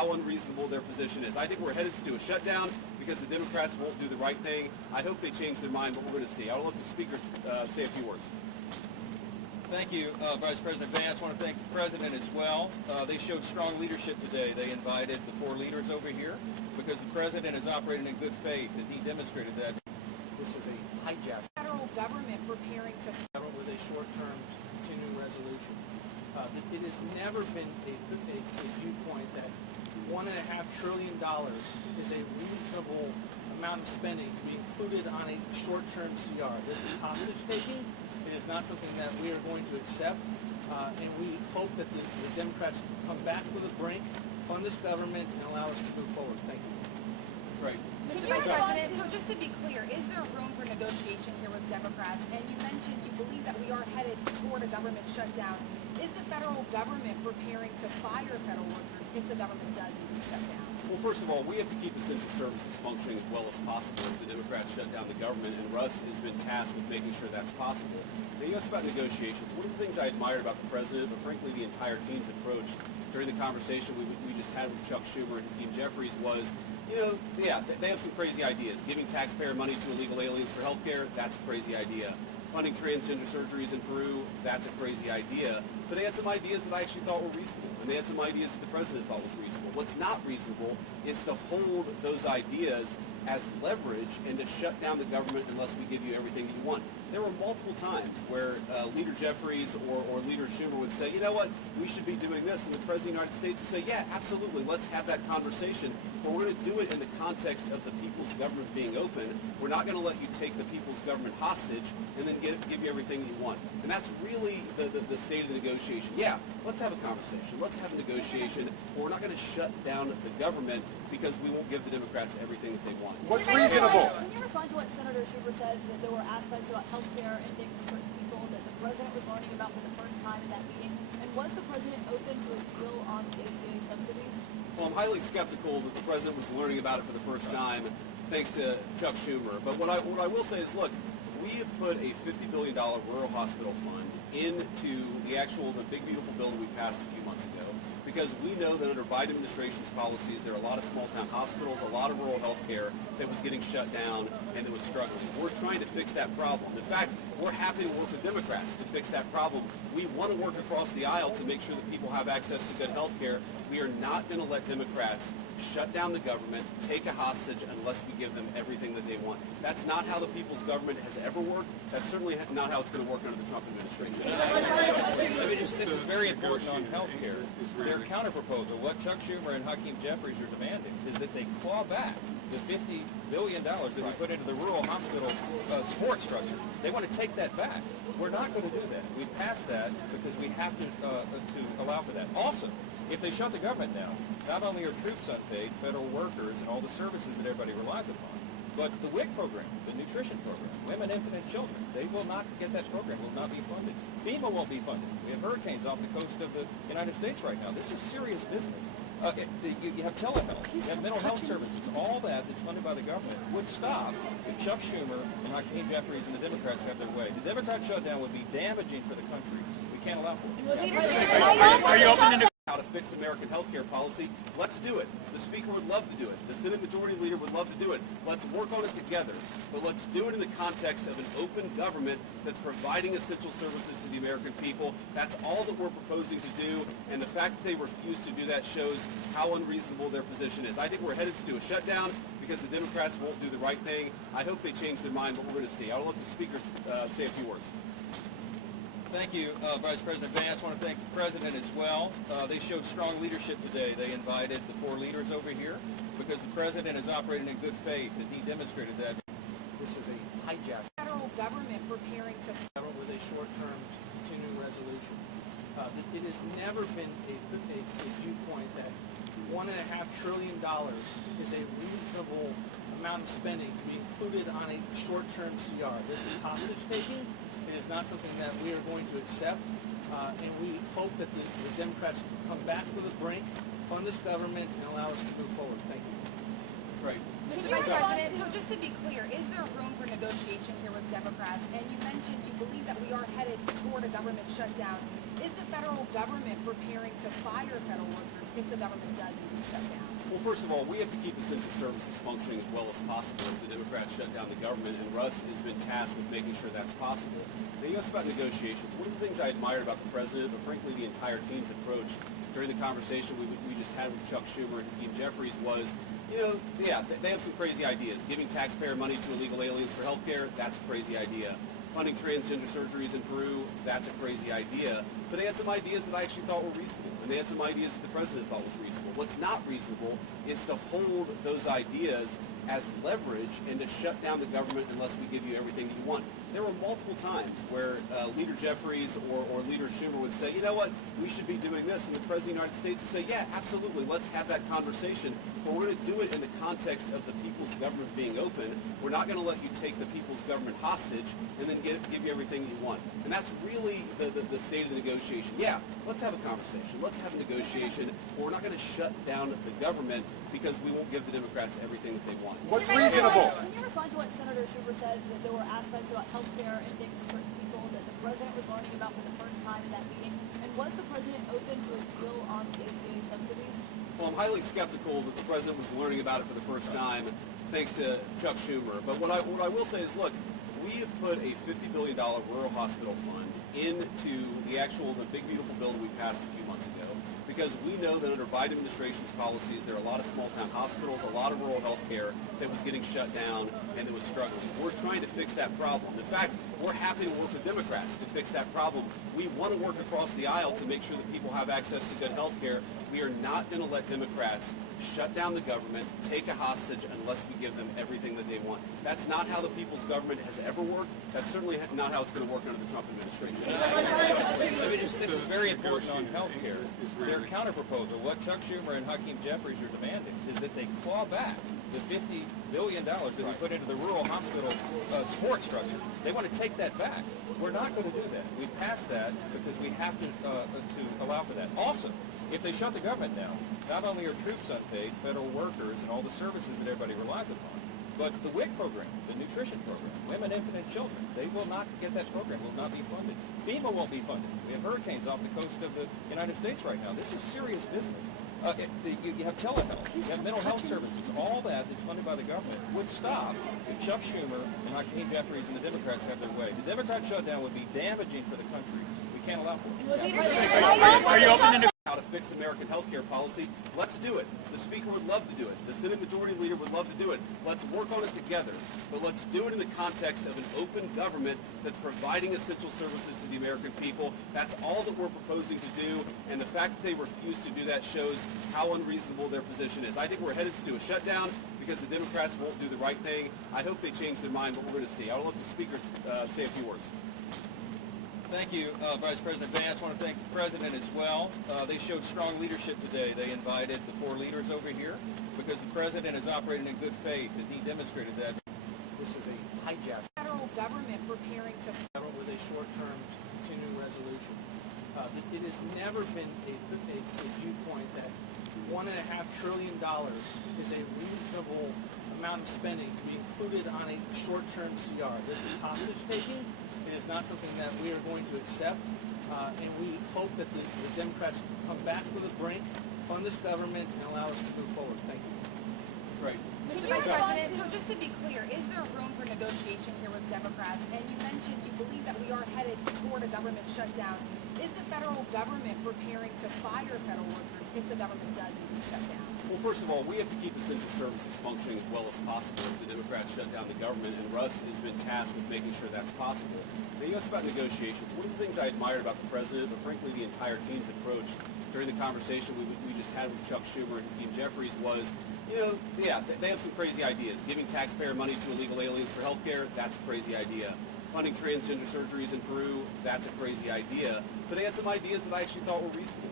how unreasonable their position is. I think we're headed to a shutdown because the Democrats won't do the right thing. I hope they change their mind, but we're going to see. I'll let the speaker say a few words. Thank you, Vice President Vance. I want to thank the President as well. They showed strong leadership today. They invited the 4 leaders over here because the President is operating in good faith, and he demonstrated that. This is a hijack. Federal government preparing to With a short-term continuing resolution. It has never been a viewpoint that $1.5 trillion is a reasonable amount of spending to be included on a short-term CR. This is hostage-taking. It is not something that we are going to accept, and we hope that the Democrats come back to the brink, fund this government, and allow us to move forward. Thank you. Right. Mr. Vice President, so just to be clear, is there room for negotiation here with Democrats? And you mentioned you believe that we are headed toward a government shutdown. Is the federal government preparing to fire federal workers if the government does shut down? Well, first of all, we have to keep essential services functioning as well as possible if the Democrats shut down the government, and Russ has been tasked with making sure that's possible. Now, you asked about negotiations. One of the things I admired about the President, but frankly the entire team's approach during the conversation we just had with Chuck Schumer and Hakeem Jeffries was, yeah, they have some crazy ideas. Giving taxpayer money to illegal aliens for health care, that's a crazy idea. Funding transgender surgeries in Peru, that's a crazy idea. But they had some ideas that I actually thought were reasonable, and they had some ideas that the President thought was reasonable. What's not reasonable is to hold those ideas as leverage and to shut down the government unless we give you everything that you want. There were multiple times where Leader Jeffries or Leader Schumer would say, you know what, we should be doing this, and the President of the United States would say, yeah, absolutely, let's have that conversation, but we're going to do it in the context of the people's government being open. We're not going to let you take the people's government hostage and then give you everything you want. And that's really the state of the negotiation. Yeah, let's have a conversation, let's have a negotiation, but we're not going to shut down the government because we won't give the Democrats everything that they want. What's reasonable? Can you respond to what Senator Schumer said, that there were aspects about health care and things for certain people that the President was learning about for the first time in that meeting? And was the President open to a deal on the ACA subsidies? Well, I'm highly skeptical that the President was learning about it for the first time, thanks to Chuck Schumer. But what I will say is, look, we have put a $50 billion rural hospital fund into the big beautiful bill that we passed a few months ago, because we know that under Biden administration's policies, there are a lot of small-town hospitals, a lot of rural health care that was getting shut down and that was struggling. We're trying to fix that problem. In fact, we're happy to work with Democrats to fix that problem. We want to work across the aisle to make sure that people have access to good health care. We are not going to let Democrats shut down the government, take a hostage, unless we give them everything that they want. That's not how the people's government has ever worked. That's certainly not how it's going to work under the Trump administration. This is very important on health care. Their counterproposal, what Chuck Schumer and Hakeem Jeffries are demanding, is that they claw back the $50 billion that we put into the rural hospital support structure. They want to take that back. We're not going to do that. We passed that because we have to allow for that. Also, if they shut the government down, not only are troops unpaid, federal workers, and all the services that everybody relies upon, but the WIC program, the nutrition program, women, infant, and children, they will not get that program, will not be funded. FEMA won't be funded. We have hurricanes off the coast of the United States right now. This is serious business. You have telehealth, you have mental health services, all that's funded by the government would stop if Chuck Schumer and Hakeem Jeffries and the Democrats have their way. The Democrat shutdown would be damaging for the country. We can't allow for it. Are you open to how to fix American health care policy? Let's do it. The Speaker would love to do it. The Senate Majority Leader would love to do it. Let's work on it together. But let's do it in the context of an open government that's providing essential services to the American people. That's all that we're proposing to do. And the fact that they refuse to do that shows how unreasonable their position is. I think we're headed to a shutdown because the Democrats won't do the right thing. I hope they change their mind, but we're going to see. I'll let the Speaker say a few words. Thank you, Vice President Vance. I want to thank the President as well. They showed strong leadership today. They invited the 4 leaders over here because the President is operating in good faith, and he demonstrated that. This is a hijack. Federal government preparing to With a short-term continuing resolution. It has never been a viewpoint that $1.5 trillion is a reasonable amount of spending to be included on a short-term CR. This is hostage-taking. It is not something that we are going to accept, and we hope that the Democrats come back to the brink, fund this government, and allow us to move forward. Thank you. Right. Mr. Vice President, so just to be clear, is there room for negotiation here with Democrats? And you mentioned you believe that we are headed toward a government shutdown. Is the federal government preparing to fire federal workers if the government does shut down? Well, first of all, we have to keep essential services functioning as well as possible if the Democrats shut down the government, and Russ has been tasked with making sure that's possible. Now, you asked about negotiations. One of the things I admired about the president, but frankly the entire team's approach during the conversation we just had with Chuck Schumer and Hakeem Jeffries was, they have some crazy ideas. Giving taxpayer money to illegal aliens for health care, that's a crazy idea. Funding transgender surgeries in Peru, that's a crazy idea. But they had some ideas that I actually thought were reasonable, and they had some ideas that the president thought was reasonable. What's not reasonable is to hold those ideas as leverage and to shut down the government unless we give you everything that you want. There were multiple times where Leader Jeffries or Leader Schumer would say, you know what, we should be doing this, and the President of the United States would say, yeah, absolutely, let's have that conversation, but we're going to do it in the context of the people's government being open. We're not going to let you take the people's government hostage and then give you everything you want. And that's really the state of the negotiation. Yeah, let's have a conversation. Let's have a negotiation, but we're not going to shut down the government because we won't give the Democrats everything that they want. What's reasonable? Can you respond to what Senator Schumer said, that there were aspects about health care and things for certain people that the president was learning about for the first time in that meeting? And was the president open to a deal on the ACA subsidies? Well, I'm highly skeptical that the president was learning about it for the first time, thanks to Chuck Schumer. But what I will say is, look, we have put a $50 billion rural hospital fund into the big beautiful bill that we passed a few months ago, because we know that under Biden administration's policies, there are a lot of small-town hospitals, a lot of rural health care that was getting shut down and that was struggling. We're trying to fix that problem. In fact, we're happy to work with Democrats to fix that problem. We want to work across the aisle to make sure that people have access to good health care. We are not going to let Democrats shut down the government, take a hostage, unless we give them everything that they want. That's not how the people's government has ever worked. That's certainly not how it's going to work under the Trump administration. This is very important on health care. Their counterproposal, what Chuck Schumer and Hakeem Jeffries are demanding, is that they claw back the $50 billion that we put into the rural hospital support structure. They want to take that back. We're not going to do that. We passed that because we have to allow for that. Also, if they shut the government down, not only are troops unpaid, federal workers, and all the services that everybody relies upon, but the WIC program, the nutrition program, women, infant, and children, they will not get that program, will not be funded. FEMA won't be funded. We have hurricanes off the coast of the United States right now. This is serious business. You have telehealth, you have mental health services, all that that's funded by the government would stop if Chuck Schumer and Hakeem Jeffries and the Democrats have their way. The Democrat shutdown would be damaging for the country. We can't allow for it. Are you open to how to fix American health care policy? Let's do it. The Speaker would love to do it. The Senate Majority Leader would love to do it. Let's work on it together. But let's do it in the context of an open government that's providing essential services to the American people. That's all that we're proposing to do. And the fact that they refuse to do that shows how unreasonable their position is. I think we're headed to a shutdown because the Democrats won't do the right thing. I hope they change their mind, but we're going to see. I'll let the Speaker say a few words. Thank you, Vice President Vance. I want to thank the President as well. They showed strong leadership today. They invited the four leaders over here because the President is operating in good faith, and he demonstrated that. This is a hijack. Federal government preparing to With a short-term continuing resolution. It has never been a viewpoint that $1.5 trillion is a reasonable amount of spending to be included on a short-term CR. This is hostage taking. It is not something that we are going to accept, and we hope that the Democrats come back to the brink, fund this government, and allow us to move forward. Thank you. Right. Mr. Vice President, so just to be clear, is there room for negotiation here with Democrats? And you mentioned you believe that we are headed toward a government shutdown. Is the federal government preparing to fire federal workers if the government does shut down? Well, first of all, we have to keep essential services functioning as well as possible if the Democrats shut down the government, and Russ has been tasked with making sure that's possible. Now, you asked about negotiations. One of the things I admired about the president, but frankly the entire team's approach during the conversation we just had with Chuck Schumer and Hakeem Jeffries was, they have some crazy ideas. Giving taxpayer money to illegal aliens for health care, that's a crazy idea. Funding transgender surgeries in Peru, that's a crazy idea. But they had some ideas that I actually thought were reasonable.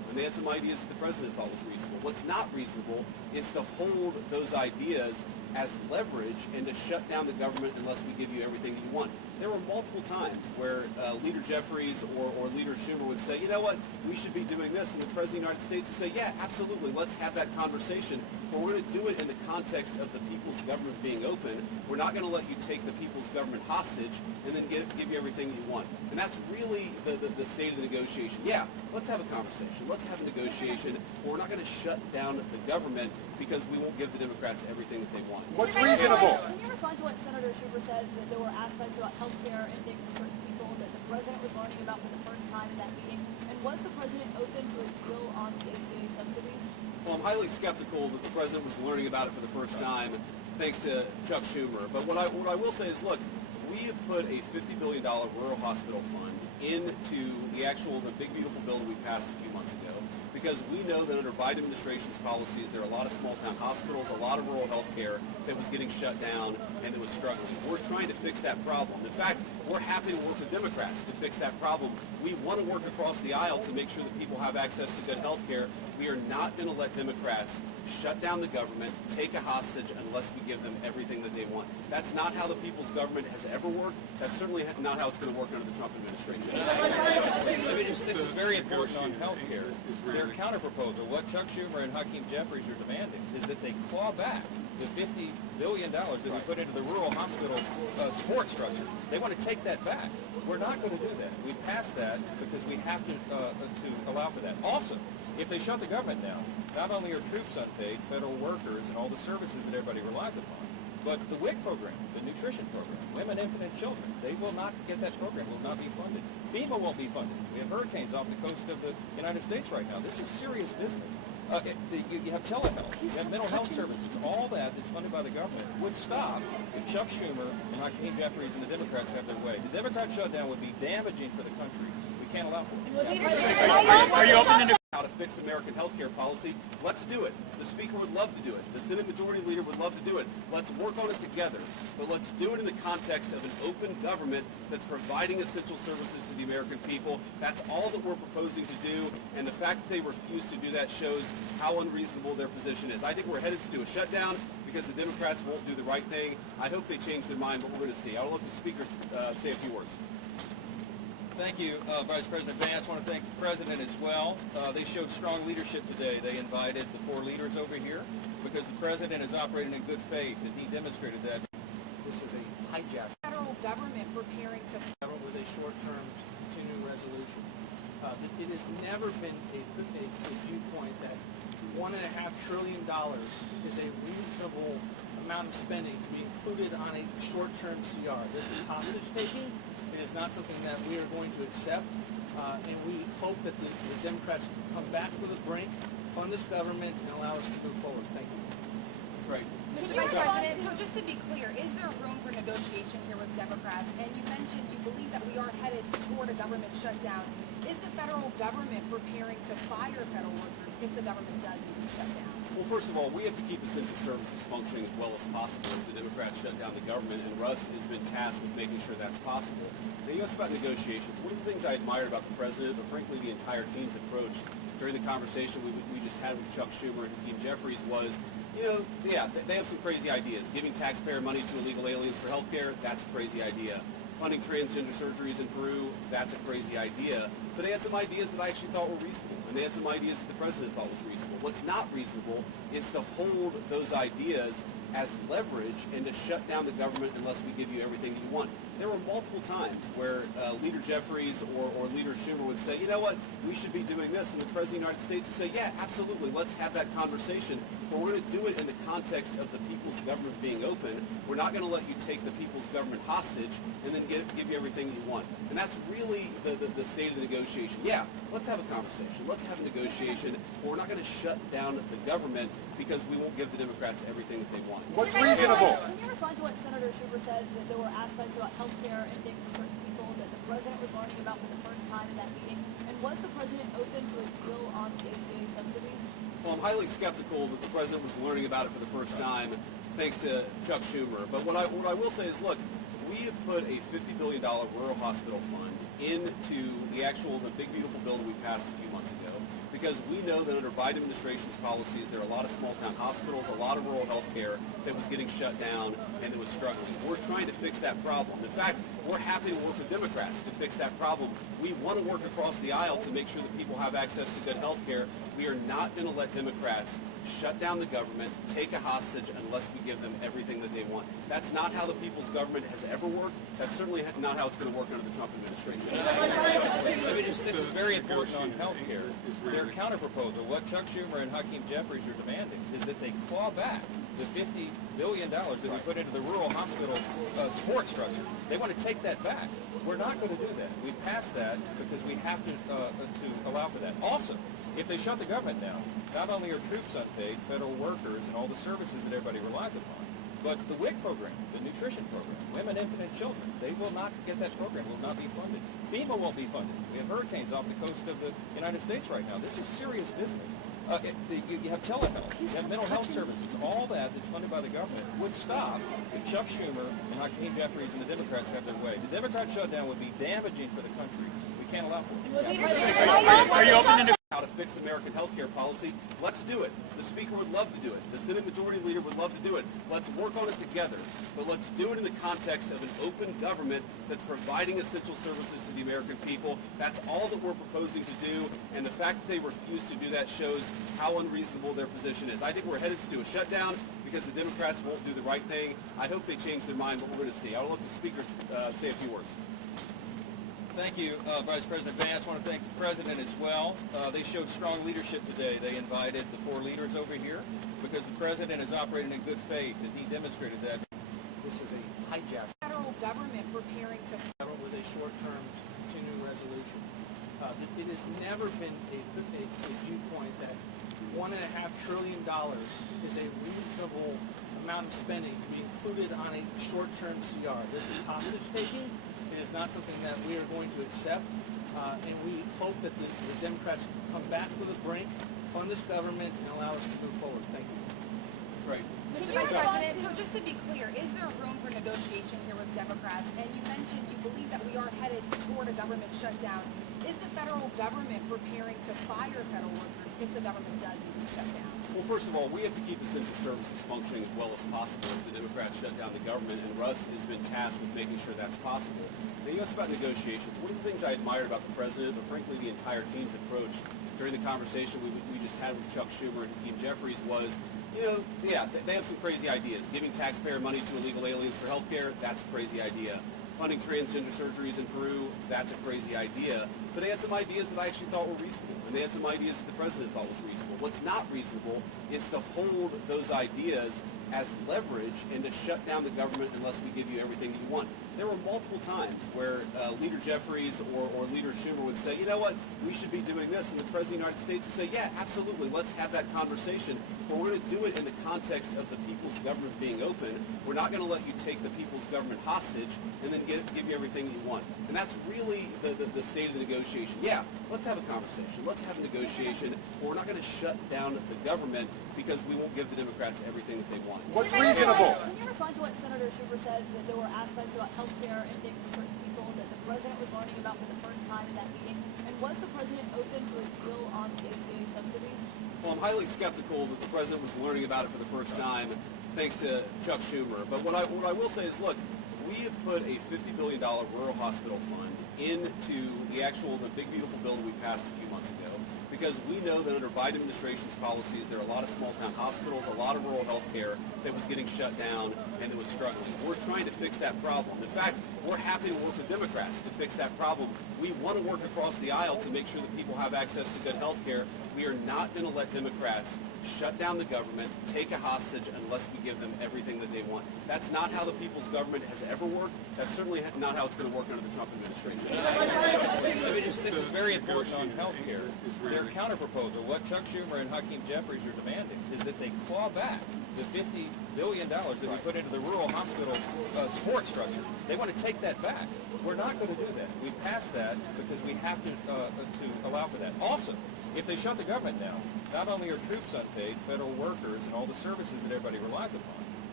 and they had some ideas that the president thought was reasonable. What's not reasonable is to hold those ideas as leverage and to shut down the government unless we give you everything that you want. There were multiple times where Leader Jeffries or Leader Schumer would say, you know what, we should be doing this, and the President of the United States would say, yeah, absolutely, let's have that conversation, but we're going to do it in the context of the people's government being open. We're not going to let you take the people's government hostage and then give you everything you want. And that's really the state of the negotiation. Yeah, let's have a conversation. Let's have a negotiation, but we're not going to shut down the government because we won't give the Democrats everything that they want. What's reasonable? Can you respond to what Senator Schumer said, that there were aspects about health care ending for certain people that the president was learning about for the first time in that meeting? And was the president open to a deal on the ACA subsidies? Well, I'm highly skeptical that the president was learning about it for the first time, thanks to Chuck Schumer. But what I will say is, look, we have put a $50 billion rural hospital fund into the big beautiful bill that we passed a few months ago, because we know that under Biden administration's policies, there are a lot of small town hospitals, a lot of rural health care that was getting shut down and that was struggling. We're trying to fix that problem. In fact, we're happy to work with Democrats to fix that problem. We want to work across the aisle to make sure that people have access to good health care. We are not going to let Democrats shut down the government, take a hostage unless we give them everything that they want. That's not how the people's government has ever worked. That's certainly not how it's going to work under the Trump administration. I mean, this is very important on health care. Their counterproposal, what Chuck Schumer and Hakeem Jeffries are demanding, is that they claw back the $50 billion that we put into the rural hospital support structure. They want to take that back. We're not going to do that. We passed that because we have to allow for that. Also, if they shut the government down, not only are troops unpaid, federal workers, and all the services that everybody relies upon, but the WIC program, the nutrition program, Women, Infant, and Children, they will not get that program, will not be funded. FEMA won't be funded. We have hurricanes off the coast of the United States right now. This is serious business. You have telehealth, you have mental health services, all that that's funded by the government would stop if Chuck Schumer and Hakeem Jeffries and the Democrats have their way. The Democrat shutdown would be damaging for the country. We can't allow for it. Are you open to how to fix American health care policy? Let's do it. The Speaker would love to do it. The Senate Majority Leader would love to do it. Let's work on it together. But let's do it in the context of an open government that's providing essential services to the American people. That's all that we're proposing to do. And the fact that they refuse to do that shows how unreasonable their position is. I think we're headed to a shutdown because the Democrats won't do the right thing. I hope they change their mind, but we're going to see. I'll let the Speaker say a few words. Thank you, Vice President Vance. I want to thank the President as well. They showed strong leadership today. They invited the four leaders over here because the President is operating in good faith, and he demonstrated that. This is a hijack. Federal government preparing to With a short-term continuing resolution. It has never been a viewpoint that $1.5 trillion is a reasonable amount of spending to be included on a short-term CR. This is hostage-taking. It is not something that we are going to accept, and we hope that the Democrats come back to the brink, fund this government, and allow us to move forward. Thank you. Right. Mr. Vice President, so just to be clear, is there room for negotiation here with Democrats? And you mentioned you believe that we are headed toward a government shutdown. Is the federal government preparing to fire federal workers if the government does need to shut down? Well, first of all, we have to keep essential services functioning as well as possible if the Democrats shut down the government, and Russ has been tasked with making sure that's possible. Now, you asked about negotiations. One of the things I admired about the President, but frankly the entire team's approach during the conversation we just had with Chuck Schumer and Hakeem Jeffries was, yeah, they have some crazy ideas. Giving taxpayer money to illegal aliens for health care, that's a crazy idea. Funding transgender surgeries in Peru, that's a crazy idea. But they had some ideas that I actually thought were reasonable, and they had some ideas that the President thought was reasonable. What's not reasonable is to hold those ideas as leverage and to shut down the government unless we give you everything that you want. There were multiple times where Leader Jeffries or Leader Schumer would say, you know what, we should be doing this, and the President of the United States would say, yeah, absolutely, let's have that conversation, but we're going to do it in the context of the people's government being open. We're not going to let you take the people's government hostage and then give you everything you want. And that's really the state of the negotiation. Yeah, let's have a conversation. Let's have a negotiation, but we're not going to shut down the government because we won't give the Democrats everything that they want. What's reasonable? Can you respond to what Senator Schumer said, that there were aspects about health care ending for certain people that the President was learning about for the first time in that meeting? And was the President open to a deal on the ACA subsidies? Well, I'm highly skeptical that the President was learning about it for the first time, thanks to Chuck Schumer. But what I will say is, look, we have put a $50 billion rural hospital fund into the big beautiful bill that we passed a few months ago, because we know that under Biden administration's policies, there are a lot of small-town hospitals, a lot of rural health care that was getting shut down and that was struggling. We're trying to fix that problem. In fact, we're happy to work with Democrats to fix that problem. We want to work across the aisle to make sure that people have access to good health care. We are not going to let Democrats shut down the government, take a hostage unless we give them everything that they want. That's not how the people's government has ever worked. That's certainly not how it's going to work under the Trump administration. I mean, this is very important on health care. Their counterproposal, what Chuck Schumer and Hakeem Jeffries are demanding, is that they claw back the $50 billion that we put into the rural hospital support structure. They want to take that back. We're not going to do that. We passed that because we have to allow for that. Also, if they shut the government down, not only are troops unpaid, federal workers, and all the services that everybody relies upon, but the WIC program, the nutrition program, Women, Infant, and Children, they will not get that program, will not be funded. FEMA won't be funded. We have hurricanes off the coast of the United States right now. This is serious business. You have telehealth, you have mental health services, all that's funded by the government would stop if Chuck Schumer and Hakeem Jeffries and the Democrats have their way. The Democrat shutdown would be damaging for the country. We can't allow for it. Are you open to how to fix American health care policy? Let's do it. The Speaker would love to do it. The Senate Majority Leader would love to do it. Let's work on it together. But let's do it in the context of an open government that's providing essential services to the American people. That's all that we're proposing to do. And the fact that they refuse to do that shows how unreasonable their position is. I think we're headed to a shutdown because the Democrats won't do the right thing. I hope they change their mind, but we're going to see. I'll let the Speaker say a few words. Thank you, Vice President Vance. I want to thank the President as well. They showed strong leadership today. They invited the 4 leaders over here because the President is operating in good faith, and he demonstrated that. This is a hijack. Federal government preparing to With a short-term continuing resolution. It has never been a viewpoint that $1.5 trillion is a reasonable amount of spending to be included on a short-term CR. This is hostage-taking. It is not something that we are going to accept, and we hope that the Democrats come back to the brink, fund this government, and allow us to move forward. Thank you. Great. Mr. Vice President, so just to be clear, is there room for negotiation here with Democrats? And you mentioned you believe that we are headed toward a government shutdown. Is the federal government preparing to fire federal workers if the government does shut down? Well, first of all, we have to keep essential services functioning as well as possible if the Democrats shut down the government, and Russ has been tasked with making sure that's possible. Now, you asked about negotiations. One of the things I admired about the President, but frankly the entire team's approach during the conversation we just had with Chuck Schumer and Hakeem Jeffries was, they have some crazy ideas. Giving taxpayer money to illegal aliens for health care, that's a crazy idea. Funding transgender surgeries in Peru, that's a crazy idea. But they had some ideas that I actually thought were reasonable, and they had some ideas that the President thought was reasonable. What's not reasonable is to hold those ideas as leverage and to shut down the government unless we give you everything that you want. There were multiple times where Leader Jeffries or Leader Schumer would say, you know what, we should be doing this, and the President of the United States would say, yeah, absolutely, let's have that conversation, but we're going to do it in the context of the people's government being open. We're not going to let you take the people's government hostage and then give you everything you want. And that's really the state of the negotiation. Yeah, let's have a conversation. Let's have a negotiation, but we're not going to shut down the government because we won't give the Democrats everything that they want. What's reasonable? Can you respond to what Senator Schumer said, that there were aspects about health care and things for certain people that the President was learning about for the first time in that meeting? And was the President open to a deal on the ACA subsidies? Well, I'm highly skeptical that the President was learning about it for the first time thanks to Chuck Schumer. But what I will say is, look, we have put a $50 billion rural hospital fund into the big, beautiful bill that we passed a few months ago, because we know that under Biden administration's policies, there are a lot of small-town hospitals, a lot of rural health care that was getting shut down and that was struggling. We're trying to fix that problem. In fact, we're happy to work with Democrats to fix that problem. We want to work across the aisle to make sure that people have access to good health care. We are not going to let Democrats shut down the government, take a hostage unless we give them everything that they want. That's not how the people's government has ever worked. That's certainly not how it's going to work under the Trump administration. I mean, this is very important on health care. Their counterproposal, what Chuck Schumer and Hakeem Jeffries are demanding, is that they claw back the $50 billion that we put into the rural hospital support structure. They want to take that back. We're not going to do that. We passed that because we have to allow for that. Also, if they shut the government down, not only are troops unpaid, federal workers, and all the services that everybody relies upon,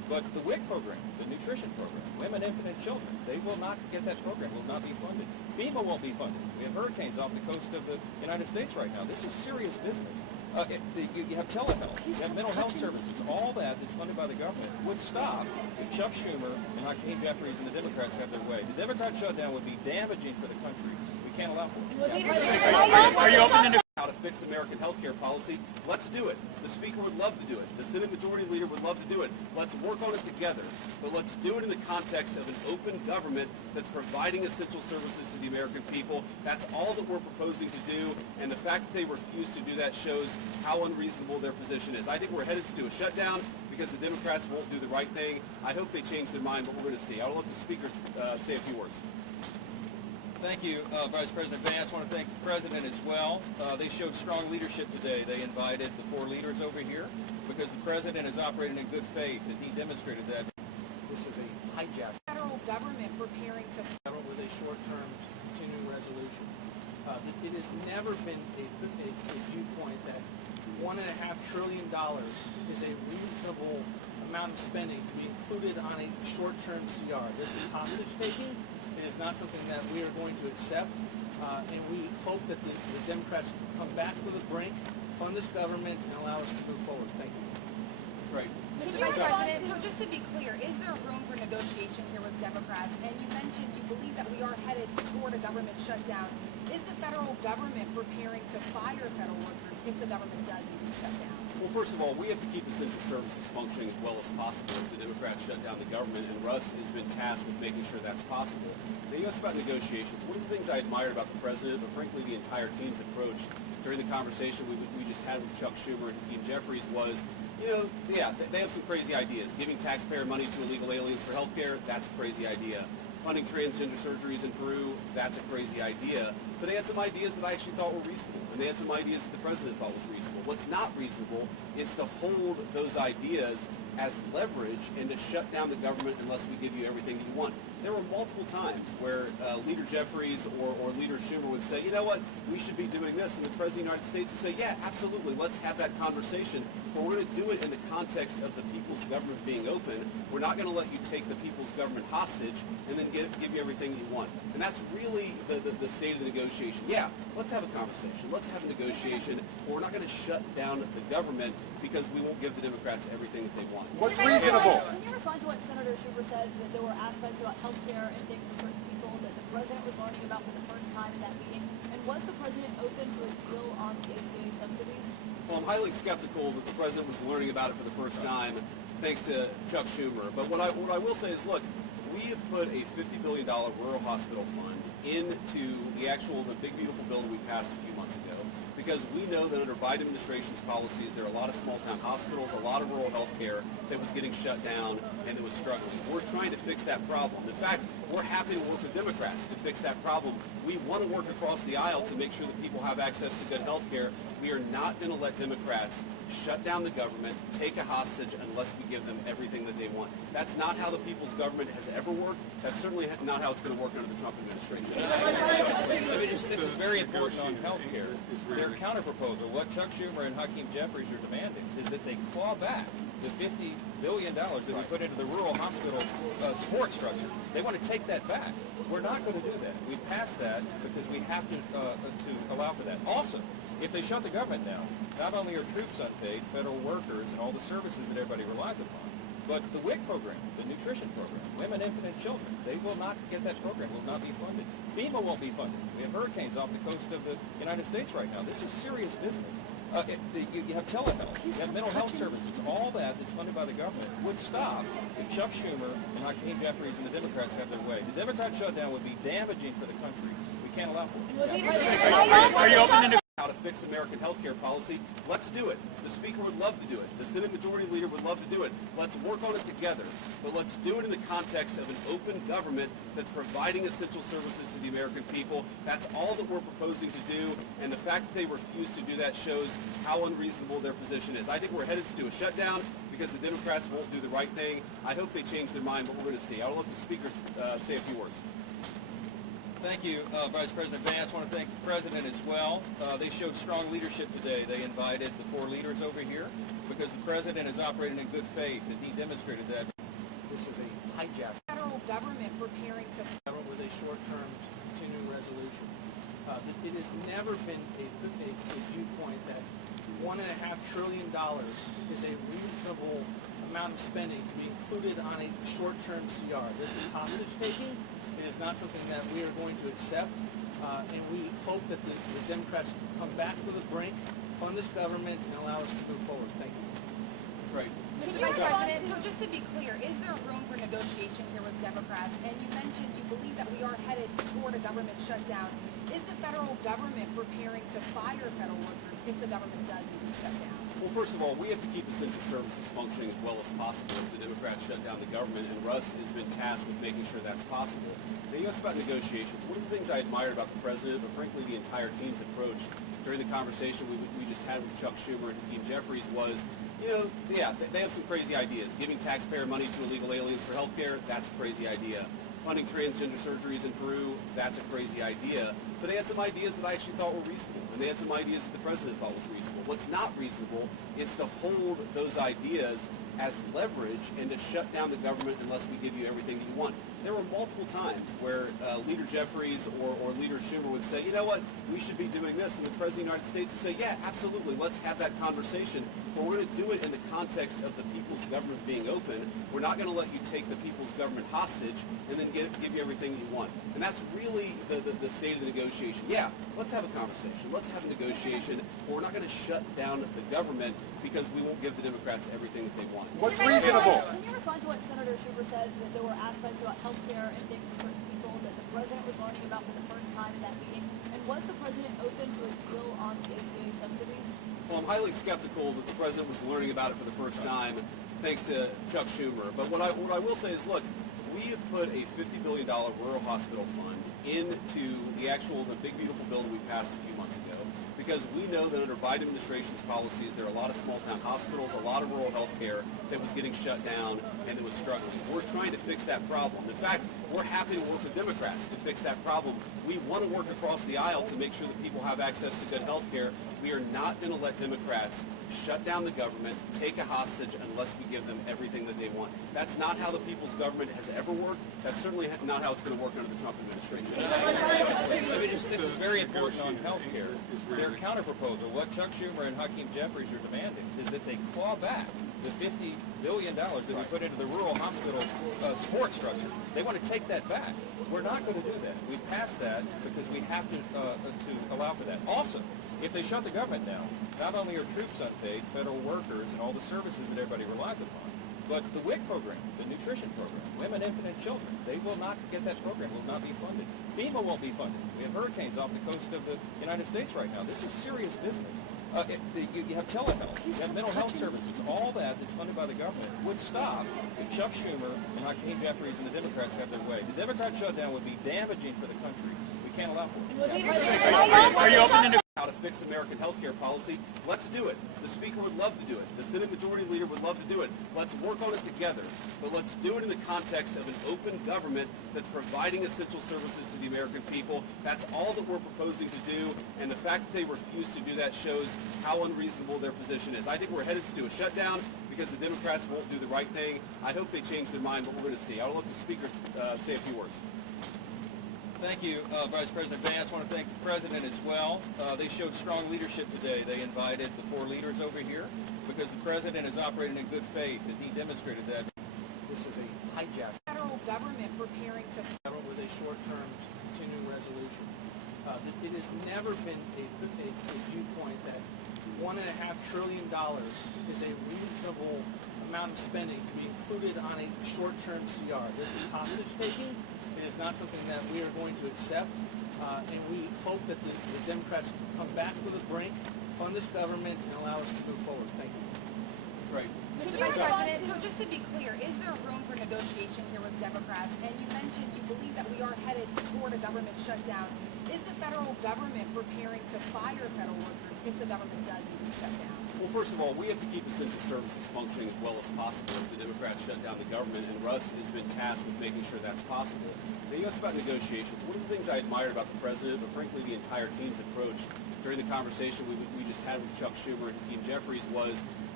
But the WIC program, the nutrition program, women, infant, and children, they will not get that program, will not be funded. FEMA won't be funded. We have hurricanes off the coast of the United States right now. This is serious business. You have telehealth, you have mental health services, all that that's funded by the government would stop if Chuck Schumer and Hakeem Jeffries and the Democrats have their way. The Democrat shutdown would be damaging for the country. We can't allow for it. Are you open to how to fix American health care policy? Let's do it. The Speaker would love to do it. The Senate Majority Leader would love to do it. Let's work on it together. But let's do it in the context of an open government that's providing essential services to the American people. That's all that we're proposing to do. And the fact that they refuse to do that shows how unreasonable their position is. I think we're headed to a shutdown because the Democrats won't do the right thing. I hope they change their mind, but we're going to see. I'll let the Speaker say a few words. Thank you, Vice President Vance. I want to thank the President as well. They showed strong leadership today. They invited the 4 leaders over here because the President is operating in good faith, and he demonstrated that. This is a hijack. Federal government preparing to With a short-term continuing resolution. It has never been a viewpoint that $1.5 trillion is a reasonable amount of spending to be included on a short-term CR. This is hostage-taking. It is not something that we are going to accept, and we hope that the Democrats come back to the brink, fund this government, and allow us to move forward. Thank you. Right. Mr. Vice President, so just to be clear, is there room for negotiation here with Democrats? And you mentioned you believe that we are headed toward a government shutdown. Is the federal government preparing to fire federal workers if the government does need to shut down? Well, first of all, we have to keep essential services functioning as well as possible if the Democrats shut down the government, and Russ has been tasked with making sure that's possible. Now, you asked about negotiations. One of the things I admired about the President, but frankly the entire team's approach during the conversation we just had with Chuck Schumer and Hakeem Jeffries was, they have some crazy ideas. Giving taxpayer money to illegal aliens for health care, that's a crazy idea. Funding transgender surgeries in Peru, that's a crazy idea. But they had some ideas that I actually thought were reasonable, and they had some ideas that the President thought was reasonable. What's not reasonable is to hold those ideas as leverage and to shut down the government unless we give you everything that you want. There were multiple times where Leader Jeffries or Leader Schumer would say, you know what, we should be doing this, and the President of the United States would say, yeah, absolutely, let's have that conversation, but we're going to do it in the context of the people's government being open. We're not going to let you take the people's government hostage and then give you everything you want. And that's really the state of the negotiation. Yeah, let's have a conversation, let's have a negotiation, but we're not going to shut down the government because we won't give the Democrats everything that they want. What's reasonable? Can you respond to what Senator Schumer said, that there were aspects about health care and things for certain people that the President was learning about for the first time in that meeting? And was the President open to a deal on the ACA subsidies? Well, I'm highly skeptical that the President was learning about it for the first time thanks to Chuck Schumer. But what I will say is, look, we have put a $50 billion rural hospital fund into the big, beautiful bill that we passed a few months ago, because we know that under Biden administration's policies, there are a lot of small-town hospitals, a lot of rural health care that was getting shut down and that was struggling. We're trying to fix that problem. In fact, we're happy to work with Democrats to fix that problem. We want to work across the aisle to make sure that people have access to good health care. We are not going to let Democrats shut down the government, take a hostage unless we give them everything that they want. That's not how the people's government has ever worked. That's certainly not how it's going to work under the Trump administration. This is very important on health care. Their counterproposal, what Chuck Schumer and Hakeem Jeffries are demanding, is that they claw back the $50 billion that we put into the rural hospital support structure. They want to take that back. We're not going to do that. We passed that because we have to allow for that. Also, if they shut the government down, not only are troops unpaid, federal workers, and all the services that everybody relies upon, but the WIC program, the nutrition program, women, infant, and children, they will not get that program, will not be funded. FEMA won't be funded. We have hurricanes off the coast of the United States right now. This is serious business. You have telehealth, you have mental health services, all that that's funded by the government would stop if Chuck Schumer and Hakeem Jeffries and the Democrats have their way. The Democrat shutdown would be damaging for the country. We can't allow for it. Are you open to how to fix American health care policy? Let's do it. The Speaker would love to do it. The Senate Majority Leader would love to do it. Let's work on it together. But let's do it in the context of an open government that's providing essential services to the American people. That's all that we're proposing to do. And the fact that they refuse to do that shows how unreasonable their position is. I think we're headed to a shutdown because the Democrats won't do the right thing. I hope they change their mind, but we're going to see. I'll let the Speaker say a few words. Thank you, Vice President Vance. I want to thank the President as well. They showed strong leadership today. They invited the 4 leaders over here because the President is operating in good faith, and he demonstrated that. This is a hijack. Federal government preparing to with a short-term continuing resolution. It has never been a viewpoint that $1.5 trillion is a reasonable amount of spending to be included on a short-term CR. This is hostage taking. It is not something that we are going to accept, and we hope that the Democrats come back to the brink, fund this government, and allow us to move forward. Thank you. Right. Mr. President, so just to be clear, is there room for negotiation here with Democrats? And you mentioned you believe that we are headed toward a government shutdown. Is the federal government preparing to fire federal workers if the government does need to shut down? Well, first of all, we have to keep essential services functioning as well as possible if the Democrats shut down the government, and Russ has been tasked with making sure that's possible. Now, you asked about negotiations. One of the things I admired about the president, but frankly the entire team's approach during the conversation we just had with Chuck Schumer and Hakeem Jeffries was, they have some crazy ideas. Giving taxpayer money to illegal aliens for health care, that's a crazy idea. Funding transgender surgeries in Peru, that's a crazy idea. But they had some ideas that I actually thought were reasonable, and they had some ideas that the president thought was reasonable. What's not reasonable is to hold those ideas as leverage and to shut down the government unless we give you everything that you want. There were multiple times where Leader Jeffries or Leader Schumer would say, you know what, we should be doing this, and the President of the United States would say, yeah, absolutely, let's have that conversation, but we're going to do it in the context of the people's government being open. We're not going to let you take the people's government hostage and then give you everything you want. And that's really the state of the negotiation. Yeah, let's have a conversation, let's have a negotiation, but we're not going to shut down the government because we won't give the Democrats everything that they want. What's reasonable? Can you respond to what Senator Schumer said, that there were aspects about health care and things for certain people that the president was learning about for the first time in that meeting? And was the president open to a deal on the ACA subsidies? Well, I'm highly skeptical that the president was learning about it for the first time, thanks to Chuck Schumer. But what I will say is, look, we have put a $50 billion rural hospital fund into the big beautiful bill that we passed a few months ago, because we know that under Biden administration's policies, there are a lot of small town hospitals, a lot of rural health care that was getting shut down and that was struggling. We're trying to fix that problem. In fact, we're happy to work with Democrats to fix that problem. We want to work across the aisle to make sure that people have access to good health care. We are not going to let Democrats shut down the government, take a hostage unless we give them everything that they want. That's not how the people's government has ever worked. That's certainly not how it's going to work under the Trump administration. I mean, this is very important on health care. Their counterproposal, what Chuck Schumer and Hakeem Jeffries are demanding, is that they claw back the $50 billion that we put into the rural hospital support structure. They want to take that back. We're not going to do that. We passed that because we have to allow for that. Also, if they shut the government down, not only are troops unpaid, federal workers, and all the services that everybody relies upon, but the WIC program, the nutrition program, women, infant, and children, they will not get that program, will not be funded. FEMA won't be funded. We have hurricanes off the coast of the United States right now. This is serious business. You have telehealth, you have mental health services, all that that's funded by the government would stop if Chuck Schumer and Hakeem Jeffries and the Democrats have their way. The Democrat shutdown would be damaging for the country. We can't allow for it. Are you open to how to fix American health care policy? Let's do it. The Speaker would love to do it. The Senate Majority Leader would love to do it. Let's work on it together. But let's do it in the context of an open government that's providing essential services to the American people. That's all that we're proposing to do. And the fact that they refuse to do that shows how unreasonable their position is. I think we're headed to a shutdown because the Democrats won't do the right thing. I hope they change their mind, but we're going to see. I'll let the Speaker say a few words. Thank you, Vice President Vance. I want to thank the President as well. They showed strong leadership today. They invited the 4 leaders over here because the President is operating in good faith, and he demonstrated that. This is a hijack. Federal government preparing to with a short-term continuing resolution. It has never been a viewpoint that $1.5 trillion is a reasonable amount of spending to be included on a short-term CR. This is hostage taking. It is not something that we are going to accept, and we hope that the Democrats come back to the brink, fund this government, and allow us to move forward. Thank you. Right. Mr. President, so just to be clear, is there room for negotiation here with Democrats? And you mentioned you believe that we are headed toward a government shutdown. Is the federal government preparing to fire federal workers if the government does need to shut down? Well, first of all, we have to keep essential services functioning as well as possible if the Democrats shut down the government, and Russ has been tasked with making sure that's possible. Now, you asked about negotiations. One of the things I admired about the president, but frankly the entire team's approach during the conversation we just had with Chuck Schumer and Hakeem Jeffries was,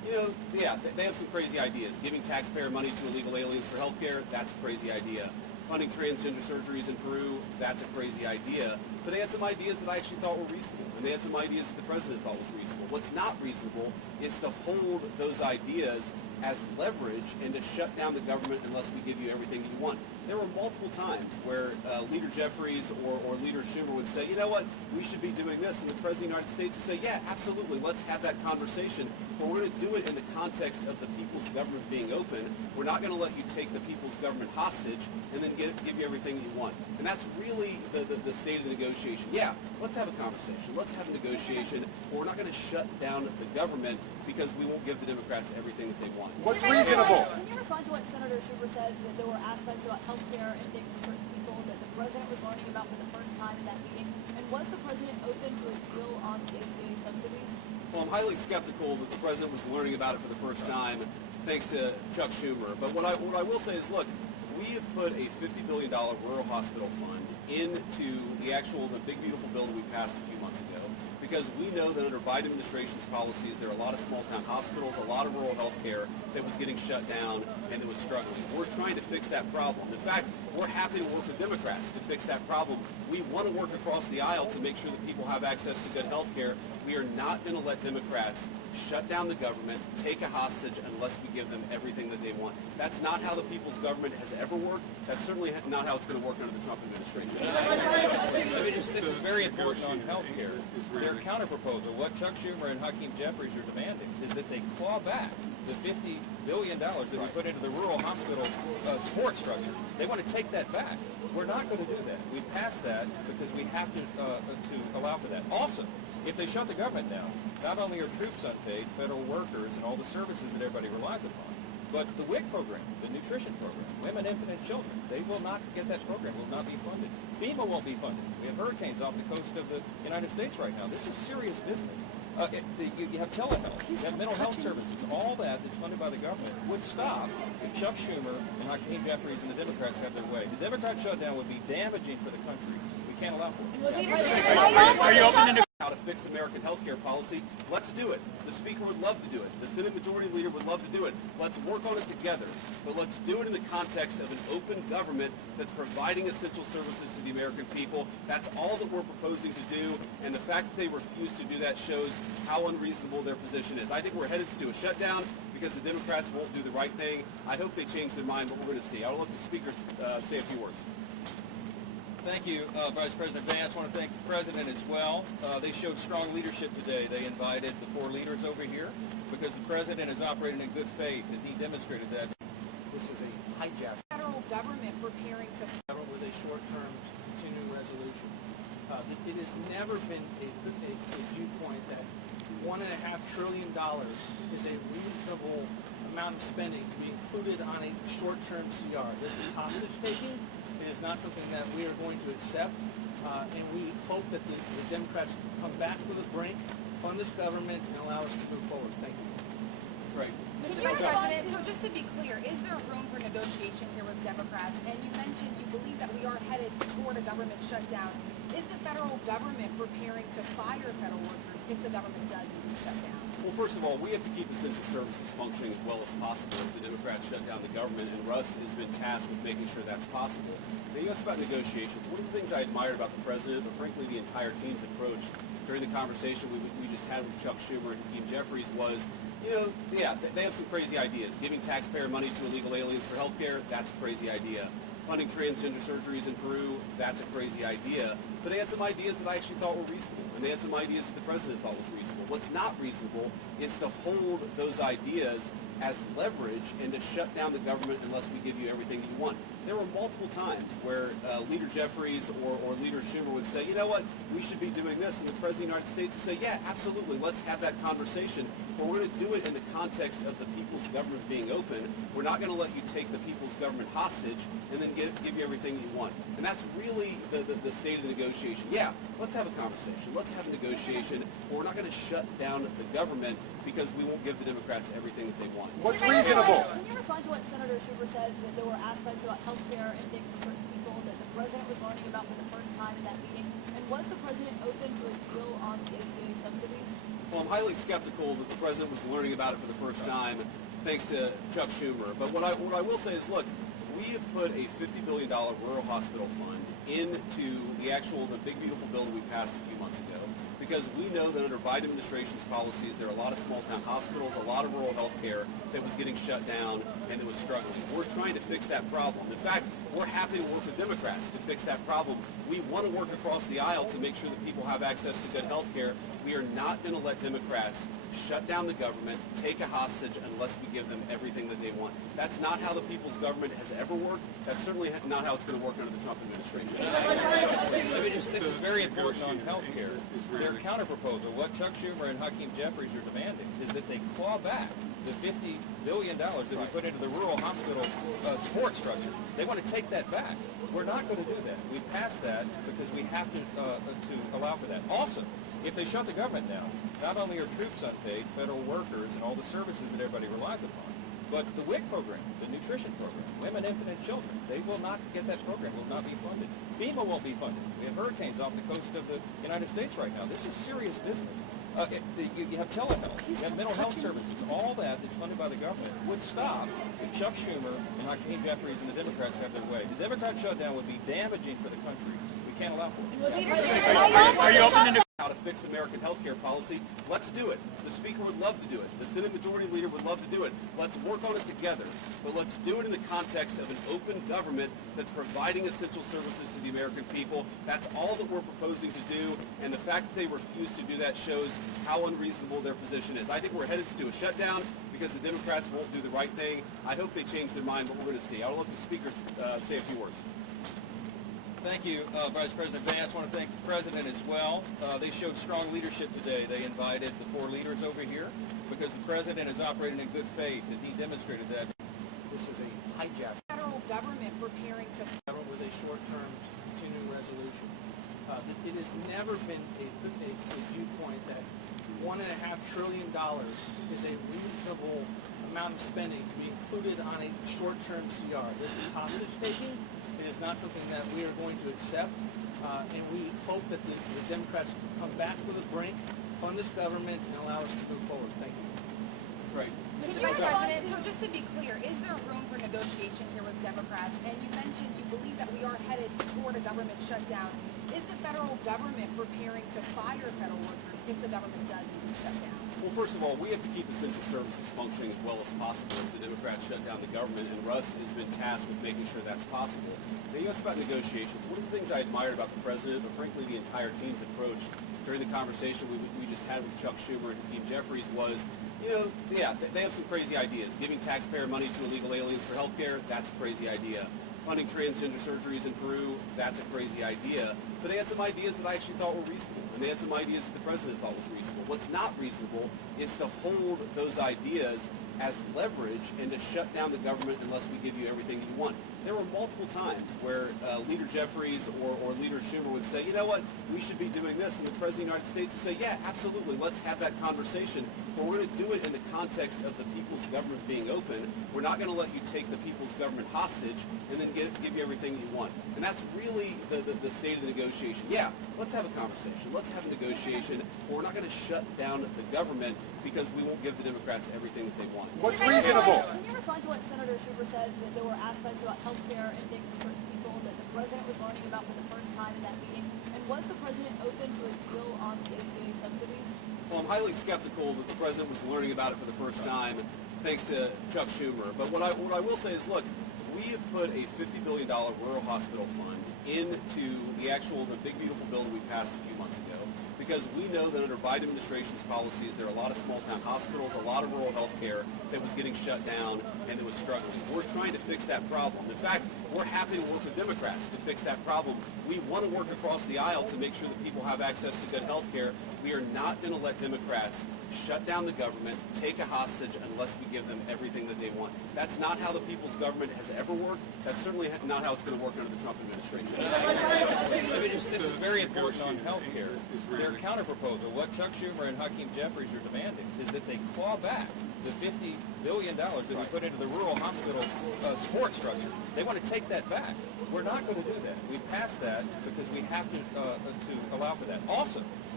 Yeah, they have some crazy ideas. Giving taxpayer money to illegal aliens for health care, that's a crazy idea. Funding transgender surgeries in Peru, that's a crazy idea. But they had some ideas that I actually thought were reasonable, and they had some ideas that the president thought was reasonable. What's not reasonable is to hold those ideas as leverage and to shut down the government unless we give you everything you want. There were multiple times where Leader Jeffries or Leader Schumer would say, you know what, we should be doing this, and the President of the United States would say, yeah, absolutely, let's have that conversation, but we're going to do it in the context of the people's government being open. We're not going to let you take the people's government hostage and then give you everything you want. And that's really the state of the negotiation. Yeah, let's have a conversation, let's have a negotiation, but we're not going to shut down the government because we won't give the Democrats everything that they want. What's reasonable? Can you respond to what Senator Schumer said, that there were aspects about health care ending for certain people that the president was learning about for the first time in that meeting? And was the president open to a deal on the ACA subsidies? Well, I'm highly skeptical that the president was learning about it for the first time, thanks to Chuck Schumer. But what I will say is, look, we have put a $50 billion rural hospital fund into the big, beautiful bill that we passed a few months ago, because we know that under Biden administration's policies, there are a lot of small-town hospitals, a lot of rural health care that was getting shut down and that was struggling. We're trying to fix that problem. In fact, we're happy to work with Democrats to fix that problem. We want to work across the aisle to make sure that people have access to good health care. We are not going to let Democrats shut down the government, take a hostage unless we give them everything that they want. That's not how the people's government has ever worked. That's certainly not how it's going to work under the Trump administration. This is very important on health care. Their counterproposal, what Chuck Schumer and Hakeem Jeffries are demanding, is that they claw back the $50 billion that we put into the rural hospital support structure. They want to take that back. We're not going to do that. We passed that because we have to allow for that. Also, if they shut the government down, not only are troops unpaid, federal workers, and all the services that everybody relies upon, but the WIC program, the nutrition program, women, infant, and children, they will not get that program, will not be funded. FEMA won't be funded. We have hurricanes off the coast of the United States right now. This is serious business. You have telehealth, you have mental health services, all that's funded by the government would stop if Chuck Schumer and Hakeem Jeffries and the Democrats have their way. The Democrat shutdown would be damaging for the country. We can't allow for it. Are you open to how to fix American health care policy? Let's do it. The Speaker would love to do it. The Senate Majority Leader would love to do it. Let's work on it together. But let's do it in the context of an open government that's providing essential services to the American people. That's all that we're proposing to do. And the fact that they refuse to do that shows how unreasonable their position is. I think we're headed to a shutdown because the Democrats won't do the right thing. I hope they change their mind, but we're going to see. I'll let the Speaker say a few words. Thank you, Vice President Vance. I want to thank the President as well. They showed strong leadership today. They invited the 4 leaders over here because the President is operating in good faith, and he demonstrated that. This is a hijack. Federal government preparing to With a short-term continuing resolution. It has never been a viewpoint that $1.5 trillion is a reasonable amount of spending to be included on a short-term CR. This is hostage-taking. It is not something that we are going to accept, and we hope that the Democrats come back to the brink, fund this government, and allow us to move forward. Thank you. Right. Mr. Vice President, so just to be clear, is there room for negotiation here with Democrats? And you mentioned you believe that we are headed toward a government shutdown. Is the federal government preparing to fire federal workers if the government does shut down? Well, first of all, we have to keep essential services functioning as well as possible if the Democrats shut down the government, and Russ has been tasked with making sure that's possible. Now, you asked about negotiations. One of the things I admired about the President, but frankly the entire team's approach during the conversation we just had with Chuck Schumer and Hakeem Jeffries was, yeah, they have some crazy ideas. Giving taxpayer money to illegal aliens for health care, that's a crazy idea. Funding transgender surgeries in Peru, that's a crazy idea. But they had some ideas that I actually thought were reasonable, and they had some ideas that the President thought was reasonable. What's not reasonable is to hold those ideas as leverage and to shut down the government unless we give you everything you want. There were multiple times where Leader Jeffries or Leader Schumer would say, you know what, we should be doing this, and the President of the United States would say, yeah, absolutely, let's have that conversation, but we're going to do it in the context of the people's government being open. We're not going to let you take the people's government hostage and then give you everything you want. And that's really the state of the negotiation. Yeah, let's have a conversation, let's have a negotiation, but we're not going to shut down the government because we won't give the Democrats everything that they want. What's reasonable? Can you respond to what Senator Schumer said, that there were aspects about health care ending for certain people that the president was learning about for the first time in that meeting? And was the president open to a deal on the ACA subsidies? Well, I'm highly skeptical that the president was learning about it for the first time thanks to Chuck Schumer. But what I will say is, look, we have put a $50 billion rural hospital fund into the big beautiful bill that we passed a few months ago, because we know that under Biden administration's policies, there are a lot of small town hospitals, a lot of rural health care that was getting shut down and that was struggling. We're trying to fix that problem. In fact, we're happy to work with Democrats to fix that problem. We want to work across the aisle to make sure that people have access to good health care. We are not going to let Democrats shut down the government, take a hostage unless we give them everything that they want. That's not how the people's government has ever worked. That's certainly not how it's going to work under the Trump administration. This is very important on health care. Their counterproposal, what Chuck Schumer and Hakeem Jeffries are demanding, is that they claw back the $50 billion that we put into the rural hospital support structure. They want to take that back. We're not going to do that. We passed that because we have to allow for that. Also, if they shut the government down, not only are troops unpaid, federal workers, and all the services that everybody relies upon, but the WIC program, the nutrition program, women, infant, and children, they will not get that program, will not be funded. FEMA won't be funded. We have hurricanes off the coast of the United States right now. This is serious business. You have telehealth, you have mental health services, all that's funded by the government would stop if Chuck Schumer and Hakeem Jeffries and the Democrats have their way. The Democrat shutdown would be damaging for the country. We can't allow for it. Are you open to how to fix American health care policy? Let's do it. The Speaker would love to do it. The Senate Majority Leader would love to do it. Let's work on it together. But let's do it in the context of an open government that's providing essential services to the American people. That's all that we're proposing to do. And the fact that they refuse to do that shows how unreasonable their position is. I think we're headed to a shutdown because the Democrats won't do the right thing. I hope they change their mind, but we're going to see. I'll let the Speaker say a few words. Thank you, Vice President Vance. I want to thank the President as well. They showed strong leadership today. They invited the 4 leaders over here because the President is operating in good faith, and he demonstrated that. This is a hijack. Federal government preparing to With a short-term continuing resolution. It has never been a viewpoint that $1.5 trillion is a reasonable amount of spending to be included on a short-term CR. This is hostage taking. It is not something that we are going to accept, and we hope that the Democrats come back to the brink, fund this government, and allow us to move forward. Thank you. Right. Mr. Vice President, so just to be clear, is there room for negotiation here with Democrats? And you mentioned you believe that we are headed toward a government shutdown. Is the federal government preparing to fire federal workers if the government does need to shut down? Well, first of all, we have to keep essential services functioning as well as possible if the Democrats shut down the government, and Russ has been tasked with making sure that's possible. Now, you asked about negotiations. One of the things I admired about the President, but frankly the entire team's approach during the conversation we just had with Chuck Schumer and Hakeem Jeffries was, they have some crazy ideas. Giving taxpayer money to illegal aliens for health care, that's a crazy idea. Funding transgender surgeries in Peru, that's a crazy idea. But they had some ideas that I actually thought were reasonable, and they had some ideas that the President thought was reasonable. What's not reasonable is to hold those ideas as leverage and to shut down the government unless we give you everything you want. There were multiple times where Leader Jeffries or Leader Schumer would say, you know what, we should be doing this, and the President of the United States would say, yeah, absolutely, let's have that conversation, but we're going to do it in the context of the people's government being open. We're not going to let you take the people's government hostage and then give you everything you want. And that's really the state of the negotiation. Yeah, let's have a conversation. Let's have a negotiation, but we're not going to shut down the government because we won't give the Democrats everything that they want. What's reasonable? Can you respond to what Senator Schumer said, that there were aspects about health care and things for certain people that the President was learning about for the first time in that meeting? And was the President open to a deal on the ACA subsidies? Well, I'm highly skeptical that the President was learning about it for the first time thanks to Chuck Schumer. But what I will say is, look, we have put a $50 billion rural hospital fund into the big beautiful bill that we passed a few months ago, because we know that under Biden administration's policies, there are a lot of small town hospitals, a lot of rural health care that was getting shut down and that was struggling. We're trying to fix that problem. In fact, we're happy to work with Democrats to fix that problem. We want to work across the aisle to make sure that people have access to good health care. We are not going to let Democrats shut down the government, take a hostage unless we give them everything that they want. That's not how the people's government has ever worked. That's certainly not how it's going to work under the Trump administration. This is very important on health care. Their counterproposal, what Chuck Schumer and Hakeem Jeffries are demanding, is that they claw back the $50 billion that we put into the rural hospital support structure. They want to take that back. We're not going to do that. We passed that because we have to allow for that. Also,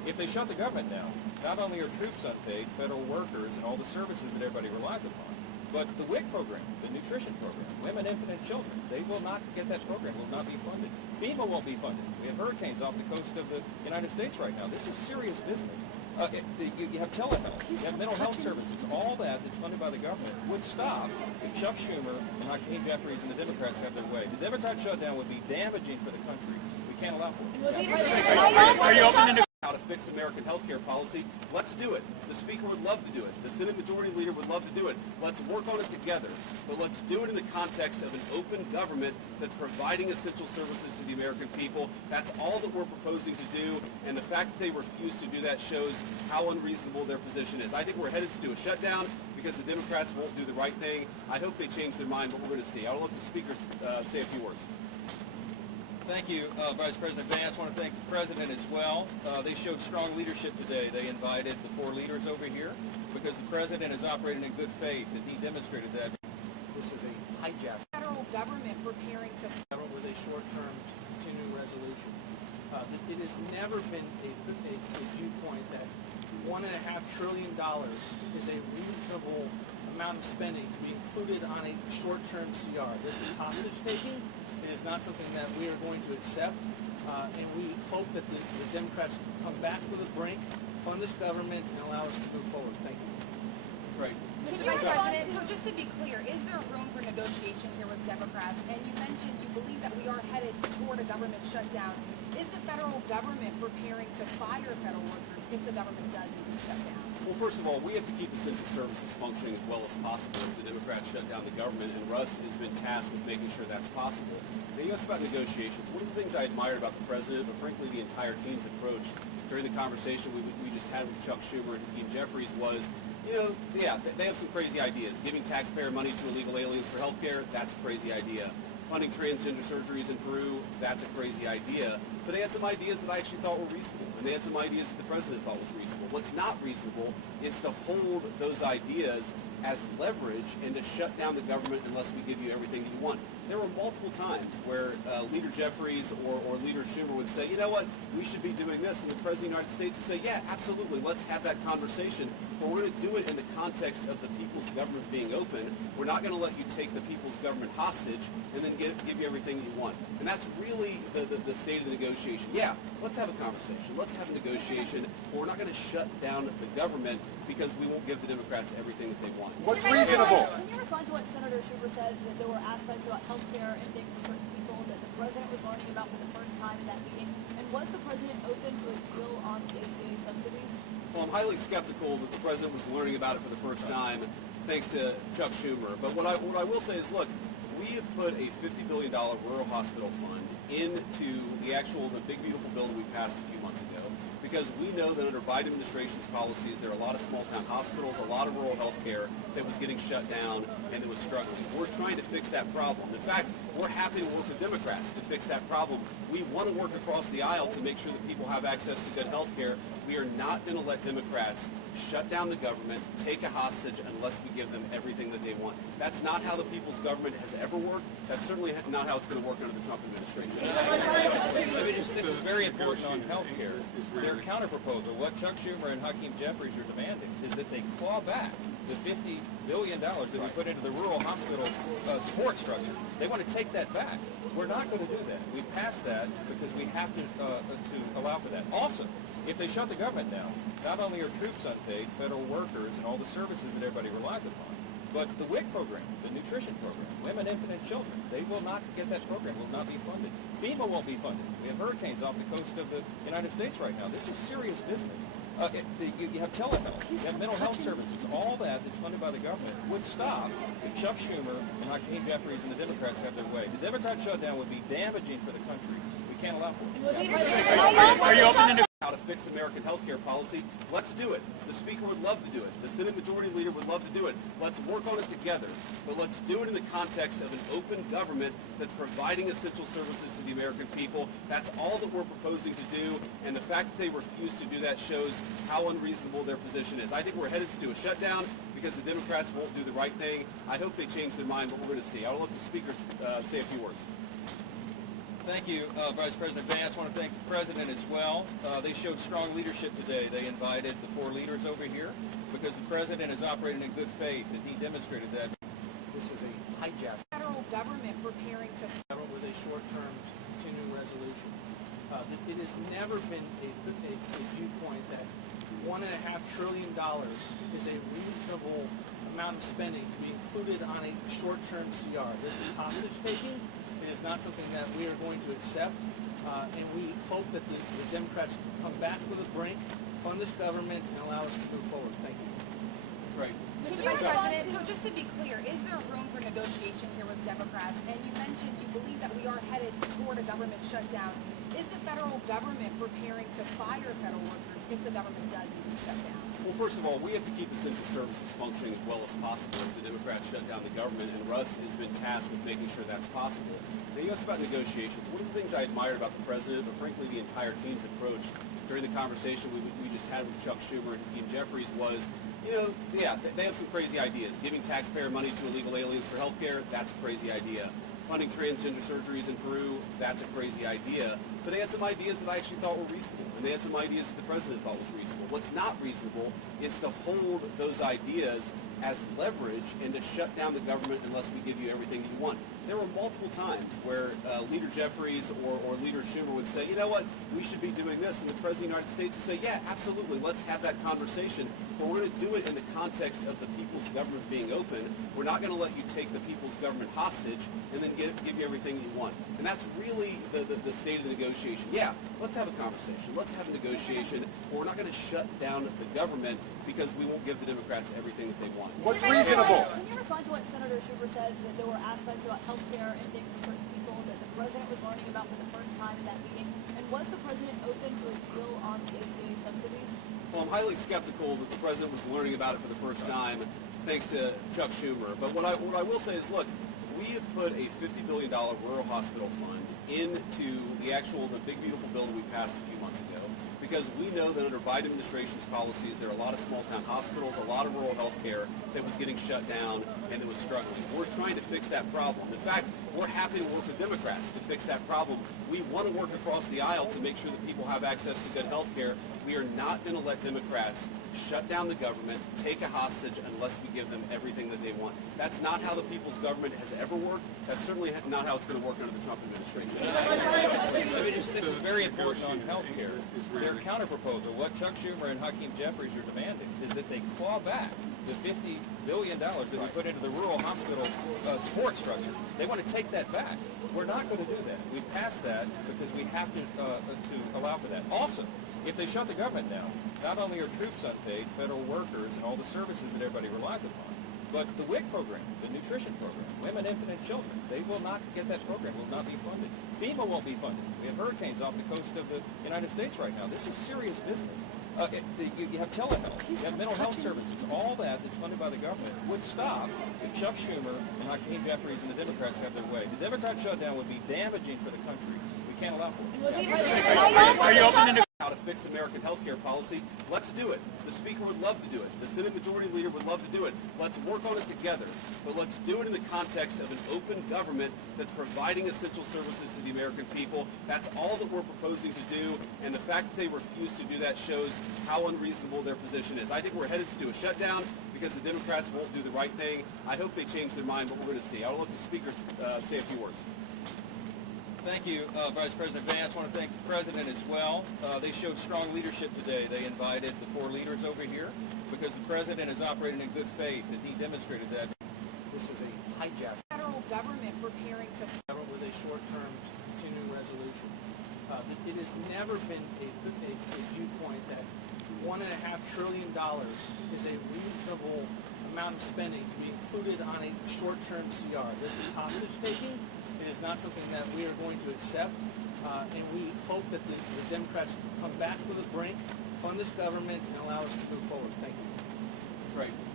if they shut the government down, not only are troops unpaid, federal workers, and all the services that everybody relies upon, but the WIC program, the nutrition program, women, infant, and children, they will not get that program, will not be funded. FEMA won't be funded. We have hurricanes off the coast of the United States right now. This is serious business. You have telehealth, you have mental health services, all that that's funded by the government would stop if Chuck Schumer and Hakeem Jeffries and the Democrats have their way. The Democrat shutdown would be damaging for the country. We can't allow for it. Are you open to how to fix American health care policy? Let's do it. The Speaker would love to do it. The Senate Majority Leader would love to do it. Let's work on it together. But let's do it in the context of an open government that's providing essential services to the American people. That's all that we're proposing to do. And the fact that they refuse to do that shows how unreasonable their position is. I think we're headed to a shutdown because the Democrats won't do the right thing. I hope they change their mind, but we're going to see. I'll let the Speaker say a few words. Thank you, Vice President Vance. I want to thank the President as well. They showed strong leadership today. They invited the 4 leaders over here because the President is operating in good faith, and he demonstrated that. This is a hijack. Federal government preparing to With a short-term continuing resolution. It has never been a viewpoint that $1.5 trillion is a reasonable amount of spending to be included on a short-term CR. This is hostage taking. It is not something that we are going to accept, and we hope that the Democrats come back to the brink, fund this government, and allow us to move forward. Thank you. Right. Mr. Vice President, so just to be clear, is there room for negotiation here with Democrats? And you mentioned you believe that we are headed toward a government shutdown. Is the federal government preparing to fire federal workers if the government does need to shut down? Well, first of all, we have to keep essential services functioning as well as possible if the Democrats shut down the government, and Russ has been tasked with making sure that's possible. Now, you asked about negotiations. One of the things I admired about the President, but frankly the entire team's approach during the conversation we just had with Chuck Schumer and Hakeem Jeffries was, they have some crazy ideas. Giving taxpayer money to illegal aliens for health care, that's a crazy idea. Funding transgender surgeries in Peru, that's a crazy idea. But they had some ideas that I actually thought were reasonable, and they had some ideas that the President thought was reasonable. What's not reasonable is to hold those ideas as leverage and to shut down the government unless we give you everything you want. There were multiple times where Leader Jeffries or Leader Schumer would say, you know what, we should be doing this, and the President of the United States would say, yeah, absolutely, let's have that conversation, but we're going to do it in the context of the people's government being open. We're not going to let you take the people's government hostage and then give you everything you want. And that's really the state of the negotiation. Yeah, let's have a conversation, let's have a negotiation, but we're not going to shut down the government because we won't give the Democrats everything that they want. What's reasonable? Can you respond to what Senator Schumer said, that there were aspects about health care ending for certain people that the President was learning about for the first time in that meeting? And was the President open to a deal on the ACA subsidies? Well, I'm highly skeptical that the President was learning about it for the first time thanks to Chuck Schumer. But what I will say is, look, we have put a $50 billion rural hospital fund into the big, beautiful bill that we passed a few months ago, because we know that under Biden administration's policies, there are a lot of small-town hospitals, a lot of rural health care that was getting shut down and that was struggling. We're trying to fix that problem. In fact, we're happy to work with Democrats to fix that problem. We want to work across the aisle to make sure that people have access to good health care. We are not going to let Democrats shut down the government, take a hostage unless we give them everything that they want. That's not how the people's government has ever worked. That's certainly not how it's going to work under the Trump administration. This is very important on health care. Their counterproposal, what Chuck Schumer and Hakeem Jeffries are demanding, is that they claw back the $50 billion that we put into the rural hospital support structure. They want to take that back. We're not going to do that. We passed that because we have to allow for that. Also, if they shut the government down, not only are troops unpaid, federal workers, and all the services that everybody relies upon, but the WIC program, the nutrition program, women, infant, and children, they will not get that program, will not be funded. FEMA won't be funded. We have hurricanes off the coast of the United States right now. This is serious business. You have telehealth, you have mental health services, all that that's funded by the government would stop if Chuck Schumer and Hakeem Jeffries and the Democrats have their way. The Democrat shutdown would be damaging for the country. We can't allow for it. Are you open to how to fix American health care policy? Let's do it. The Speaker would love to do it. The Senate Majority Leader would love to do it. Let's work on it together. But let's do it in the context of an open government that's providing essential services to the American people. That's all that we're proposing to do. And the fact that they refuse to do that shows how unreasonable their position is. I think we're headed to a shutdown because the Democrats won't do the right thing. I hope they change their mind, but we're going to see. I'll let the Speaker say a few words. Thank you, Vice President Vance. I want to thank the President as well. They showed strong leadership today. They invited the 4 leaders over here because the President is operating in good faith, and he demonstrated that. This is a hijack. Federal government preparing to With a short-term continuing resolution. It has never been a viewpoint that $1.5 trillion is a reasonable amount of spending to be included on a short-term CR. This is hostage taking. It is not something that we are going to accept, and we hope that the Democrats come back to the brink, fund this government, and allow us to move forward. Thank you. Right. Mr. Vice President, so just to be clear, is there room for negotiation here with Democrats? And you mentioned you believe that we are headed toward a government shutdown. Is the federal government preparing to fire federal workers if the government does need to shut down? Well, first of all, we have to keep essential services functioning as well as possible if the Democrats shut down the government, and Russ has been tasked with making sure that's possible. Now, you asked about negotiations. One of the things I admired about the President, but frankly the entire team's approach during the conversation we just had with Chuck Schumer and Hakeem Jeffries was, they have some crazy ideas. Giving taxpayer money to illegal aliens for health care, that's a crazy idea. Funding transgender surgeries in Peru, that's a crazy idea. But they had some ideas that I actually thought were reasonable, and they had some ideas that the President thought was reasonable. What's not reasonable is to hold those ideas as leverage and to shut down the government unless we give you everything that you want. There were multiple times where Leader Jeffries or Leader Schumer would say, you know what, we should be doing this, and the President of the United States would say, yeah, absolutely, let's have that conversation, but we're going to do it in the context of the people's government being open. We're not going to let you take the people's government hostage and then give you everything you want. And that's really the state of the negotiation. Yeah, let's have a conversation. Let's have a negotiation, but we're not going to shut down the government because we won't give the Democrats everything that they want. What's reasonable? Can you respond to what Senator Schumer said, that there were aspects about health care and things for certain people that the President was learning about for the first time in that meeting? And was the President open to a deal on the ACA subsidies? Well, I'm highly skeptical that the President was learning about it for the first time, thanks to Chuck Schumer. But what I will say is, look, we have put a $50 billion rural hospital fund into the big, beautiful bill that we passed a few months ago, because we know that under Biden administration's policies, there are a lot of small-town hospitals, a lot of rural health care that was getting shut down and that was struggling. We're trying to fix that problem. In fact, we're happy to work with Democrats to fix that problem. We want to work across the aisle to make sure that people have access to good health care. We are not going to let Democrats shut down the government, take a hostage, unless we give them everything that they want. That's not how the people's government has ever worked. That's certainly not how it's going to work under the Trump administration. This is very important on health care. Their counterproposal, what Chuck Schumer and Hakeem Jeffries are demanding, is that they claw back the $50 billion that we put into the rural hospital support structure. They want to take that back. We're not going to do that. We passed that because we have to allow for that. Also, if they shut the government down, not only are troops unpaid, federal workers, and all the services that everybody relies upon, but the WIC program, the nutrition program, women, infant, and children, they will not get that program, will not be funded. FEMA won't be funded. We have hurricanes off the coast of the United States right now. This is serious business. You have telehealth, you have mental health services, all that's funded by the government would stop if Chuck Schumer and Hakeem Jeffries and the Democrats have their way. The Democrat shutdown would be damaging for the country. We can't allow for it. Are you open to how to fix American health care policy? Let's do it. The Speaker would love to do it. The Senate Majority Leader would love to do it. Let's work on it together. But let's do it in the context of an open government that's providing essential services to the American people. That's all that we're proposing to do. And the fact that they refuse to do that shows how unreasonable their position is. I think we're headed to a shutdown because the Democrats won't do the right thing. I hope they change their mind, but we're going to see. I'll let the Speaker say a few words. Thank you, Vice President Vance. I want to thank the President as well. They showed strong leadership today. They invited the 4 leaders over here because the President is operating in good faith, and he demonstrated that. This is a hijack. Federal government preparing to With a short-term continuing resolution. It has never been a viewpoint that $1.5 trillion is a reasonable amount of spending to be included on a short-term CR. This is hostage taking. It is not something that we are going to accept, and we hope that the Democrats come back to the brink, fund this government, and allow us to move forward. Thank you. Right.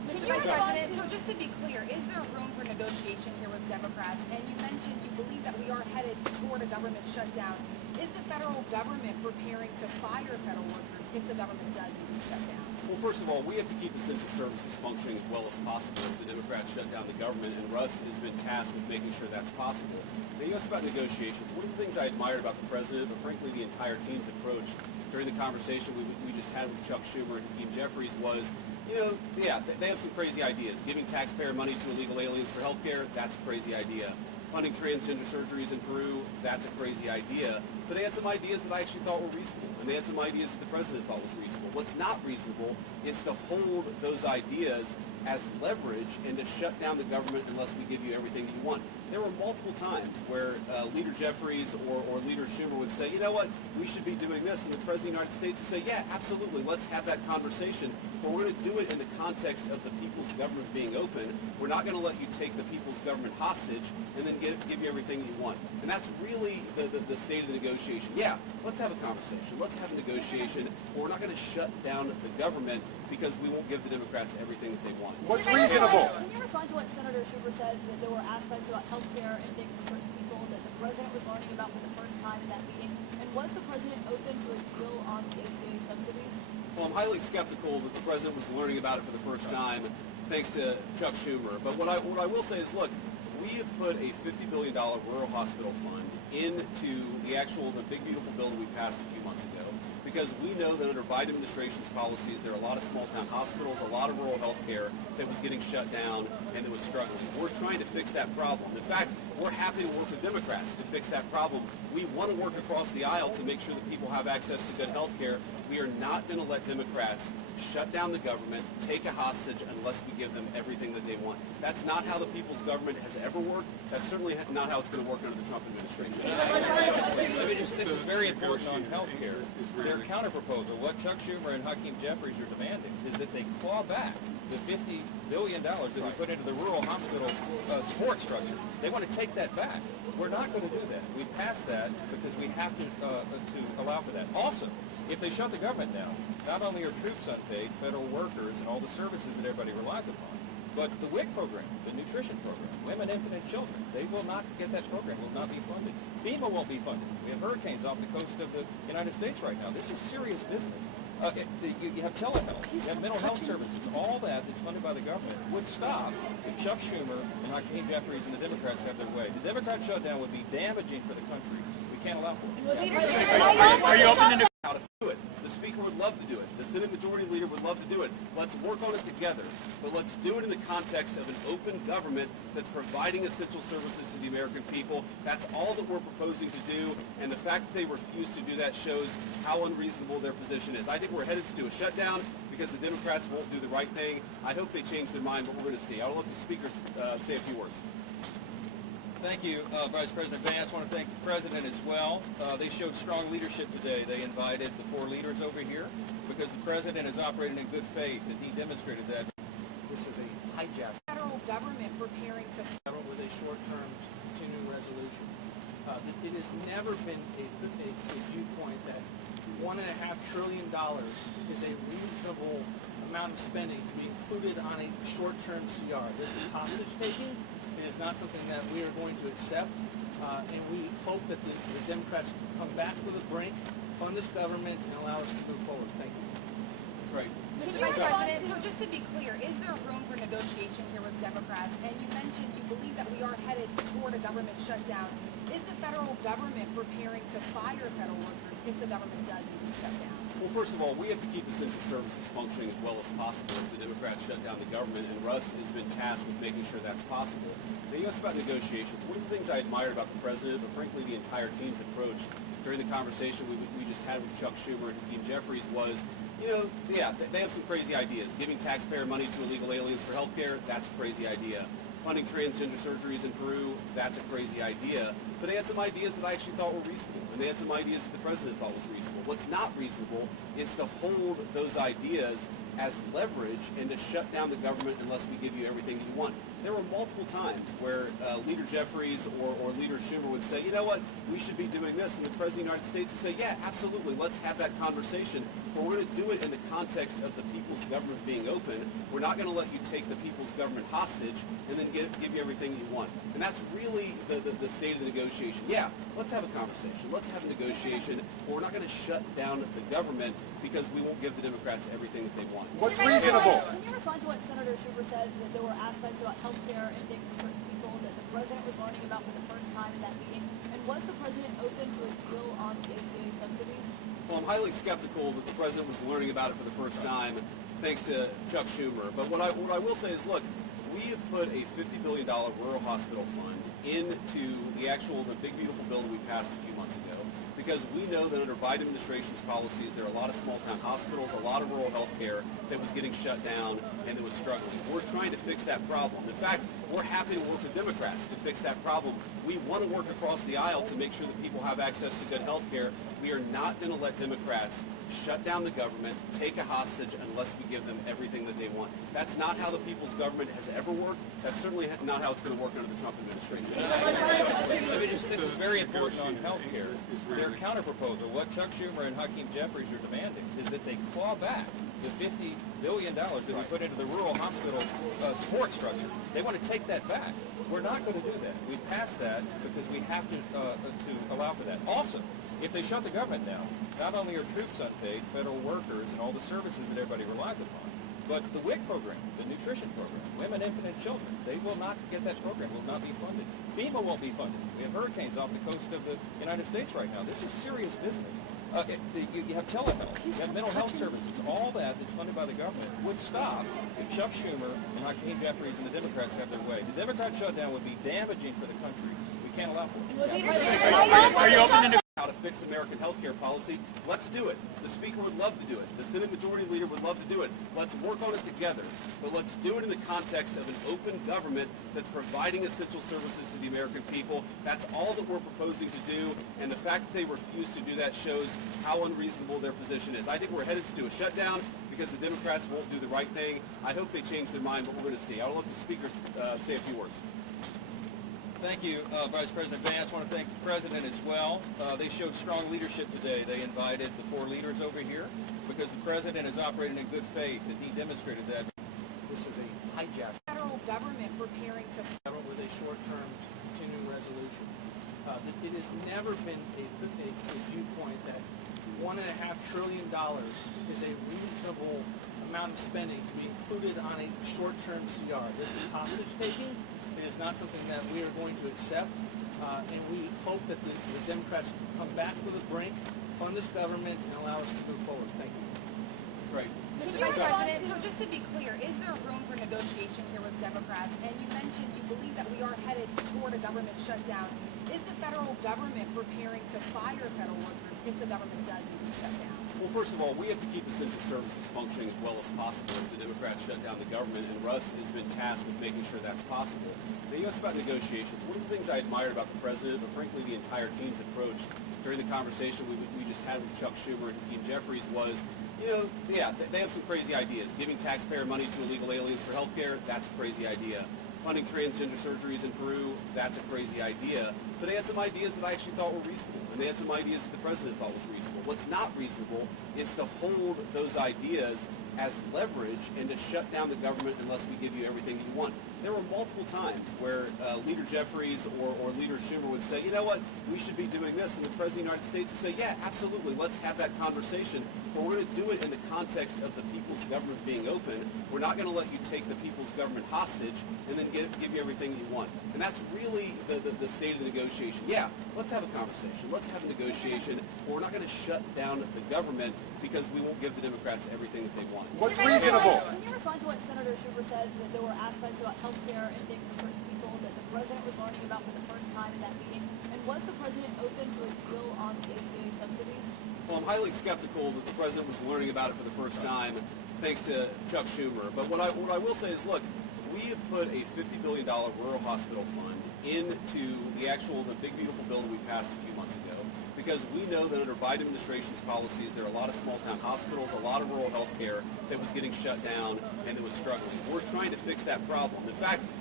Mr. Vice President, so just to be clear, is there room for negotiation here with Democrats? And you mentioned you believe that we are headed toward a government shutdown. Is the federal government preparing to fire federal workers if the government does indeed shut down? Well, first of all, we have to keep essential services functioning as well as possible if the Democrats shut down the government, and Russ has been tasked with making sure that's possible. Now, you asked about negotiations. One of the things I admired about the president, but frankly the entire team's approach during the conversation we just had with Chuck Schumer and Hakeem Jeffries was, they have some crazy ideas. Giving taxpayer money to illegal aliens for health care, that's a crazy idea. Funding transgender surgeries in Peru, that's a crazy idea. But they had some ideas that I actually thought were reasonable, and they had some ideas that the president thought was reasonable. What's not reasonable is to hold those ideas as leverage and to shut down the government unless we give you everything that you want. There were multiple times where Leader Jeffries or Leader Schumer would say, you know what, we should be doing this, and the President of the United States would say, yeah, absolutely, let's have that conversation, but we're going to do it in the context of the people's government being open. We're not going to let you take the people's government hostage and then give you everything you want. And that's really the state of the negotiation. Yeah, let's have a conversation. Let's have a negotiation, but we're not going to shut down the government because we won't give the Democrats everything that they want. What's reasonable? Can you respond to what Senator Schumer said, that there were aspects about health care and things for certain people that the president was learning about for the first time in that meeting? And was the president open to a deal on the ACA subsidies? Well, I'm highly skeptical that the president was learning about it for the first time, thanks to Chuck Schumer. But what I will say is, look, we have put a $50 billion rural hospital fund into the big beautiful bill that we passed a few months ago, because we know that under Biden administration's policies, there are a lot of small-town hospitals, a lot of rural health care that was getting shut down and that was struggling. We're trying to fix that problem. In fact, we're happy to work with Democrats to fix that problem. We want to work across the aisle to make sure that people have access to good health care. We are not going to let Democrats shut down the government, take a hostage, unless we give them everything that they want. That's not how the people's government has ever worked. That's certainly not how it's going to work under the Trump administration. This is very important on health care. Their counterproposal, what Chuck Schumer and Hakeem Jeffries are demanding, is that they claw back the $50 billion that we put into the rural hospital support structure. They want to take that back. We're not going to do that. We passed that because we have to allow for that. Also, if they shut the government down, not only are troops unpaid, federal workers, and all the services that everybody relies upon, but the WIC program, the nutrition program, women, infant, and children, they will not get that program, will not be funded. FEMA won't be funded. We have hurricanes off the coast of the United States right now. This is serious business. You have telehealth, you have mental health services, all that's funded by the government would stop if Chuck Schumer and Hakeem Jeffries and the Democrats have their way. The Democrat shutdown would be damaging for the country. We can't allow for it. Are you open to How to do it. The Speaker would love to do it. The Senate Majority Leader would love to do it. Let's work on it together. But let's do it in the context of an open government that's providing essential services to the American people. That's all that we're proposing to do. And the fact that they refuse to do that shows how unreasonable their position is. I think we're headed to a shutdown because the Democrats won't do the right thing. I hope they change their mind, but we're going to see. I'll let the Speaker say a few words. Thank you, Vice President Vance. I want to thank the President as well. They showed strong leadership today. They invited the 4 leaders over here because the President is operating in good faith, and he demonstrated that. This is a hijack. Federal government preparing to With a short-term continuing resolution. It has never been a viewpoint that $1.5 trillion is a reasonable amount of spending to be included on a short-term CR. This is hostage taking. It is not something that we are going to accept, and we hope that the Democrats come back to the brink, fund this government, and allow us to move forward. Thank you. Right. Mr. Vice President, so just to be clear, is there room for negotiation here with Democrats? And you mentioned you believe that we are headed toward a government shutdown. Is the federal government preparing to fire federal workers if the government does indeed shut down? Well, first of all, we have to keep essential services functioning as well as possible if the Democrats shut down the government, and Russ has been tasked with making sure that's possible. Now, you asked about negotiations. One of the things I admired about the president, but frankly the entire team's approach during the conversation we just had with Chuck Schumer and Hakeem Jeffries was, they have some crazy ideas. Giving taxpayer money to illegal aliens for health care, that's a crazy idea. Funding transgender surgeries in Peru, that's a crazy idea. But they had some ideas that I actually thought were reasonable, and they had some ideas that the president thought was reasonable. What's not reasonable is to hold those ideas as leverage and to shut down the government unless we give you everything that you want. There were multiple times where Leader Jeffries or Leader Schumer would say, you know what, we should be doing this, and the President of the United States would say, yeah, absolutely, let's have that conversation, but we're going to do it in the context of the people's government being open. We're not going to let you take the people's government hostage and then give you everything you want. And that's really the state of the negotiation. Yeah, let's have a conversation. Let's have a negotiation, but we're not going to shut down the government because we won't give the Democrats everything that they want. What's reasonable? Can you respond to what Senator Schumer said, that there were aspects about health care and things for certain people that the president was learning about for the first time in that meeting? And was the president open to a deal on the ACA subsidies? Well, I'm highly skeptical that the president was learning about it for the first time, thanks to Chuck Schumer. But what I will say is, look, we have put a $50 billion rural hospital fund into the big beautiful bill that we passed a few months ago, because we know that under Biden administration's policies, there are a lot of small-town hospitals, a lot of rural health care that was getting shut down and that was struggling. We're trying to fix that problem. In fact, we're happy to work with Democrats to fix that problem. We want to work across the aisle to make sure that people have access to good health care. We are not going to let Democrats shut down the government, take a hostage, unless we give them everything that they want. That's not how the people's government has ever worked. That's certainly not how it's going to work under the Trump administration. This is very important on health care. Their counterproposal, what Chuck Schumer and Hakeem Jeffries are demanding, is that they claw back the $50 billion that we put into the rural hospital support structure. They want to take that back. We're not going to do that. We passed that because we have to allow for that. Also, if they shut the government down, not only are troops unpaid, federal workers, and all the services that everybody relies upon, but the WIC program, the nutrition program, women, infant, and children, they will not get that program, will not be funded. FEMA won't be funded. We have hurricanes off the coast of the United States right now. This is serious business. You have telehealth, you have mental health services, all that's funded by the government would stop if Chuck Schumer and Hakeem Jeffries and the Democrats have their way. The Democrat shutdown would be damaging for the country. We can't allow for it. Are you open to how to fix American health care policy? Let's do it. The Speaker would love to do it. The Senate Majority Leader would love to do it. Let's work on it together. But let's do it in the context of an open government that's providing essential services to the American people. That's all that we're proposing to do. And the fact that they refuse to do that shows how unreasonable their position is. I think we're headed to a shutdown because the Democrats won't do the right thing. I hope they change their mind, but we're going to see. I'll let the Speaker say a few words. Thank you, Vice President Vance. I want to thank the President as well. They showed strong leadership today. They invited the 4 leaders over here because the President is operating in good faith, and he demonstrated that. This is a hijack. Federal government preparing to With a short-term continuing resolution. It has never been a viewpoint that $1.5 trillion is a reasonable amount of spending to be included on a short-term CR. This is hostage taking. It is not something that we are going to accept, and we hope that the Democrats come back to the brink, fund this government, and allow us to move forward. Thank you. Great. Mr. President, so just to be clear, is there room for negotiation here with Democrats? And you mentioned you believe that we are headed toward a government shutdown. Is the federal government preparing to fire federal workers if the government does need to shut down? Well, first of all, we have to keep essential services functioning as well as possible if the Democrats shut down the government, and Russ has been tasked with making sure that's possible. Now, you asked about negotiations. One of the things I admired about the President, but frankly the entire team's approach during the conversation we just had with Chuck Schumer and Hakeem Jeffries was, they have some crazy ideas. Giving taxpayer money to illegal aliens for health care, that's a crazy idea. Funding transgender surgeries in Peru, that's a crazy idea. But they had some ideas that I actually thought were reasonable, and they had some ideas that the President thought was reasonable. What's not reasonable is to hold those ideas as leverage and to shut down the government unless we give you everything you want. There were multiple times where Leader Jeffries or Leader Schumer would say, you know what, we should be doing this, and the President of the United States would say, yeah, absolutely, let's have that conversation, but we're going to do it in the context of the people's government being open. We're not going to let you take the people's government hostage and then give you everything you want. And that's really the state of the negotiation. Yeah, let's have a conversation. Let's have a negotiation, but we're not going to shut down the government because we won't give the Democrats everything that they want. What's reasonable? Can you respond to what Senator Schumer said, that there were aspects about health care and things for certain people that the president was learning about for the first time in that meeting? And was the president open to a deal on the ACA subsidies? Well, I'm highly skeptical that the President was learning about it for the first time, thanks to Chuck Schumer. But what I will say is, look, we have put a $50 billion rural hospital fund into the big beautiful bill that we passed a few months ago, because we know that under Biden administration's policies, there are a lot of small-town hospitals, a lot of rural health care that was getting shut down and that was struggling. We're trying to fix that problem. In fact,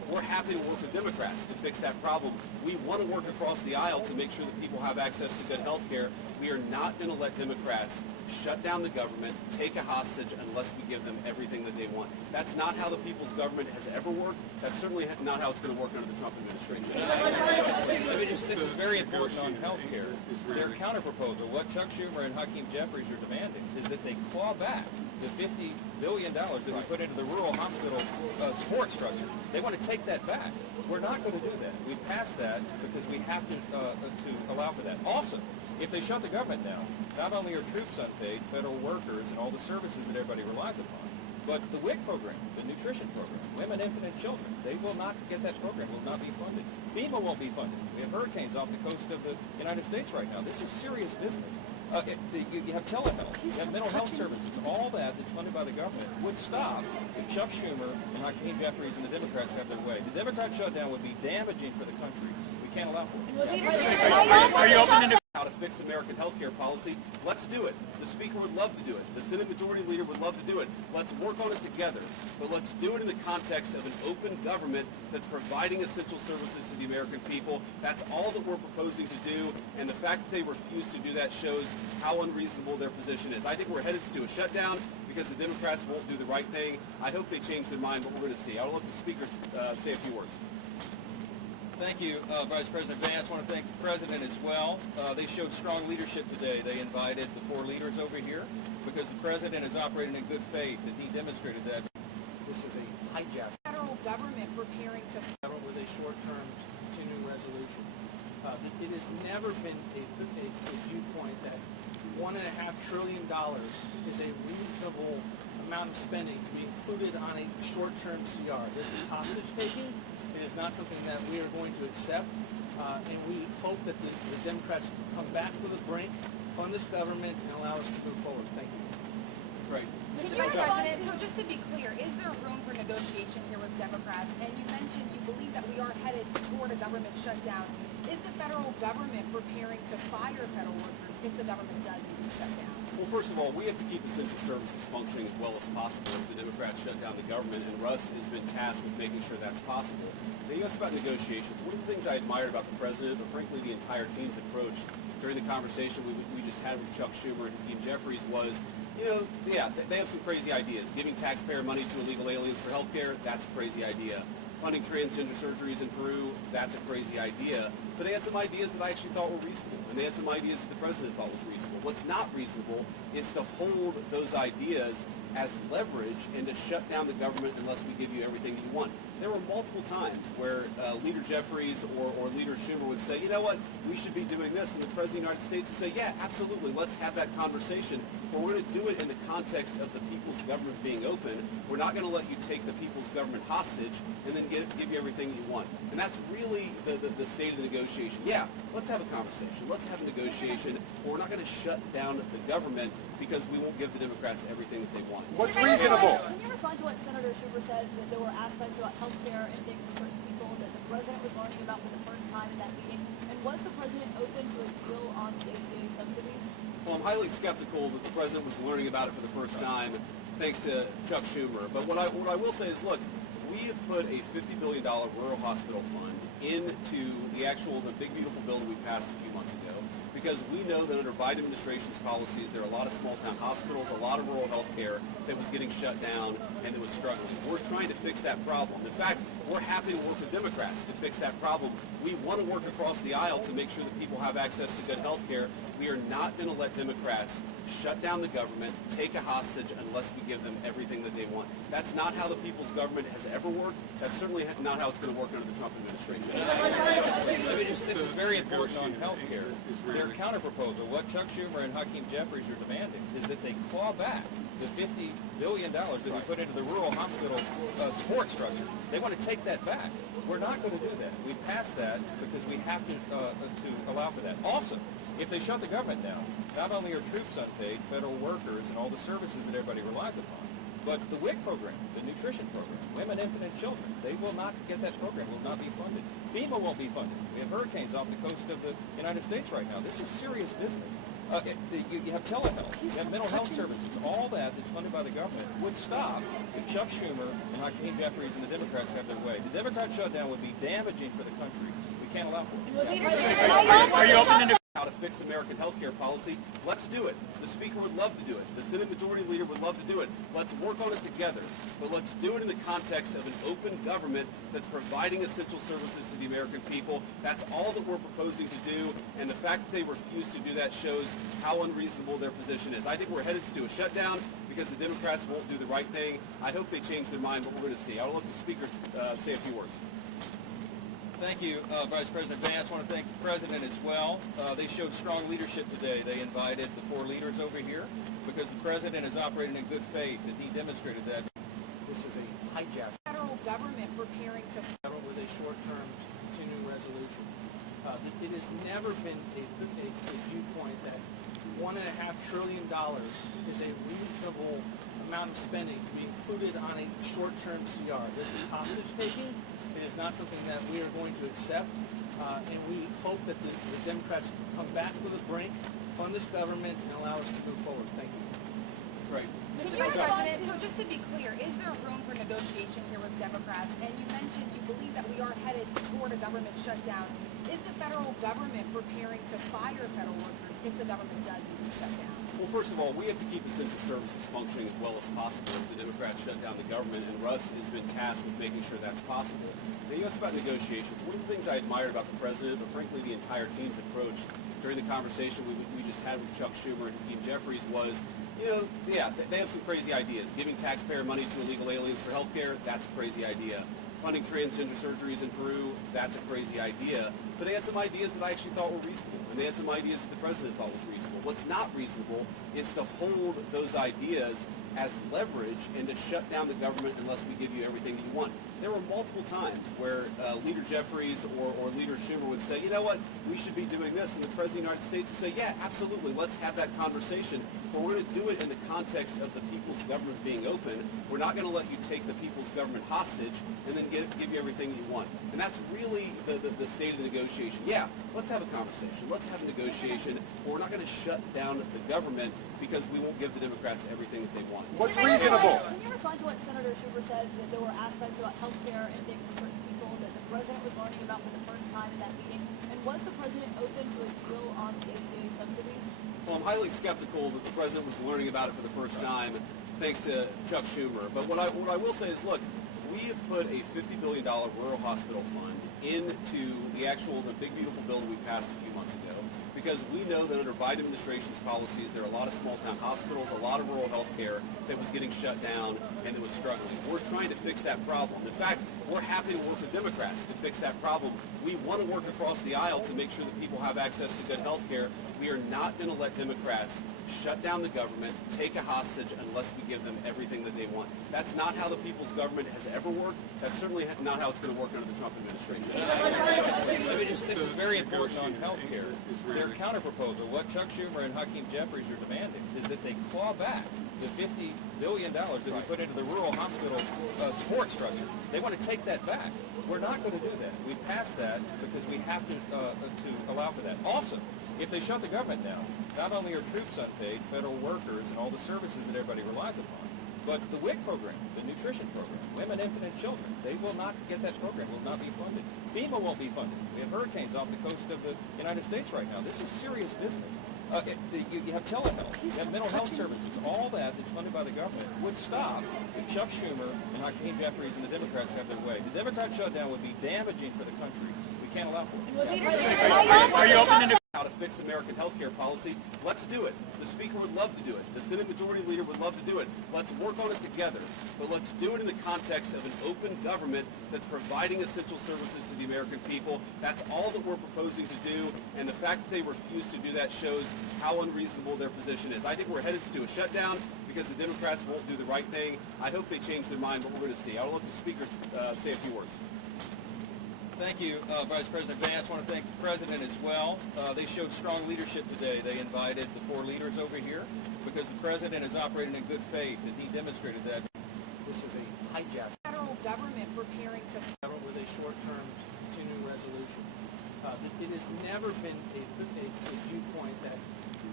we're happy to work with Democrats to fix that problem. We want to work across the aisle to make sure that people have access to good health care. We are not going to let Democrats shut down the government, take a hostage unless we give them everything that they want. That's not how the people's government has ever worked. That's certainly not how it's going to work under the Trump administration. This is very important on health care. Their counterproposal, what Chuck Schumer and Hakeem Jeffries are demanding, is that they claw back the $50 billion that we put into the rural hospital support structure. They want to take that back. We're not going to do that. We passed that because we have to allow for that. Also, if they shut the government down, not only are troops unpaid, federal workers, and all the services that everybody relies upon, but the WIC program, the nutrition program, women, infant, and children, they will not get that program, will not be funded. FEMA won't be funded. We have hurricanes off the coast of the United States right now. This is serious business. You have telehealth, you have mental health services, all that's funded by the government would stop if Chuck Schumer and Hakeem Jeffries and the Democrats have their way. The Democrat shutdown would be damaging for the country. We can't allow for it. Are you open to how to fix American health care policy? Let's do it. The Speaker would love to do it. The Senate Majority Leader would love to do it. Let's work on it together. But let's do it in the context of an open government that's providing essential services to the American people. That's all that we're proposing to do. And the fact that they refuse to do that shows how unreasonable their position is. I think we're headed to a shutdown because the Democrats won't do the right thing. I hope they change their mind, but we're going to see. I'll let the Speaker say a few words. Thank you, Vice President Vance. I want to thank the President as well. They showed strong leadership today. They invited the 4 leaders over here because the President is operating in good faith, and he demonstrated that. This is a hijack. Federal government preparing to with a short-term continuing resolution. It has never been a viewpoint that $1.5 trillion is a reasonable amount of spending to be included on a short-term CR. This is hostage taking. It is not something that we are going to accept, and we hope that the Democrats come back to the brink, fund this government, and allow us to move forward. Thank you. Right. Mr. Vice President, so just to be clear, is there room for negotiation here with Democrats? And you mentioned you believe that we are headed toward a government shutdown. Is the federal government preparing to fire federal workers if the government does need to shut down? Well, first of all, we have to keep essential services functioning as well as possible if the Democrats shut down the government, and Russ has been tasked with making sure that's possible. Now, you asked about negotiations. One of the things I admired about the President, but frankly the entire team's approach during the conversation we just had with Chuck Schumer and Hakeem Jeffries was, they have some crazy ideas. Giving taxpayer money to illegal aliens for health care, that's a crazy idea. Funding transgender surgeries in Peru, that's a crazy idea. But they had some ideas that I actually thought were reasonable, and they had some ideas that the President thought was reasonable. What's not reasonable is to hold those ideas as leverage and to shut down the government unless we give you everything that you want. There were multiple times where Leader Jeffries or Leader Schumer would say, you know what, we should be doing this, and the President of the United States would say, yeah, absolutely, let's have that conversation, but we're going to do it in the context of the people's government being open. We're not going to let you take the people's government hostage and then give you everything you want. And that's really the state of the negotiation. Yeah, let's have a conversation. Let's have a negotiation, but we're not going to shut down the government because we won't give the Democrats everything that they want. What's reasonable? Can you respond to what Senator Schumer said, that there were aspects about health care and things for certain people that the President was learning about for the first time in that meeting? And was the President open to a deal on the ACA subsidies? Well, I'm highly skeptical that the President was learning about it for the first time, thanks to Chuck Schumer. But what I will say is, look, we have put a $50 billion rural hospital fund into the big, beautiful bill that we passed a few months ago, because we know that under Biden administration's policies, there are a lot of small-town hospitals, a lot of rural health care that was getting shut down and that was struggling. We're trying to fix that problem. In fact, we're happy to work with Democrats to fix that problem. We want to work across the aisle to make sure that people have access to good health care. We are not going to let Democrats shut down the government, take a hostage unless we give them everything that they want. That's not how the people's government has ever worked. That's certainly not how it's going to work under the Trump administration. This is very important on health care. Their counterproposal, what Chuck Schumer and Hakeem Jeffries are demanding, is that they claw back the $50 billion that we put into the rural hospital support structure. They want to take that back. We're not going to do that. We passed that because we have to allow for that. Also, if they shut the government down, not only are troops unpaid, federal workers, and all the services that everybody relies upon, but the WIC program, the nutrition program, women, infant, and children, they will not get that program, will not be funded. FEMA won't be funded. We have hurricanes off the coast of the United States right now. This is serious business. You have telehealth, you have mental health services, all that that's funded by the government would stop if Chuck Schumer and Hakeem Jeffries and the Democrats have their way. The Democrat shutdown would be damaging for the country. We can't allow for it. Are you open to how to fix American healthcare policy? Let's do it. The Speaker would love to do it. The Senate Majority Leader would love to do it. Let's work on it together. But let's do it in the context of an open government that's providing essential services to the American people. That's all that we're proposing to do. And the fact that they refuse to do that shows how unreasonable their position is. I think we're headed to a shutdown because the Democrats won't do the right thing. I hope they change their mind, but we're going to see. I'll let the Speaker say a few words. Thank you, Vice President Vance. I want to thank the President as well. They showed strong leadership today. They invited the 4 leaders over here because the President is operating in good faith, and he demonstrated that. This is a hijack. Federal government preparing to With a short-term continuing resolution. It has never been a viewpoint that $1.5 trillion is a reasonable amount of spending to be included on a short-term CR. This is hostage taking. It is not something that we are going to accept, and we hope that the Democrats come back to the brink, fund this government, and allow us to move forward. Thank you. Right. Mr. President, so just to be clear, is there room for negotiation here with Democrats? And you mentioned you believe that we are headed toward a government shutdown. Is the federal government preparing to fire federal workers if the government does need to shut down? Well, first of all, we have to keep essential services functioning as well as possible if the Democrats shut down the government, and Russ has been tasked with making sure that's possible. Now, you asked about negotiations. One of the things I admired about the President, but frankly the entire team's approach during the conversation we just had with Chuck Schumer and Hakeem Jeffries was, they have some crazy ideas. Giving taxpayer money to illegal aliens for health care, that's a crazy idea. Funding transgender surgeries in Peru, that's a crazy idea. But they had some ideas that I actually thought were reasonable, and they had some ideas that the President thought was reasonable. What's not reasonable is to hold those ideas as leverage and to shut down the government unless we give you everything that you want. There were multiple times where Leader Jeffries or Leader Schumer would say, you know what, we should be doing this, and the President of the United States would say, yeah, absolutely, let's have that conversation, but we're going to do it in the context of the people's government being open. We're not going to let you take the people's government hostage and then give you everything you want. And that's really the state of the negotiation. Yeah, let's have a conversation. Let's have a negotiation, but we're not going to shut down the government because we won't give the Democrats everything that they want. What's reasonable? Can you respond to what Senator Schumer said, that there were aspects about health care and things for certain people that the President was learning about for the first time in that meeting? And was the President open to a deal on the ACA subsidies? Well, I'm highly skeptical that the President was learning about it for the first time thanks to Chuck Schumer. But what I will say is, look, we have put a $50 billion rural hospital fund into the big, beautiful bill that we passed a few months ago, because we know that under Biden administration's policies, there are a lot of small-town hospitals, a lot of rural health care that was getting shut down and that was struggling. We're trying to fix that problem. In fact, we're happy to work with Democrats to fix that problem. We want to work across the aisle to make sure that people have access to good health care. We are not going to let Democrats shut down the government, take a hostage, unless we give them everything that they want. That's not how the people's government has ever worked. That's certainly not how it's going to work under the Trump administration. This is very important on health care. Their counterproposal, what Chuck Schumer and Hakeem Jeffries are demanding, is that they claw back the $50 billion that we put into the rural hospital support structure. They want to take that back. We're not going to do that. We passed that because we have to allow for that. Also, if they shut the government down, not only are troops unpaid, federal workers, and all the services that everybody relies upon, but the WIC program, the nutrition program, women, infant, and children, they will not get that program, will not be funded. FEMA won't be funded. We have hurricanes off the coast of the United States right now. This is serious business. You have telehealth, you have mental health services, all that that's funded by the government would stop if Chuck Schumer and Hakeem Jeffries and the Democrats have their way. The Democrat shutdown would be damaging for the country. We can't allow for it. Are you open to how to fix American healthcare policy? Let's do it. The Speaker would love to do it. The Senate Majority Leader would love to do it. Let's work on it together. But let's do it in the context of an open government that's providing essential services to the American people. That's all that we're proposing to do. And the fact that they refuse to do that shows how unreasonable their position is. I think we're headed to a shutdown because the Democrats won't do the right thing. I hope they change their mind, but we're going to see. I'll let the Speaker say a few words. Thank you, Vice President Vance. I want to thank the President as well. They showed strong leadership today. They invited the 4 leaders over here because the President is operating in good faith, and he demonstrated that. This is a hijack. Federal government preparing to With a short-term continuing resolution. It has never been a viewpoint that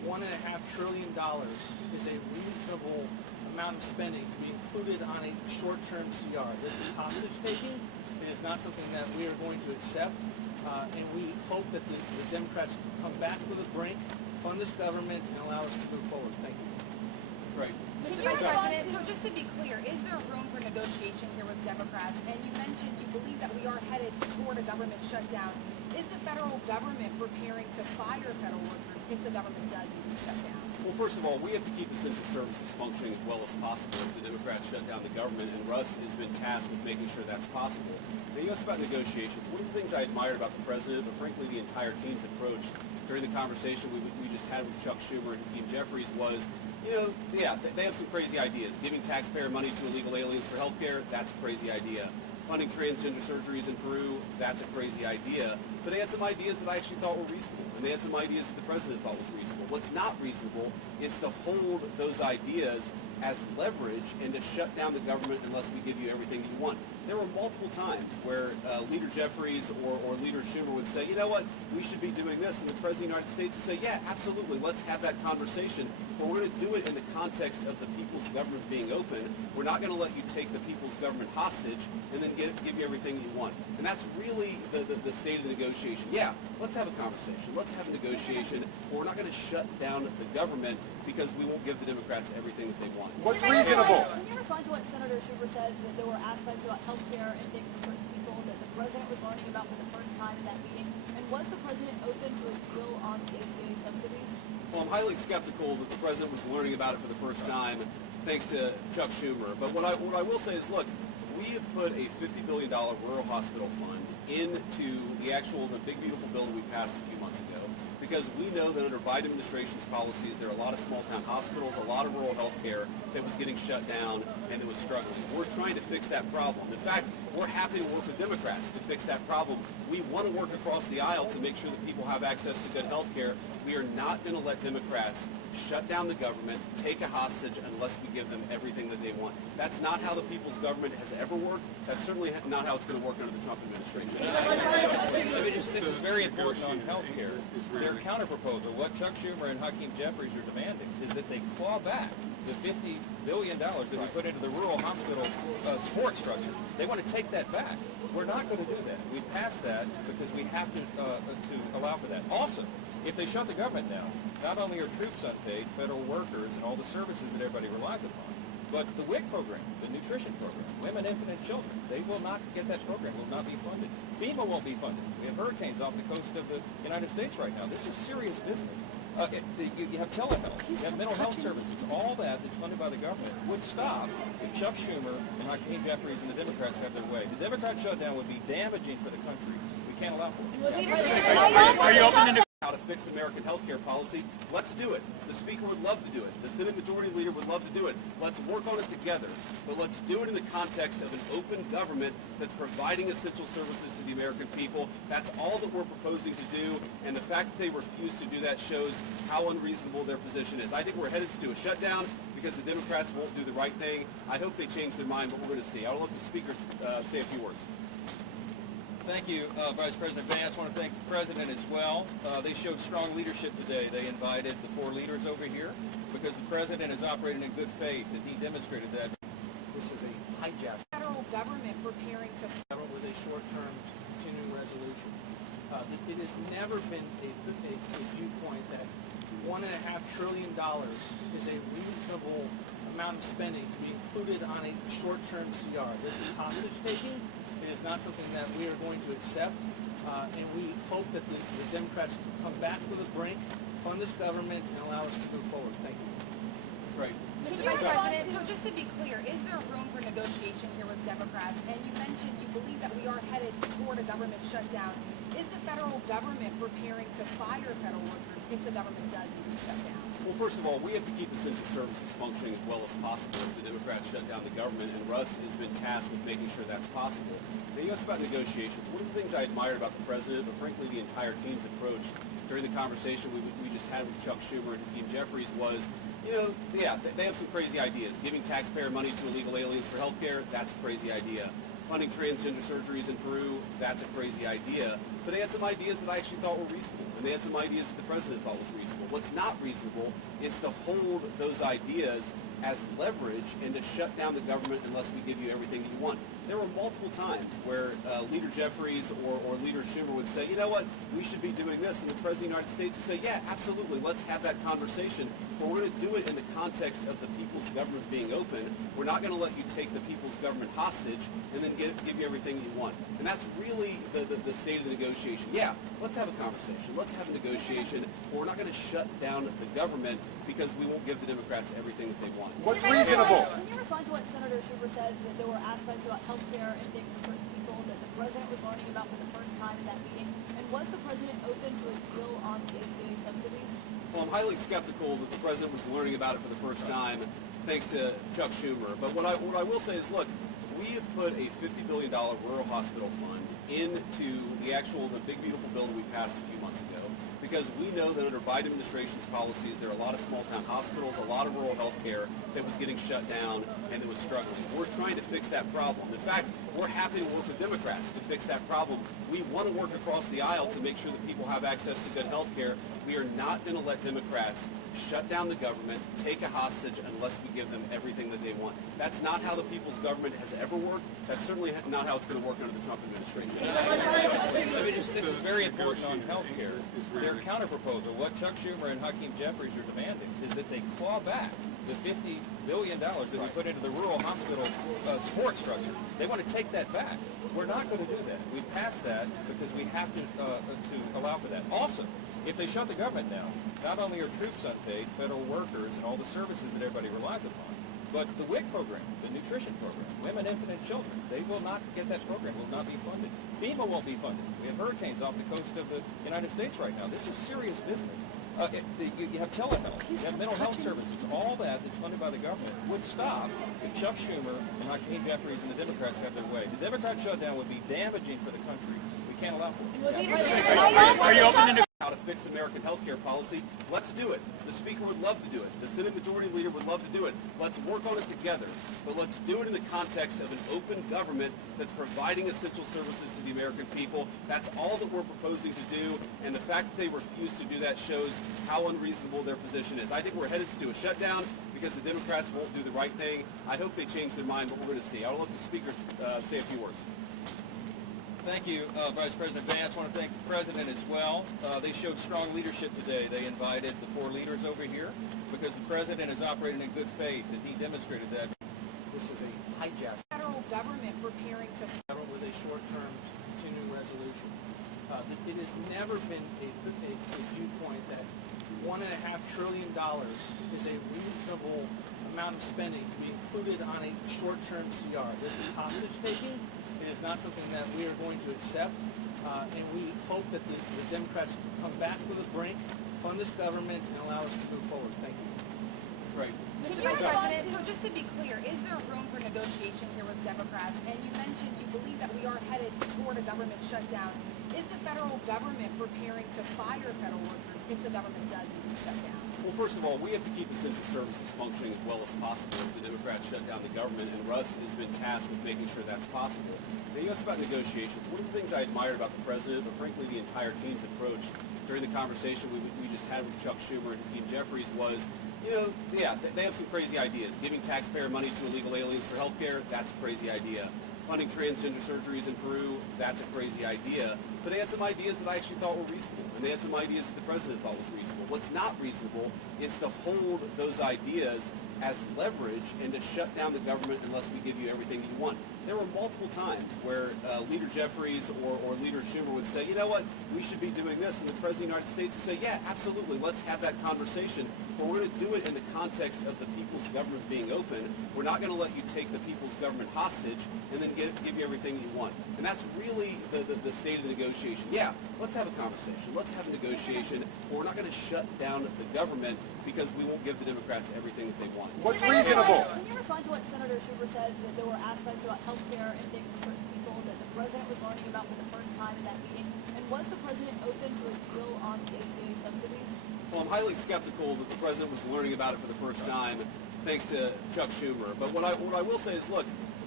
$1.5 trillion is a reasonable amount of spending to be included on a short-term CR. This is hostage taking. It is not something that we are going to accept, and we hope that the Democrats come back to the brink, fund this government, and allow us to move forward. Thank you. Right. Mr. President, so just to be clear, is there room for negotiation here with Democrats? And you mentioned you believe that we are headed toward a government shutdown. Is the federal government preparing to fire federal workers if the government does need to shut down? Well, first of all, we have to keep essential services functioning as well as possible if the Democrats shut down the government, and Russ has been tasked with making sure that's possible. Now, you asked about negotiations. One of the things I admired about the president, but frankly the entire team's approach during the conversation we just had with Chuck Schumer and Hakeem Jeffries was, they have some crazy ideas. Giving taxpayer money to illegal aliens for health care, that's a crazy idea. Funding transgender surgeries in Peru, that's a crazy idea. But they had some ideas that I actually thought were reasonable, and they had some ideas that the president thought was reasonable. What's not reasonable is to hold those ideas as leverage and to shut down the government unless we give you everything that you want. There were multiple times where Leader Jeffries or Leader Schumer would say, you know what, we should be doing this, and the President of the United States would say, yeah, absolutely, let's have that conversation, but we're going to do it in the context of the people's government being open. We're not going to let you take the people's government hostage and then give you everything you want. And that's really the state of the negotiation. Yeah, let's have a conversation. Let's have a negotiation, but we're not going to shut down the government because we won't give the Democrats everything that they want. What's reasonable? Can you respond to what Senator Schumer said, that there were aspects about health care and things for certain people that the president was learning about for the first time in that meeting? And was the president open to a deal on the ACA subsidies? Well, I'm highly skeptical that the president was learning about it for the first time, thanks to Chuck Schumer. But what I will say is, look, we have put a $50 billion rural hospital fund into the big beautiful bill that we passed a few months ago, because we know that under Biden administration's policies, there are a lot of small town hospitals, a lot of rural health care that was getting shut down and that was struggling. We're trying to fix that problem. In fact, we're happy to work with Democrats to fix that problem. We want to work across the aisle to make sure that people have access to good health care. We are not going to let Democrats shut down the government, take a hostage unless we give them everything that they want. That's not how the people's government has ever worked. That's certainly not how it's going to work under the Trump administration. This is very important on health care. Their counterproposal, what Chuck Schumer and Hakeem Jeffries are demanding, is that they claw back the $50 billion that we put into the rural hospital support structure. They want to take that back. We're not going to do that. We passed that because we have to allow for that. Also, if they shut the government down, not only are troops unpaid, federal workers, and all the services that everybody relies upon, but the WIC program, the nutrition program, women, infant, and children, they will not get that program, will not be funded. FEMA won't be funded. We have hurricanes off the coast of the United States right now. This is serious business. You have telehealth, you have mental health services, all that's funded by the government would stop if Chuck Schumer and Hakeem Jeffries and the Democrats have their way. The Democrat shutdown would be damaging for the country. We can't allow for it. Are you open to how to fix American health care policy? Let's do it. The Speaker would love to do it. The Senate Majority Leader would love to do it. Let's work on it together. But let's do it in the context of an open government that's providing essential services to the American people. That's all that we're proposing to do. And the fact that they refuse to do that shows how unreasonable their position is. I think we're headed to a shutdown because the Democrats won't do the right thing. I hope they change their mind, but we're going to see. I'll let the Speaker say a few words. Thank you, Vice President Vance. I want to thank the President as well. They showed strong leadership today. They invited the 4 leaders over here because the President is operating in good faith, and he demonstrated that. This is a hijack. Federal government preparing to With a short-term continuing resolution. It has never been a viewpoint that $1.5 trillion is a reasonable amount of spending to be included on a short-term CR. This is hostage taking. It is not something that we are going to accept, and we hope that the Democrats come back to the brink, fund this government, and allow us to move forward. Thank you. Right. Mr. President, so just to be clear, is there room for negotiation here with Democrats? And you mentioned you believe that we are headed toward a government shutdown. Is the federal government preparing to fire federal workers if the government does need to shut down? Well, first of all, we have to keep essential services functioning as well as possible if the Democrats shut down the government, and Russ has been tasked with making sure that's possible. Now, you asked about negotiations. One of the things I admired about the president, but frankly the entire team's approach during the conversation we just had with Chuck Schumer and Hakeem Jeffries was, they have some crazy ideas. Giving taxpayer money to illegal aliens for health care, that's a crazy idea. Funding transgender surgeries in Peru, that's a crazy idea. But they had some ideas that I actually thought were reasonable, and they had some ideas that the president thought was reasonable. What's not reasonable is to hold those ideas as leverage and to shut down the government unless we give you everything that you want. There were multiple times where Leader Jeffries or Leader Schumer would say, you know what, we should be doing this, and the President of the United States would say, yeah, absolutely, let's have that conversation, but we're going to do it in the context of the people's government being open. We're not going to let you take the people's government hostage and then give you everything you want. And that's really the state of the negotiation. Yeah, let's have a conversation, let's have a negotiation, but we're not going to shut down the government because we won't give the Democrats everything that they want. What's reasonable? Can you respond to what Senator Schumer said, that there were aspects about health care and things for certain people that the president was learning about for the first time in that meeting? And was the president open to a deal on the ACA subsidies? Well, I'm highly skeptical that the president was learning about it for the first time, thanks to Chuck Schumer. But what I will say is, look, we have put a $50 billion rural hospital fund into the big, beautiful bill that we passed a few months ago, because we know that under Biden administration's policies, there are a lot of small-town hospitals, a lot of rural health care that was getting shut down and that was struggling. We're trying to fix that problem. In fact, we're happy to work with Democrats to fix that problem. We want to work across the aisle to make sure that people have access to good health care. We are not going to let Democrats shut down the government, take a hostage, unless we give them everything that they want. That's not how the people's government has ever worked. That's certainly not how it's going to work under the Trump administration. This is very important on health care. Their counterproposal, what Chuck Schumer and Hakeem Jeffries are demanding, is that they claw back the $50 billion that we put into the rural hospital support structure. They want to take that back. We're not going to do that. We passed that because we have to allow for that. Also, if they shut the government down, not only are troops unpaid, federal workers, and all the services that everybody relies upon, but the WIC program, the nutrition program, women, infant, and children, they will not get that program, will not be funded. FEMA won't be funded. We have hurricanes off the coast of the United States right now. This is serious business. You have telehealth, you have mental health services, all that's funded by the government would stop if Chuck Schumer and Hakeem Jeffries and the Democrats have their way. The Democrat shutdown would be damaging for the country. We can't allow for it. Are you open to how to fix American health care policy? Let's do it. The Speaker would love to do it. The Senate Majority Leader would love to do it. Let's work on it together. But let's do it in the context of an open government that's providing essential services to the American people. That's all that we're proposing to do. And the fact that they refuse to do that shows how unreasonable their position is. I think we're headed to a shutdown because the Democrats won't do the right thing. I hope they change their mind, but we're going to see. I'll let the Speaker say a few words. Thank you, Vice President Vance. I want to thank the President as well. They showed strong leadership today. They invited the four leaders over here because the President is operating in good faith, and he demonstrated that. This is a hijack. Federal government preparing to With a short-term continuing resolution. It has never been a viewpoint that $1.5 trillion is a reasonable amount of spending to be included on a short-term CR. This is hostage taking. It is not something that we are going to accept, and we hope that the Democrats come back to the brink, fund this government, and allow us to move forward. Thank you. Right. Mr. Vice President, so just to be clear, is there room for negotiation here with Democrats? And you mentioned you believe that we are headed toward a government shutdown. Is the federal government preparing to fire federal workers if the government does shut down? Well, first of all, we have to keep essential services functioning as well as possible if the Democrats shut down the government, and Russ has been tasked with making sure that's possible. Now, you asked about negotiations. One of the things I admired about the President, but frankly the entire team's approach during the conversation we just had with Chuck Schumer and Hakeem Jeffries was, they have some crazy ideas. Giving taxpayer money to illegal aliens for health care, that's a crazy idea. Funding transgender surgeries in Peru, that's a crazy idea. But they had some ideas that I actually thought were reasonable, and they had some ideas that the President thought was reasonable. What's not reasonable is to hold those ideas as leverage and to shut down the government unless we give you everything that you want. There were multiple times where Leader Jeffries or Leader Schumer would say, you know what, we should be doing this, and the President of the United States would say, yeah, absolutely, let's have that conversation, but we're going to do it in the context of the people's government being open. We're not going to let you take the people's government hostage and then give you everything you want. And that's really the state of the negotiation. Yeah, let's have a conversation, let's have a negotiation, but we're not going to shut down the government because we won't give the Democrats everything that they want. What's reasonable? Can you respond to what Senator Schumer said, that there were aspects about health care and things for certain people that the president was learning about for the first time in that meeting? And was the president open to a deal on the ACA subsidies? Well, I'm highly skeptical that the President was learning about it for the first time, thanks to Chuck Schumer. But what I will say is, look,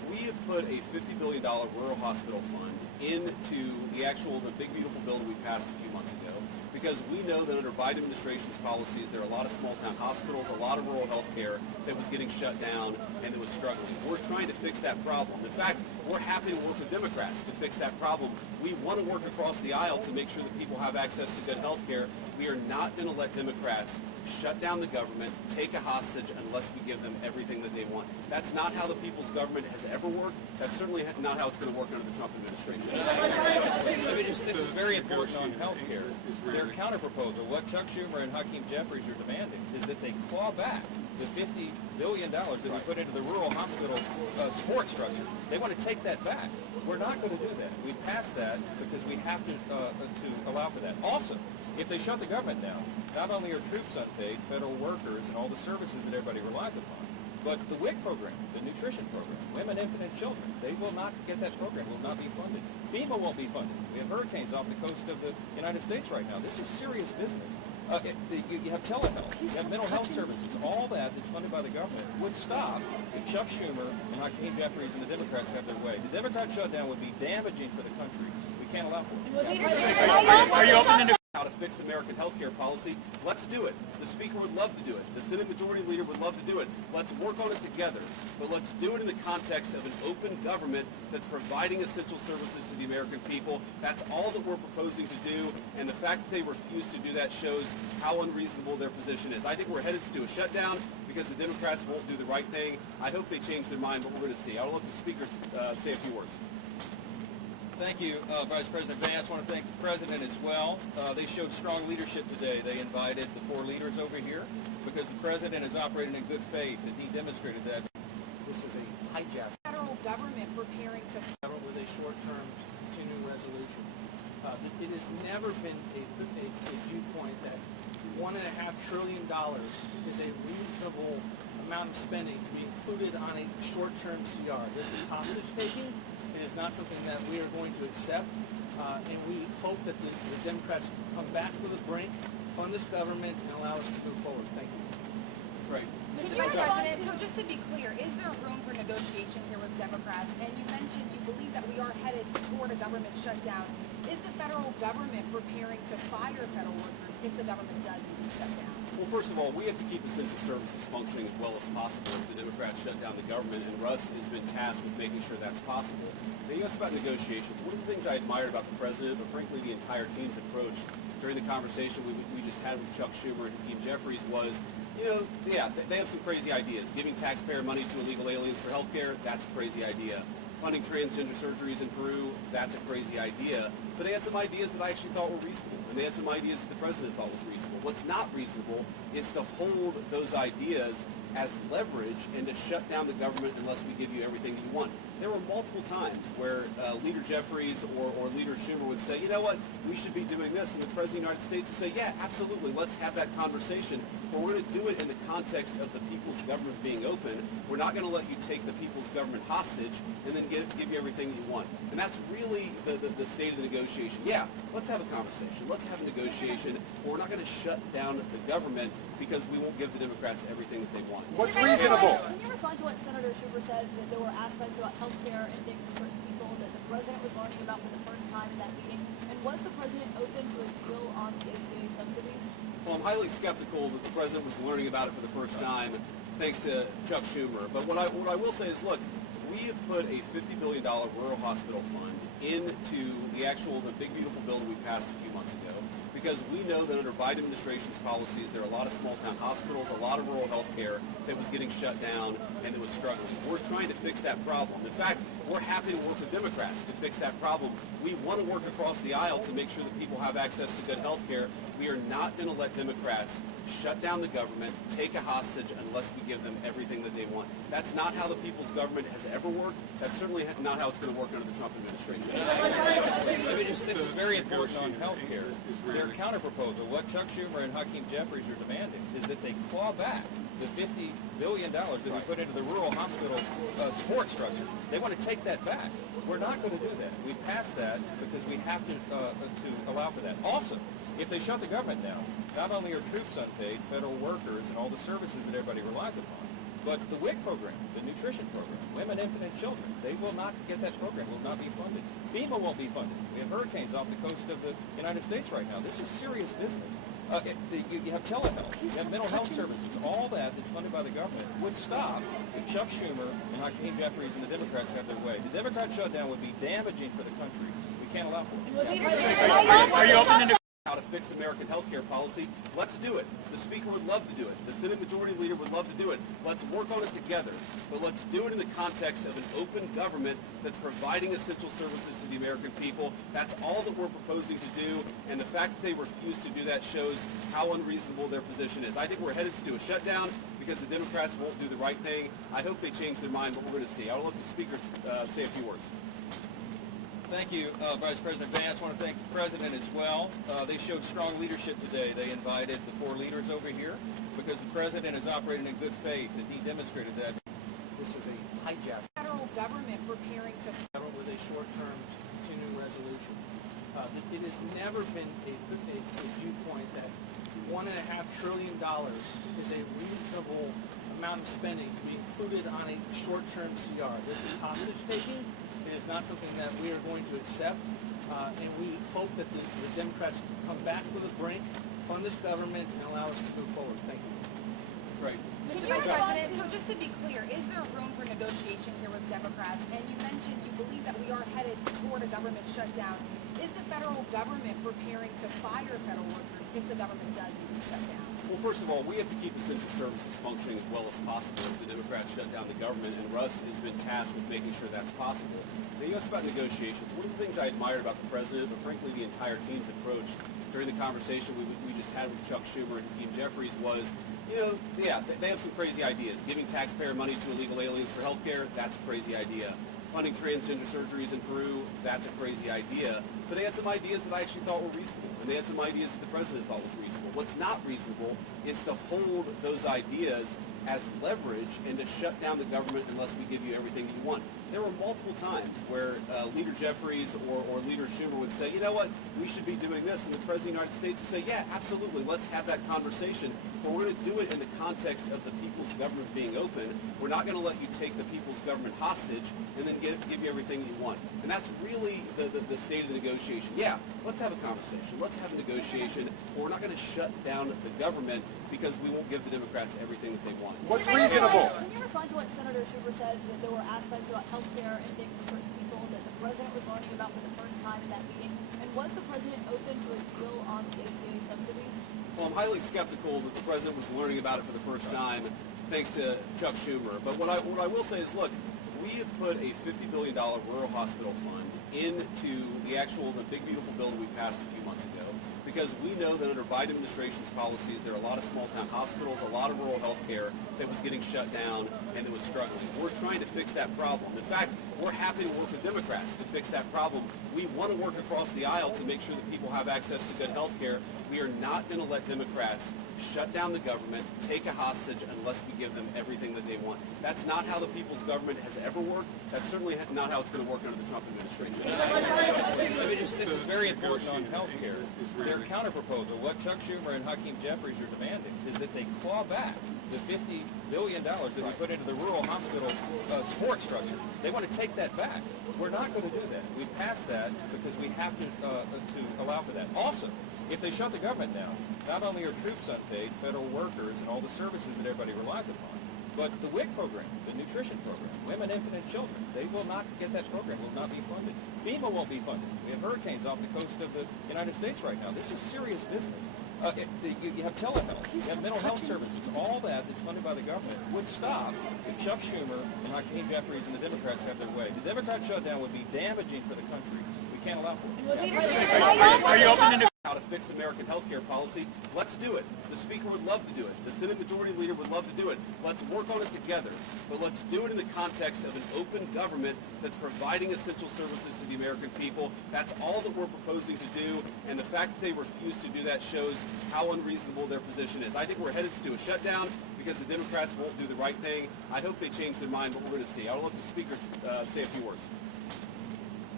we have put a $50 billion rural hospital fund into the big beautiful bill that we passed a few months ago, because we know that under Biden administration's policies, there are a lot of small town hospitals, a lot of rural health care that was getting shut down and that was struggling. We're trying to fix that problem. In fact, we're happy to work with Democrats to fix that problem. We want to work across the aisle to make sure that people have access to good health care. We are not going to let Democrats shut down the government, take a hostage unless we give them everything that they want. That's not how the people's government has ever worked. That's certainly not how it's going to work under the Trump administration. I mean, this is very important on health care. Their counterproposal, what Chuck Schumer and Hakeem Jeffries are demanding, is that they claw back the $50 billion that we put into the rural hospital support structure. They want to take that back. We're not going to do that. We passed that because we have to allow for that. Also, if they shut the government down, not only are troops unpaid, federal workers, and all the services that everybody relies upon, but the WIC program, the nutrition program, women, infant, and children, they will not get that program, will not be funded. FEMA won't be funded. We have hurricanes off the coast of the United States right now. This is serious business. You have telehealth, you have mental health services, all that's funded by the government would stop if Chuck Schumer and Hakeem Jeffries and the Democrats have their way. The Democrat shutdown would be damaging for the country. We can't allow for it. Are you open to how to fix American health care policy? Let's do it. The Speaker would love to do it. The Senate Majority Leader would love to do it. Let's work on it together. But let's do it in the context of an open government that's providing essential services to the American people. That's all that we're proposing to do. And the fact that they refuse to do that shows how unreasonable their position is. I think we're headed to a shutdown because the Democrats won't do the right thing. I hope they change their mind, but we're going to see. I'll let the Speaker say a few words. Thank you, Vice President Vance. I want to thank the President as well. They showed strong leadership today. They invited the four leaders over here because the President is operating in good faith, and he demonstrated that. This is a hijack. Federal government preparing to with a short-term continuing resolution. It has never been a viewpoint that $1.5 trillion is a reasonable amount of spending to be included on a short-term CR. This is hostage taking. It is not something that we are going to accept, and we hope that the Democrats come back to the brink, fund this government, and allow us to move forward. Thank you. Right. Mr. Vice President, so just to be clear, is there room for negotiation here with Democrats? And you mentioned you believe that we are headed toward a government shutdown. Is the federal government preparing to fire federal workers if the government does shut down? Well, first of all, we have to keep essential services functioning as well as possible if the Democrats shut down the government, and Russ has been tasked with making sure that's possible. Now, you asked about negotiations. One of the things I admired about the President, but frankly the entire team's approach during the conversation we just had with Chuck Schumer and Hakeem Jeffries was, they have some crazy ideas. Giving taxpayer money to illegal aliens for health care, that's a crazy idea. Funding transgender surgeries in Peru, that's a crazy idea. But they had some ideas that I actually thought were reasonable, and they had some ideas that the President thought was reasonable. What's not reasonable is to hold those ideas as leverage and to shut down the government unless we give you everything that you want. There were multiple times where Leader Jeffries or Leader Schumer would say, you know what, we should be doing this, and the President of the United States would say, yeah, absolutely, let's have that conversation, but we're going to do it in the context of the people's government being open. We're not going to let you take the people's government hostage and then give you everything you want. And that's really the state of the negotiation. Yeah, let's have a conversation. Let's have a negotiation, but we're not going to shut down the government because we won't give the Democrats everything that they want. What's reasonable? Can you respond to what Senator Schumer said, that there were aspects about health care and things for certain people that the President was learning about for the first time in that meeting? And was the President open to a deal on the ACA subsidies? Well, I'm highly skeptical that the President was learning about it for the first time, thanks to Chuck Schumer. But what I will say is, look, we have put a $50 billion rural hospital fund into the big beautiful bill that we passed a few months ago, because we know that under Biden administration's policies, there are a lot of small town hospitals, a lot of rural health care that was getting shut down and that was struggling. We're trying to fix that problem. In fact, we're happy to work with Democrats to fix that problem. We want to work across the aisle to make sure that people have access to good health care. We are not going to let Democrats shut down the government, take a hostage unless we give them everything that they want. That's not how the people's government has ever worked. That's certainly not how it's going to work under the Trump administration. I mean, this is very important on health care. Their counterproposal, what Chuck Schumer and Hakeem Jeffries are demanding, is that they claw back the $50 billion that we put into the rural hospital support structure. They want to take that back. We're not going to do that. We passed that because we have to allow for that. Also, if they shut the government down, not only are troops unpaid, federal workers, and all the services that everybody relies upon, But the WIC program, the nutrition program, women, infant, and children, they will not get that program, will not be funded. FEMA won't be funded. We have hurricanes off the coast of the United States right now. This is serious business. You have telehealth, you have mental health services, all that's funded by the government would stop if Chuck Schumer and Hakeem Jeffries and the Democrats have their way. The Democrat shutdown would be damaging for the country. We can't allow for it. Are you open to how to fix American healthcare policy? Let's do it. The Speaker would love to do it. The Senate Majority Leader would love to do it. Let's work on it together. But let's do it in the context of an open government that's providing essential services to the American people. That's all that we're proposing to do. And the fact that they refuse to do that shows how unreasonable their position is. I think we're headed to a shutdown because the Democrats won't do the right thing. I hope they change their mind, but we're going to see. I'll let the Speaker say a few words. Thank you, Vice President Vance. I want to thank the President as well. They showed strong leadership today. They invited the 4 leaders over here because the President is operating in good faith, and he demonstrated that. This is a hijack. Federal government preparing to with a short-term continuing resolution. It has never been a viewpoint that $1.5 trillion is a reasonable amount of spending to be included on a short-term CR. This is hostage taking. It is not something that we are going to accept, and we hope that the Democrats come back to the brink, fund this government, and allow us to move forward. Thank you. Great. Mr. Vice President, so just to be clear, is there room for negotiation here with Democrats? And you mentioned you believe that we are headed toward a government shutdown. Is the federal government preparing to fire federal workers if the government does need to shut down? Well, first of all, we have to keep essential services functioning as well as possible if the Democrats shut down the government, and Russ has been tasked with making sure that's possible. Now, you asked about negotiations. One of the things I admired about the President, but frankly the entire team's approach during the conversation we just had with Chuck Schumer and Hakeem Jeffries was, they have some crazy ideas. Giving taxpayer money to illegal aliens for health care, that's a crazy idea. Funding transgender surgeries in Peru, that's a crazy idea. But they had some ideas that I actually thought were reasonable, and they had some ideas that the President thought was reasonable. What's not reasonable is to hold those ideas as leverage and to shut down the government unless we give you everything that you want. There were multiple times where Leader Jeffries or Leader Schumer would say, you know what, we should be doing this, and the President of the United States would say, yeah, absolutely, let's have that conversation, but we're going to do it in the context of the people's government being open. We're not going to let you take the people's government hostage and then give you everything you want. And that's really the state of the negotiation. Yeah, let's have a conversation. Let's have a negotiation, but we're not going to shut down the government because we won't give the Democrats everything that they want. What's reasonable? Can you respond to what Senator Schumer said, that there were aspects about health care and things for certain people that the President was learning about for the first time in that meeting? And was the President open to a deal on the ACA subsidies? Well, I'm highly skeptical that the President was learning about it for the first time thanks to Chuck Schumer. But what I will say is, look, we have put a $50 billion rural hospital fund into the big, beautiful bill that we passed a few months ago, because we know that under Biden administration's policies, there are a lot of small-town hospitals, a lot of rural health care that was getting shut down and that was struggling. We're trying to fix that problem. In fact, we're happy to work with Democrats to fix that problem. We want to work across the aisle to make sure that people have access to good health care. We are not going to let Democrats shut down the government, take a hostage, unless we give them everything that they want. That's not how the people's government has ever worked. That's certainly not how it's going to work under the Trump administration. This is very important on health care. Their counterproposal, what Chuck Schumer and Hakeem Jeffries are demanding, is that they claw back the $50 billion that we put into the rural hospital support structure. They want to take that back. We're not going to do that. We passed that because we have to allow for that. Also, if they shut the government down, not only are troops unpaid, federal workers, and all the services that everybody relies upon, but the WIC program, the nutrition program, women, infant, and children, they will not get that program, will not be funded. FEMA won't be funded. We have hurricanes off the coast of the United States right now. This is serious business. You have telehealth, you have mental health services, all that's funded by the government would stop if Chuck Schumer and Hakeem Jeffries and the Democrats have their way. The Democrat shutdown would be damaging for the country. We can't allow for it. Are you open to how to fix American healthcare policy? Let's do it. The Speaker would love to do it. The Senate Majority Leader would love to do it. Let's work on it together. But let's do it in the context of an open government that's providing essential services to the American people. That's all that we're proposing to do. And the fact that they refuse to do that shows how unreasonable their position is. I think we're headed to a shutdown because the Democrats won't do the right thing. I hope they change their mind, but we're going to see. I'll let the Speaker say a few words.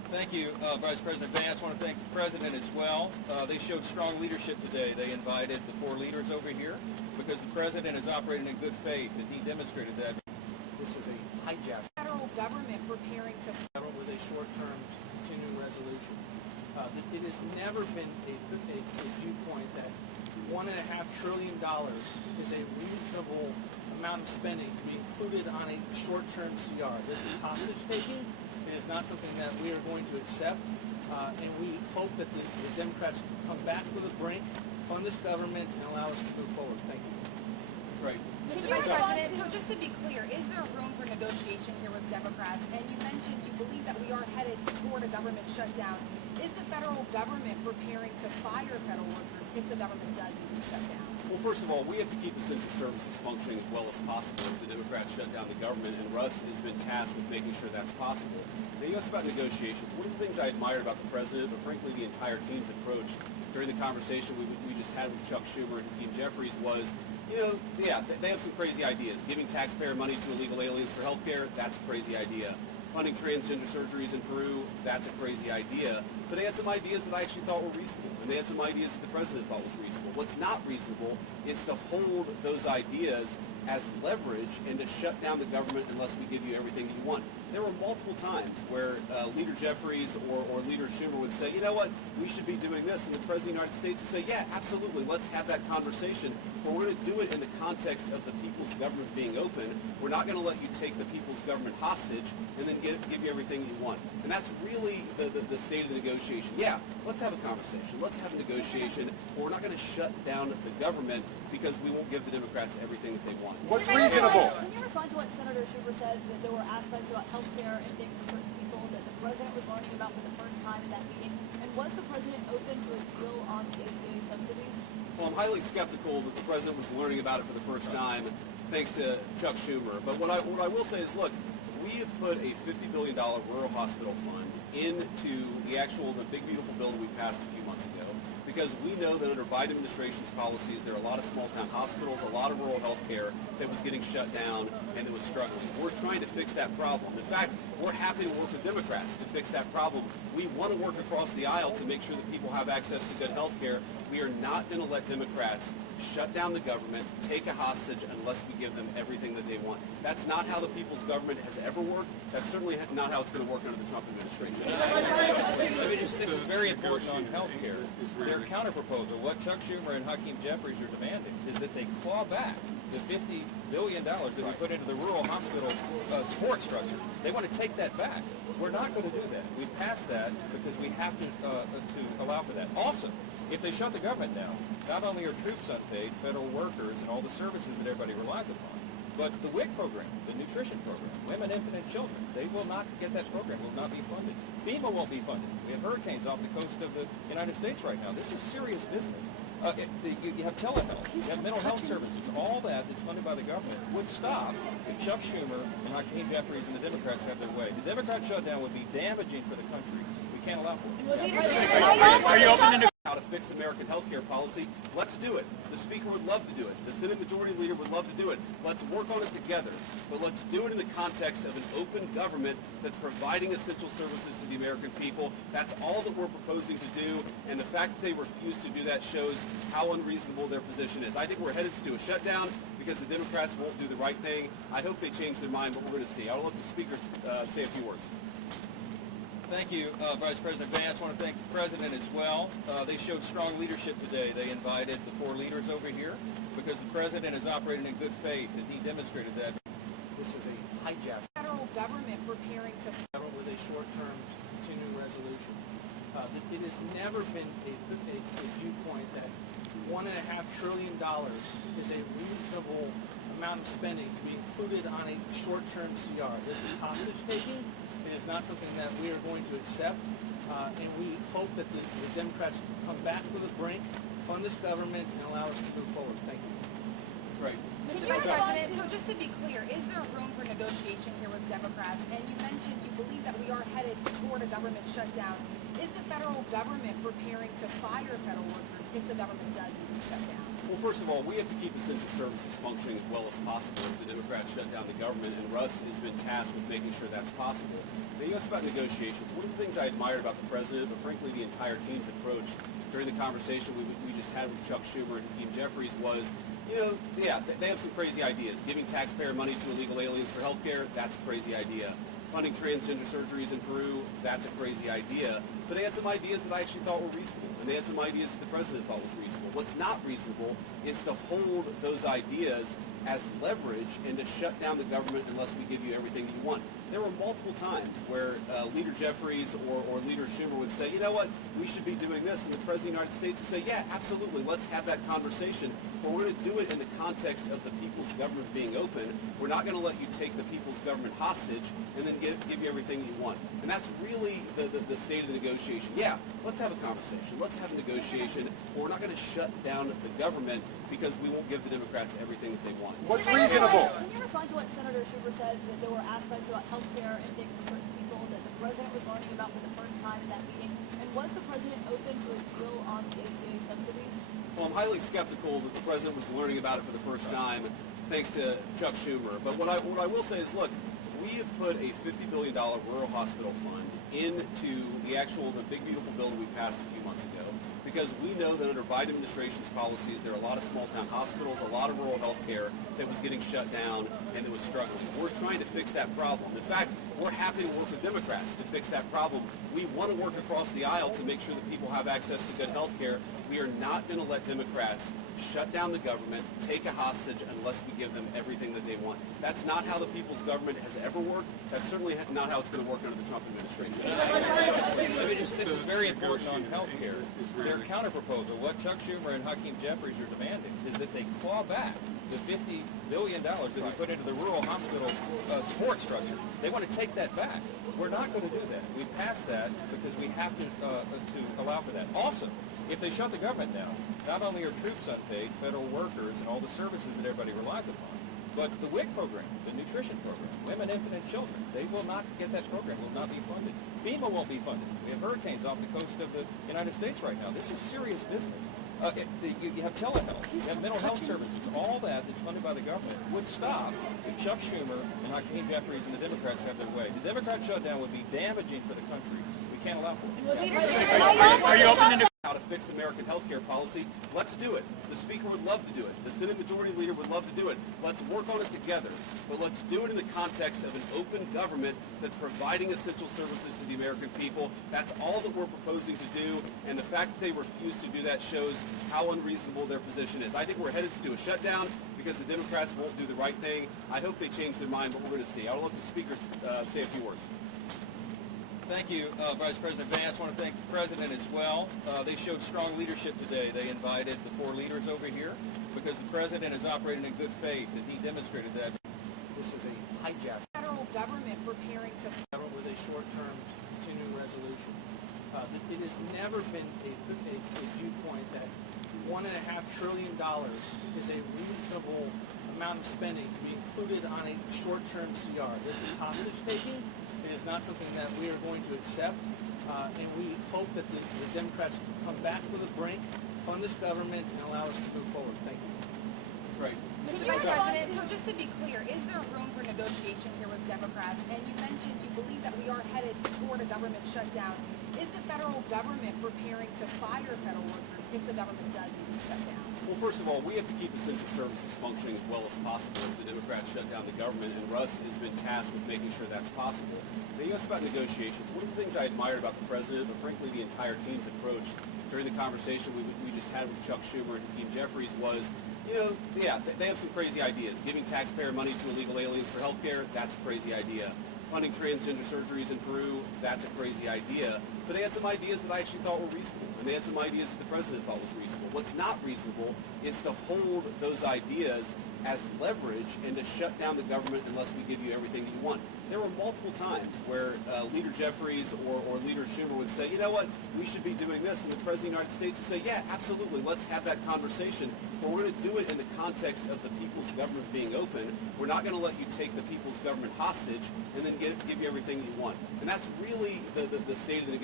Thank you, Vice President Vance. I want to thank the President as well. They showed strong leadership today. They invited the 4 leaders over here because the President is operating in good faith, and he demonstrated that. This is a hijack. Federal government preparing to With a short-term continuing resolution. It has never been a viewpoint that $1.5 trillion is a reasonable amount of spending to be included on a short-term CR. This is hostage taking. It is not something that we are going to accept, and we hope that the Democrats come back to the brink, fund this government, and allow us to move forward. Thank you. Right. Mr. Vice President, so just to be clear, is there room for negotiation here with Democrats? And you mentioned you believe that we are headed toward a government shutdown. Is the federal government preparing to fire federal workers if the government does need to shut down? Well, first of all, we have to keep essential services functioning as well as possible if the Democrats shut down the government, and Russ has been tasked with making sure that's possible. Now, you asked about negotiations. One of the things I admired about the President, but frankly the entire team's approach during the conversation we just had with Chuck Schumer and Hakeem Jeffries was, yeah, they have some crazy ideas. Giving taxpayer money to illegal aliens for health care, that's a crazy idea. Funding transgender surgeries in Peru, that's a crazy idea. But they had some ideas that I actually thought were reasonable, and they had some ideas that the President thought was reasonable. What's not reasonable is to hold those ideas as leverage and to shut down the government unless we give you everything that you want. There were multiple times where Leader Jeffries or Leader Schumer would say, you know what, we should be doing this, and the President of the United States would say, yeah, absolutely, let's have that conversation, but we're going to do it in the context of the people's government being open. We're not going to let you take the people's government hostage and then give you everything you want. And that's really the state of the negotiation. Yeah, let's have a conversation. Let's have a negotiation, but we're not going to shut down the government because we won't give the Democrats everything that they want. What's reasonable? Can you respond to what Senator Schumer said, that there were aspects about health care and things for certain people that the President was learning about for the first time in that meeting? And was the President open to a deal on the ACA subsidies? Well, I'm highly skeptical that the President was learning about it for the first time, thanks to Chuck Schumer. But what I will say is, look, we have put a $50 billion rural hospital fund into the big beautiful bill that we passed a few months ago, because we know that under Biden administration's policies, there are a lot of small-town hospitals, a lot of rural health care that was getting shut down and that was struggling. We're trying to fix that problem. In fact, we're happy to work with Democrats to fix that problem. We want to work across the aisle to make sure that people have access to good health care. We are not going to let Democrats shut down the government, take a hostage, unless we give them everything that they want. That's not how the people's government has ever worked. That's certainly not how it's going to work under the Trump administration. I mean, this is very important on health care. Their counterproposal, what Chuck Schumer and Hakeem Jeffries are demanding, is that they claw back the $50 billion that we put into the rural hospital support structure. They want to take that back. We're not going to do that. We passed that because we have to allow for that. Also, if they shut the government down, not only are troops unpaid, federal workers, and all the services that everybody relies upon, but the WIC program, the nutrition program, women, infant, and children, they will not get that program, will not be funded. FEMA won't be funded. We have hurricanes off the coast of the United States right now. This is serious business. You have telehealth, you have mental health services, all that's funded by the government would stop if Chuck Schumer and Hakeem Jeffries and the Democrats have their way. The Democrat shutdown would be damaging for the country. We can't allow for it. Are you open to how to fix American health care policy? Let's do it. The Speaker would love to do it. The Senate Majority Leader would love to do it. Let's work on it together. But let's do it in the context of an open government that's providing essential services to the American people. That's all that we're proposing to do. And the fact that they refuse to do that shows how unreasonable their position is. I think we're headed to a shutdown because the Democrats won't do the right thing. I hope they change their mind, but we're going to see. I'll let the Speaker say a few words. Thank you, Vice President Vance. I want to thank the President as well. They showed strong leadership today. They invited the 4 leaders over here because the President is operating in good faith, and he demonstrated that. This is a hijack. Federal government preparing to With a short-term continuing resolution. It has never been a viewpoint that $1.5 trillion is a reasonable amount of spending to be included on a short-term CR. This is hostage taking. It is not something that we are going to accept, and we hope that the Democrats come back to the brink, fund this government, and allow us to move forward. Thank you. Right. Mr. Vice President, so just to be clear, is there room for negotiation here with Democrats? And you mentioned you believe that we are headed toward a government shutdown. Is the federal government preparing to fire federal workers if the government does shut down? Well, first of all, we have to keep essential services functioning as well as possible as the Democrats shut down the government, and Russ has been tasked with making sure that's possible. Now, you asked about negotiations. One of the things I admired about the president, but frankly the entire team's approach during the conversation we just had with Chuck Schumer and Hakeem Jeffries was, they have some crazy ideas. Giving taxpayer money to illegal aliens for health care, that's a crazy idea. Funding transgender surgeries in Peru, that's a crazy idea. But they had some ideas that I actually thought were reasonable, and they had some ideas that the president thought was reasonable. What's not reasonable is to hold those ideas as leverage and to shut down the government unless we give you everything that you want. There were multiple times where Leader Jeffries or Leader Schumer would say, you know what, we should be doing this, and the President of the United States would say, yeah, absolutely, let's have that conversation, but we're going to do it in the context of the people's government being open. We're not going to let you take the people's government hostage and then give you everything you want. And that's really the state of the negotiation. Yeah, let's have a conversation. Let's have a negotiation, but we're not going to shut down the government because we won't give the Democrats everything that they want. What's reasonable? Can you respond to what Senator Schumer said, that there were aspects about health care and things for certain people that the president was learning about for the first time in that meeting? And was the president open to a deal on the ACA subsidies? Well, I'm highly skeptical that the president was learning about it for the first time, thanks to Chuck Schumer. But what I will say is, look, we have put a $50 billion rural hospital fund into the big beautiful bill that we passed a few months ago, because we know that under Biden administration's policies, there are a lot of small town hospitals, a lot of rural health care that was getting shut down and that was struggling. We're trying to fix that problem. In fact, we're happy to work with Democrats to fix that problem. We want to work across the aisle to make sure that people have access to good health care. We are not going to let Democrats shut down the government, take a hostage unless we give them everything that they want. That's not how the people's government has ever worked. That's certainly not how it's going to work under the Trump administration. This is very important on health care. Their counterproposal, what Chuck Schumer and Hakeem Jeffries are demanding, is that they claw back the $50 billion that we put into the rural hospital support structure. They want to take that back. We're not going to do that. We passed that because we have to allow for that. Also, if they shut the government down, not only are troops unpaid, federal workers, and all the services that everybody relies upon, but the WIC program, the nutrition program, women, infant, and children, they will not get that program, will not be funded. FEMA won't be funded. We have hurricanes off the coast of the United States right now. This is serious business. You have telehealth, you have mental health services, all that's funded by the government would stop if Chuck Schumer and Hakeem Jeffries and the Democrats have their way. The Democrat shutdown would be damaging for the country. We can't allow for it. Are you open to how to fix American health care policy? Let's do it. The Speaker would love to do it. The Senate Majority Leader would love to do it. Let's work on it together. But let's do it in the context of an open government that's providing essential services to the American people. That's all that we're proposing to do. And the fact that they refuse to do that shows how unreasonable their position is. I think we're headed to a shutdown because the Democrats won't do the right thing. I hope they change their mind, but we're going to see. I'll let the Speaker say a few words. Thank you, Vice President Vance. I want to thank the President as well. They showed strong leadership today. They invited the four leaders over here because the President is operating in good faith, and he demonstrated that. This is a hijack. Federal government preparing to With a short-term continuing resolution. It has never been a viewpoint that $1.5 trillion is a reasonable amount of spending to be included on a short-term CR. This is hostage taking. It is not something that we are going to accept, and we hope that the Democrats come back to the brink, fund this government, and allow us to move forward. Thank you. Right. Mr. Vice President, so just to be clear, is there room for negotiation here with Democrats? And you mentioned you believe that we are headed toward a government shutdown. Is the federal government preparing to fire federal workers if the government does shut down? Well, first of all, we have to keep essential services functioning as well as possible as the Democrats shut down the government, and Russ has been tasked with making sure that's possible. Now, you asked about negotiations. One of the things I admired about the president, but frankly the entire team's approach during the conversation we just had with Chuck Schumer and Hakeem Jeffries was, they have some crazy ideas. Giving taxpayer money to illegal aliens for health care, that's a crazy idea. Funding transgender surgeries in Peru, that's a crazy idea. But they had some ideas that I actually thought were reasonable, and they had some ideas that the president thought was reasonable. What's not reasonable is to hold those ideas as leverage and to shut down the government unless we give you everything that you want. There were multiple times where Leader Jeffries or Leader Schumer would say, you know what, we should be doing this, and the President of the United States would say, yeah, absolutely, let's have that conversation, but we're going to do it in the context of the people's government being open. We're not going to let you take the people's government hostage and then give you everything you want. And that's really the state of the negotiation.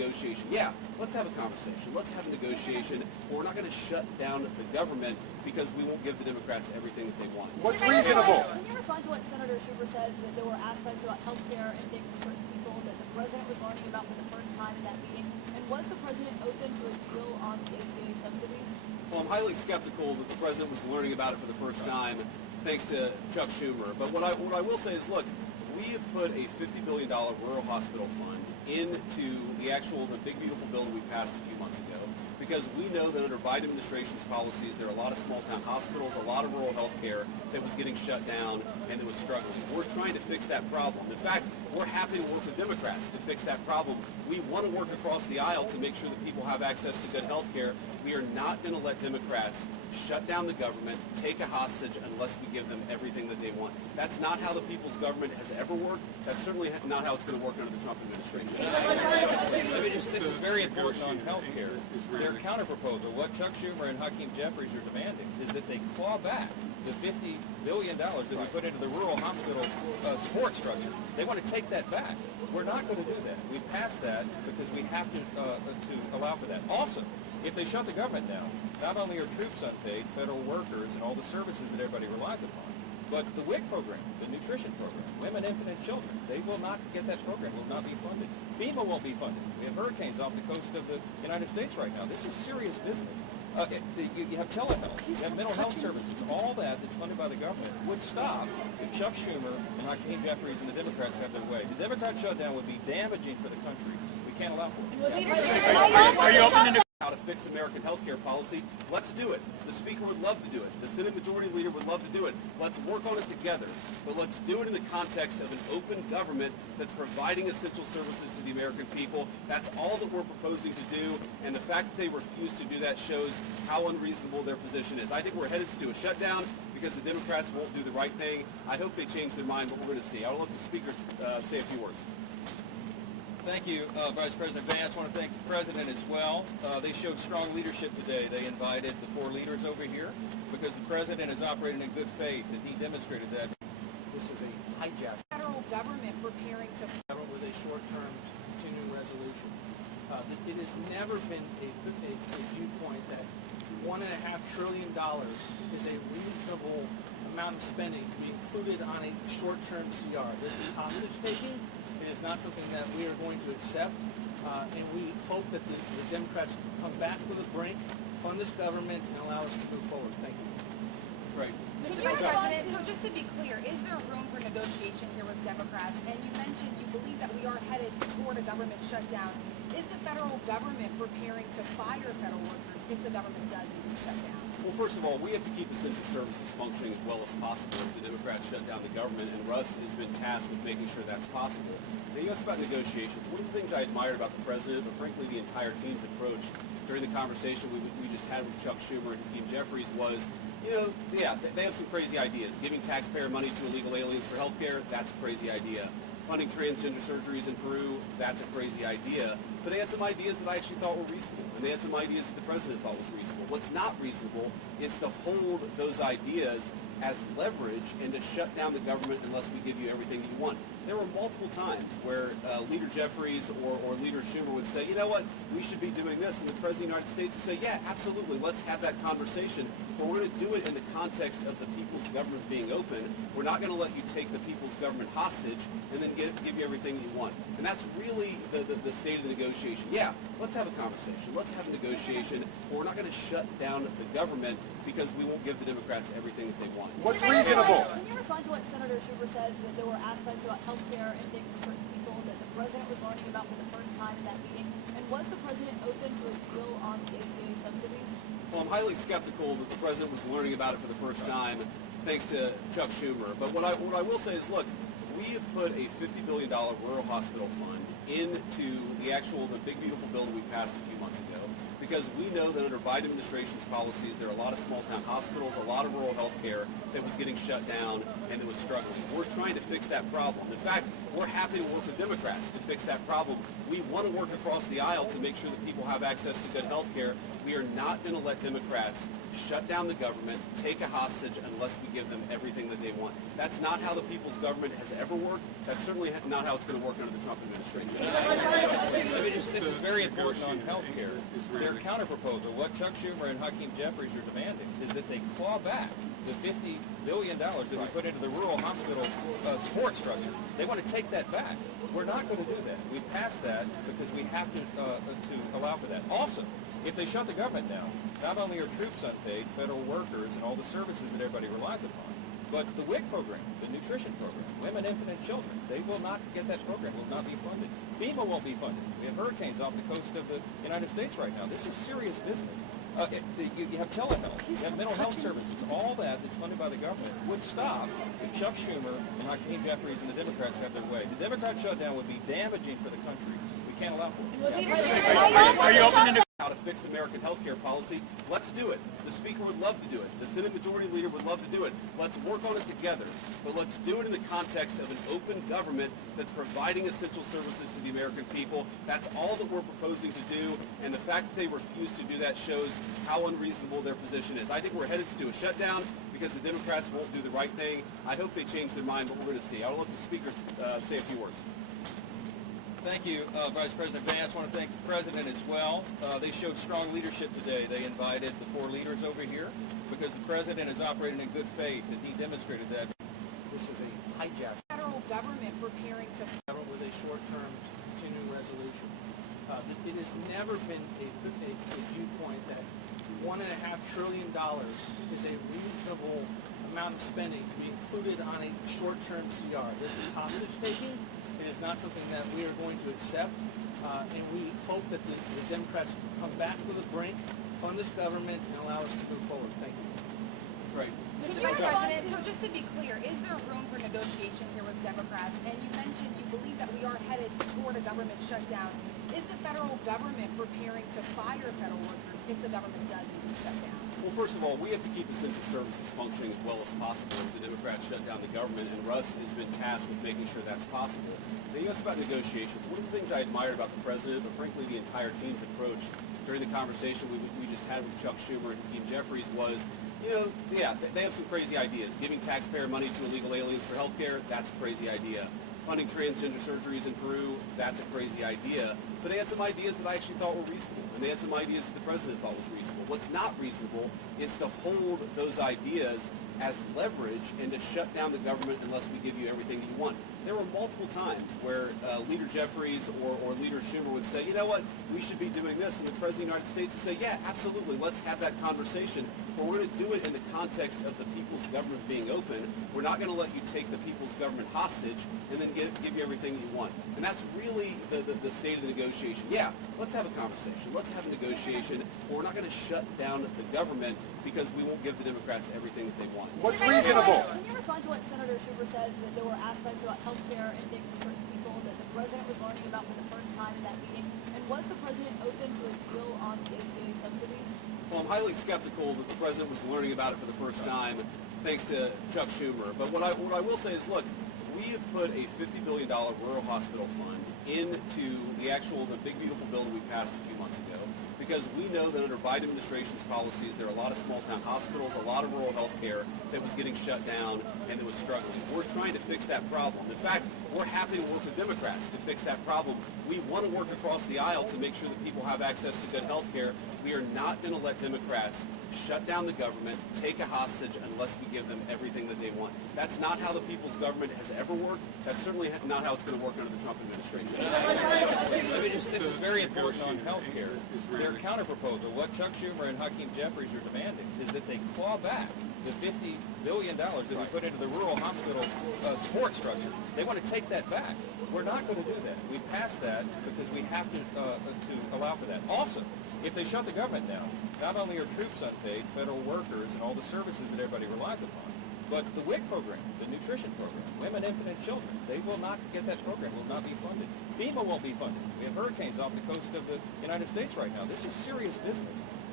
negotiation. Yeah, let's have a conversation. Let's have a negotiation. But we're not going to shut down the government because we won't give the Democrats everything that they want. What's reasonable? Can you respond to what Senator Schumer said, that there were aspects about health care and things for certain people that the president was learning about for the first time in that meeting? And was the president open to a deal on the ACA subsidies? Well, I'm highly skeptical that the president was learning about it for the first time, thanks to Chuck Schumer. But what I will say is, look, we have put a $50 billion rural hospital fund into the big beautiful bill that we passed a few months ago, because we know that under Biden administration's policies, there are a lot of small town hospitals, a lot of rural health care that was getting shut down and that was struggling. We're trying to fix that problem. In fact, we're happy to work with Democrats to fix that problem. We want to work across the aisle to make sure that people have access to good health care. We are not going to let Democrats shut down the government, take a hostage unless we give them everything that they want. That's not how the people's government has ever worked. That's certainly not how it's going to work under the Trump administration. I mean, this is very important on health care. Their counterproposal, what Chuck Schumer and Hakeem Jeffries are demanding, is that they claw back the $50 billion that we put into the rural hospital support structure. They want to take that back. We're not going to do that. We passed that because we have to allow for that. Also, if they shut the government down, not only are troops unpaid, federal workers, and all the services that everybody relies upon, but the WIC program, the nutrition program, Women, Infant, and Children, they will not get that program, will not be funded. FEMA won't be funded. We have hurricanes off the coast of the United States right now. This is serious business. You have telehealth, you have mental health services, all that's funded by the government would stop if Chuck Schumer and Hakeem Jeffries and the Democrats have their way. The Democrat shutdown would be damaging for the country. We can't allow for it. Are you open to how to fix American health care policy? Let's do it. The Speaker would love to do it. The Senate Majority Leader would love to do it. Let's work on it together. But let's do it in the context of an open government that's providing essential services to the American people. That's all that we're proposing to do. And the fact that they refuse to do that shows how unreasonable their position is. I think we're headed to a shutdown because the Democrats won't do the right thing. I hope they change their mind, but we're going to see. I'll let the Speaker say a few words. Thank you, Vice President Vance. I want to thank the President as well. They showed strong leadership today. They invited the four leaders over here because the President is operating in good faith, and he demonstrated that. This is a hijack. Federal government preparing to With a short-term continuing resolution. It has never been a viewpoint that $1.5 trillion is a reasonable amount of spending to be included on a short-term CR. This is hostage taking. It is not something that we are going to accept, and we hope that the Democrats come back to the brink, fund this government, and allow us to move forward. Thank you. Right. Mr. President, so just to be clear, is there room for negotiation here with Democrats? And you mentioned you believe that we are headed toward a government shutdown. Is the federal government preparing to fire federal workers if the government does need to shut down? Well, first of all, we have to keep essential services functioning as well as possible if the Democrats shut down the government, and Russ has been tasked with making sure that's possible. Now, you asked about negotiations. One of the things I admired about the President, but frankly the entire team's approach during the conversation we just had with Chuck Schumer and Hakeem Jeffries was, they have some crazy ideas. Giving taxpayer money to illegal aliens for health care, that's a crazy idea. Funding transgender surgeries in Peru, that's a crazy idea. But they had some ideas that I actually thought were reasonable, and they had some ideas that the President thought was reasonable. What's not reasonable is to hold those ideas as leverage and to shut down the government unless we give you everything that you want. There were multiple times where Leader Jeffries or Leader Schumer would say, you know what, we should be doing this, and the President of the United States would say, yeah, absolutely, let's have that conversation, but we're going to do it in the context of the people's government being open. We're not going to let you take the people's government hostage and then give you everything you want. And that's really the state of the negotiation. Yeah, let's have a conversation. Let's have a negotiation, but we're not going to shut down the government because we won't give the Democrats everything that they want. What's reasonable? Can you respond to what Senator Schumer said, that there were aspects about health care and things for certain people that the president was learning about for the first time in that meeting? And was the president open to a deal on the ACA subsidies? Well, I'm highly skeptical that the President was learning about it for the first time, thanks to Chuck Schumer. But what I will say is, look, we have put a $50 billion rural hospital fund into the big beautiful bill that we passed a few months ago, because we know that under Biden administration's policies, there are a lot of small town hospitals, a lot of rural health care that was getting shut down and that was struggling. We're trying to fix that problem. In fact, we're happy to work with Democrats to fix that problem. We want to work across the aisle to make sure that people have access to good health care. We are not going to let Democrats shut down the government, take a hostage unless we give them everything that they want. That's not how the people's government has ever worked. That's certainly not how it's going to work under the Trump administration. I mean, this is very important on health care. Their counterproposal, what Chuck Schumer and Hakeem Jeffries are demanding, is that they claw back the $50 billion that we put into the rural hospital support structure. They want to take that back. We're not going to do that. We passed that because we have to allow for that. Also, if they shut the government down, not only are troops unpaid, federal workers, and all the services that everybody relies upon, but the WIC program, the nutrition program, women, infant, and children, they will not get that program, will not be funded. FEMA won't be funded. We have hurricanes off the coast of the United States right now. This is serious business. You have telehealth, you have mental health services, all that's funded by the government would stop if Chuck Schumer and Hakeem Jeffries and the Democrats have their way. The Democrat shutdown would be damaging for the country. We can't allow for it. Are you open to How to fix American health care policy. Let's do it. The Speaker would love to do it. The Senate Majority Leader would love to do it. Let's work on it together. But let's do it in the context of an open government that's providing essential services to the American people. That's all that we're proposing to do. And the fact that they refuse to do that shows how unreasonable their position is. I think we're headed to a shutdown because the Democrats won't do the right thing. I hope they change their mind, but we're going to see. I'll let the Speaker say a few words. Thank you, Vice President Vance. I want to thank the President as well. They showed strong leadership today. They invited the 4 leaders over here because the President is operating in good faith, and he demonstrated that. This is a hijack. Federal government preparing to With a short-term continuing resolution. It has never been a viewpoint that $1.5 trillion is a reasonable amount of spending to be included on a short-term CR. This is hostage taking. It is not something that we are going to accept, and we hope that the Democrats come back to the brink, fund this government, and allow us to move forward. Thank you. Right. Mr. Vice President, so just to be clear, is there room for negotiation here with Democrats? And you mentioned you believe that we are headed toward a government shutdown. Is the federal government preparing to fire federal workers if the government does need to shut down? Well, first of all, we have to keep essential services functioning as well as possible if the Democrats shut down the government, and Russ has been tasked with making sure that's possible. Now, you asked about negotiations. One of the things I admired about the President, but frankly the entire team's approach during the conversation we just had with Chuck Schumer and Hakeem Jeffries was, they have some crazy ideas. Giving taxpayer money to illegal aliens for health care, that's a crazy idea. Funding transgender surgeries in Peru, that's a crazy idea. But they had some ideas that I actually thought were reasonable, and they had some ideas that the President thought was reasonable. What's not reasonable is to hold those ideas as leverage and to shut down the government unless we give you everything that you want. There were multiple times where Leader Jeffries or Leader Schumer would say, you know what, we should be doing this, and the President of the United States would say, yeah, absolutely, let's have that conversation, but we're going to do it in the context of the people's government being open. We're not going to let you take the people's government hostage and then give you everything you want. And that's really the state of the negotiation. Yeah, let's have a conversation. Let's have a negotiation, but we're not going to shut down the government because we won't give the Democrats everything that they want. What's reasonable? Can you respond to what Senator Schumer said, that there were aspects about health care and things for certain people that the President was learning about for the first time in that meeting? And was the President open to a deal on the ACA subsidies? Well, I'm highly skeptical that the President was learning about it for the first time thanks to Chuck Schumer. But what I will say is, look, we have put a $50 billion rural hospital fund into the big beautiful bill that we passed a few months ago, because we know that under Biden administration's policies, there are a lot of small-town hospitals, a lot of rural health care that was getting shut down and that was struggling. We're trying to fix that problem. In fact, we're happy to work with Democrats to fix that problem. We want to work across the aisle to make sure that people have access to good health care. We are not going to let Democrats shut down the government, take a hostage unless we give them everything that they want. That's not how the people's government has ever worked. That's certainly not how it's going to work under the Trump administration. I mean, this is very important on health care. Their counterproposal, what Chuck Schumer and Hakeem Jeffries are demanding, is that they claw back the $50 billion that we put into the rural hospital support structure. They want to take that back. We're not going to do that. We passed that because we have to allow for that. Also, if they shut the government down, not only are troops unpaid, federal workers, and all the services that everybody relies upon, but the WIC program, the nutrition program, women, infant, and children, they will not get that program, will not be funded. FEMA won't be funded. We have hurricanes off the coast of the United States right now. This is serious business.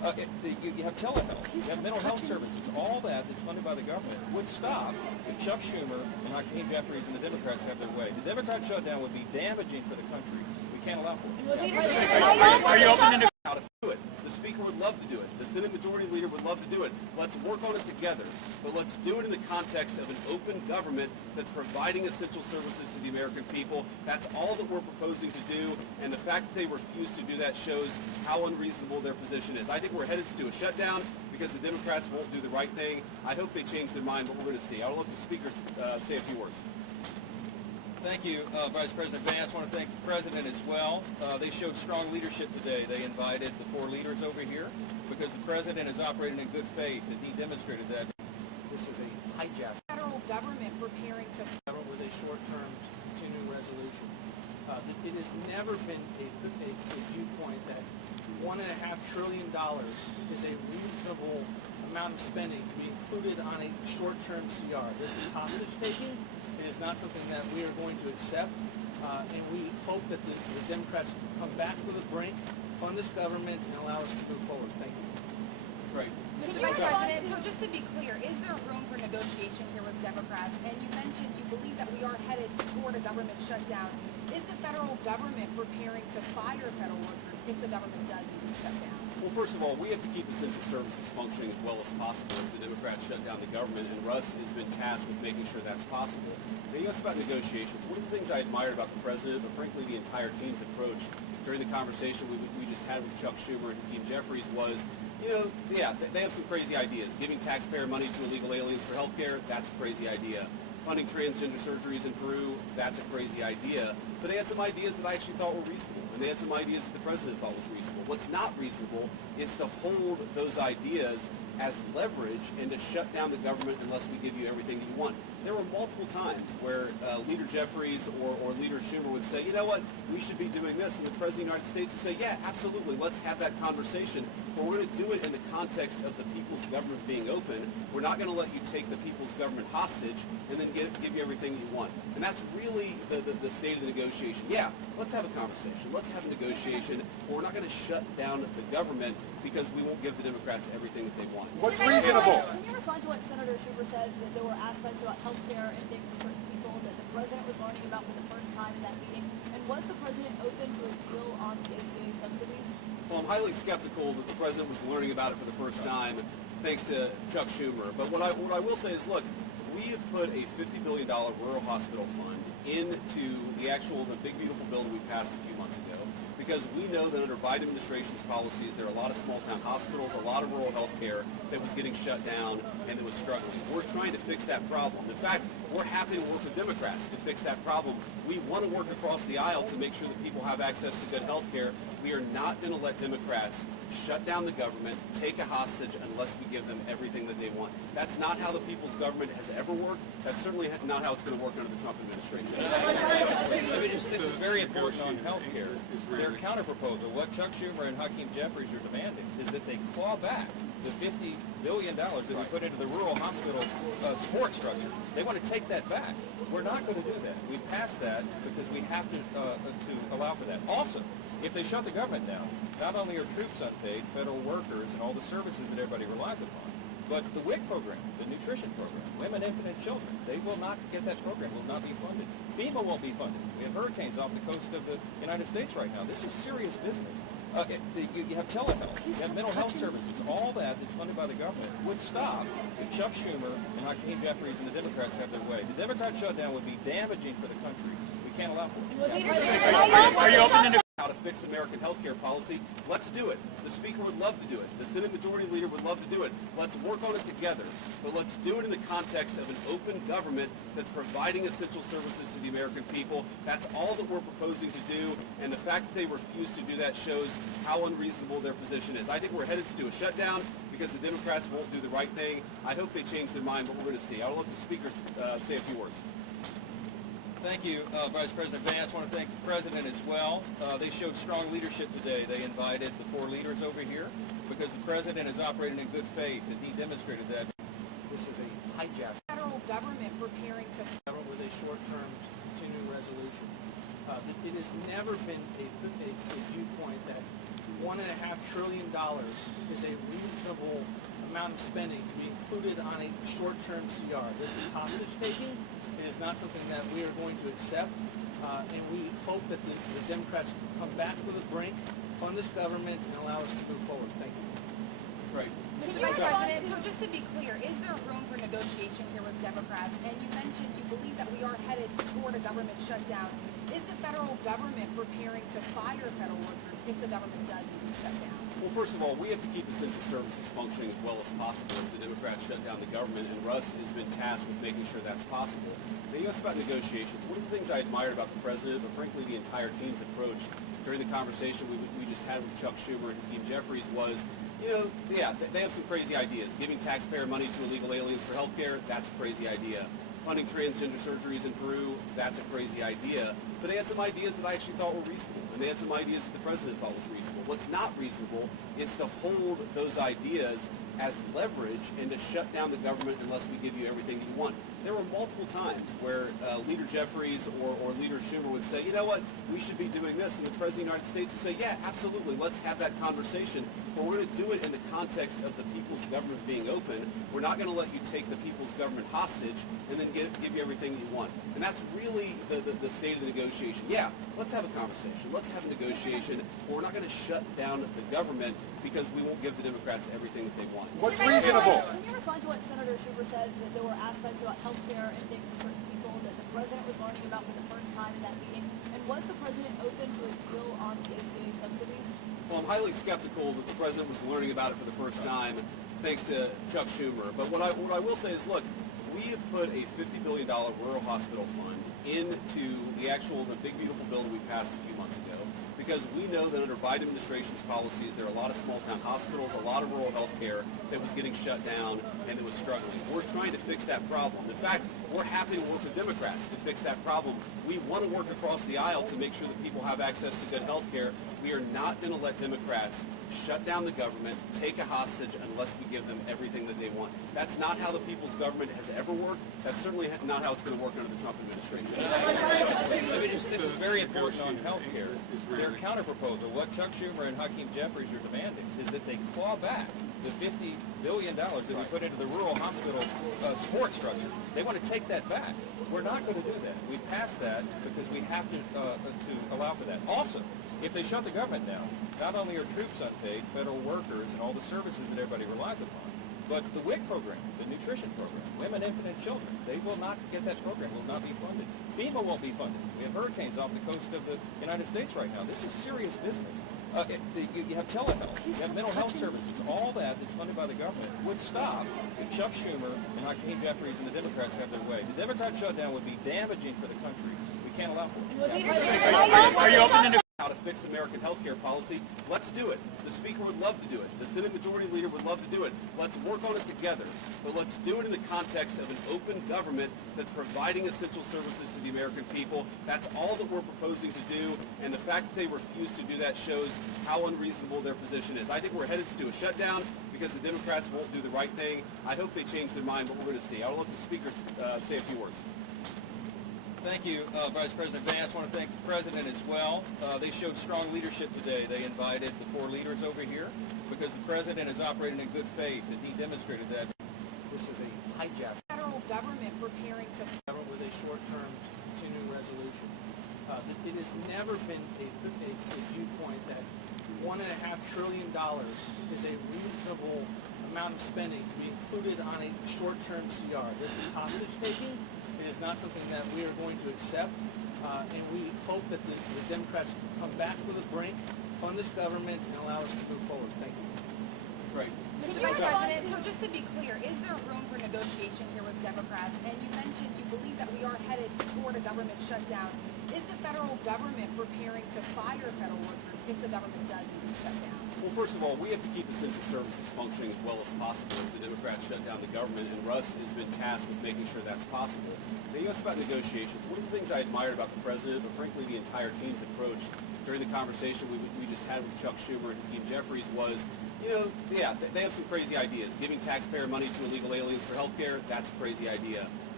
You have telehealth, you have mental health services, all that's funded by the government would stop if Chuck Schumer and Hakeem Jeffries and the Democrats have their way. The Democrat shutdown would be damaging for the country. We can't allow for it. Are you open to how to do it? The Speaker would love to do it. The Senate Majority Leader would love to do it. Let's work on it together. But let's do it in the context of an open government that's providing essential services to the American people. That's all that we're proposing to do. And the fact that they refuse to do that shows how unreasonable their position is. I think we're headed to a shutdown because the Democrats won't do the right thing. I hope they change their mind, but we're going to see. I'll let the Speaker say a few words. Thank you, Vice President Vance. I want to thank the President as well. They showed strong leadership today. They invited the four leaders over here because the President is operating in good faith, and he demonstrated that. This is a hijack. Federal government preparing to With a short-term continuing resolution. It has never been a viewpoint that $1.5 trillion is a reasonable amount of spending to be included on a short-term CR. This is hostage taking. It is not something that we are going to accept, and we hope that the Democrats come back to the brink, fund this government, and allow us to move forward. Thank you. Right. Mr. Vice President, so just to be clear, is there room for negotiation here with Democrats? And you mentioned you believe that we are headed toward a government shutdown. Is the federal government preparing to fire federal workers if the government does shut down? Well, first of all, we have to keep essential services functioning as well as possible if the Democrats shut down the government, and Russ has been tasked with making sure that's possible. Now, you asked about negotiations. One of the things I admired about the President, but frankly the entire team's approach during the conversation we just had with Chuck Schumer and Hakeem Jeffries was, yeah, they have some crazy ideas. Giving taxpayer money to illegal aliens for health care, that's a crazy idea. Funding transgender surgeries in Peru, that's a crazy idea. But they had some ideas that I actually thought were reasonable, and they had some ideas that the President thought was reasonable. What's not reasonable is to hold those ideas as leverage and to shut down the government unless we give you everything that you want. There were multiple times where Leader Jeffries or Leader Schumer would say, you know what, we should be doing this, and the President of the United States would say, yeah, absolutely, let's have that conversation, but we're going to do it in the context of the people's government being open. We're not going to let you take the people's government hostage and then give you everything you want. And that's really the state of the negotiation. Yeah, let's have a conversation. Let's have a negotiation, but we're not going to shut down the government because we won't give the Democrats everything that they want. What's reasonable? Can you respond to what Senator Schumer said, that there were aspects about health care and things for certain people that the President was learning about for the first time in that meeting? And was the President open to a deal on the ACA subsidies? Well, I'm highly skeptical that the President was learning about it for the first time thanks to Chuck Schumer. But what I will say is, look, we have put a $50 billion rural hospital fund into the big beautiful bill that we passed a few months ago, because we know that under Biden administration's policies, there are a lot of small town hospitals, a lot of rural health care that was getting shut down and that was struggling. We're trying to fix that problem. In fact, we're happy to work with Democrats to fix that problem. We want to work across the aisle to make sure that people have access to good health care. We are not going to let Democrats shut down the government, take a hostage unless we give them everything that they want. That's not how the people's government has ever worked. That's certainly not how it's going to work under the Trump administration. I mean, this is very important on health care. Their counterproposal, what Chuck Schumer and Hakeem Jeffries are demanding, is that they claw back the $50 billion that we put into the rural hospital support structure. They want to take that back. We're not going to do that. We passed that because we have to allow for that. Also, if they shut the government down, not only are troops unpaid, federal workers, and all the services that everybody relies upon, but the WIC program, the nutrition program, women, infant, and children, they will not get that program, will not be funded. FEMA won't be funded. We have hurricanes off the coast of the United States right now. This is serious business. You have telehealth, you have mental health services, all that's funded by the government would stop if Chuck Schumer and Hakeem Jeffries and the Democrats have their way. The Democrat shutdown would be damaging for the country. We can't allow for it. Are you open to how to fix American health care policy? Let's do it. The Speaker would love to do it. The Senate Majority Leader would love to do it. Let's work on it together. But let's do it in the context of an open government that's providing essential services to the American people. That's all that we're proposing to do. And the fact that they refuse to do that shows how unreasonable their position is. I think we're headed to a shutdown because the Democrats won't do the right thing. I hope they change their mind, but we're going to see. I'll let the Speaker say a few words. Thank you, Vice President Vance. I want to thank the President as well. They showed strong leadership today. They invited the four leaders over here because the President is operating in good faith, and he demonstrated that. This is a hijack. Federal government preparing to With a short-term continuing resolution. It has never been a viewpoint that $1.5 $1.5 trillion is a reasonable amount of spending to be included on a short-term CR. This is hostage taking. It is not something that we are going to accept, and we hope that the Democrats come back to the brink, fund this government, and allow us to move forward. Thank you. Right. Mr. President, so just to be clear, is there room for negotiation here with Democrats? And you mentioned you believe that we are headed toward a government shutdown. Is the federal government preparing to fire federal workers if the government does need to shut down? Well, first of all, we have to keep essential services functioning as well as possible if the Democrats shut down the government, and Russ has been tasked with making sure that's possible. Now, you asked about negotiations. One of the things I admired about the president, but frankly the entire team's approach during the conversation we just had with Chuck Schumer and Hakeem Jeffries was, they have some crazy ideas. Giving taxpayer money to illegal aliens for health care, that's a crazy idea. Funding transgender surgeries in Peru, that's a crazy idea. But they had some ideas that I actually thought were reasonable, and they had some ideas that the president thought was reasonable. What's not reasonable is to hold those ideas as leverage and to shut down the government unless we give you everything that you want. There were multiple times where Leader Jeffries or Leader Schumer would say, you know what, we should be doing this, and the President of the United States would say, yeah, absolutely, let's have that conversation, but we're going to do it in the context of the people's government being open. We're not going to let you take the people's government hostage and then give you everything you want. And that's really the state of the negotiation. Yeah, let's have a conversation. Let's have a negotiation, but we're not going to shut down the government because we won't give the Democrats everything that they want. What's reasonable? Can you respond to what Senator Schumer said, that there were aspects about health care and things for certain people that the president was learning about for the first time in that meeting? And was the president open to a deal on the ACA subsidies? Well, I'm highly skeptical that the president was learning about it for the first time, thanks to Chuck Schumer. But what I will say is, look, we have put a $50 billion rural hospital fund into the big beautiful bill that we passed a few months ago, because we know that under Biden administration's policies, there are a lot of small town hospitals, a lot of rural health care that was getting shut down and that was struggling. We're trying to fix that problem. In fact, we're happy to work with Democrats to fix that problem. We want to work across the aisle to make sure that people have access to good health care. We are not going to let Democrats shut down the government, take a hostage unless we give them everything that they want. That's not how the people's government has ever worked. That's certainly not how it's going to work under the Trump administration. This is very important on health care. Their counterproposal, what Chuck Schumer and Hakeem Jeffries are demanding, is that they claw back the $50 billion that we put into the rural hospital support structure. They want to take that back. We're not going to do that. We passed that because we have to allow for that. Also, if they shut the government down, not only are troops unpaid, federal workers, and all the services that everybody relies upon, but the WIC program, the nutrition program, women, infant, and children, they will not get that program, will not be funded. FEMA won't be funded. We have hurricanes off the coast of the United States right now. This is serious business. You have telehealth, you have mental health services, all that's funded by the government would stop if Chuck Schumer and Hakeem Jeffries and the Democrats have their way. The Democrat shutdown would be damaging for the country. We can't allow for it. Are you open to how to fix American health care policy? Let's do it. The Speaker would love to do it. The Senate Majority Leader would love to do it. Let's work on it together. But let's do it in the context of an open government that's providing essential services to the American people. That's all that we're proposing to do. And the fact that they refuse to do that shows how unreasonable their position is. I think we're headed to a shutdown because the Democrats won't do the right thing. I hope they change their mind, but we're going to see. I'll let the Speaker say a few words. Thank you, Vice President Vance. I want to thank the President as well. They showed strong leadership today. They invited the four leaders over here because the President is operating in good faith, and he demonstrated that. This is a hijack. Federal government preparing to With a short-term continuing resolution. It has never been a viewpoint that $1.5 trillion is a reasonable amount of spending to be included on a short-term CR. This is hostage taking. It is not something that we are going to accept, and we hope that the Democrats come back to the brink, fund this government, and allow us to move forward. Thank you. Right. Mr. President, so just to be clear, is there room for negotiation here with Democrats? And you mentioned you believe that we are headed toward a government shutdown. Is the federal government preparing to fire federal workers if the government does need to shut down? Well, first of all, we have to keep essential services functioning as well as possible if the Democrats shut down the government, and Russ has been tasked with making sure that's possible. Now, you asked about negotiations. One of the things I admired about the president, but frankly the entire team's approach during the conversation we just had with Chuck Schumer and Hakeem Jeffries was, they have some crazy ideas. Giving taxpayer money to illegal aliens for health care, that's a crazy idea.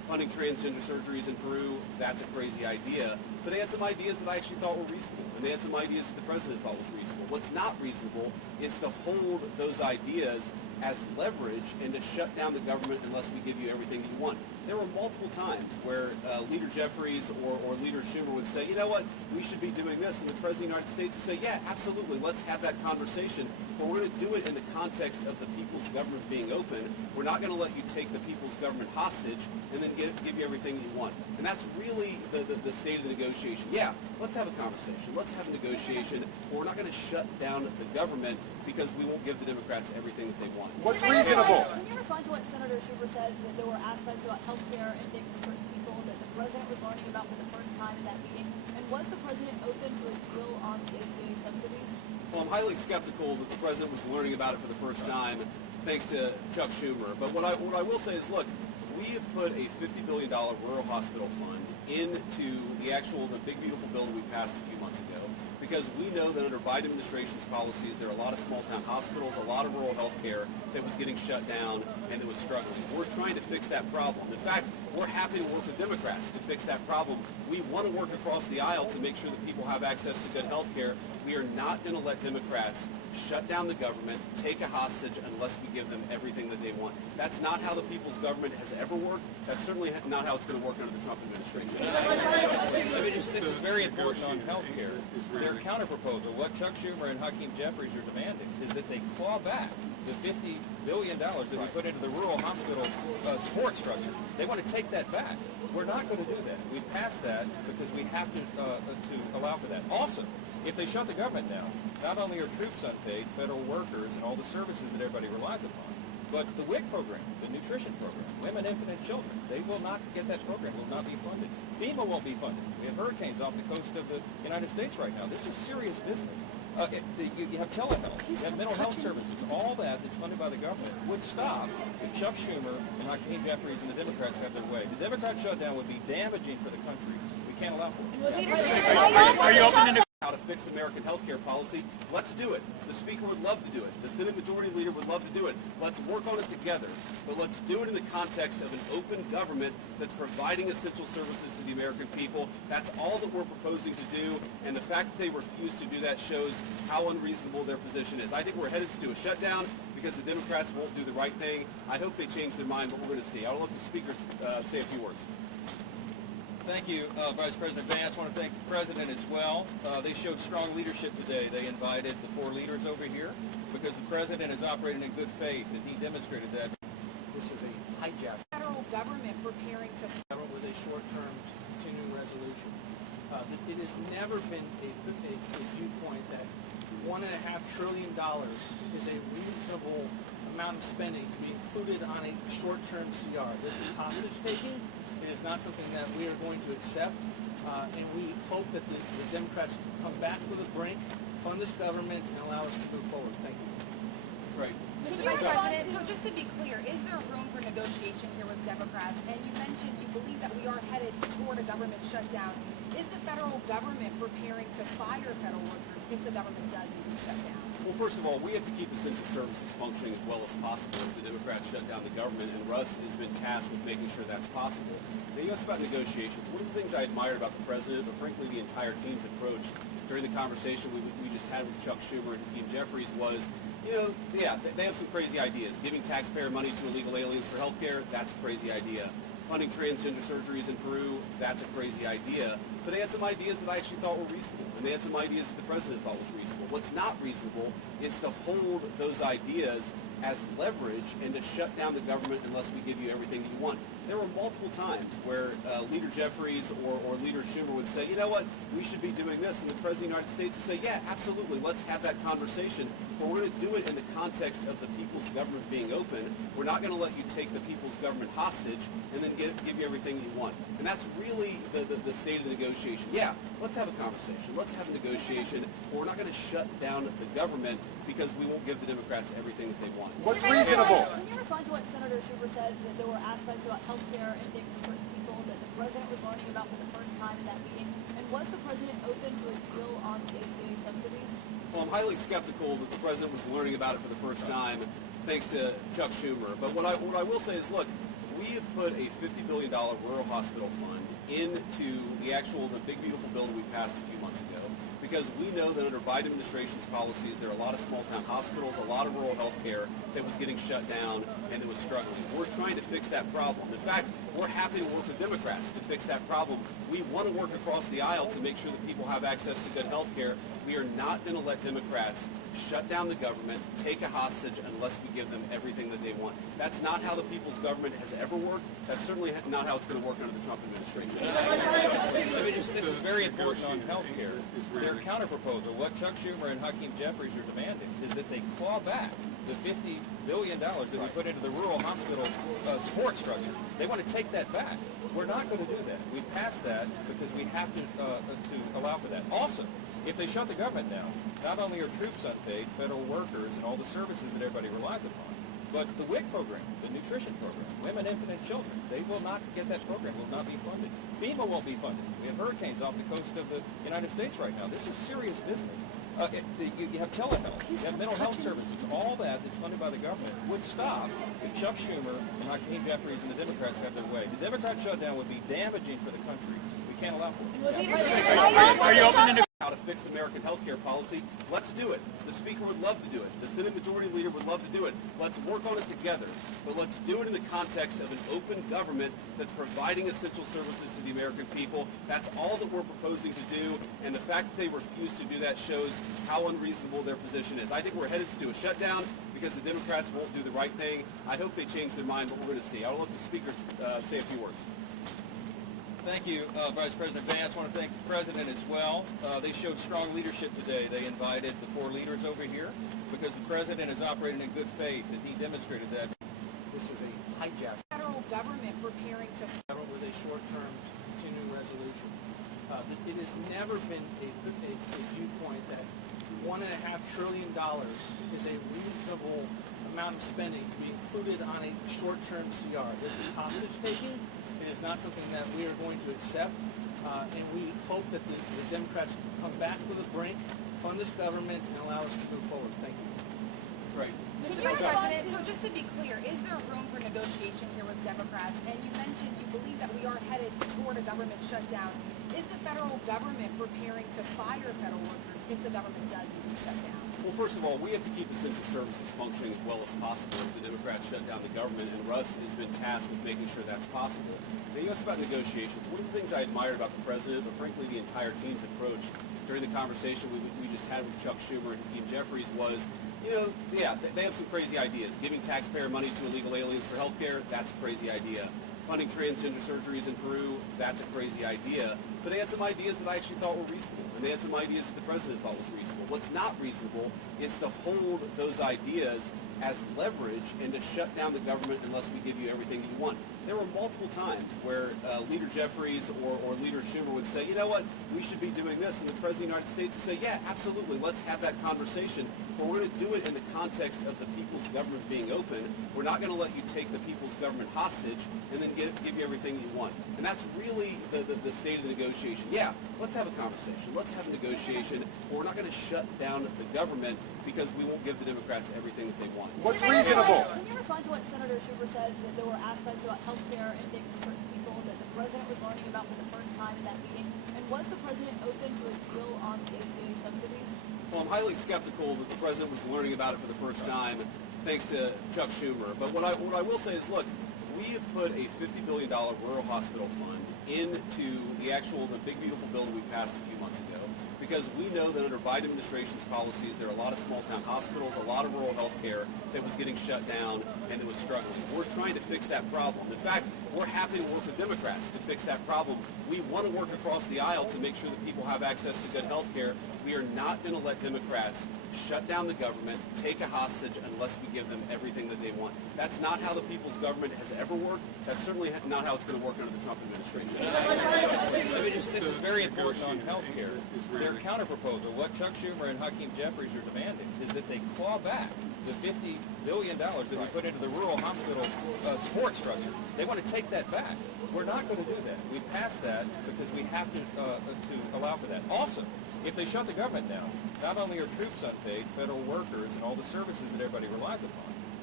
Funding transgender surgeries in Peru, that's a crazy idea. But they had some ideas that I actually thought were reasonable, and they had some ideas that the president thought was reasonable. What's not reasonable is to hold those ideas as leverage and to shut down the government unless we give you everything that you want. There were multiple times where Leader Jeffries or Leader Schumer would say, you know what, we should be doing this, and the President of the United States would say, yeah, absolutely, let's have that conversation, but we're going to do it in the context of the people's government being open. We're not going to let you take the people's government hostage and then give you everything you want. And that's really the state of the negotiation. Yeah, let's have a conversation. Let's have a negotiation, but we're not going to shut down the government because we won't give the Democrats everything that they want. What's reasonable? Can you respond to what Senator Schumer said, that there were aspects about health care and things for certain people that the president was learning about for the first time in that meeting? And was the president open to a deal on the ACA subsidies? Well, I'm highly skeptical that the president was learning about it for the first time, thanks to Chuck Schumer. But what I will say is, look, we have put a $50 billion rural hospital fund into the big beautiful bill that we passed a few months ago, because we know that under Biden administration's policies, there are a lot of small town hospitals, a lot of rural health care that was getting shut down and that was struggling. We're trying to fix that problem. In fact, we're happy to work with Democrats to fix that problem. We want to work across the aisle to make sure that people have access to good health care. We are not going to let Democrats shut down the government, take a hostage unless we give them everything that they want. That's not how the people's government has ever worked. That's certainly not how it's going to work under the Trump administration. I mean, this is very important on health care. Their counterproposal, what Chuck Schumer and Hakeem Jeffries are demanding, is that they claw back the $50 billion that we put into the rural hospital support structure. They want to take that back. We're not going to do that. We passed that because we have to allow for that. Also, if they shut the government down, not only are troops unpaid, federal workers, and all the services that everybody relies upon, but the WIC program, the nutrition program, women, infant, and children, they will not get that program, will not be funded. FEMA won't be funded. We have hurricanes off the coast of the United States right now. This is serious business. You have telehealth, you have mental health services, all that's funded by the government would stop if Chuck Schumer and Hakeem Jeffries and the Democrats have their way. The Democrat shutdown would be damaging for the country. We can't allow for it. Are you open to how to fix American health care policy? Let's do it. The Speaker would love to do it. The Senate Majority Leader would love to do it. Let's work on it together. But let's do it in the context of an open government that's providing essential services to the American people. That's all that we're proposing to do. And the fact that they refuse to do that shows how unreasonable their position is. I think we're headed to a shutdown because the Democrats won't do the right thing. I hope they change their mind, but we're going to see. I'll let the Speaker say a few words. Thank you, Vice President Vance. I want to thank the President as well. They showed strong leadership today. They invited the four leaders over here because the President is operating in good faith, and he demonstrated that. This is a hijack. Federal government preparing to with a short-term continuing resolution. It has never been a viewpoint that $1.5 trillion is a reasonable amount of spending to be included on a short-term CR. This is hostage taking. It is not something that we are going to accept, and we hope that the Democrats come back to the brink, fund this government, and allow us to move forward. Thank you. Right. Mr. President, so just to be clear, is there room for negotiation here with Democrats? And you mentioned you believe that we are headed toward a government shutdown. Is the federal government preparing to fire federal workers if the government does need to shut down? Well, first of all, we have to keep essential services functioning as well as possible if the Democrats shut down the government, and Russ has been tasked with making sure that's possible. Now, you asked about negotiations. One of the things I admired about the President, but frankly the entire team's approach during the conversation we just had with Chuck Schumer and Hakeem Jeffries was, they have some crazy ideas. Giving taxpayer money to illegal aliens for health care, that's a crazy idea. Funding transgender surgeries in Peru, that's a crazy idea. But they had some ideas that I actually thought were reasonable, and they had some ideas that the President thought was reasonable. What's not reasonable is to hold those ideas as leverage and to shut down the government unless we give you everything that you want. There were multiple times where Leader Jeffries or Leader Schumer would say, you know what, we should be doing this, and the President of the United States would say, yeah, absolutely, let's have that conversation, but we're going to do it in the context of the people's government being open. We're not going to let you take the people's government hostage and then give you everything you want. And that's really the state of the negotiation. Yeah, let's have a conversation. Let's have a negotiation, but we're not going to shut down the government because we won't give the Democrats everything that they want. What's reasonable? Can you respond to what Senator Schumer said, that there were aspects about health care and things for certain people that the president was learning about for the first time in that meeting? And was the president open to a deal on the ACA subsidies? Well, I'm highly skeptical that the President was learning about it for the first time, thanks to Chuck Schumer. But what I will say is, look, we have put a $50 billion rural hospital fund into the big beautiful bill that we passed a few months ago, because we know that under Biden administration's policies, there are a lot of small town hospitals, a lot of rural health care that was getting shut down and that was struggling. We're trying to fix that problem. In fact, we're happy to work with Democrats to fix that problem. We want to work across the aisle to make sure that people have access to good health care. We are not going to let Democrats shut down the government, take a hostage, unless we give them everything that they want. That's not how the people's government has ever worked. That's certainly not how it's going to work under the Trump administration. This is very important on health care. Their counterproposal, what Chuck Schumer and Hakeem Jeffries are demanding, is that they claw back the $50 billion that we put into the rural hospital support structure. They want to take that back. We're not going to do that. We passed that because we have to allow for that. Also, if they shut the government down, not only are troops unpaid, federal workers, and all the services that everybody relies upon, but the WIC program, the nutrition program, women, infant, and children, they will not get that program, will not be funded. FEMA won't be funded. We have hurricanes off the coast of the United States right now. This is serious business. You have telehealth, you have mental health services, all that's funded by the government would stop if Chuck Schumer and Hakeem Jeffries and the Democrats have their way. The Democrat shutdown would be damaging for the country. We can't allow for it. Are you open to how to fix American health care policy? Let's do it. The Speaker would love to do it. The Senate Majority Leader would love to do it. Let's work on it together. But let's do it in the context of an open government that's providing essential services to the American people. That's all that we're proposing to do. And the fact that they refuse to do that shows how unreasonable their position is. I think we're headed to a shutdown because the Democrats won't do the right thing. I hope they change their mind, but we're going to see. I'll let the Speaker say a few words. Thank you, Vice President Vance. I want to thank the President as well. They showed strong leadership today. They invited the four leaders over here because the President is operating in good faith, and he demonstrated that. This is a hijack. Federal government preparing to With a short-term continuing resolution. It has never been a viewpoint that $1.5 trillion is a reasonable amount of spending to be included on a short-term CR. This is hostage taking. It is not something that we are going to accept, and we hope that the Democrats come back to the brink, fund this government, and allow us to move forward. Thank you. Right. Mr. Vice President, so just to be clear, is there room for negotiation here with Democrats? And you mentioned you believe that we are headed toward a government shutdown. Is the federal government preparing to fire federal workers if the government does shut down? Well, first of all, we have to keep essential services functioning as well as possible if the Democrats shut down the government, and Russ has been tasked with making sure that's possible. Now, you asked about negotiations. One of the things I admired about the President, but frankly the entire team's approach during the conversation we just had with Chuck Schumer and Hakeem Jeffries was, they have some crazy ideas. Giving taxpayer money to illegal aliens for health care, that's a crazy idea. Funding transgender surgeries in Peru, that's a crazy idea. But they had some ideas that I actually thought were reasonable, and they had some ideas that the President thought was reasonable. What's not reasonable is to hold those ideas as leverage and to shut down the government unless we give you everything that you want. There were multiple times where Leader Jeffries or Leader Schumer would say, you know what, we should be doing this, and the President of the United States would say, yeah, absolutely, let's have that conversation, but we're going to do it in the context of the people's government being open. We're not going to let you take the people's government hostage and then give you everything you want. And that's really the state of the negotiation. Yeah, let's have a conversation. Let's have a negotiation, but we're not going to shut down the government because we won't give the Democrats everything that they want. What's reasonable? Can you respond to what Senator Schumer said, that there were aspects about health care and things for certain people that the President was learning about for the first time in that meeting? And was the President open to a deal on the ACA subsidies? Well, I'm highly skeptical that the President was learning about it for the first time, thanks to Chuck Schumer. But what I will say is, look, we have put a $50 billion rural hospital fund into the big beautiful bill that we passed a few months ago, because we know that under Biden administration's policies, there are a lot of small town hospitals, a lot of rural health care that was getting shut down and that was struggling. We're trying to fix that problem. In fact, we're happy to work with Democrats to fix that problem. We want to work across the aisle to make sure that people have access to good health care. We are not going to let Democrats shut down the government, take a hostage, unless we give them everything that they want. That's not how the people's government has ever worked. That's certainly not how it's going to work under the Trump administration. This is very important on health care. Their counterproposal, what Chuck Schumer and Hakeem Jeffries are demanding, is that they claw back the $50 billion that we put into the rural hospital support structure. They want to take that back. We're not going to do that. We passed that because we have to allow for that. Also, if they shut the government down, not only are troops unpaid, federal workers, and all the services that everybody relies upon,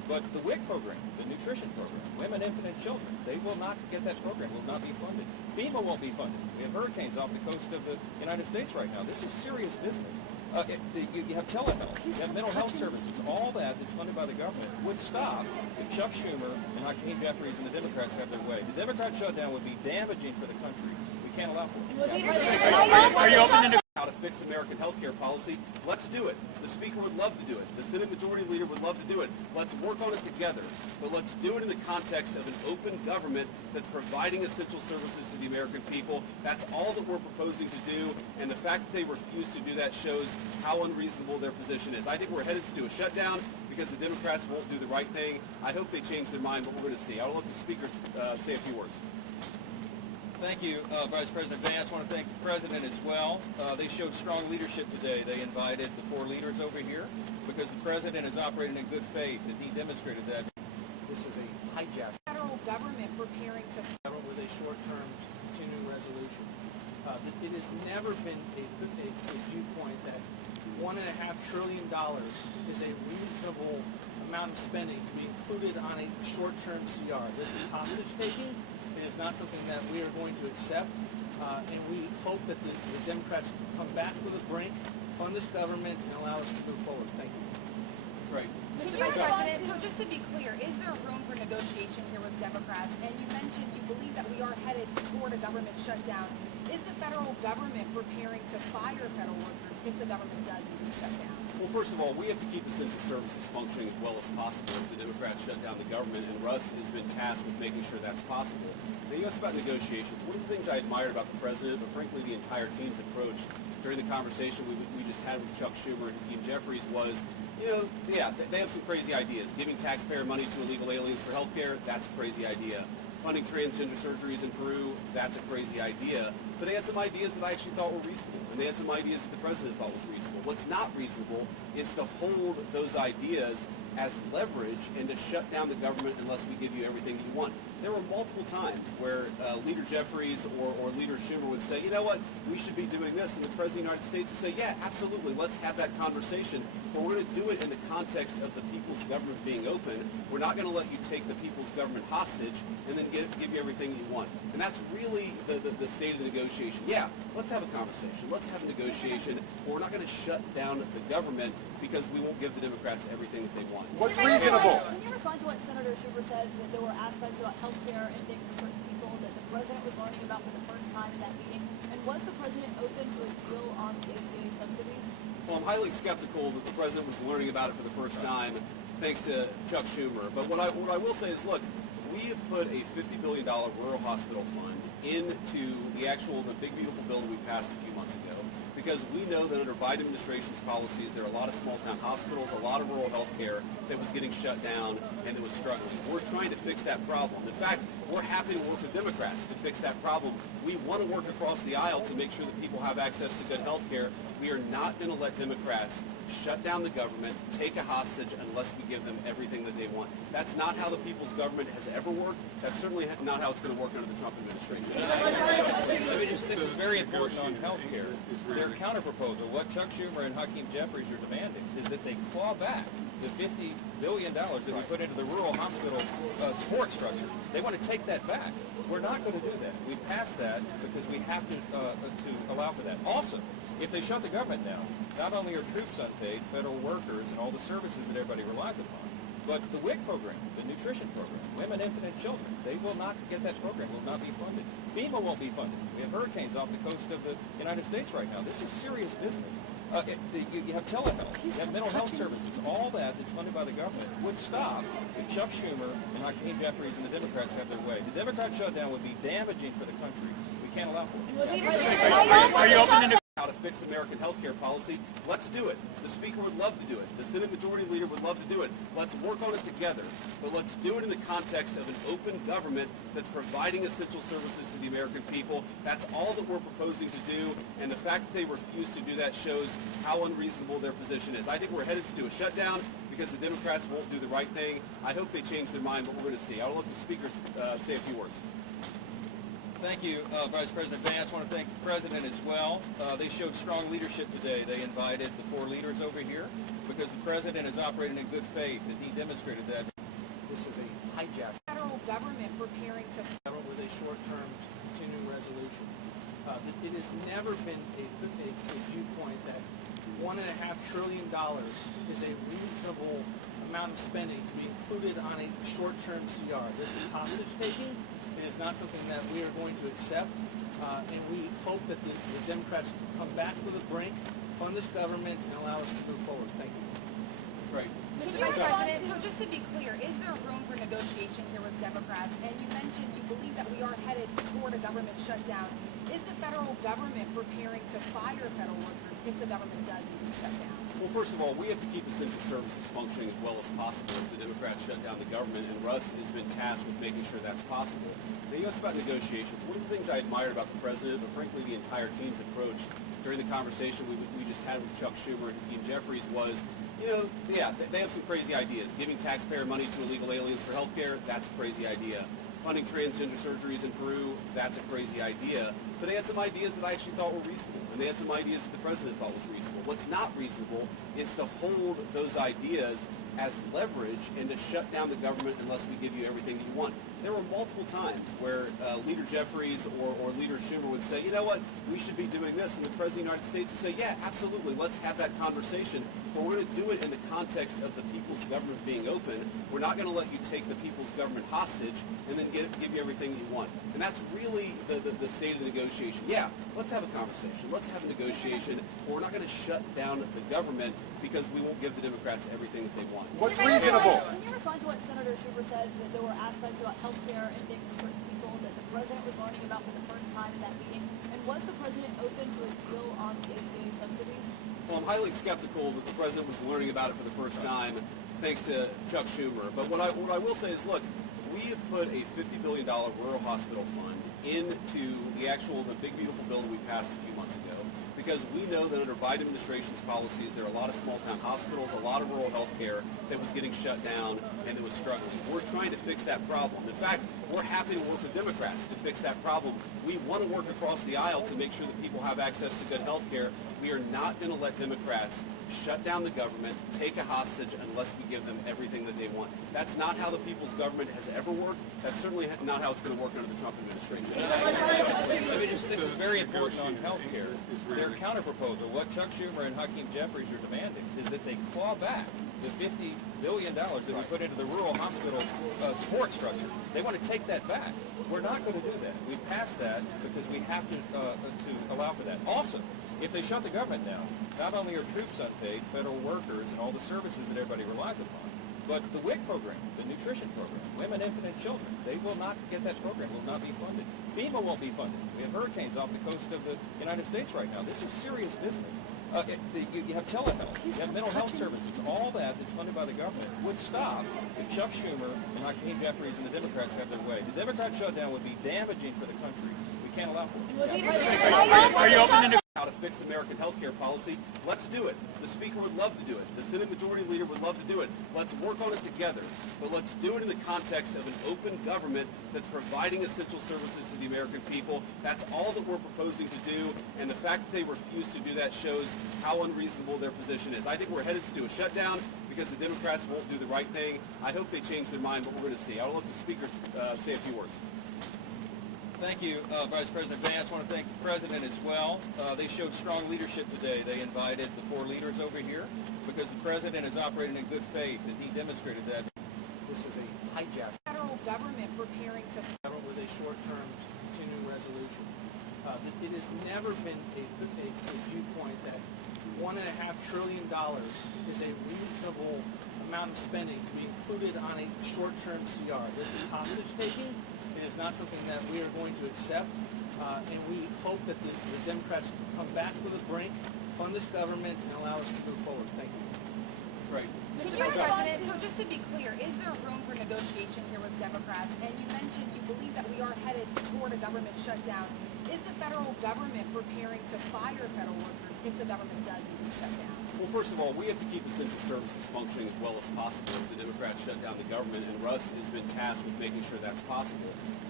But the WIC program, the nutrition program, women, infant, and children, they will not get that program, will not be funded. FEMA won't be funded. We have hurricanes off the coast of the United States right now. This is serious business. You have telehealth, you have mental health services, all that's funded by the government would stop if Chuck Schumer and Hakeem Jeffries and the Democrats have their way. The Democrat shutdown would be damaging for the country. We can't allow for it. Are you open to how to fix American health care policy? Let's do it. The Speaker would love to do it. The Senate Majority Leader would love to do it. Let's work on it together. But let's do it in the context of an open government that's providing essential services to the American people. That's all that we're proposing to do. And the fact that they refuse to do that shows how unreasonable their position is. I think we're headed to a shutdown because the Democrats won't do the right thing. I hope they change their mind, but we're going to see. I'll let the Speaker say a few words. Thank you, Vice President Vance. I want to thank the President as well. They showed strong leadership today. They invited the four leaders over here because the President is operating in good faith, and he demonstrated that. This is a hijack. Federal government preparing to with a short-term continuing resolution. It has never been a viewpoint that $1.5 trillion is a reasonable amount of spending to be included on a short-term CR. This is hostage taking. It is not something that we are going to accept, and we hope that the Democrats come back to the brink, fund this government, and allow us to move forward. Thank you. Right. Mr. Vice President, so just to be clear, is there room for negotiation here with Democrats? And you mentioned you believe that we are headed toward a government shutdown. Is the federal government preparing to fire federal workers if the government does shut down? Well, first of all, we have to keep essential services functioning as well as possible if the Democrats shut down the government, and Russ has been tasked with making sure that's possible. Now, you asked about negotiations. One of the things I admired about the President, but frankly the entire team's approach during the conversation we just had with Chuck Schumer and Hakeem Jeffries was, yeah, they have some crazy ideas. Giving taxpayer money to illegal aliens for health care, that's a crazy idea. Funding transgender surgeries in Peru, that's a crazy idea. But they had some ideas that I actually thought were reasonable, and they had some ideas that the President thought was reasonable. What's not reasonable is to hold those ideas as leverage and to shut down the government unless we give you everything that you want. There were multiple times where Leader Jeffries or Leader Schumer would say, you know what, we should be doing this, and the President of the United States would say, yeah, absolutely, let's have that conversation, but we're going to do it in the context of the people's government being open. We're not going to let you take the people's government hostage and then give you everything you want. And that's really the state of the negotiation. Yeah, let's have a conversation. Let's have a negotiation, but we're not going to shut down the government because we won't give the Democrats everything that they want. What's reasonable? Can you respond to what Senator Schumer said, that there were aspects about health care ending for certain people that the President was learning about for the first time in that meeting? And was the President open to a deal on the ACA subsidies? Well, I'm highly skeptical that the President was learning about it for the first time thanks to Chuck Schumer. But what I will say is, look, we have put a $50 billion rural hospital fund into the big beautiful bill that we passed a few months ago, because we know that under Biden administration's policies, there are a lot of small-town hospitals, a lot of rural health care that was getting shut down and that was struggling. We're trying to fix that problem. In fact, we're happy to work with Democrats to fix that problem. We want to work across the aisle to make sure that people have access to good health care. We are not going to let Democrats shut down the government, take a hostage unless we give them everything that they want. That's not how the people's government has ever worked. That's certainly not how it's going to work under the Trump administration. This is very important on health care. Their counterproposal, what Chuck Schumer and Hakeem Jeffries are demanding, is that they claw back the $50 billion that we put into the rural hospital support structure. They want to take that back. We're not going to do that. We passed that because we have to allow for that. Also, if they shut the government down, not only are troops unpaid, federal workers, and all the services that everybody relies upon, but the WIC program, the nutrition program, women, infant, and children, they will not get that program, will not be funded. FEMA won't be funded. We have hurricanes off the coast of the United States right now. This is serious business. You have telehealth, you have mental health services, all that's funded by the government would stop if Chuck Schumer and Hakeem Jeffries and the Democrats have their way. The Democrat shutdown would be damaging for the country. We can't allow for it. Are you open to how to fix American health care policy? Let's do it. The Speaker would love to do it. The Senate Majority Leader would love to do it. Let's work on it together. But let's do it in the context of an open government that's providing essential services to the American people. That's all that we're proposing to do. And the fact that they refuse to do that shows how unreasonable their position is. I think we're headed to a shutdown because the Democrats won't do the right thing. I hope they change their mind, but we're going to see. I'll let the Speaker say a few words. Thank you, Vice President Vance. I want to thank the President as well. They showed strong leadership today. They invited the four leaders over here because the President is operating in good faith, and he demonstrated that. This is a hijack. Federal government preparing to with a short-term continuing resolution. It has never been a viewpoint that $1.5 trillion is a reasonable amount of spending to be included on a short-term CR. This is hostage taking. It is not something that we are going to accept, and we hope that the Democrats come back to the brink, fund this government, and allow us to move forward. Thank you. Right. Mr. President, so just to be clear, is there room for negotiation here with Democrats? And you mentioned you believe that we are headed toward a government shutdown. Is the federal government preparing to fire federal workers if the government does need to shut down? Well, first of all, we have to keep essential services functioning as well as possible if the Democrats shut down the government, and Russ has been tasked with making sure that's possible. Now, you asked about negotiations. One of the things I admired about the president, but frankly the entire team's approach during the conversation we just had with Chuck Schumer and Hakeem Jeffries was, they have some crazy ideas. Giving taxpayer money to illegal aliens for health care, that's a crazy idea. Funding transgender surgeries in Peru, that's a crazy idea. But they had some ideas that I actually thought were reasonable, and they had some ideas that the president thought was reasonable. What's not reasonable is to hold those ideas as leverage and to shut down the government unless we give you everything that you want. There were multiple times where Leader Jeffries or Leader Schumer would say, you know what, we should be doing this, and the President of the United States would say, yeah, absolutely, let's have that conversation, but we're going to do it in the context of the people's government being open. We're not going to let you take the people's government hostage and then give you everything you want. And that's really the state of the negotiation. Yeah, let's have a conversation. Let's have a negotiation, but we're not going to shut down the government because we won't give the Democrats everything that they want. What's reasonable? Can you respond to what Senator Schumer said, that there were aspects about health care ending for certain people that the president was learning about for the first time in that meeting? And was the president open to a deal on the ACA subsidies? Well, I'm highly skeptical that the president was learning about it for the first time, thanks to Chuck Schumer. But what I will say is, look, we have put a $50 billion rural hospital fund into the big beautiful bill that we passed a few months ago, because we know that under Biden administration's policies, there are a lot of small-town hospitals, a lot of rural health care that was getting shut down and that was struggling. We're trying to fix that problem. In fact, we're happy to work with Democrats to fix that problem. We want to work across the aisle to make sure that people have access to good health care. We are not going to let Democrats shut down the government, take a hostage, unless we give them everything that they want. That's not how the people's government has ever worked. That's certainly not how it's going to work under the Trump administration. This is very important on health care. Their counterproposal, what Chuck Schumer and Hakeem Jeffries are demanding, is that they claw back the $50 billion that we put into the rural hospital support structure. They want to take that back. We're not going to do that. We passed that because we have to allow for that. Also, if they shut the government down, not only are troops unpaid, federal workers, and all the services that everybody relies upon, but the WIC program, the nutrition program, women, infant, and children, they will not get that program, will not be funded. FEMA won't be funded. We have hurricanes off the coast of the United States right now. This is serious business. You have telehealth, you have mental health services, all that's funded by the government would stop if Chuck Schumer and Hakeem Jeffries and the Democrats have their way. The Democrat shutdown would be damaging for the country. We can't allow for it. Are you open to how to fix American health care policy? Let's do it. The Speaker would love to do it. The Senate Majority Leader would love to do it. Let's work on it together. But let's do it in the context of an open government that's providing essential services to the American people. That's all that we're proposing to do. And the fact that they refuse to do that shows how unreasonable their position is. I think we're headed to a shutdown because the Democrats won't do the right thing. I hope they change their mind, but we're going to see. I'll let the Speaker say a few words. Thank you, Vice President Vance. I want to thank the President as well. They showed strong leadership today. They invited the four leaders over here because the President is operating in good faith, and he demonstrated that. This is a hijack. Federal government preparing to With a short-term continuing resolution. It has never been a viewpoint that $1.5 trillion is a reasonable amount of spending to be included on a short-term CR. This is hostage taking. It is not something that we are going to accept, and we hope that the Democrats come back to the brink, fund this government, and allow us to move forward. Thank you. Right. Mr. President, so just to be clear, is there room for negotiation here with Democrats? And you mentioned you believe that we are headed toward a government shutdown. Is the federal government preparing to fire federal workers if the government does need to shut down? Well, first of all, we have to keep essential services functioning as well as possible if the Democrats shut down the government, and Russ has been tasked with making sure that's possible.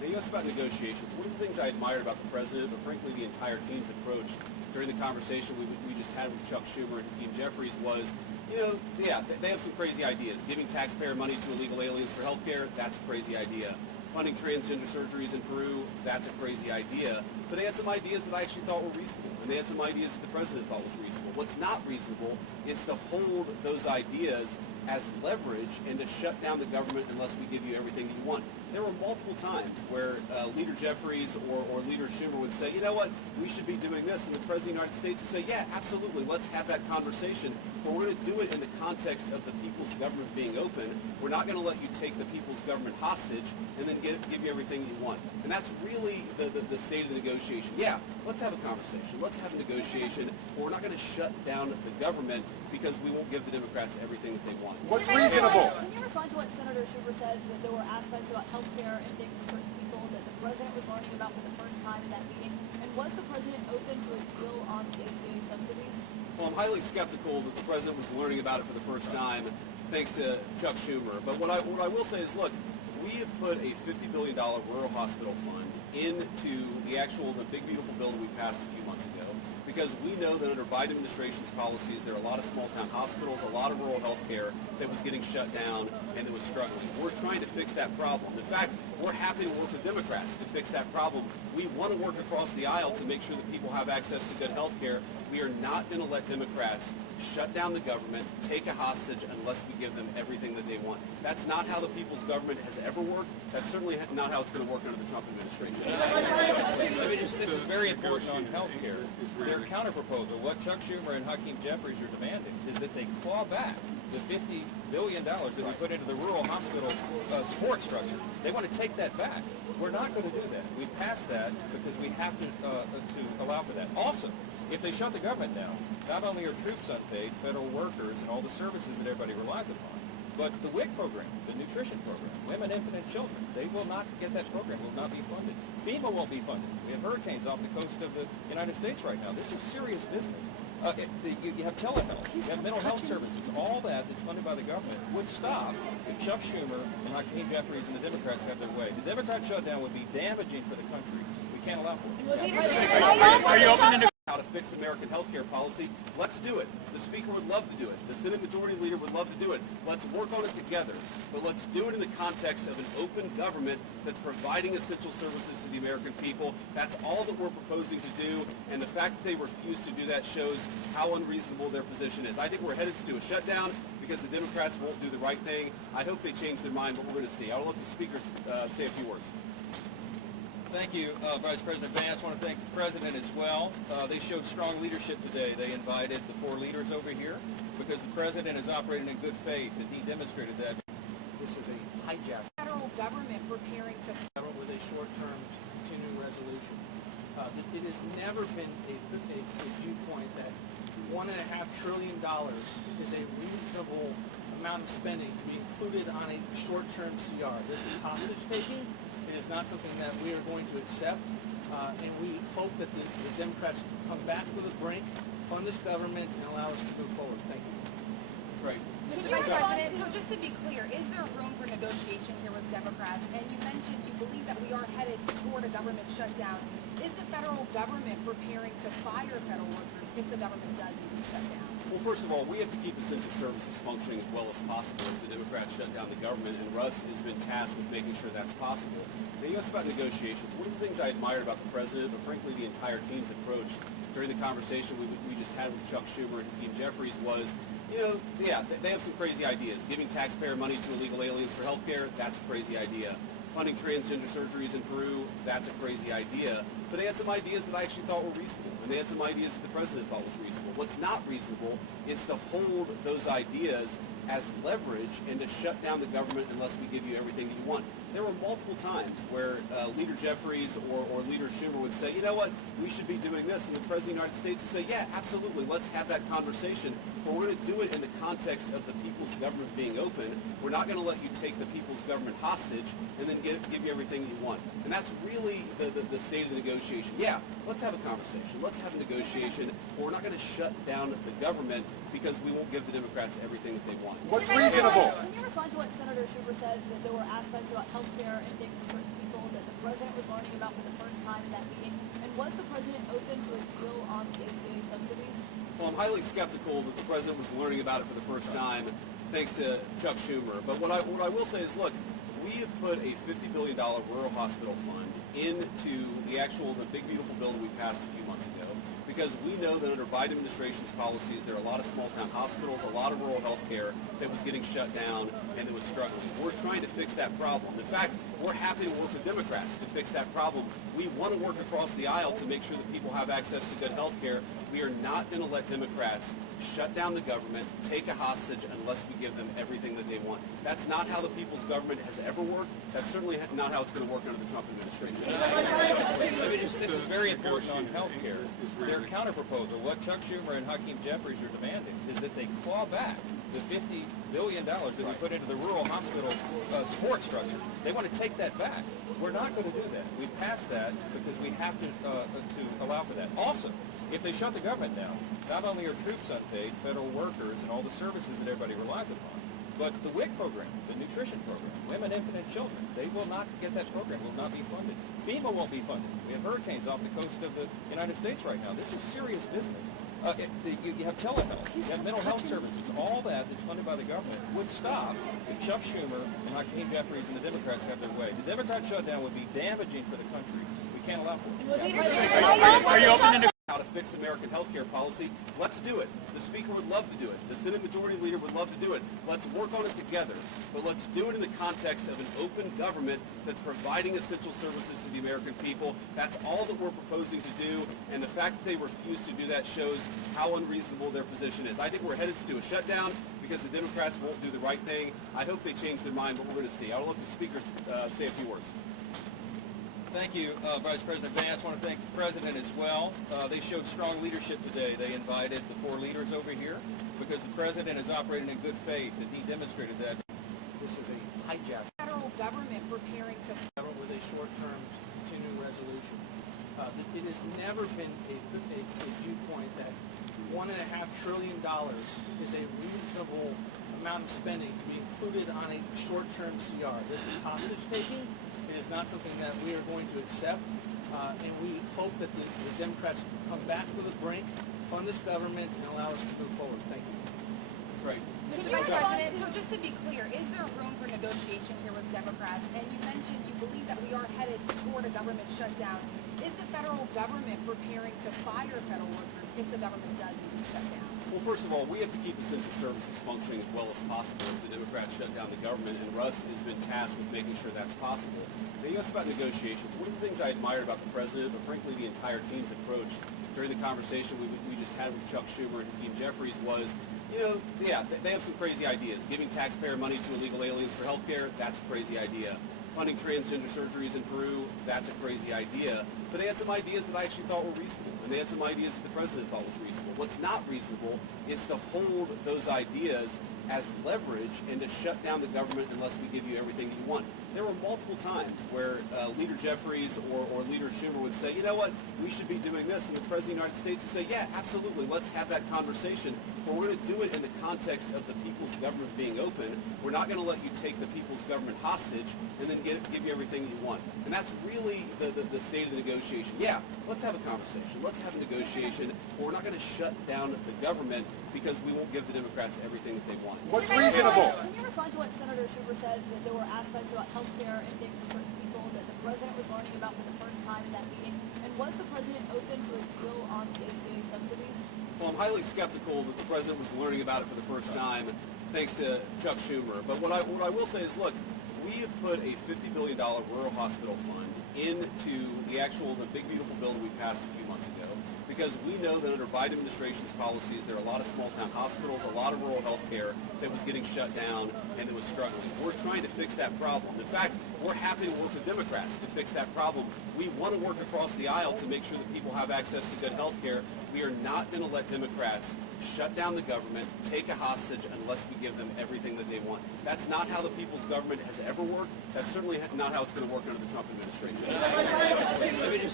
Now, you asked about negotiations. One of the things I admired about the president, but frankly the entire team's approach during the conversation we just had with Chuck Schumer and Hakeem Jeffries was, yeah, they have some crazy ideas. Giving taxpayer money to illegal aliens for health care, that's a crazy idea. Funding transgender surgeries in Peru, that's a crazy idea. But they had some ideas that I actually thought were reasonable, and they had some ideas that the president thought was reasonable. What's not reasonable is to hold those ideas as leverage and to shut down the government unless we give you everything that you want. There were multiple times where Leader Jeffries or Leader Schumer would say, you know what, we should be doing this, and the President of the United States would say, yeah, absolutely, let's have that conversation, but we're going to do it in the context of the people's government being open. We're not going to let you take the people's government hostage and then give you everything you want. And that's really the state of the negotiation. Yeah, let's have a conversation. Let's have a negotiation, but we're not going to shut down the government because we won't give the Democrats everything that they want. What's reasonable? Can you respond to what Senator Schumer said, that there were aspects about health care and things for certain people that the president was learning about for the first time in that meeting? And was the president open to a deal on the ACA subsidies? Well, I'm highly skeptical that the president was learning about it for the first time, thanks to Chuck Schumer. But what I will say is, look, we have put a $50 billion rural hospital fund into the big beautiful bill that we passed a few months ago, because we know that under Biden administration's policies, there are a lot of small-town hospitals, a lot of rural health care that was getting shut down and that was struggling. We're trying to fix that problem. In fact, we're happy to work with Democrats to fix that problem. We want to work across the aisle to make sure that people have access to good health care. We are not going to let Democrats shut down the government, take a hostage, unless we give them everything that they want. That's not how the people's government has ever worked. That's certainly not how it's going to work under the Trump administration. I mean, this is very important on health care. Their counterproposal, what Chuck Schumer and Hakeem Jeffries are demanding, is that they claw back the $50 billion that we put into the rural hospital support structure. They want to take that back. We're not going to do that. We passed that because we have to allow for that. Also, if they shut the government down, not only are troops unpaid, federal workers, and all the services that everybody relies upon, but the WIC program, the nutrition program, women, infant, and children, they will not get that program, will not be funded. FEMA won't be funded. We have hurricanes off the coast of the United States right now. This is serious business. You have telehealth, you have mental health services, all that's funded by the government would stop if Chuck Schumer and Hakeem Jeffries and the Democrats have their way. The Democrat shutdown would be damaging for the country. We can't allow for it. Are you open to how to fix American health care policy? Let's do it. The Speaker would love to do it. The Senate Majority Leader would love to do it. Let's work on it together. But let's do it in the context of an open government that's providing essential services to the American people. That's all that we're proposing to do. And the fact that they refuse to do that shows how unreasonable their position is. I think we're headed to a shutdown because the Democrats won't do the right thing. I hope they change their mind, but we're going to see. I'll let the Speaker say a few words. Thank you, Vice President Vance. I want to thank the President as well. They showed strong leadership today. They invited the four leaders over here because the President is operating in good faith, and he demonstrated that. This is a hijack. Federal government preparing to with a short-term continuing resolution. It has never been a viewpoint that $1.5 trillion is a reasonable amount of spending to be included on a short-term CR. This is hostage taking. It is not something that we are going to accept, and we hope that the Democrats come back to the brink, fund this government, and allow us to move forward. Thank you. Right. Mr. President, so just to be clear, is there room for negotiation here with Democrats? And you mentioned you believe that we are headed toward a government shutdown. Is the federal government preparing to fire federal workers if the government does need to shut down? Well, first of all, we have to keep essential services functioning as well as possible if the Democrats shut down the government, and Russ has been tasked with making sure that's possible. Now, you asked about negotiations. One of the things I admired about the president, but frankly the entire team's approach during the conversation we just had with Chuck Schumer and Hakeem Jeffries was, yeah, they have some crazy ideas. Giving taxpayer money to illegal aliens for health care, that's a crazy idea. Funding transgender surgeries in Peru, that's a crazy idea. But they had some ideas that I actually thought were reasonable, and they had some ideas that the president thought was reasonable. What's not reasonable is to hold those ideas as leverage and to shut down the government unless we give you everything that you want. There were multiple times where Leader Jeffries or Leader Schumer would say, you know what, we should be doing this, and the President of the United States would say, yeah, absolutely, let's have that conversation, but we're going to do it in the context of the people's government being open. We're not going to let you take the people's government hostage and then give you everything you want. And that's really the state of the negotiation. Yeah, let's have a conversation. Let's have a negotiation, but we're not going to shut down the government because we won't give the Democrats everything that they want. What's reasonable? Can you respond to what Senator Schumer said, that there were aspects about health care and things for certain people that the president learning about for the first time in that meeting? And was the president open to a deal on the ACA subsidies? Well, I'm highly skeptical that the president was learning about it for the first time, thanks to Chuck Schumer. But what I will say is, look, we have put a $50 billion rural hospital fund into the big beautiful bill that we passed a few months ago, because we know that under Biden administration's policies, there are a lot of small town hospitals, a lot of rural health care that was getting shut down and that was struggling. We're trying to fix that problem. In fact, we're happy to work with Democrats to fix that problem. We want to work across the aisle to make sure that people have access to good health care. We are not going to let Democrats shut down the government, take a hostage, unless we give them everything that they want. That's not how the people's government has ever worked. That's certainly not how it's going to work under the Trump administration. This is very important on health care. Their counterproposal, what Chuck Schumer and Hakeem Jeffries are demanding, is that they claw back the $50 billion that we put into the rural hospital support structure. They want to take that back. We're not going to do that. We passed that because we have to allow for that. Also, if they shut the government down, not only are troops unpaid, federal workers, and all the services that everybody relies upon, but the WIC program, the nutrition program, women, infant, and children, they will not get that program, will not be funded. FEMA won't be funded. We have hurricanes off the coast of the United States right now. This is serious business. You have telehealth, you have mental health services, all that's funded by the government would stop if Chuck Schumer and Hakeem Jeffries and the Democrats have their way. The Democrat shutdown would be damaging for the country. We can't allow for it. Are you open to how to fix American health care policy? Let's do it. The Speaker would love to do it. The Senate Majority Leader would love to do it. Let's work on it together. But let's do it in the context of an open government that's providing essential services to the American people. That's all that we're proposing to do. And the fact that they refuse to do that shows how unreasonable their position is. I think we're headed to a shutdown because the Democrats won't do the right thing. I hope they change their mind, but we're going to see. I'll let the Speaker say a few words. Thank you, Vice President Vance. I want to thank the President as well. They showed strong leadership today. They invited the four leaders over here because the President is operating in good faith, and he demonstrated that. This is a hijack. Federal government preparing to With a short-term continuing resolution. It has never been a viewpoint that $1.5 trillion is a reasonable amount of spending to be included on a short-term CR. This is hostage taking. It is not something that we are going to accept, and we hope that the Democrats come back to the brink, fund this government, and allow us to move forward. Thank you. Right. Mr. Vice President, so just to be clear, is there room for negotiation here with Democrats? And you mentioned you believe that we are headed toward a government shutdown. Is the federal government preparing to fire federal workers if the government does need to shut down? Well, first of all, we have to keep essential services functioning as well as possible if the Democrats shut down the government, and Russ has been tasked with making sure that's possible. Now, you asked about negotiations. One of the things I admired about the president, but frankly the entire team's approach during the conversation we just had with Chuck Schumer and Hakeem Jeffries was, they have some crazy ideas. Giving taxpayer money to illegal aliens for health care, that's a crazy idea. Funding transgender surgeries in Peru, that's a crazy idea. But they had some ideas that I actually thought were reasonable, and they had some ideas that the president thought was reasonable. What's not reasonable is to hold those ideas as leverage and to shut down the government unless we give you everything that you want. There were multiple times where Leader Jeffries or Leader Schumer would say, you know what, we should be doing this, and the President of the United States would say, yeah, absolutely, let's have that conversation, but we're going to do it in the context of the people's government being open. We're not going to let you take the people's government hostage and then give you everything you want. And that's really the state of the negotiation. Yeah, let's have a conversation. Let's have a negotiation, but we're not going to shut down the government because we won't give the Democrats everything that they want. What's reasonable? Can you respond to what Senator Schumer said, that there were aspects about health care and things for certain people that the President was learning about for the first time in that meeting? And was the President open to a deal on the ACA subsidies? Well, I'm highly skeptical that the President was learning about it for the first time, thanks to Chuck Schumer. But what I will say is, look, we have put a $50 billion rural hospital fund into the big beautiful bill that we passed a few months ago, because we know that under Biden administration's policies, there are a lot of small town hospitals, a lot of rural health care that was getting shut down and that was struggling. We're trying to fix that problem. In fact, we're happy to work with Democrats to fix that problem. We want to work across the aisle to make sure that people have access to good health care. We are not going to let Democrats shut down the government, take a hostage unless we give them everything that they want. That's not how the people's government has ever worked. That's certainly not how it's going to work under the Trump administration. Let me just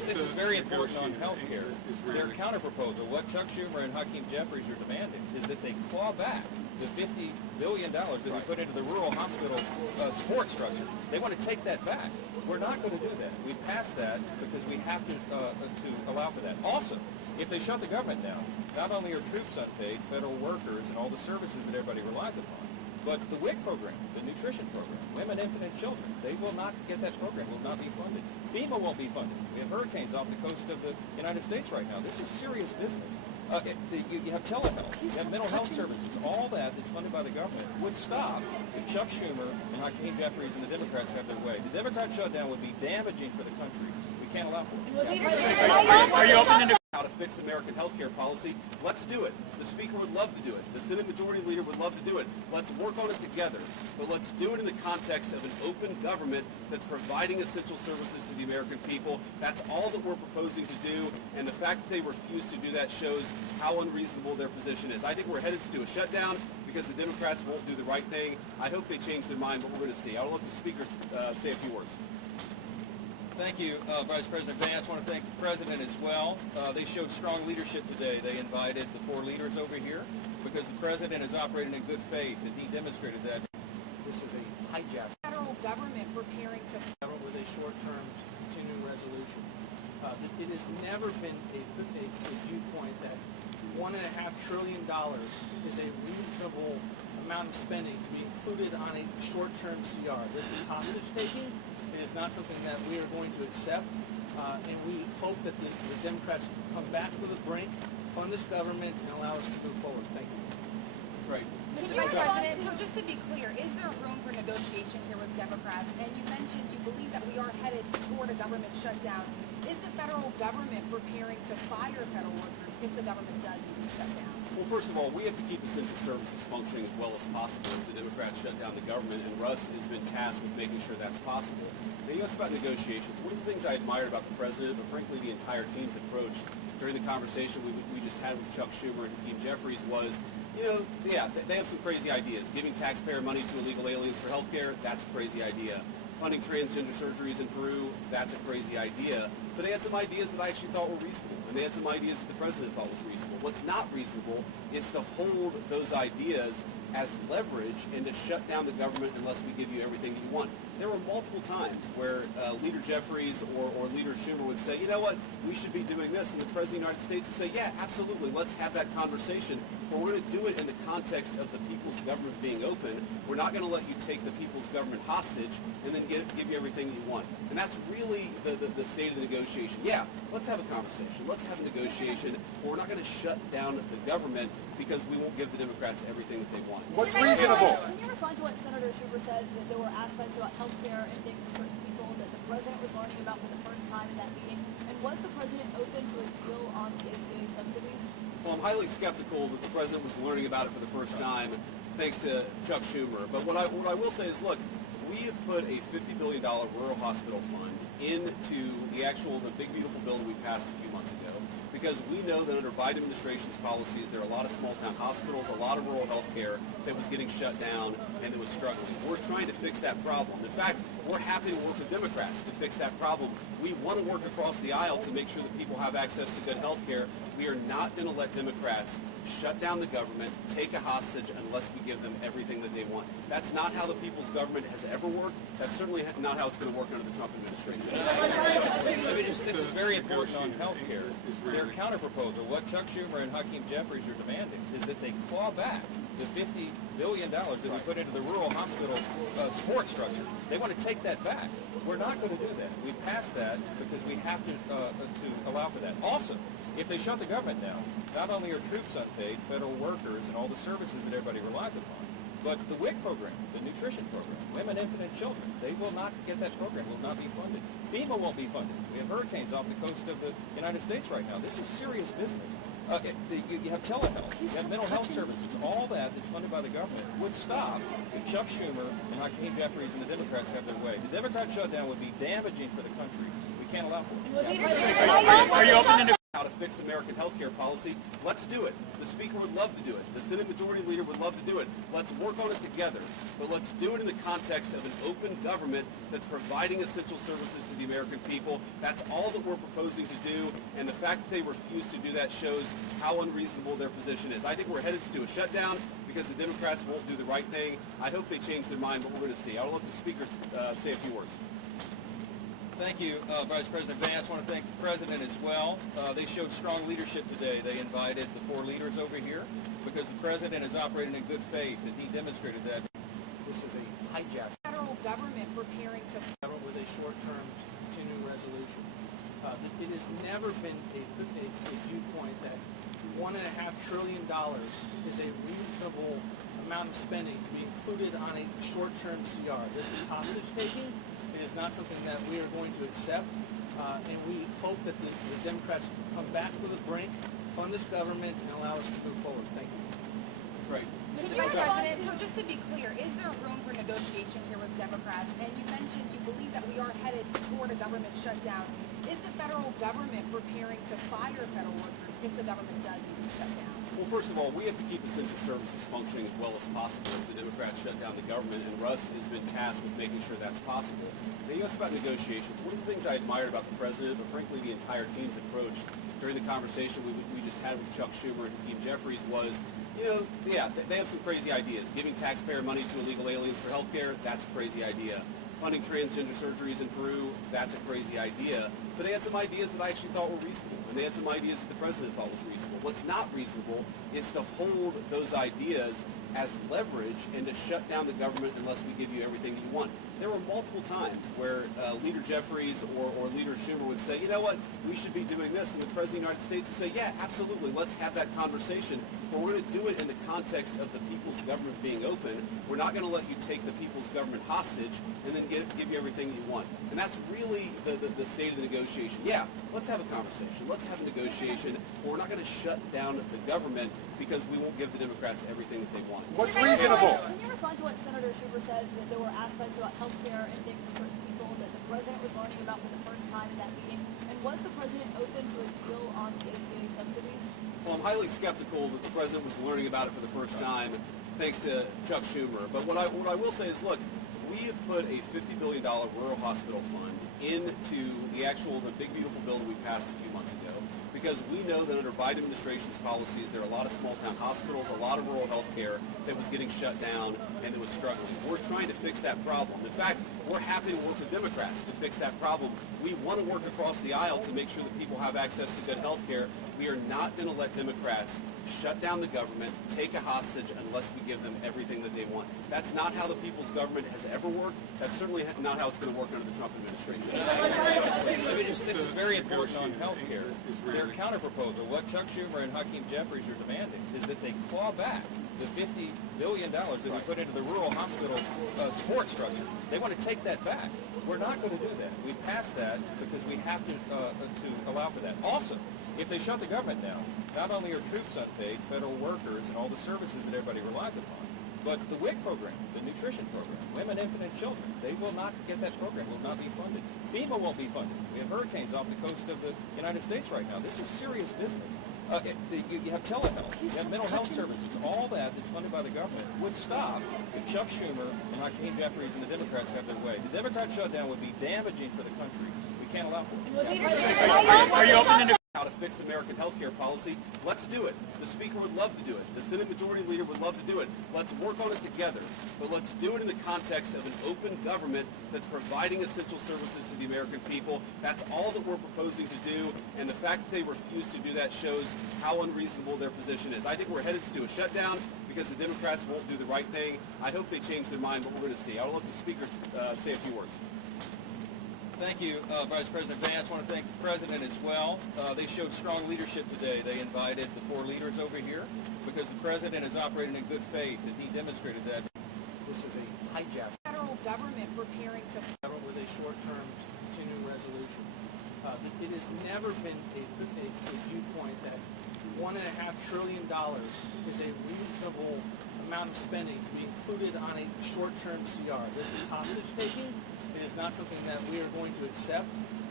this is very important on health care. Their counterproposal, what Chuck Schumer and Hakeem Jeffries are demanding, is that they claw back the $50 billion that we put into the rural hospital support structure. They want to take that back. We're not going to do that. We passed that because we have to allow for that. Also, if they shut the government down, not only are troops unpaid, federal workers, and all the services that everybody relies upon, but the WIC program, the nutrition program, women, infant, and children, they will not get that program, will not be funded. FEMA won't be funded. We have hurricanes off the coast of the United States right now. This is serious business. You have telehealth, you have mental health services, all that that's funded by the government would stop if Chuck Schumer and Hakeem Jeffries and the Democrats have their way. The Democrat shutdown would be damaging for the country. We can't allow for it. Are you open to how to fix American health care policy? Let's do it. The Speaker would love to do it. The Senate Majority Leader would love to do it. Let's work on it together. But let's do it in the context of an open government that's providing essential services to the American people. That's all that we're proposing to do. And the fact that they refuse to do that shows how unreasonable their position is. I think we're headed to a shutdown because the Democrats won't do the right thing. I hope they change their mind, but we're going to see. I'll let the Speaker say a few words. Thank you, Vice President Vance. I want to thank the President as well. They showed strong leadership today. They invited the 4 leaders over here because the President is operating in good faith, and he demonstrated that. This is a hijack. Federal government preparing to With a short-term continuing resolution. It has never been a viewpoint that $1.5 trillion is a reasonable amount of spending to be included on a short-term CR. This is hostage taking. It is not something that we are going to accept, and we hope that the Democrats come back to the brink, fund this government, and allow us to move forward. Thank you. Right. Mr. Vice President, so just to be clear, is there room for negotiation here with Democrats? And you mentioned you believe that we are headed toward a government shutdown. Is the federal government preparing to fire federal workers if the government does need to shut down? Well, first of all, we have to keep essential services functioning as well as possible if the Democrats shut down the government, and Russ has been tasked with making sure that's possible. Now, you asked about negotiations. One of the things I admired about the President, but frankly the entire team's approach during the conversation we just had with Chuck Schumer and Hakeem Jeffries was, they have some crazy ideas. Giving taxpayer money to illegal aliens for health care, that's a crazy idea. Funding transgender surgeries in Peru, that's a crazy idea. But they had some ideas that I actually thought were reasonable, and they had some ideas that the President thought was reasonable. What's not reasonable is to hold those ideas as leverage and to shut down the government unless we give you everything that you want. There were multiple times where Leader Jeffries or Leader Schumer would say, you know what, we should be doing this, and the President of the United States would say, yeah, absolutely, let's have that conversation, but we're going to do it in the context of the people's government being open. We're not going to let you take the people's government hostage and then give you everything you want. And that's really the state of the negotiation. Yeah, let's have a conversation. Let's have a negotiation, but we're not going to shut down the government because we won't give the Democrats everything that they want. What's reasonable? Can you respond to what Senator Schumer said, that there were aspects about health care and things for certain people that the President was learning about for the first time in that meeting? And was the President open to a deal on the ACA subsidies? Well, I'm highly skeptical that the President was learning about it for the first time thanks to Chuck Schumer. But what I will say is, look, we have put a $50 billion rural hospital fund into the big beautiful bill that we passed a few months ago, because we know that under Biden administration's policies, there are a lot of small town hospitals, a lot of rural health care that was getting shut down and that was struggling. We're trying to fix that problem. In fact, we're happy to work with Democrats to fix that problem. We want to work across the aisle to make sure that people have access to good health care. We are not going to let Democrats shut down the government, take a hostage unless we give them everything that they want. That's not how the people's government has ever worked. That's certainly not how it's going to work under the Trump administration. This is very important on health care. Their counterproposal, what Chuck Schumer and Hakeem Jeffries are demanding, is that they claw back the $50 billion that we put into the rural hospital support structure. They want to take that back. We're not going to do that. We passed that because we have to allow for that. Also, if they shut the government down, not only are troops unpaid, federal workers, and all the services that everybody relies upon, but the WIC program, the nutrition program, women, infant, and children, they will not get that program, will not be funded. FEMA won't be funded. We have hurricanes off the coast of the United States right now. This is serious business. You have telehealth, you have mental health services, all that that's funded by the government would stop if Chuck Schumer and Hakeem Jeffries and the Democrats have their way. The Democrat shutdown would be damaging for the country. We can't allow for it. Are you open to fix American health care policy. Let's do it. The Speaker would love to do it. The Senate Majority Leader would love to do it. Let's work on it together. But let's do it in the context of an open government that's providing essential services to the American people. That's all that we're proposing to do. And the fact that they refuse to do that shows how unreasonable their position is. I think we're headed to a shutdown because the Democrats won't do the right thing. I hope they change their mind, but we're going to see. I'll let the Speaker say a few words. Thank you, Vice President Vance. I want to thank the President as well. They showed strong leadership today. They invited the four leaders over here because the President is operating in good faith, and he demonstrated that. This is a hijack. Federal government preparing to With a short-term continuing resolution. It has never been a viewpoint that $1.5 trillion is a reasonable amount of spending to be included on a short-term CR. This is hostage taking. It is not something that we are going to accept, and we hope that the Democrats come back to the brink, fund this government, and allow us to move forward. Thank you. Right. Mr. Vice President, so just to be clear, is there room for negotiation here with Democrats? And you mentioned you believe that we are headed toward a government shutdown. Is the federal government preparing to fire federal workers if the government does need to shut down? Well, first of all, we have to keep essential services functioning as well as possible if the Democrats shut down the government, and Russ has been tasked with making sure that's possible. Now, you asked about negotiations. One of the things I admired about the President, but frankly the entire team's approach during the conversation we just had with Chuck Schumer and Hakeem Jeffries was, yeah, they have some crazy ideas. Giving taxpayer money to illegal aliens for health care, that's a crazy idea. Funding transgender surgeries in Peru, that's a crazy idea. But they had some ideas that I actually thought were reasonable, and they had some ideas that the President thought was reasonable. What's not reasonable is to hold those ideas as leverage and to shut down the government unless we give you everything that you want. There were multiple times where Leader Jeffries or Leader Schumer would say, you know what, we should be doing this, and the President of the United States would say, yeah, absolutely, let's have that conversation, but we're going to do it in the context of the people's government being open. We're not going to let you take the people's government hostage and then give you everything you want. And that's really the state of the negotiation. Yeah, let's have a conversation. Let's have a negotiation, but we're not going to shut down the government because we won't give the Democrats everything that they want. What's reasonable? Can you respond to what Senator Schumer said, that there were aspects about health care and things for certain people that the President was learning about for the first time in that meeting? And was the President open to a deal on the ACA subsidies? Well, I'm highly skeptical that the President was learning about it for the first time, thanks to Chuck Schumer. But what I will say is, look, we have put a $50 billion rural hospital fund into the big beautiful bill that we passed a few months ago, because we know that under Biden administration's policies, there are a lot of small town hospitals, a lot of rural health care that was getting shut down and that was struggling. We're trying to fix that problem. In fact, we're happy to work with Democrats to fix that problem. We want to work across the aisle to make sure that people have access to good health care. We are not going to let Democrats shut down the government, take a hostage unless we give them everything that they want. That's not how the people's government has ever worked. That's certainly not how it's going to work under the Trump administration. This is very important on health care. Their counterproposal, what Chuck Schumer and Hakeem Jeffries are demanding, is that they claw back the $50 billion that we put into the rural hospital support structure. They want to take that back. We're not going to do that. We passed that because we have to allow for that. Also, if they shut the government down, not only are troops unpaid, federal workers, and all the services that everybody relies upon, but the WIC program, the nutrition program, women, infant, and children, they will not get that program, will not be funded. FEMA won't be funded. We have hurricanes off the coast of the United States right now. This is serious business. You have telehealth, you have mental health services, all that's funded by the government would stop if Chuck Schumer and Hakeem Jeffries and the Democrats have their way. The Democrat shutdown would be damaging for the country. We can't allow for it. Are you open to how to fix American health care policy? Let's do it. The Speaker would love to do it. The Senate Majority Leader would love to do it. Let's work on it together. But let's do it in the context of an open government that's providing essential services to the American people. That's all that we're proposing to do. And the fact that they refuse to do that shows how unreasonable their position is. I think we're headed to a shutdown because the Democrats won't do the right thing. I hope they change their mind, but we're going to see. I'll let the Speaker say a few words. Thank you, Vice President Vance. I want to thank the President as well. They showed strong leadership today. They invited the four leaders over here because the President is operating in good faith, and he demonstrated that. This is a hijack. Federal government preparing to With a short-term continuing resolution. It has never been a viewpoint that $1.5 trillion is a reasonable amount of spending to be included on a short-term CR. This is hostage taking. It is not something that we are going to accept,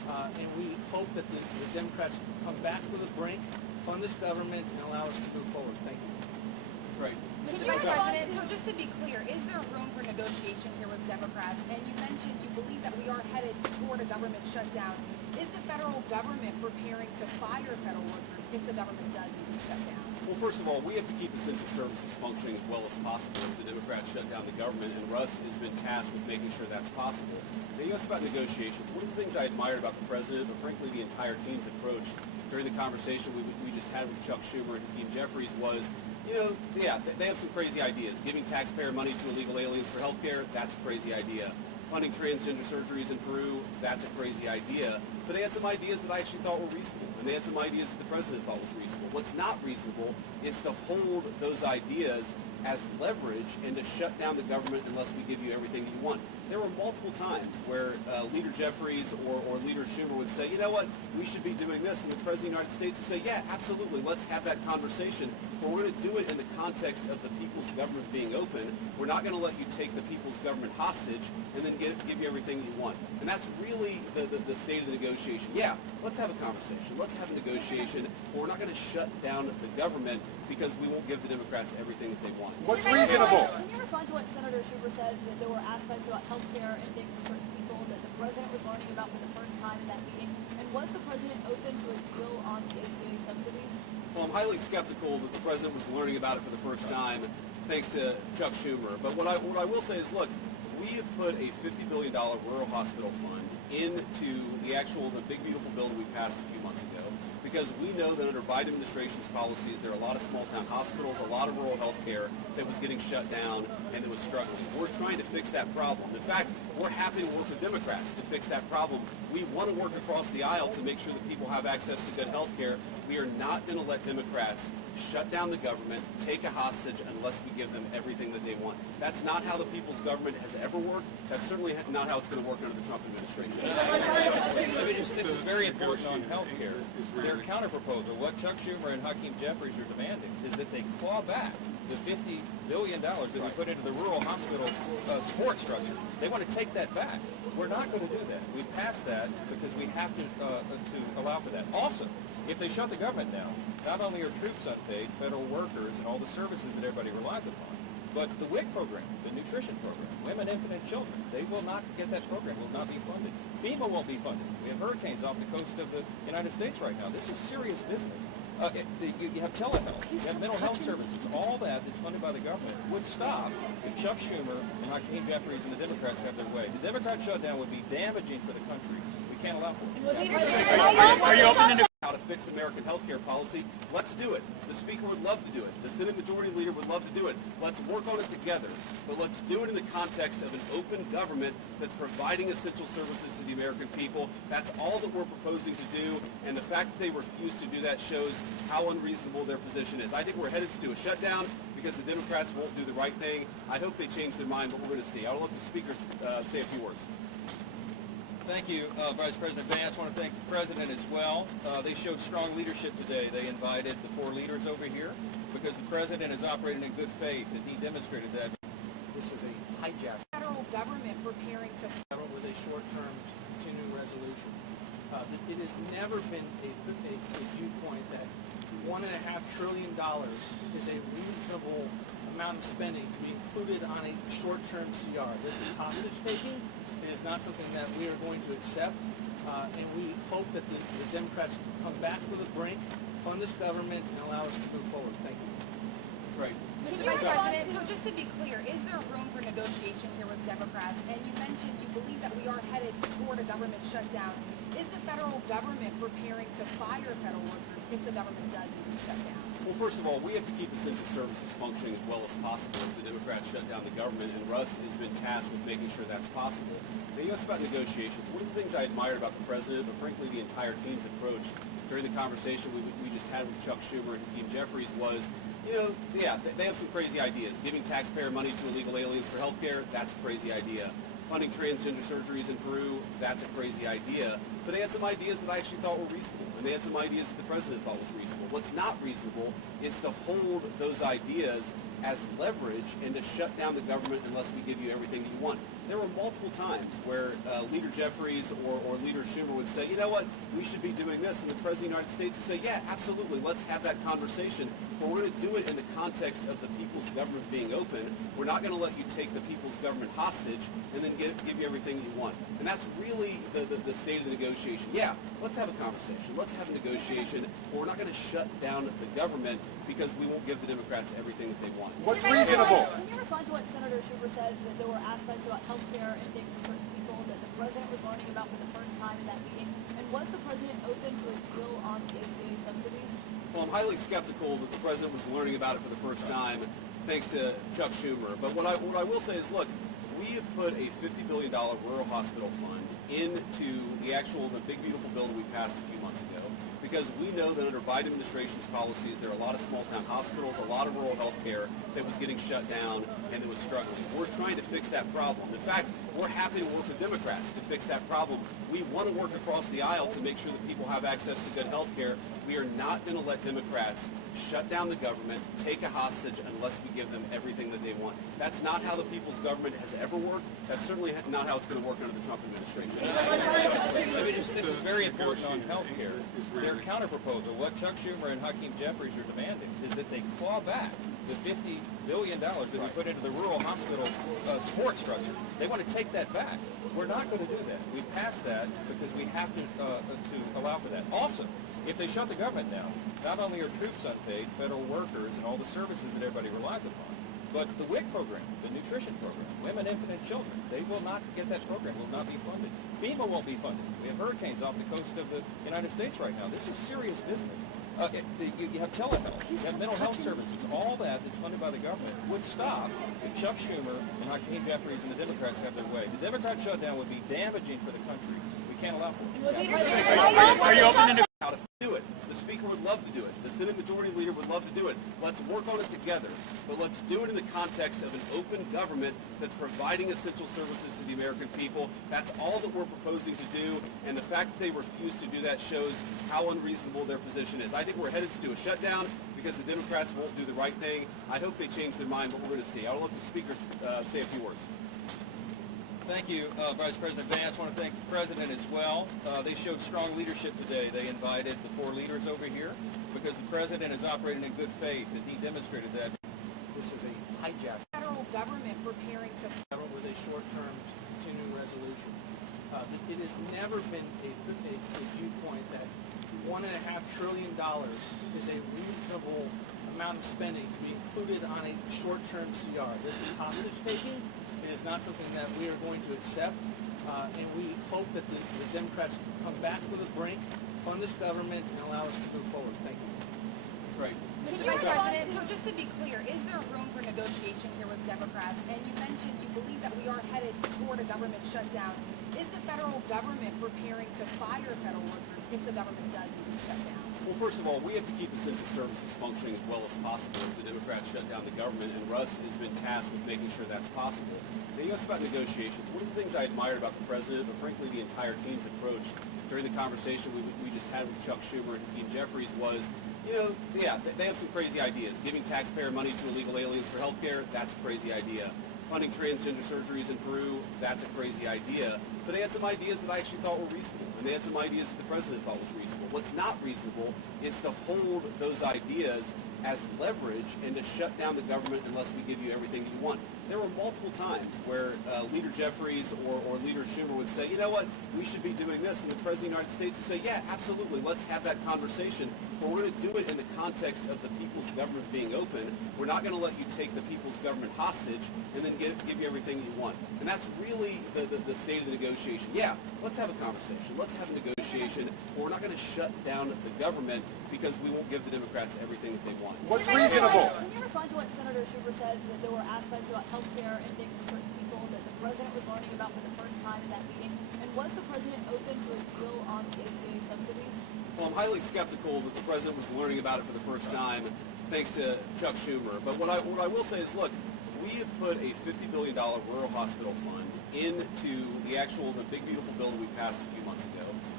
and we hope that the Democrats come back to the brink, fund this government, and allow us to move forward. Thank you. Right. Mr. Vice President, so just to be clear, is there room for negotiation here with Democrats? And you mentioned you believe that we are headed toward a government shutdown. Is the federal government preparing to fire federal workers if the government does need to shut down? Well, first of all, we have to keep essential services functioning as well as possible if the Democrats shut down the government, and Russ has been tasked with making sure that's possible. Now, you asked about negotiations. One of the things I admired about the president, but frankly the entire team's approach during the conversation we just had with Chuck Schumer and Hakeem Jeffries was, they have some crazy ideas. Giving taxpayer money to illegal aliens for health care, that's a crazy idea. Funding transgender surgeries in Peru, that's a crazy idea. But they had some ideas that I actually thought were reasonable, and they had some ideas that the president thought was reasonable. What's not reasonable is to hold those ideas as leverage and to shut down the government unless we give you everything that you want. There were multiple times where Leader Jeffries or Leader Schumer would say, you know what, we should be doing this, and the President of the United States would say, yeah, absolutely, let's have that conversation, but we're going to do it in the context of the people's government being open. We're not going to let you take the people's government hostage and then give you everything you want. And that's really the state of the negotiation. Yeah, let's have a conversation. Let's have a negotiation, but we're not going to shut down the government because we won't give the Democrats everything that they want. What's reasonable? Can you respond to what Senator Schumer said, that there were aspects about health care and things for certain people that the president was learning about for the first time in that meeting? And was the president open to a deal on the ACA subsidies? Well, I'm highly skeptical that the president was learning about it for the first time, thanks to Chuck Schumer. But what I will say is, look, we have put a $50 billion rural hospital fund into the big beautiful bill that we passed a few months ago, because we know that under Biden administration's policies, there are a lot of small town hospitals, a lot of rural health care that was getting shut down and that was struggling. We're trying to fix that problem. In fact, we're happy to work with Democrats to fix that problem. We want to work across the aisle to make sure that people have access to good health care. We are not going to let Democrats shut down the government, take a hostage, unless we give them everything that they want. That's not how the people's government has ever worked. That's certainly not how it's going to work under the Trump administration. This is very important on health care. Their counterproposal, what Chuck Schumer and Hakeem Jeffries are demanding, is that they claw back the $50 billion that we put into the rural hospital support structure. They want to take that back. We're not going to do that. We passed that because we have to allow for that. Also, if they shut the government down, not only are troops unpaid, federal workers, and all the services that everybody relies upon, but the WIC program, the nutrition program, women, infant, and children, they will not get that program, will not be funded. FEMA won't be funded. We have hurricanes off the coast of the United States right now. This is serious business. You have telehealth, you have mental health services, all that's funded by the government would stop if Chuck Schumer and Hakeem Jeffries and the Democrats have their way. The Democrat shutdown would be damaging for the country. We can't allow for it. Are you open to how to fix American health care policy? Let's do it. The Speaker would love to do it. The Senate Majority Leader would love to do it. Let's work on it together. But let's do it in the context of an open government that's providing essential services to the American people. That's all that we're proposing to do. And the fact that they refuse to do that shows how unreasonable their position is. I think we're headed to a shutdown because the Democrats won't do the right thing. I hope they change their mind, but we're going to see. I'll let the Speaker say a few words. Thank you, Vice President Vance. I want to thank the President as well. They showed strong leadership today. They invited the four leaders over here because the President is operating in good faith, and he demonstrated that. This is a hijack. Federal government preparing to With a short-term continuing resolution. It has never been a viewpoint that $1.5 trillion is a reasonable amount of spending to be included on a short-term CR. This is hostage taking. It is not something that we are going to accept, and we hope that the Democrats come back to the brink, fund this government, and allow us to move forward. Thank you. Right. Mr. Vice President, so just to be clear, is there room for negotiation here with Democrats? And you mentioned you believe that we are headed toward a government shutdown. Is the federal government preparing to fire federal workers if the government does need to shut down? Well, first of all, we have to keep essential services functioning as well as possible if the Democrats shut down the government, and Russ has been tasked with making sure that's possible. Now, you asked about negotiations. One of the things I admired about the president, but frankly the entire team's approach during the conversation we just had with Chuck Schumer and Hakeem Jeffries was, they have some crazy ideas. Giving taxpayer money to illegal aliens for health care, that's a crazy idea. Funding transgender surgeries in Peru, that's a crazy idea. but they had some ideas that I actually thought were reasonable, and they had some ideas that the president thought was reasonable. What's not reasonable is to hold those ideas as leverage and to shut down the government unless we give you everything that you want. There were multiple times where Leader Jeffries or Leader Schumer would say, you know what, we should be doing this, and the President of the United States would say, yeah, absolutely, let's have that conversation, but we're going to do it in the context of the people's government being open. We're not going to let you take the people's government hostage and then give you everything you want. And that's really the state of the negotiation. Yeah, let's have a conversation. Let's have a negotiation, but we're not going to shut down the government because we won't give the Democrats everything that they want. What's reasonable? Can you respond to what Senator Schumer said, that there were aspects about health care and things for certain people that the president was learning about for the first time in that meeting? And was the president open to a deal on the ACA subsidies? Well, I'm highly skeptical that the president was learning about it for the first time, thanks to Chuck Schumer. But what I will say is, look, we have put a $50 billion rural hospital fund into the big beautiful bill that we passed a few months ago, because we know that under Biden administration's policies, there are a lot of small-town hospitals, a lot of rural health care that was getting shut down and that was struggling. We're trying to fix that problem. In fact, we're happy to work with Democrats to fix that problem. We want to work across the aisle to make sure that people have access to good health care. We are not going to let Democrats shut down the government, take a hostage, unless we give them everything that they want. That's not how the people's government has ever worked. That's certainly not how it's going to work under the Trump administration. I mean, this is very important on health care. Their counterproposal, what Chuck Schumer and Hakeem Jeffries are demanding, is that they claw back the $50 billion that we put into the rural hospital support structure. They want to take that back. We're not going to do that. We passed that because we have to allow for that. Also, if they shut the government down, not only are troops unpaid, federal workers, and all the services that everybody relies upon, but the WIC program, the nutrition program, women, infant, and children, they will not get that program, will not be funded. FEMA won't be funded. We have hurricanes off the coast of the United States right now. This is serious business. You have telehealth, you have mental health services, all that's funded by the government would stop if Chuck Schumer and Hakeem Jeffries and the Democrats have their way. The Democrat shutdown would be damaging for the country. We can't allow for it. Are you open to how to do it? The Speaker would love to do it. The Senate Majority Leader would love to do it. Let's work on it together. But let's do it in the context of an open government that's providing essential services to the American people. That's all that we're proposing to do. And the fact that they refuse to do that shows how unreasonable their position is. I think we're headed to a shutdown because the Democrats won't do the right thing. I hope they change their mind, but we're going to see. I'll let the Speaker say a few words. Thank you, Vice President Vance. I want to thank the President as well. They showed strong leadership today. They invited the four leaders over here because the President is operating in good faith, and he demonstrated that. This is a hijack. Federal government preparing to With a short-term continuing resolution. It has never been a viewpoint that $1.5 trillion is a reasonable amount of spending to be included on a short-term CR. This is hostage-taking. It is not something that we are going to accept, and we hope that the Democrats come back to the brink, fund this government, and allow us to move forward. Thank you. Right. Mr. President, so just to be clear, is there room for negotiation here with Democrats? And you mentioned you believe that we are headed toward a government shutdown. Is the federal government preparing to fire federal workers if the government does need to shut down? Well, first of all, we have to keep essential services functioning as well as possible if the Democrats shut down the government, and Russ has been tasked with making sure that's possible. Now, you asked about negotiations. One of the things I admired about the President, but frankly the entire team's approach during the conversation we just had with Chuck Schumer and Hakeem Jeffries was, yeah, they have some crazy ideas. Giving taxpayer money to illegal aliens for health care, that's a crazy idea. Funding transgender surgeries in Peru, that's a crazy idea. But they had some ideas that I actually thought were reasonable, and they had some ideas that the President thought was reasonable. What's not reasonable is to hold those ideas as leverage and to shut down the government unless we give you everything that you want. There were multiple times where Leader Jeffries or Leader Schumer would say, you know what, we should be doing this, and the President of the United States would say, yeah, absolutely, let's have that conversation, but we're going to do it in the context of the people's government being open. We're not going to let you take the people's government hostage and then give you everything you want. And that's really the state of the negotiation. Yeah, let's have a conversation. Let's have a negotiation, but we're not going to shut down the government because we won't give the Democrats everything that they want. What's reasonable? Can you respond to what Senator Schumer said, that there were aspects about health care and things for certain people that the president was learning about for the first time in that meeting? And was the president open to a deal on the ACA subsidies? Well, I'm highly skeptical that the President was learning about it for the first time, thanks to Chuck Schumer. But what I will say is, look, we have put a $50 billion rural hospital fund into the big beautiful bill that we passed a few months ago,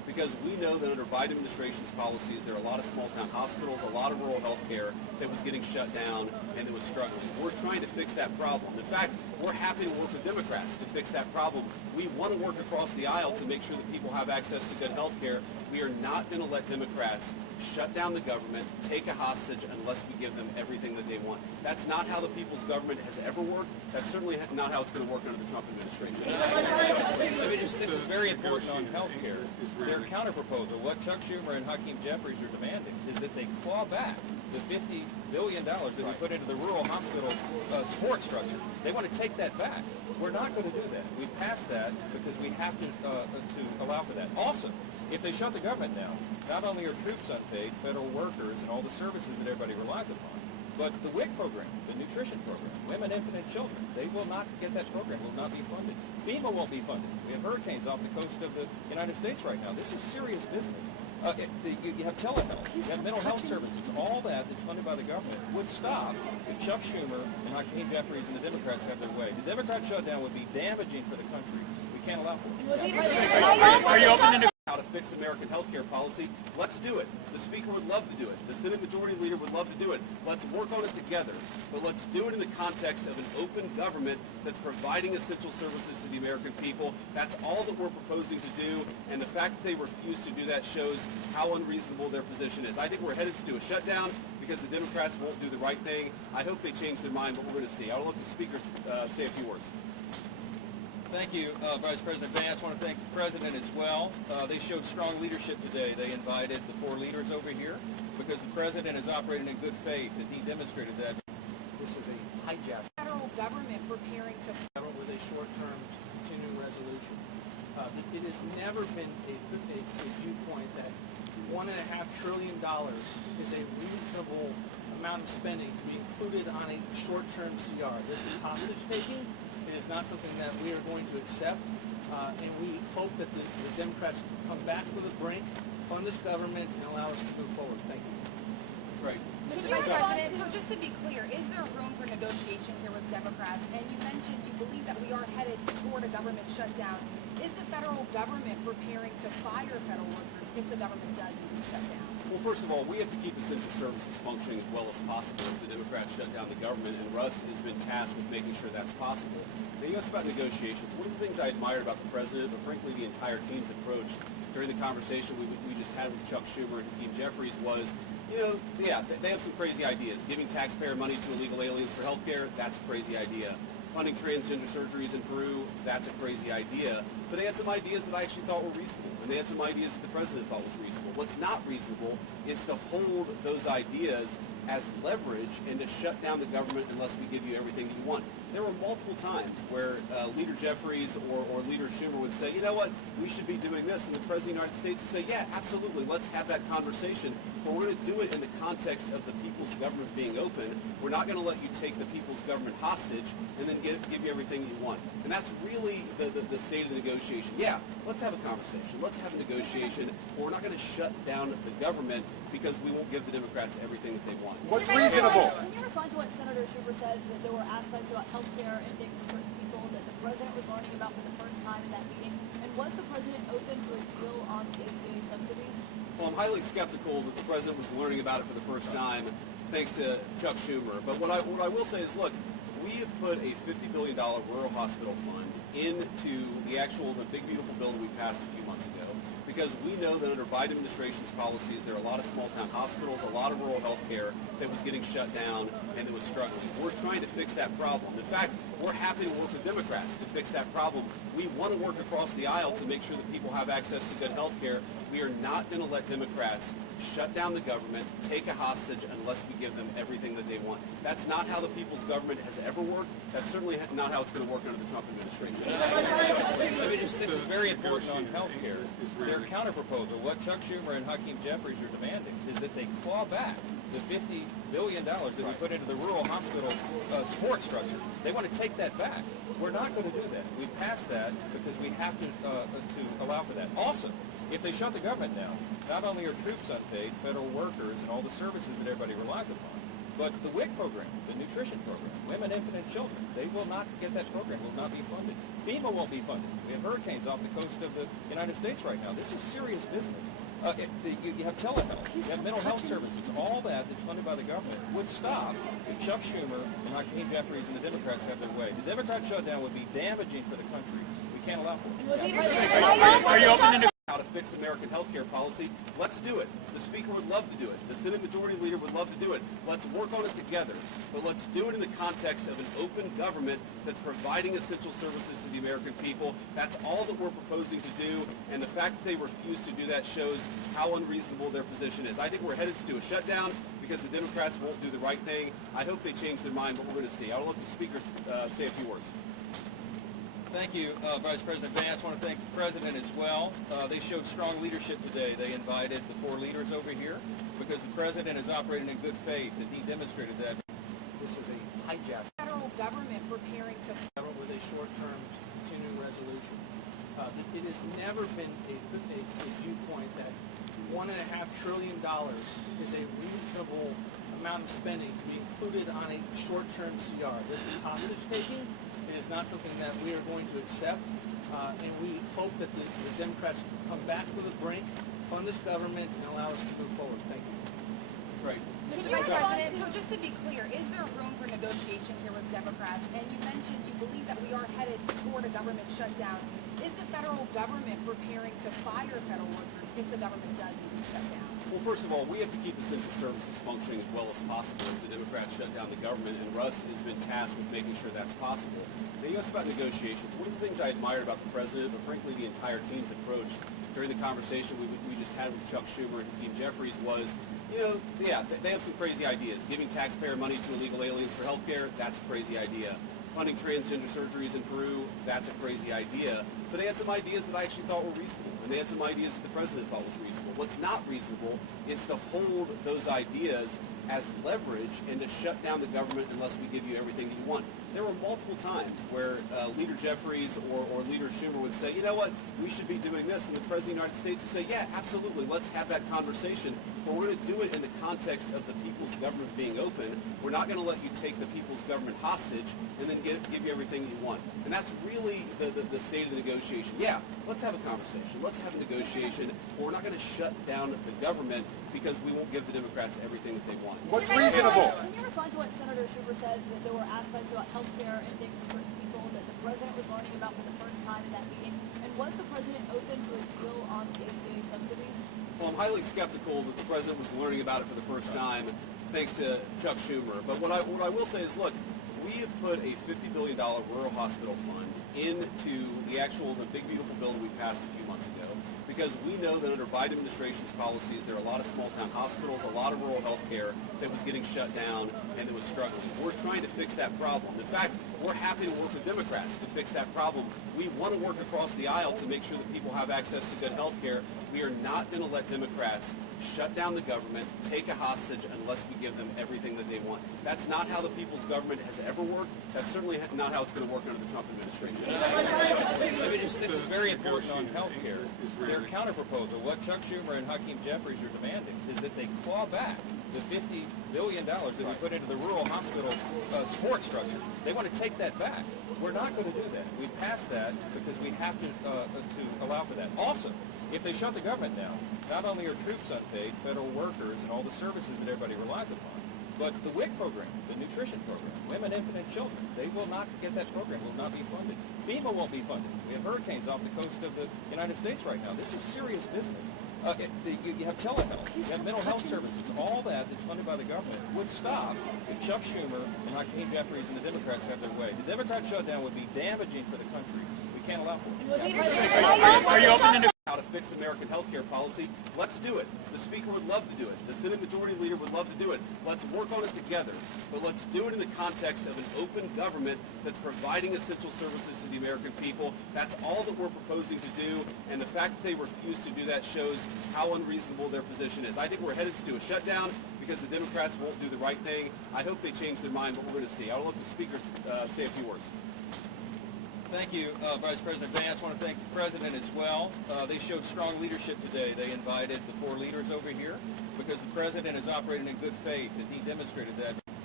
because we know that under Biden administration's policies, there are a lot of small-town hospitals, a lot of rural health care that was getting shut down and that was struggling. We're trying to fix that problem. In fact, we're happy to work with Democrats to fix that problem. We want to work across the aisle to make sure that people have access to good health care. We are not going to let Democrats shut down the government, take a hostage unless we give them everything that they want. That's not how the people's government has ever worked. That's certainly not how it's going to work under the Trump administration. This is very important on health care. Their counterproposal, what Chuck Schumer and Hakeem Jeffries are demanding, is that they claw back the $50 billion that we put into the rural hospital support structure. They want to take that back. We're not going to do that. We passed that because we have to allow for that. Also, if they shut the government down, not only are troops unpaid, federal workers, and all the services that everybody relies upon, but the WIC program, the nutrition program, women, infant, and children, they will not get that program, will not be funded. FEMA won't be funded. We have hurricanes off the coast of the United States right now. This is serious business. You have telehealth, you have mental health services, all that's funded by the government would stop if Chuck Schumer and Hakeem Jeffries and the Democrats have their way. The Democrat shutdown would be damaging for the country. We can't allow for it. Are you open to How to fix American health care policy? Let's do it. The Speaker would love to do it. The Senate Majority Leader would love to do it. Let's work on it together. But let's do it in the context of an open government that's providing essential services to the American people. That's all that we're proposing to do. And the fact that they refuse to do that shows how unreasonable their position is. I think we're headed to a shutdown because the Democrats won't do the right thing. I hope they change their mind, but we're going to see. I'll let the Speaker say a few words. Thank you, Vice President Vance. I want to thank the President as well. They showed strong leadership today. They invited the 4 leaders over here because the President is operating in good faith, and he demonstrated that. This is a hijack. Federal government preparing to With a short-term continuing resolution. It has never been a viewpoint that $1.5 trillion is a reasonable amount of spending to be included on a short-term CR. This is hostage taking. It is not something that we are going to accept, and we hope that the Democrats come back to the brink, fund this government, and allow us to move forward. Thank you. Right. Mr. Vice President, so just to be clear, is there room for negotiation here with Democrats? And you mentioned you believe that we are headed toward a government shutdown. Is the federal government preparing to fire federal workers if the government does shut down? Well, first of all, we have to keep essential services functioning as well as possible if the Democrats shut down the government, and Russ has been tasked with making sure that's possible. Now, you asked about negotiations. One of the things I admired about the President, but frankly the entire team's approach during the conversation we just had with Chuck Schumer and Hakeem Jeffries was, they have some crazy ideas. Giving taxpayer money to illegal aliens for health care, that's a crazy idea. Funding transgender surgeries in Peru, that's a crazy idea. But they had some ideas that I actually thought were reasonable, and they had some ideas that the President thought was reasonable. What's not reasonable is to hold those ideas as leverage and to shut down the government unless we give you everything that you want. There were multiple times where Leader Jeffries or Leader Schumer would say, you know what, we should be doing this, and the President of the United States would say, yeah, absolutely, let's have that conversation, but we're going to do it in the context of the people's government being open. We're not going to let you take the people's government hostage and then give you everything you want. And that's really the state of the negotiation. Yeah, let's have a conversation. Let's have a negotiation, but we're not going to shut down the government because we won't give the Democrats everything that they want. What's reasonable? Can you respond to what Senator Schumer said, that there were aspects about health care and things for certain people that the President was learning about for the first time in that meeting? And was the President open to a deal on the ACA subsidies? Well, I'm highly skeptical that the President was learning about it for the first time thanks to Chuck Schumer. But what I will say is, look, we have put a $50 billion rural hospital fund into the big, beautiful bill that we passed a few months ago, because we know that under Biden administration's policies, there are a lot of small-town hospitals, a lot of rural health care that was getting shut down and that was struggling. We're trying to fix that problem. In fact, we're happy to work with Democrats to fix that problem. We want to work across the aisle to make sure that people have access to good health care. We are not going to let Democrats shut down the government, take a hostage unless we give them everything that they want. That's not how the people's government has ever worked. That's certainly not how it's going to work under the Trump administration. This is very important on health care. Their counterproposal, what Chuck Schumer and Hakeem Jeffries are demanding, is that they claw back the $50 billion that we put into the rural hospital support structure. They want to take that back. We're not going to do that. We passed that because we have to allow for that. Also, if they shut the government down, not only are troops unpaid, federal workers, and all the services that everybody relies upon, But the WIC program, the nutrition program, Women, Infant, and Children, they will not get that program, will not be funded. FEMA won't be funded. We have hurricanes off the coast of the United States right now. This is serious business. You have telehealth, you have mental health services, all that that's funded by the government would stop if Chuck Schumer and Hakeem Jeffries and the Democrats have their way. The Democrat shutdown would be damaging for the country. We can't allow for it. Are you open to How to fix American health care policy? Let's do it. The Speaker would love to do it. The Senate Majority Leader would love to do it. Let's work on it together. But let's do it in the context of an open government that's providing essential services to the American people. That's all that we're proposing to do. And the fact that they refuse to do that shows how unreasonable their position is. I think we're headed to a shutdown because the Democrats won't do the right thing. I hope they change their mind, but we're going to see. I'll let the Speaker say a few words. Thank you, Vice President Vance. I want to thank the President as well. They showed strong leadership today. They invited the 4 leaders over here because the President is operating in good faith, and he demonstrated that. This is a hijack. Federal government preparing to With a short-term continuing resolution. It has never been a viewpoint that $1.5 trillion is a reasonable amount of spending to be included on a short-term CR. This is hostage taking. It is not something that we are going to accept, and we hope that the Democrats come back to the brink, fund this government, and allow us to move forward. Thank you. Great. Mr. Vice President, so just to be clear, is there room for negotiation here with Democrats? And you mentioned you believe that we are headed toward a government shutdown. Is the federal government preparing to fire federal workers if the government does need to shut down? Well, first of all, we have to keep essential services functioning as well as possible if the Democrats shut down the government, and Russ has been tasked with making sure that's possible. Now, you asked about negotiations. One of the things I admired about the President, but frankly the entire team's approach during the conversation we just had with Chuck Schumer and Hakeem Jeffries was, they have some crazy ideas. Giving taxpayer money to illegal aliens for health care, that's a crazy idea. Funding transgender surgeries in Peru, that's a crazy idea. But they had some ideas that I actually thought were reasonable, and they had some ideas that the President thought was reasonable. What's not reasonable is to hold those ideas as leverage and to shut down the government unless we give you everything that you want. There were multiple times where Leader Jeffries or Leader Schumer would say, you know what, we should be doing this, and the President of the United States would say, yeah, absolutely, let's have that conversation, but we're going to do it in the context of the people's government being open. We're not going to let you take the people's government hostage and then give you everything you want. And that's really the state of the negotiation. Yeah, let's have a conversation, let's have a negotiation, but we're not going to shut down the government because we won't give the Democrats everything that they want. What's reasonable? Can you respond to what Senator Schumer said, that there were aspects about health care and things for certain people that the President was learning about for the first time in that meeting? And was the President open to a deal on the ACA subsidies? Well, I'm highly skeptical that the President was learning about it for the first time, thanks to Chuck Schumer. But what I will say is, look, we have put a $50 billion rural hospital fund into the big, beautiful bill that we passed a few months ago, because we know that under Biden administration's policies, there are a lot of small-town hospitals, a lot of rural health care that was getting shut down and that was struggling. We're trying to fix that problem. In fact, we're happy to work with Democrats to fix that problem. We want to work across the aisle to make sure that people have access to good health care. We are not going to let Democrats shut down the government, take a hostage unless we give them everything that they want. That's not how the people's government has ever worked. That's certainly not how it's going to work under the Trump administration. This is very important on health care. Their counterproposal, what Chuck Schumer and Hakeem Jeffries are demanding, is that they claw back the $50 billion that we put into the rural hospital support structure. They want to take that back. We're not going to do that. We passed that because we have to allow for that. Also, if they shut the government down, not only are troops unpaid, federal workers, and all the services that everybody relies upon, but the WIC program, the nutrition program, Women, Infant, and Children, they will not get that program, will not be funded. FEMA won't be funded. We have hurricanes off the coast of the United States right now. This is serious business. You have telehealth, you have mental health services, all that that's funded by the government would stop if Chuck Schumer and Hakeem Jeffries and the Democrats have their way. The Democrat shutdown would be damaging for the country. We can't allow for it. Are you open to How to fix American health care policy? Let's do it. The Speaker would love to do it. The Senate Majority Leader would love to do it. Let's work on it together. But let's do it in the context of an open government that's providing essential services to the American people. That's all that we're proposing to do. And the fact that they refuse to do that shows how unreasonable their position is. I think we're headed to a shutdown because the Democrats won't do the right thing. I hope they change their mind, but we're going to see. I'll let the Speaker say a few words. Thank you, Vice President Vance. I want to thank the President as well. They showed strong leadership today. They invited the 4 leaders over here because the President is operating in good faith, and he demonstrated that.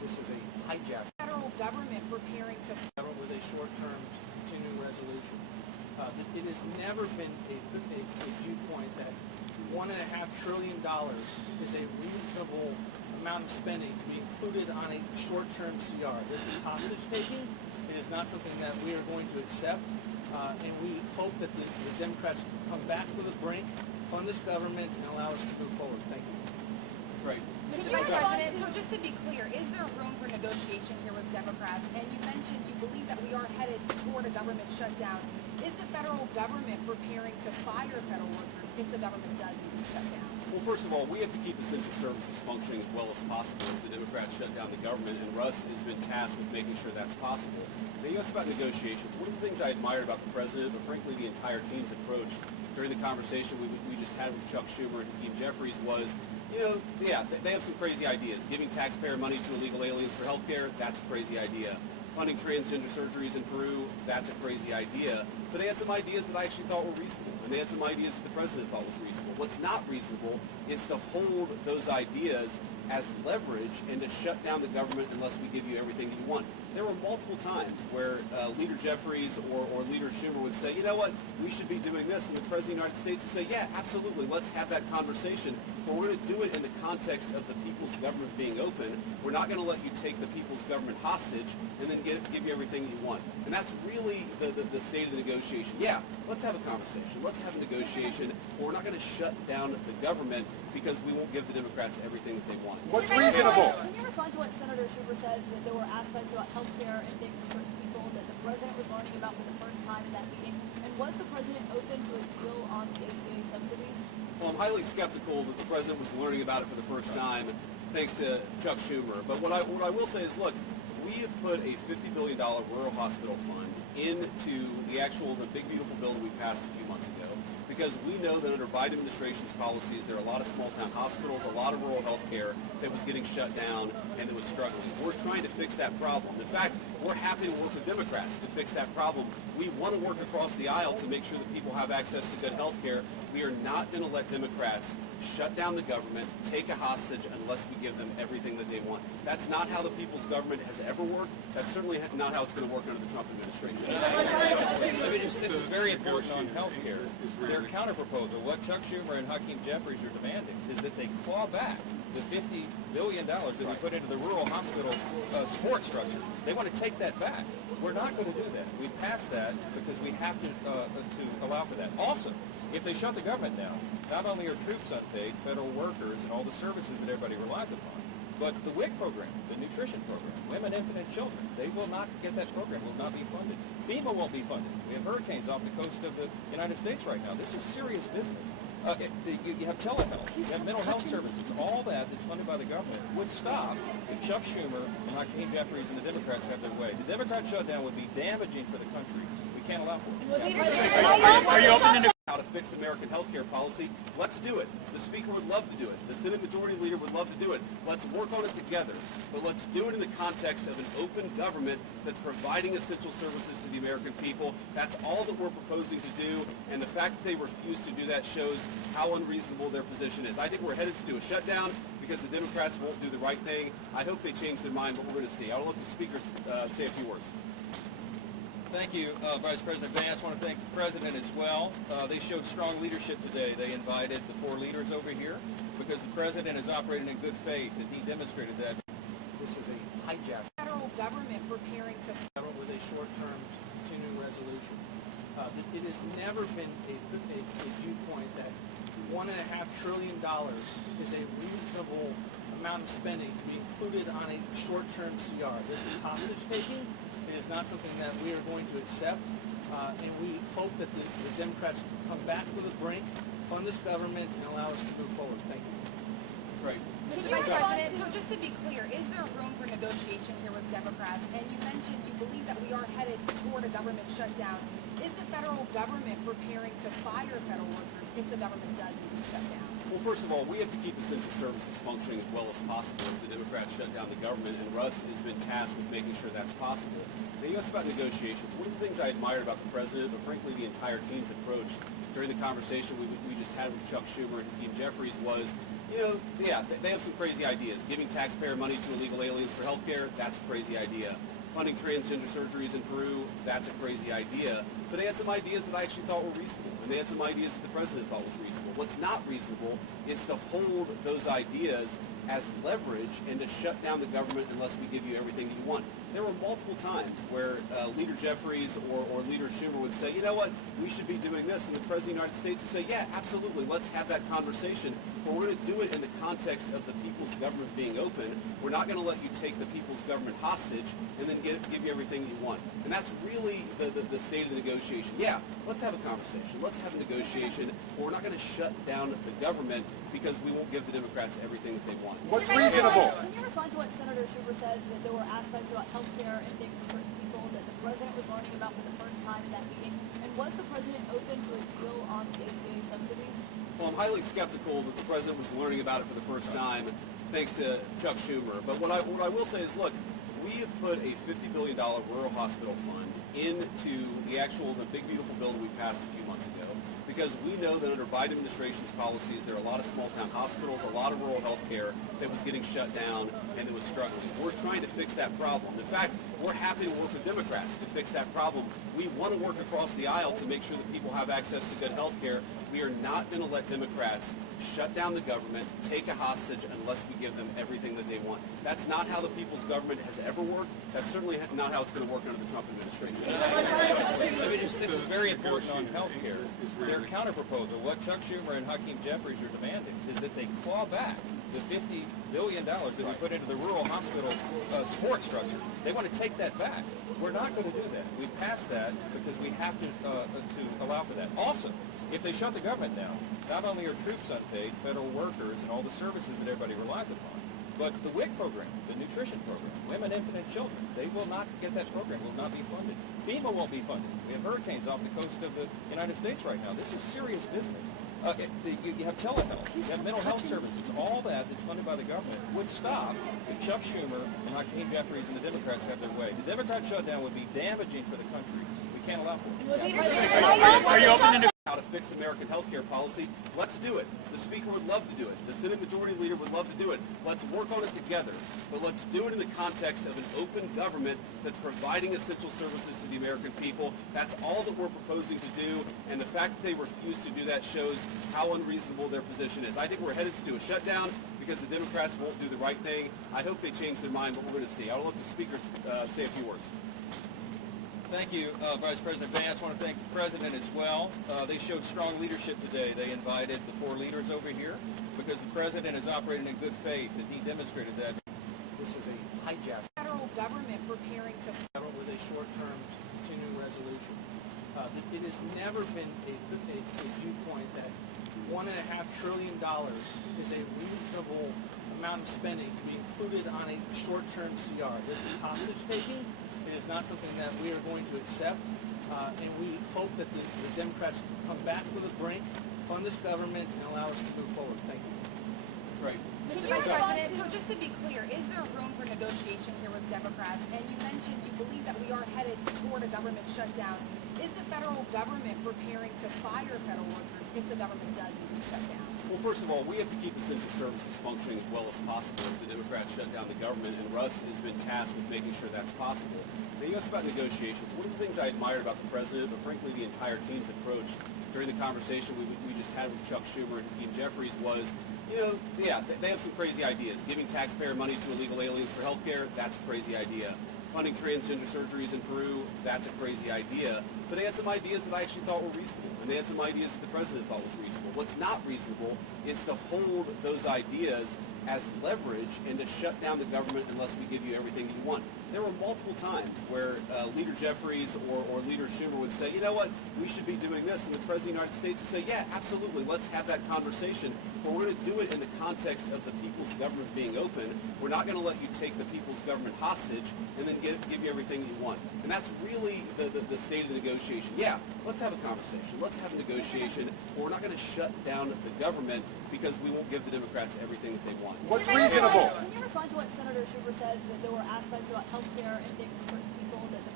This is a hijack. Federal government preparing to with a short-term continuing resolution. It has never been a viewpoint that $1.5 trillion is a reasonable amount of spending to be included on a short-term CR. This is hostage taking. It is not something that we are going to accept, and we hope that the Democrats come back to the brink, fund this government, and allow us to move forward. Thank you. Right. Mr. Vice President, so just to be clear, is there room for negotiation here with Democrats? And you mentioned you believe that we are headed toward a government shutdown. Is the federal government preparing to fire federal workers if the government does need to shut down? Well, first of all, we have to keep essential services functioning as well as possible if the Democrats shut down the government, and Russ has been tasked with making sure that's possible. Now, you asked about negotiations. One of the things I admired about the president, but frankly the entire team's approach during the conversation we just had with Chuck Schumer and Hakeem Jeffries was, they have some crazy ideas. Giving taxpayer money to illegal aliens for health care, that's a crazy idea. Funding transgender surgeries in Peru, that's a crazy idea. But they had some ideas that I actually thought were reasonable, and they had some ideas that the president thought was reasonable. What's not reasonable is to hold those ideas as leverage and to shut down the government unless we give you everything that you want. There were multiple times where Leader Jeffries or Leader Schumer would say, you know what, we should be doing this, and the President of the United States would say, yeah, absolutely, let's have that conversation, but we're going to do it in the context of the people's government being open. We're not going to let you take the people's government hostage and then give you everything you want. And that's really the state of the negotiation. Yeah, let's have a conversation. Let's have a negotiation, but we're not going to shut down the government because we won't give the Democrats everything that they want. What's reasonable? Can you respond to what Senator Schumer said, that there were aspects about health care and things for certain people that the president was learning about for the first time in that meeting? And was the president open to a deal on the ACA subsidies? Well, I'm highly skeptical that the president was learning about it for the first time, thanks to Chuck Schumer. But what I will say is, look, we have put a $50 billion rural hospital fund into the big, beautiful bill that we passed a few months ago, because we know that under Biden administration's policies, there are a lot of small-town hospitals, a lot of rural health care that was getting shut down and that was struggling. We're trying to fix that problem. In fact, we're happy to work with Democrats to fix that problem. We want to work across the aisle to make sure that people have access to good health care. We are not going to let Democrats shut down the government, take a hostage unless we give them everything that they want. That's not how the people's government has ever worked. That's certainly not how it's going to work under the Trump administration. This is very important on health care. Their counterproposal, what Chuck Schumer and Hakeem Jeffries are demanding, is that they claw back the $50 billion that we put into the rural hospital support structure. They want to take that back. We're not going to do that. We passed that because we have to allow for that. Also, if they shut the government down, not only are troops unpaid, federal workers, and all the services that everybody relies upon, but the WIC program, the nutrition program, women, infant, and children, they will not get that program, will not be funded. FEMA won't be funded. We have hurricanes off the coast of the United States right now. This is serious business. You have telehealth, you have mental health services, all that's funded by the government would stop if Chuck Schumer and Hakeem Jeffries and the Democrats have their way. The Democrat shutdown would be damaging for the country. We can't allow for it. Are you open to How to fix American health care policy? Let's do it. The Speaker would love to do it. The Senate Majority Leader would love to do it. Let's work on it together. But let's do it in the context of an open government that's providing essential services to the American people. That's all that we're proposing to do. And the fact that they refuse to do that shows how unreasonable their position is. I think we're headed to a shutdown because the Democrats won't do the right thing. I hope they change their mind, but we're going to see. I'll let the Speaker say a few words. Thank you, Vice President Vance. I want to thank the President as well. They showed strong leadership today. They invited the 4 leaders over here because the President is operating in good faith, and he demonstrated that. This is a hijack. Federal government preparing to With a short-term continuing resolution. It has never been a viewpoint that $1.5 trillion is a reasonable amount of spending to be included on a short-term CR. This is hostage taking. It is not something that we are going to accept, and we hope that the Democrats come back to the brink, fund this government, and allow us to move forward. Thank you. Right. Mr. Vice President, so just to be clear, is there room for negotiation here with Democrats? And you mentioned you believe that we are headed toward a government shutdown. Is the federal government preparing to fire federal workers if the government does need to shut down? Well, first of all, we have to keep essential services functioning as well as possible if the Democrats shut down the government, and Russ has been tasked with making sure that's possible. Now, you asked about negotiations. One of the things I admired about the president, but frankly the entire team's approach during the conversation we just had with Chuck Schumer and Hakeem Jeffries was, yeah, they have some crazy ideas. Giving taxpayer money to illegal aliens for health care, that's a crazy idea. Funding transgender surgeries in Peru, that's a crazy idea. But they had some ideas that I actually thought were reasonable, and they had some ideas that the president thought was reasonable. What's not reasonable is to hold those ideas as leverage and to shut down the government unless we give you everything that you want. There were multiple times where Leader Jeffries or Leader Schumer would say, you know what, we should be doing this, and the President of the United States would say, yeah, absolutely, let's have that conversation, but we're going to do it in the context of the people's government being open. We're not going to let you take the people's government hostage and then give you everything you want. And that's really the state of the negotiation. Yeah, let's have a conversation. Let's have a negotiation, but we're not going to shut down the government because we won't give the Democrats everything that they want. What's reasonable? Can you respond to what Senator Schumer said, that there were aspects about health care and things for certain people that the president was learning about for the first time in that meeting? And was the president open to a deal on the ACA subsidies? Well, I'm highly skeptical that the president was learning about it for the first time, thanks to Chuck Schumer. But what I will say is, look, we have put a $50 billion rural hospital fund into the big beautiful bill that we passed a few months ago, because we know that under Biden administration's policies, there are a lot of small town hospitals, a lot of rural health care that was getting shut down and that was struggling. We're trying to fix that problem. In fact, we're happy to work with Democrats to fix that problem. We want to work across the aisle to make sure that people have access to good health care. We are not going to let Democrats shut down the government, take a hostage, unless we give them everything that they want. That's not how the people's government has ever worked. That's certainly not how it's going to work under the Trump administration. I mean, this is very important on health care. Their counterproposal, what Chuck Schumer and Hakeem Jeffries are demanding, is that they claw back the $50 billion that we put into the rural hospital support structure. They want to take that back. We're not going to do that. We passed that because we have to allow for that. Also, if they shut the government down, not only are troops unpaid, federal workers, and all the services that everybody relies upon, but the WIC program, the nutrition program, women, infant, and children, they will not get that program, will not be funded. FEMA won't be funded. We have hurricanes off the coast of the United States right now. This is serious business. You have telehealth, you have mental health services, all that's funded by the government would stop if Chuck Schumer and Hakeem Jeffries and the Democrats have their way. The Democrat shutdown would be damaging for the country. We can't allow for it. Are you open to how to fix American health care policy? Let's do it. The Speaker would love to do it. The Senate Majority Leader would love to do it. Let's work on it together. But let's do it in the context of an open government that's providing essential services to the American people. That's all that we're proposing to do. And the fact that they refuse to do that shows how unreasonable their position is. I think we're headed to a shutdown because the Democrats won't do the right thing. I hope they change their mind, but we're going to see. I'll let the Speaker say a few words. Thank you, Vice President Vance. I want to thank the President as well. They showed strong leadership today. They invited the four leaders over here because the President is operating in good faith, and he demonstrated that. This is a hijack. Federal government preparing to with a short-term continuing resolution. It has never been a viewpoint that $1.5 trillion is a reasonable amount of spending to be included on a short-term CR. This is hostage-taking. It is not something that we are going to accept, and we hope that the Democrats come back to the brink, fund this government, and allow us to move forward. Thank you. Right. Mr. President, so just to be clear, is there room for negotiation here with Democrats? And you mentioned you believe that we are headed toward a government shutdown. Is the federal government preparing to fire federal workers if the government does shut down? Well, first of all, we have to keep essential services functioning as well as possible if the Democrats shut down the government, and Russ has been tasked with making sure that's possible. Now, you asked about negotiations. One of the things I admired about the President, but frankly the entire team's approach during the conversation we just had with Chuck Schumer and Hakeem Jeffries was, yeah, they have some crazy ideas. Giving taxpayer money to illegal aliens for health care, that's a crazy idea. Funding transgender surgeries in Peru, that's a crazy idea. But they had some ideas that I actually thought were reasonable, and they had some ideas that the President thought was reasonable. What's not reasonable is to hold those ideas as leverage and to shut down the government unless we give you everything that you want. There were multiple times where Leader Jeffries or Leader Schumer would say, you know what, we should be doing this, and the President of the United States would say, yeah, absolutely, let's have that conversation, but we're going to do it in the context of the people's government being open. We're not going to let you take the people's government hostage and then give you everything you want. And that's really the state of the negotiation. Yeah, let's have a conversation. Let's have a negotiation, but we're not going to shut down the government because we won't give the Democrats everything that they want. What's reasonable? Can you respond to what Senator Schumer said, that there were aspects about health care and things for certain people that the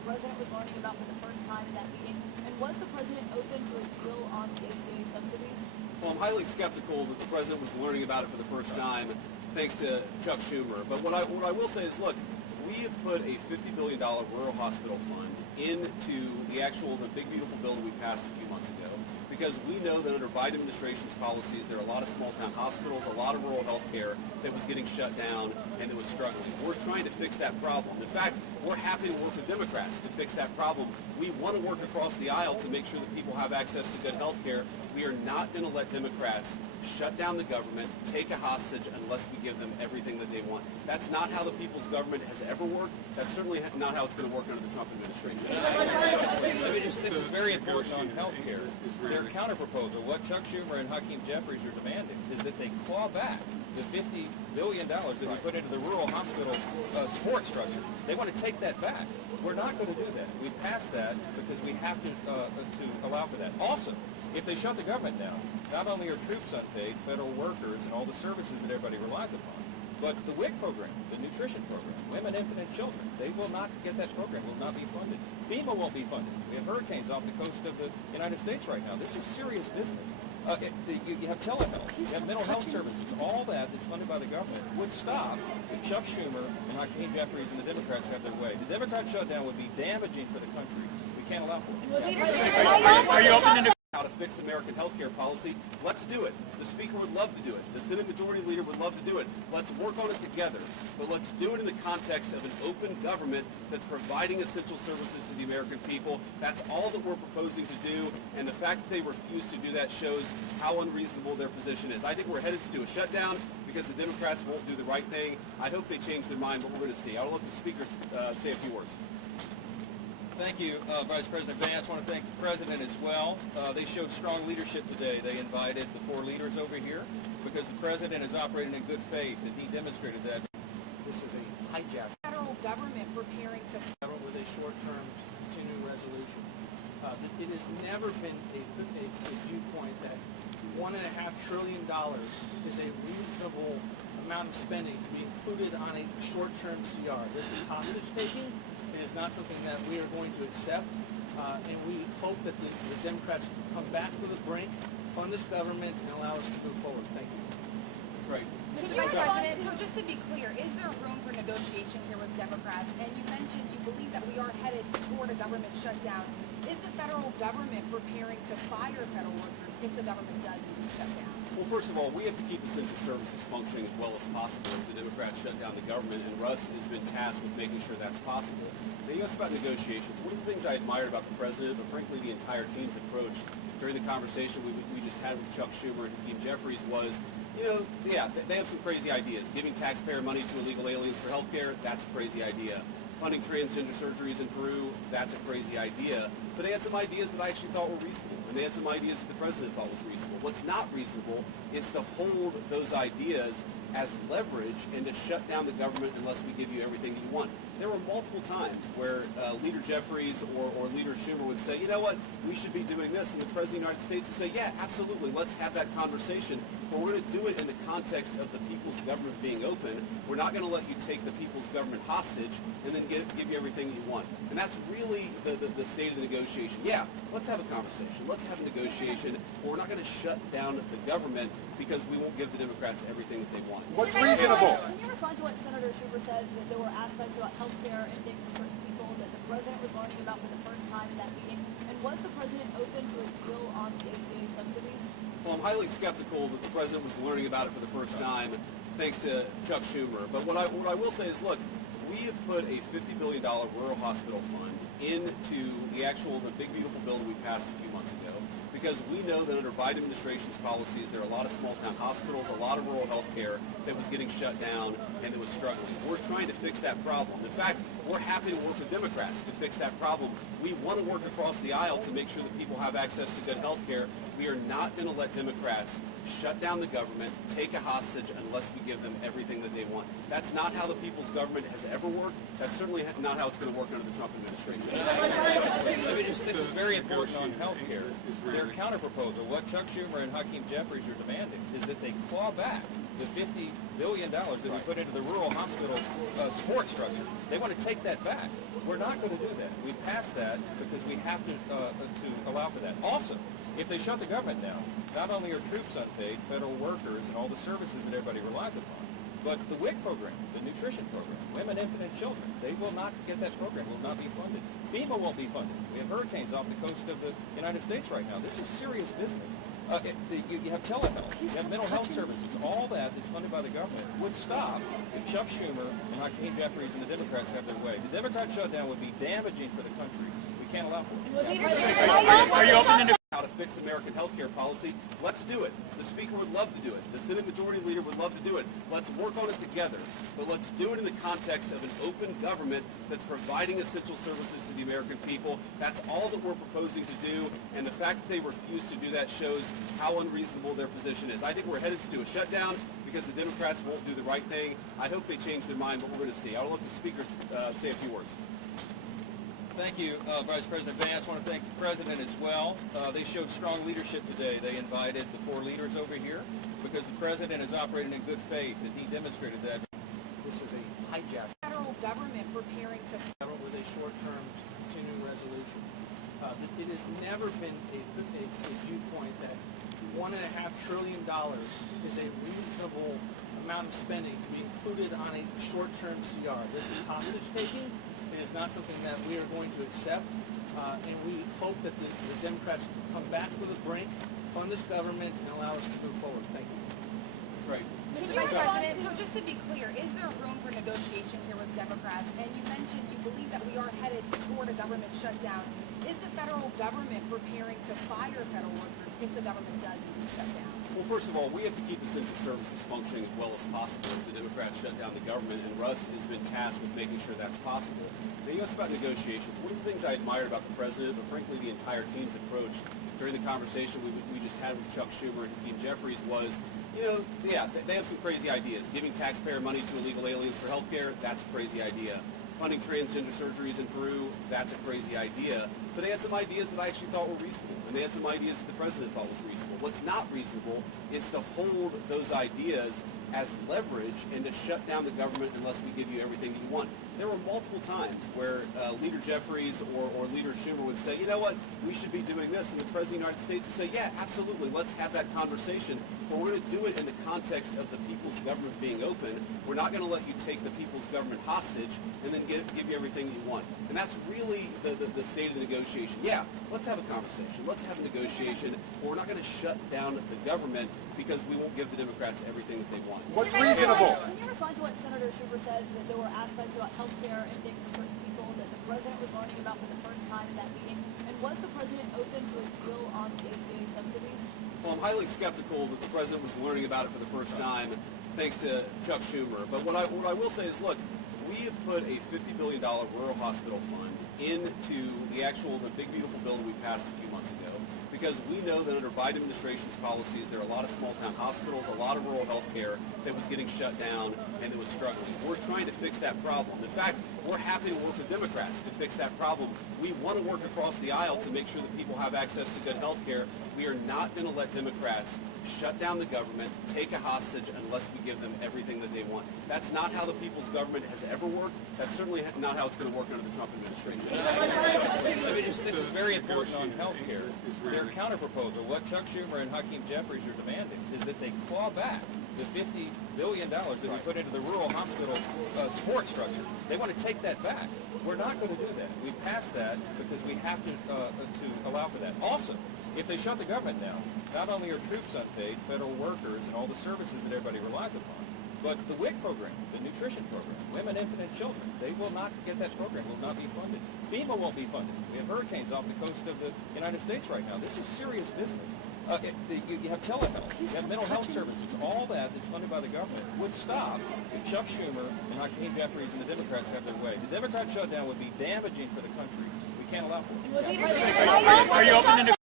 president was learning about for the first time in that meeting? And was the president open to a deal on the ACA subsidies? Well, I'm highly skeptical that the president was learning about it for the first time, thanks to Chuck Schumer. But what I will say is, look, we have put a $50 billion rural hospital fund into the big beautiful bill that we passed a few months ago, because we know that under Biden administration's policies, there are a lot of small town hospitals, a lot of rural health care that was getting shut down and that was struggling. We're trying to fix that problem. In fact, we're happy to work with Democrats to fix that problem. We want to work across the aisle to make sure that people have access to good health care. We are not going to let Democrats shut down the government, take a hostage, unless we give them everything that they want. That's not how the people's government has ever worked. That's certainly not how it's going to work under the Trump administration. This is very important on health care. Their counterproposal, what Chuck Schumer and Hakeem Jeffries are demanding, is that they claw back the $50 billion that we put into the rural hospital support structure. They want to take that back. We're not going to do that. We passed that because we have to allow for that. Also, if they shut the government down, not only are troops unpaid, federal workers, and all the services that everybody relies upon, but the WIC program, the nutrition program, women, infant, and children, they will not get that program, will not be funded. FEMA won't be funded. We have hurricanes off the coast of the United States right now. This is serious business. You have telehealth, you have mental health services, all that's funded by the government would stop if Chuck Schumer and Hakeem Jeffries and the Democrats have their way. The Democrat shutdown would be damaging for the country. We can't allow for it. Are you open to how to fix American health care policy? Let's do it. The Speaker would love to do it. The Senate Majority Leader would love to do it. Let's work on it together. But let's do it in the context of an open government that's providing essential services to the American people. That's all that we're proposing to do. And the fact that they refuse to do that shows how unreasonable their position is. I think we're headed to a shutdown because the Democrats won't do the right thing. I hope they change their mind, but we're going to see. I'll let the Speaker say a few words. Thank you, Vice President Vance. I want to thank the President as well. They showed strong leadership today. They invited the 4 leaders over here because the President is operating in good faith, and he demonstrated that. This is a hijack. Federal government preparing to With a short-term continuing resolution. It has never been a viewpoint that $1.5 trillion is a reasonable amount of spending to be included on a short-term CR. This is hostage taking. It is not something that we are going to accept, and we hope that the Democrats come back to the brink, fund this government, and allow us to move forward. Thank you. Right. Mr. Vice President, so just to be clear, is there room for negotiation here with Democrats? And you mentioned you believe that we are headed toward a government shutdown. Is the federal government preparing to fire federal workers if the government does shut down? Well, first of all, we have to keep essential services functioning as well as possible if the Democrats shut down the government, and Russ has been tasked with making sure that's possible. Now, you asked about negotiations. One of the things I admired about the President, but frankly the entire team's approach during the conversation we just had with Chuck Schumer and Hakeem Jeffries was, they have some crazy ideas. Giving taxpayer money to illegal aliens for health care, that's a crazy idea. Funding transgender surgeries in Peru, that's a crazy idea. But they had some ideas that I actually thought were reasonable, and they had some ideas that the President thought was reasonable. What's not reasonable is to hold those ideas as leverage and to shut down the government unless we give you everything you want. There were multiple times where Leader Jeffries or Leader Schumer would say, you know what, we should be doing this, and the President of the United States would say, yeah, absolutely, let's have that conversation, but we're going to do it in the context of the people's government being open. We're not going to let you take the people's government hostage and then give you everything you want. And that's really the state of the negotiation. Yeah, let's have a conversation. Let's have a negotiation, but we're not going to shut down the government because we won't give the Democrats everything that they want. What's reasonable? Can you respond to what Senator Schumer said, that there were aspects about health care and things for certain people that the President was learning about for the first time in that meeting? And was the President open to a deal on the ACA subsidies? Well, I'm highly skeptical that the President was learning about it for the first time, thanks to Chuck Schumer. But what I will say is, look, we have put a $50 billion rural hospital fund into the big beautiful bill that we passed a few months ago, because we know that under Biden administration's policies, there are a lot of small town hospitals, a lot of rural health care that was getting shut down and that was struggling. We're trying to fix that problem. In fact, we're happy to work with Democrats to fix that problem. We want to work across the aisle to make sure that people have access to good health care. We are not going to let Democrats shut down the government, take a hostage unless we give them everything that they want. That's not how the people's government has ever worked. That's certainly not how it's going to work under the Trump administration. This is very important on health care. Their counterproposal, what Chuck Schumer and Hakeem Jeffries are demanding, is that they claw back the $50 billion that we put into the rural hospital support structure. They want to take that back. We're not going to do that. We passed that because we have to allow for that. Also, if they shut the government down, not only are troops unpaid, federal workers, and all the services that everybody relies upon, but the WIC program, the nutrition program, women, infant, and children, they will not get that program, will not be funded. FEMA won't be funded. We have hurricanes off the coast of the United States right now. This is serious business. You have telehealth, you have mental health services, all that that's funded by the government would stop if Chuck Schumer and Hakeem Jeffries and the Democrats have their way. The Democrat shutdown would be damaging for the country. We can't allow for it. Are you open to how to fix American health care policy? Let's do it. The Speaker would love to do it. The Senate Majority Leader would love to do it. Let's work on it together. But let's do it in the context of an open government that's providing essential services to the American people. That's all that we're proposing to do. And the fact that they refuse to do that shows how unreasonable their position is. I think we're headed to a shutdown because the Democrats won't do the right thing. I hope they change their mind, but we're going to see. I'll let the Speaker say a few words. Thank you, Vice President Vance. I want to thank the President as well. They showed strong leadership today. They invited the 4 leaders over here because the President is operating in good faith, and he demonstrated that. This is a hijack. Federal government preparing to with a short-term continuing resolution. It has never been a viewpoint that $1.5 trillion is a reasonable amount of spending to be included on a short-term CR. This is hostage taking. It is not something that we are going to accept, and we hope that the Democrats come back to the brink, fund this government, and allow us to move forward. Thank you. Right. Mr. Vice President, so just to be clear, is there room for negotiation here with Democrats? And you mentioned you believe that we are headed toward a government shutdown. Is the federal government preparing to fire federal workers if the government does shut down? Well, first of all, we have to keep essential services functioning as well as possible if the Democrats shut down the government, and Russ has been tasked with making sure that's possible. Now, you asked about negotiations. One of the things I admired about the President, but frankly the entire team's approach during the conversation we just had with Chuck Schumer and Hakeem Jeffries was, they have some crazy ideas. Giving taxpayer money to illegal aliens for health care, that's a crazy idea. Funding transgender surgeries in Peru, that's a crazy idea. But they had some ideas that I actually thought were reasonable, and they had some ideas that the President thought was reasonable. What's not reasonable is to hold those ideas as leverage and to shut down the government unless we give you everything that you want. There were multiple times where Leader Jeffries or Leader Schumer would say, you know what, we should be doing this, and the President of the United States would say, yeah, absolutely, let's have that conversation, but we're going to do it in the context of the people's government being open. We're not going to let you take the people's government hostage and then give you everything you want. And that's really the state of the negotiation. Yeah, let's have a conversation. Let's have a negotiation, but we're not going to shut down the government because we won't give the Democrats everything that they want. What's reasonable? Can you respond to what Senator Schumer said, that there were aspects about health care and things for certain people that the President was learning about for the first time in that meeting? And was the President open to a deal on the ACA subsidies? Well, I'm highly skeptical that the President was learning about it for the first time, thanks to Chuck Schumer. But what I will say is, look, we have put a $50 billion rural hospital fund into the big, beautiful bill that we passed a few months ago, because we know that under Biden administration's policies, there are a lot of small-town hospitals, a lot of rural health care that was getting shut down and that was struggling. We're trying to fix that problem. In fact, we're happy to work with Democrats to fix that problem. We want to work across the aisle to make sure that people have access to good health care. We are not going to let Democrats shut down the government, take a hostage, unless we give them everything that they want. That's not how the people's government has ever worked. That's certainly not how it's going to work under the Trump administration. This is very important on health care. Their counterproposal, what Chuck Schumer and Hakeem Jeffries are demanding, is that they claw back the $50 billion that we put into the rural hospital support structure. They want to take that back. We're not going to do that. We passed that because we have to allow for that. Also, if they shut the government down, not only are troops unpaid, federal workers, and all the services that everybody relies upon, but the WIC program, the nutrition program, women, infant, and children, they will not get that program, will not be funded. FEMA won't be funded. We have hurricanes off the coast of the United States right now. This is serious business. You have telehealth, you have mental health services, all that that's funded by the government would stop if Chuck Schumer and Hakeem Jeffries and the Democrats have their way. The Democrat shutdown would be damaging for the country. We can't allow for it. Are you open to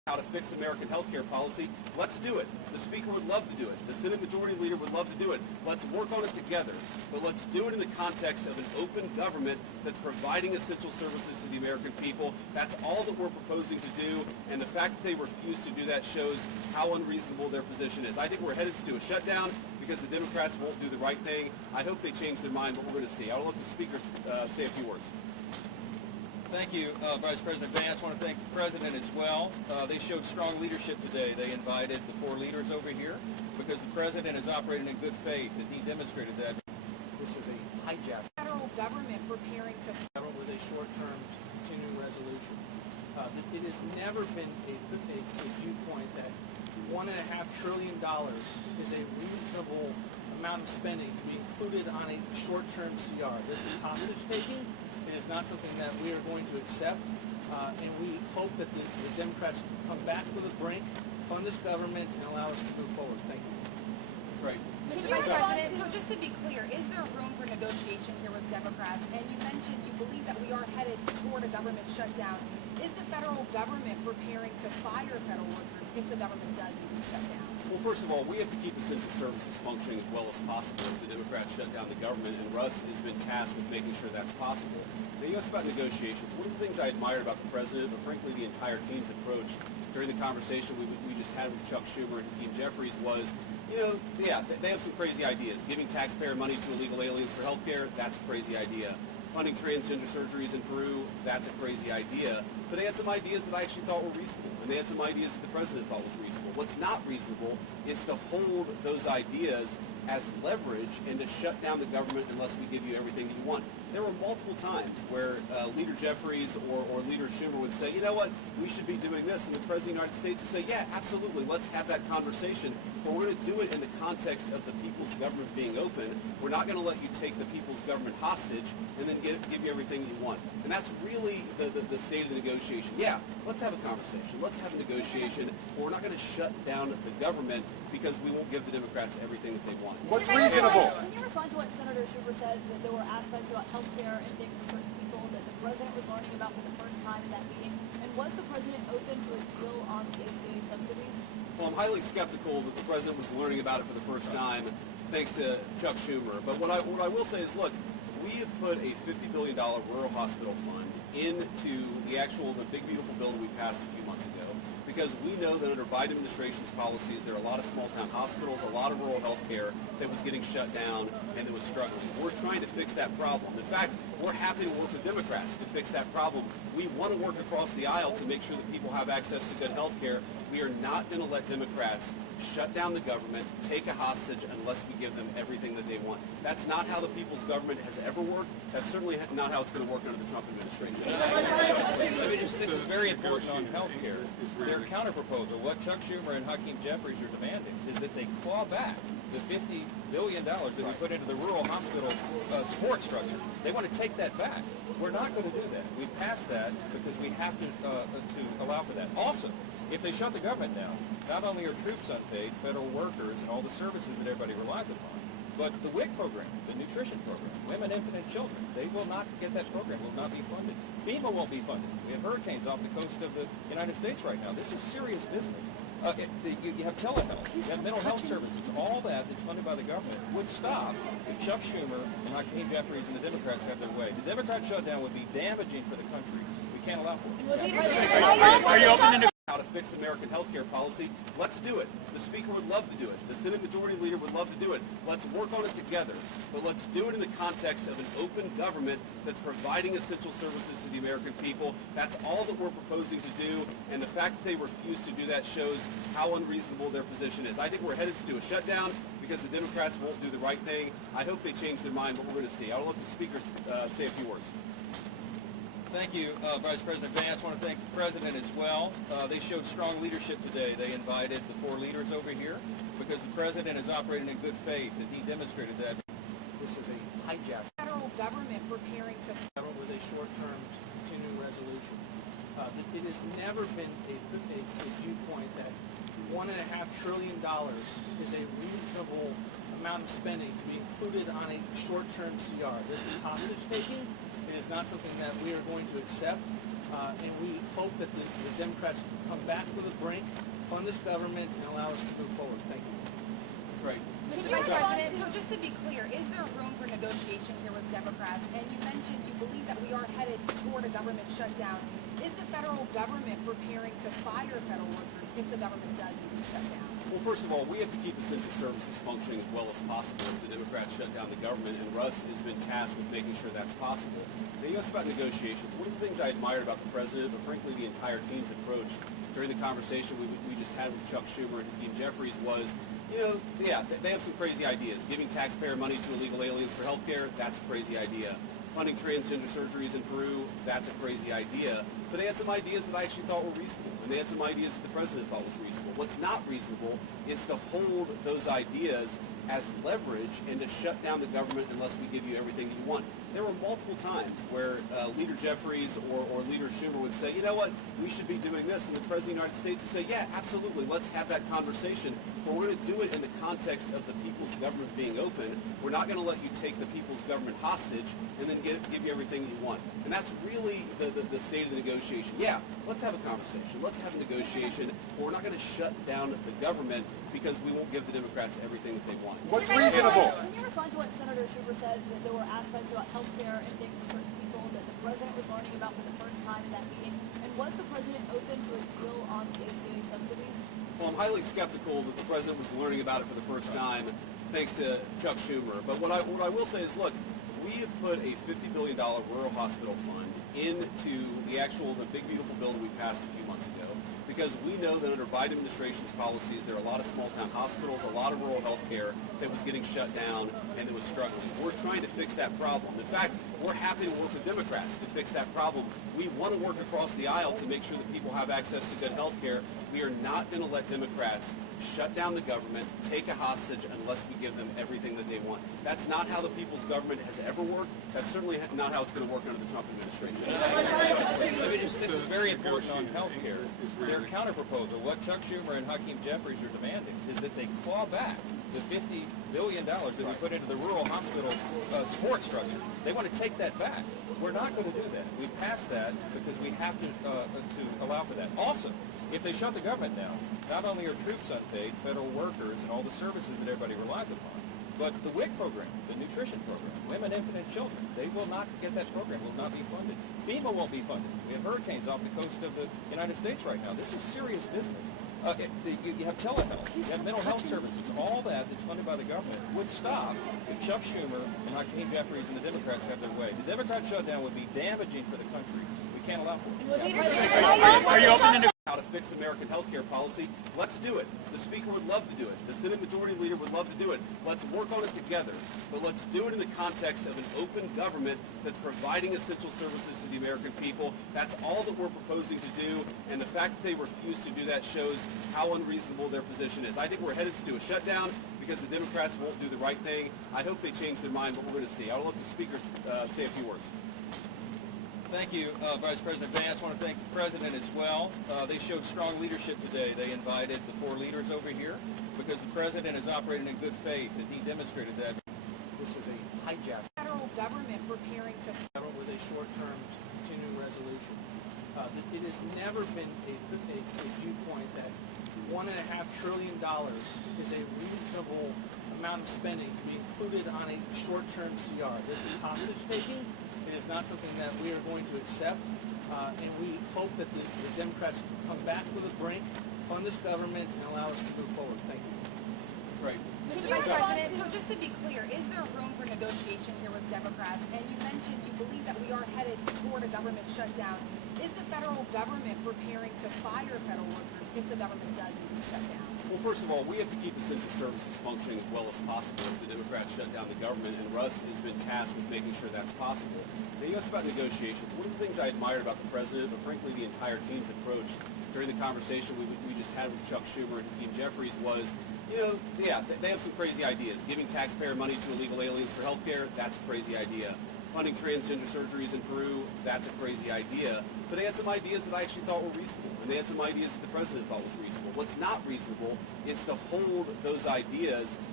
how to fix American healthcare policy. Let's do it. The Speaker would love to do it. The Senate Majority Leader would love to do it. Let's work on it together. But let's do it in the context of an open government that's providing essential services to the American people. That's all that we're proposing to do. And the fact that they refuse to do that shows how unreasonable their position is. I think we're headed to a shutdown because the Democrats won't do the right thing. I hope they change their mind, but we're going to see. I'll let the Speaker say a few words. Thank you, Vice President Vance. I want to thank the President as well. They showed strong leadership today. They invited the four leaders over here because the President is operating in good faith, and he demonstrated that. This is a hijack. Federal government preparing to with a short-term continuing resolution. It has never been a viewpoint that $1.5 trillion is a reasonable amount of spending to be included on a short-term CR. This is hostage taking. It is not something that we are going to accept, and we hope that the Democrats come back to the brink, fund this government, and allow us to move forward. Thank you. Right. Mr. Vice President, so just to be clear, is there room for negotiation here with Democrats? And you mentioned you believe that we are headed toward a government shutdown. Is the federal government preparing to fire federal workers if the government does shut down? Well, first of all, we have to keep essential services functioning as well as possible if the Democrats shut down the government, and Russ has been tasked with making sure that's possible. Now, you asked about negotiations. One of the things I admired about the President, but frankly the entire team's approach during the conversation we just had with Chuck Schumer and Hakeem Jeffries was, they have some crazy ideas. Giving taxpayer money to illegal aliens for health care, that's a crazy idea. Funding transgender surgeries in Peru, that's a crazy idea. But they had some ideas that I actually thought were reasonable, and they had some ideas that the President thought was reasonable. What's not reasonable is to hold those ideas as leverage and to shut down the government unless we give you everything that you want. There were multiple times where Leader Jeffries or Leader Schumer would say, you know what, we should be doing this, and the President of the United States would say, yeah, absolutely, let's have that conversation, but we're going to do it in the context of the people's government being open. We're not going to let you take the people's government hostage and then give you everything you want. And that's really the state of the negotiation. Yeah, let's have a conversation. Let's have a negotiation, but we're not going to shut down the government because we won't give the Democrats everything that they want. What's reasonable? Can you respond to what Senator Schumer said, that there were aspects about health care and things for certain people that the President was learning about for the first time in that meeting? And was the President open to a deal on the ACA subsidies? Well, I'm highly skeptical that the President was learning about it for the first time thanks to Chuck Schumer. But what I will say is, look, we have put a $50 billion rural hospital fund into the big beautiful bill that we passed a few months ago, because we know that under Biden administration's policies, there are a lot of small-town hospitals, a lot of rural health care that was getting shut down and that was struggling. We're trying to fix that problem. In fact, we're happy to work with Democrats to fix that problem. We want to work across the aisle to make sure that people have access to good health care. We are not going to let Democrats shut down the government, take a hostage, unless we give them everything that they want. That's not how the people's government has ever worked. That's certainly not how it's going to work under the Trump administration. This is very important on health care. Their counterproposal, what Chuck Schumer and Hakeem Jeffries are demanding, is that they claw back the $50 billion that we put into the rural hospital support structure. They want to take that back. We're not going to do that. We passed that because we have to allow for that. Also, if they shut the government down, not only are troops unpaid, federal workers, and all the services that everybody relies upon, but the WIC program, the nutrition program, women, infant, and children, they will not get that program, will not be funded. FEMA won't be funded. We have hurricanes off the coast of the United States right now. This is serious business. You have telehealth, you have mental health services, all that's funded by the government would stop if Chuck Schumer and Hakeem Jeffries and the Democrats have their way. The Democrat shutdown would be damaging for the country. We can't allow for it. Are you open to how to fix American healthcare policy? Let's do it. The Speaker would love to do it. The Senate Majority Leader would love to do it. Let's work on it together. But let's do it in the context of an open government that's providing essential services to the American people. That's all that we're proposing to do. And the fact that they refuse to do that shows how unreasonable their position is. I think we're headed to a shutdown because the Democrats won't do the right thing. I hope they change their mind, but we're going to see. I'll let the Speaker say a few words. Thank you, Vice President Vance. I want to thank the President as well. They showed strong leadership today. They invited the four leaders over here because the President is operating in good faith, and he demonstrated that. This is a hijack. Federal government preparing to with a short-term continuing resolution. It has never been a viewpoint that $1.5 trillion is a reasonable amount of spending to be included on a short-term CR. This is hostage taking. It is not something that we are going to accept, and we hope that the Democrats come back to the brink, fund this government, and allow us to move forward. Thank you. Right. Mr. Vice President, so just to be clear, is there room for negotiation here with Democrats? And you mentioned you believe that we are headed toward a government shutdown. Is the federal government preparing to fire federal workers if the government does need to shut down? Well, first of all, we have to keep essential services functioning as well as possible if the Democrats shut down the government, and Russ has been tasked with making sure that's possible. Now, you asked about negotiations. One of the things I admired about the president, but frankly the entire team's approach during the conversation we just had with Chuck Schumer and Hakeem Jeffries was, yeah, they have some crazy ideas. Giving taxpayer money to illegal aliens for health care, that's a crazy idea. Funding transgender surgeries in Peru, that's a crazy idea. But they had some ideas that I actually thought were reasonable, and they had some ideas that the president thought was reasonable. What's not reasonable is to hold those ideas as leverage and to shut down the government unless we give you everything you want. There were multiple times where Leader Jeffries or Leader Schumer would say, you know what, we should be doing this, and the President of the United States would say, yeah, absolutely, let's have that conversation, but we're going to do it in the context of the people's government being open. We're not going to let you take the people's government hostage and then give you everything you want. And that's really the state of the negotiation. Yeah, let's have a conversation, let's have a negotiation, but we're not going to shut down the government because we won't give the Democrats everything that they want. What's reasonable? Can you respond to what Senator Schumer said, that there were aspects about health care and things for certain people that the president was learning about for the first time in that meeting? And was the president open to a deal on the ACA subsidies? Well, I'm highly skeptical that the president was learning about it for the first time thanks to Chuck Schumer. But what I will say is, look, we have put a $50 billion rural hospital fund into the big beautiful bill that we passed a few months ago, because we know that under Biden administration's policies, there are a lot of small-town hospitals, a lot of rural health care that was getting shut down and that was struggling. We're trying to fix that problem. In fact, we're happy to work with Democrats to fix that problem. We want to work across the aisle to make sure that people have access to good health care. We are not going to let Democrats shut down the government, take a hostage, unless we give them everything that they want. That's not how the people's government has ever worked. That's certainly not how it's going to work under the Trump administration. This is very important on health care. Their counterproposal, what Chuck Schumer and Hakeem Jeffries are demanding, is that they claw back the $50 billion that we put into the rural hospital support structure. They want to take that back. We're not going to do that. We passed that because we have to allow for that. Also, if they shut the government down, not only are troops unpaid, federal workers, and all the services that everybody relies upon, but the WIC program, the nutrition program, women, infant, and children, they will not get that program, will not be funded. FEMA won't be funded. We have hurricanes off the coast of the United States right now. This is serious business. You have telehealth, you have mental health services, all that's funded by the government would stop if Chuck Schumer and Hakeem Jeffries and the Democrats have their way. The Democrat shutdown would be damaging for the country. We can't allow for it. Are you open to how to fix American health care policy? Let's do it. The Speaker would love to do it. The Senate Majority Leader would love to do it. Let's work on it together. But let's do it in the context of an open government that's providing essential services to the American people. That's all that we're proposing to do. And the fact that they refuse to do that shows how unreasonable their position is. I think we're headed to a shutdown because the Democrats won't do the right thing. I hope they change their mind, but we're going to see. I'll let the Speaker say a few words. Thank you, Vice President Vance. I want to thank the President as well. They showed strong leadership today. They invited the four leaders over here because the President is operating in good faith, and he demonstrated that. This is a hijack. Federal government preparing to With a short-term continuing resolution. It has never been a viewpoint that $1.5 trillion is a reasonable amount of spending to be included on a short-term CR. This is hostage-taking. It is not something that we are going to accept, and we hope that the Democrats come back to the brink, fund this government, and allow us to move forward. Thank you. Right. Mr. Vice President, so just to be clear, is there room for negotiation here with Democrats? And you mentioned you believe that we are headed toward a government shutdown. Is the federal government preparing to fire federal workers if the government does need to shut down? Well, first of all, we have to keep essential services functioning as well as possible if the Democrats shut down the government, and Russ has been tasked with making sure that's possible. Now, you asked about negotiations. One of the things I admired about the president, but frankly the entire team's approach during the conversation we just had with Chuck Schumer and Hakeem Jeffries was, yeah, they have some crazy ideas. Giving taxpayer money to illegal aliens for health care, that's a crazy idea. Funding transgender surgeries in Peru, that's a crazy idea. But they had some ideas that I actually thought were reasonable, and they had some ideas that the president thought was reasonable. What's not reasonable is to hold those ideas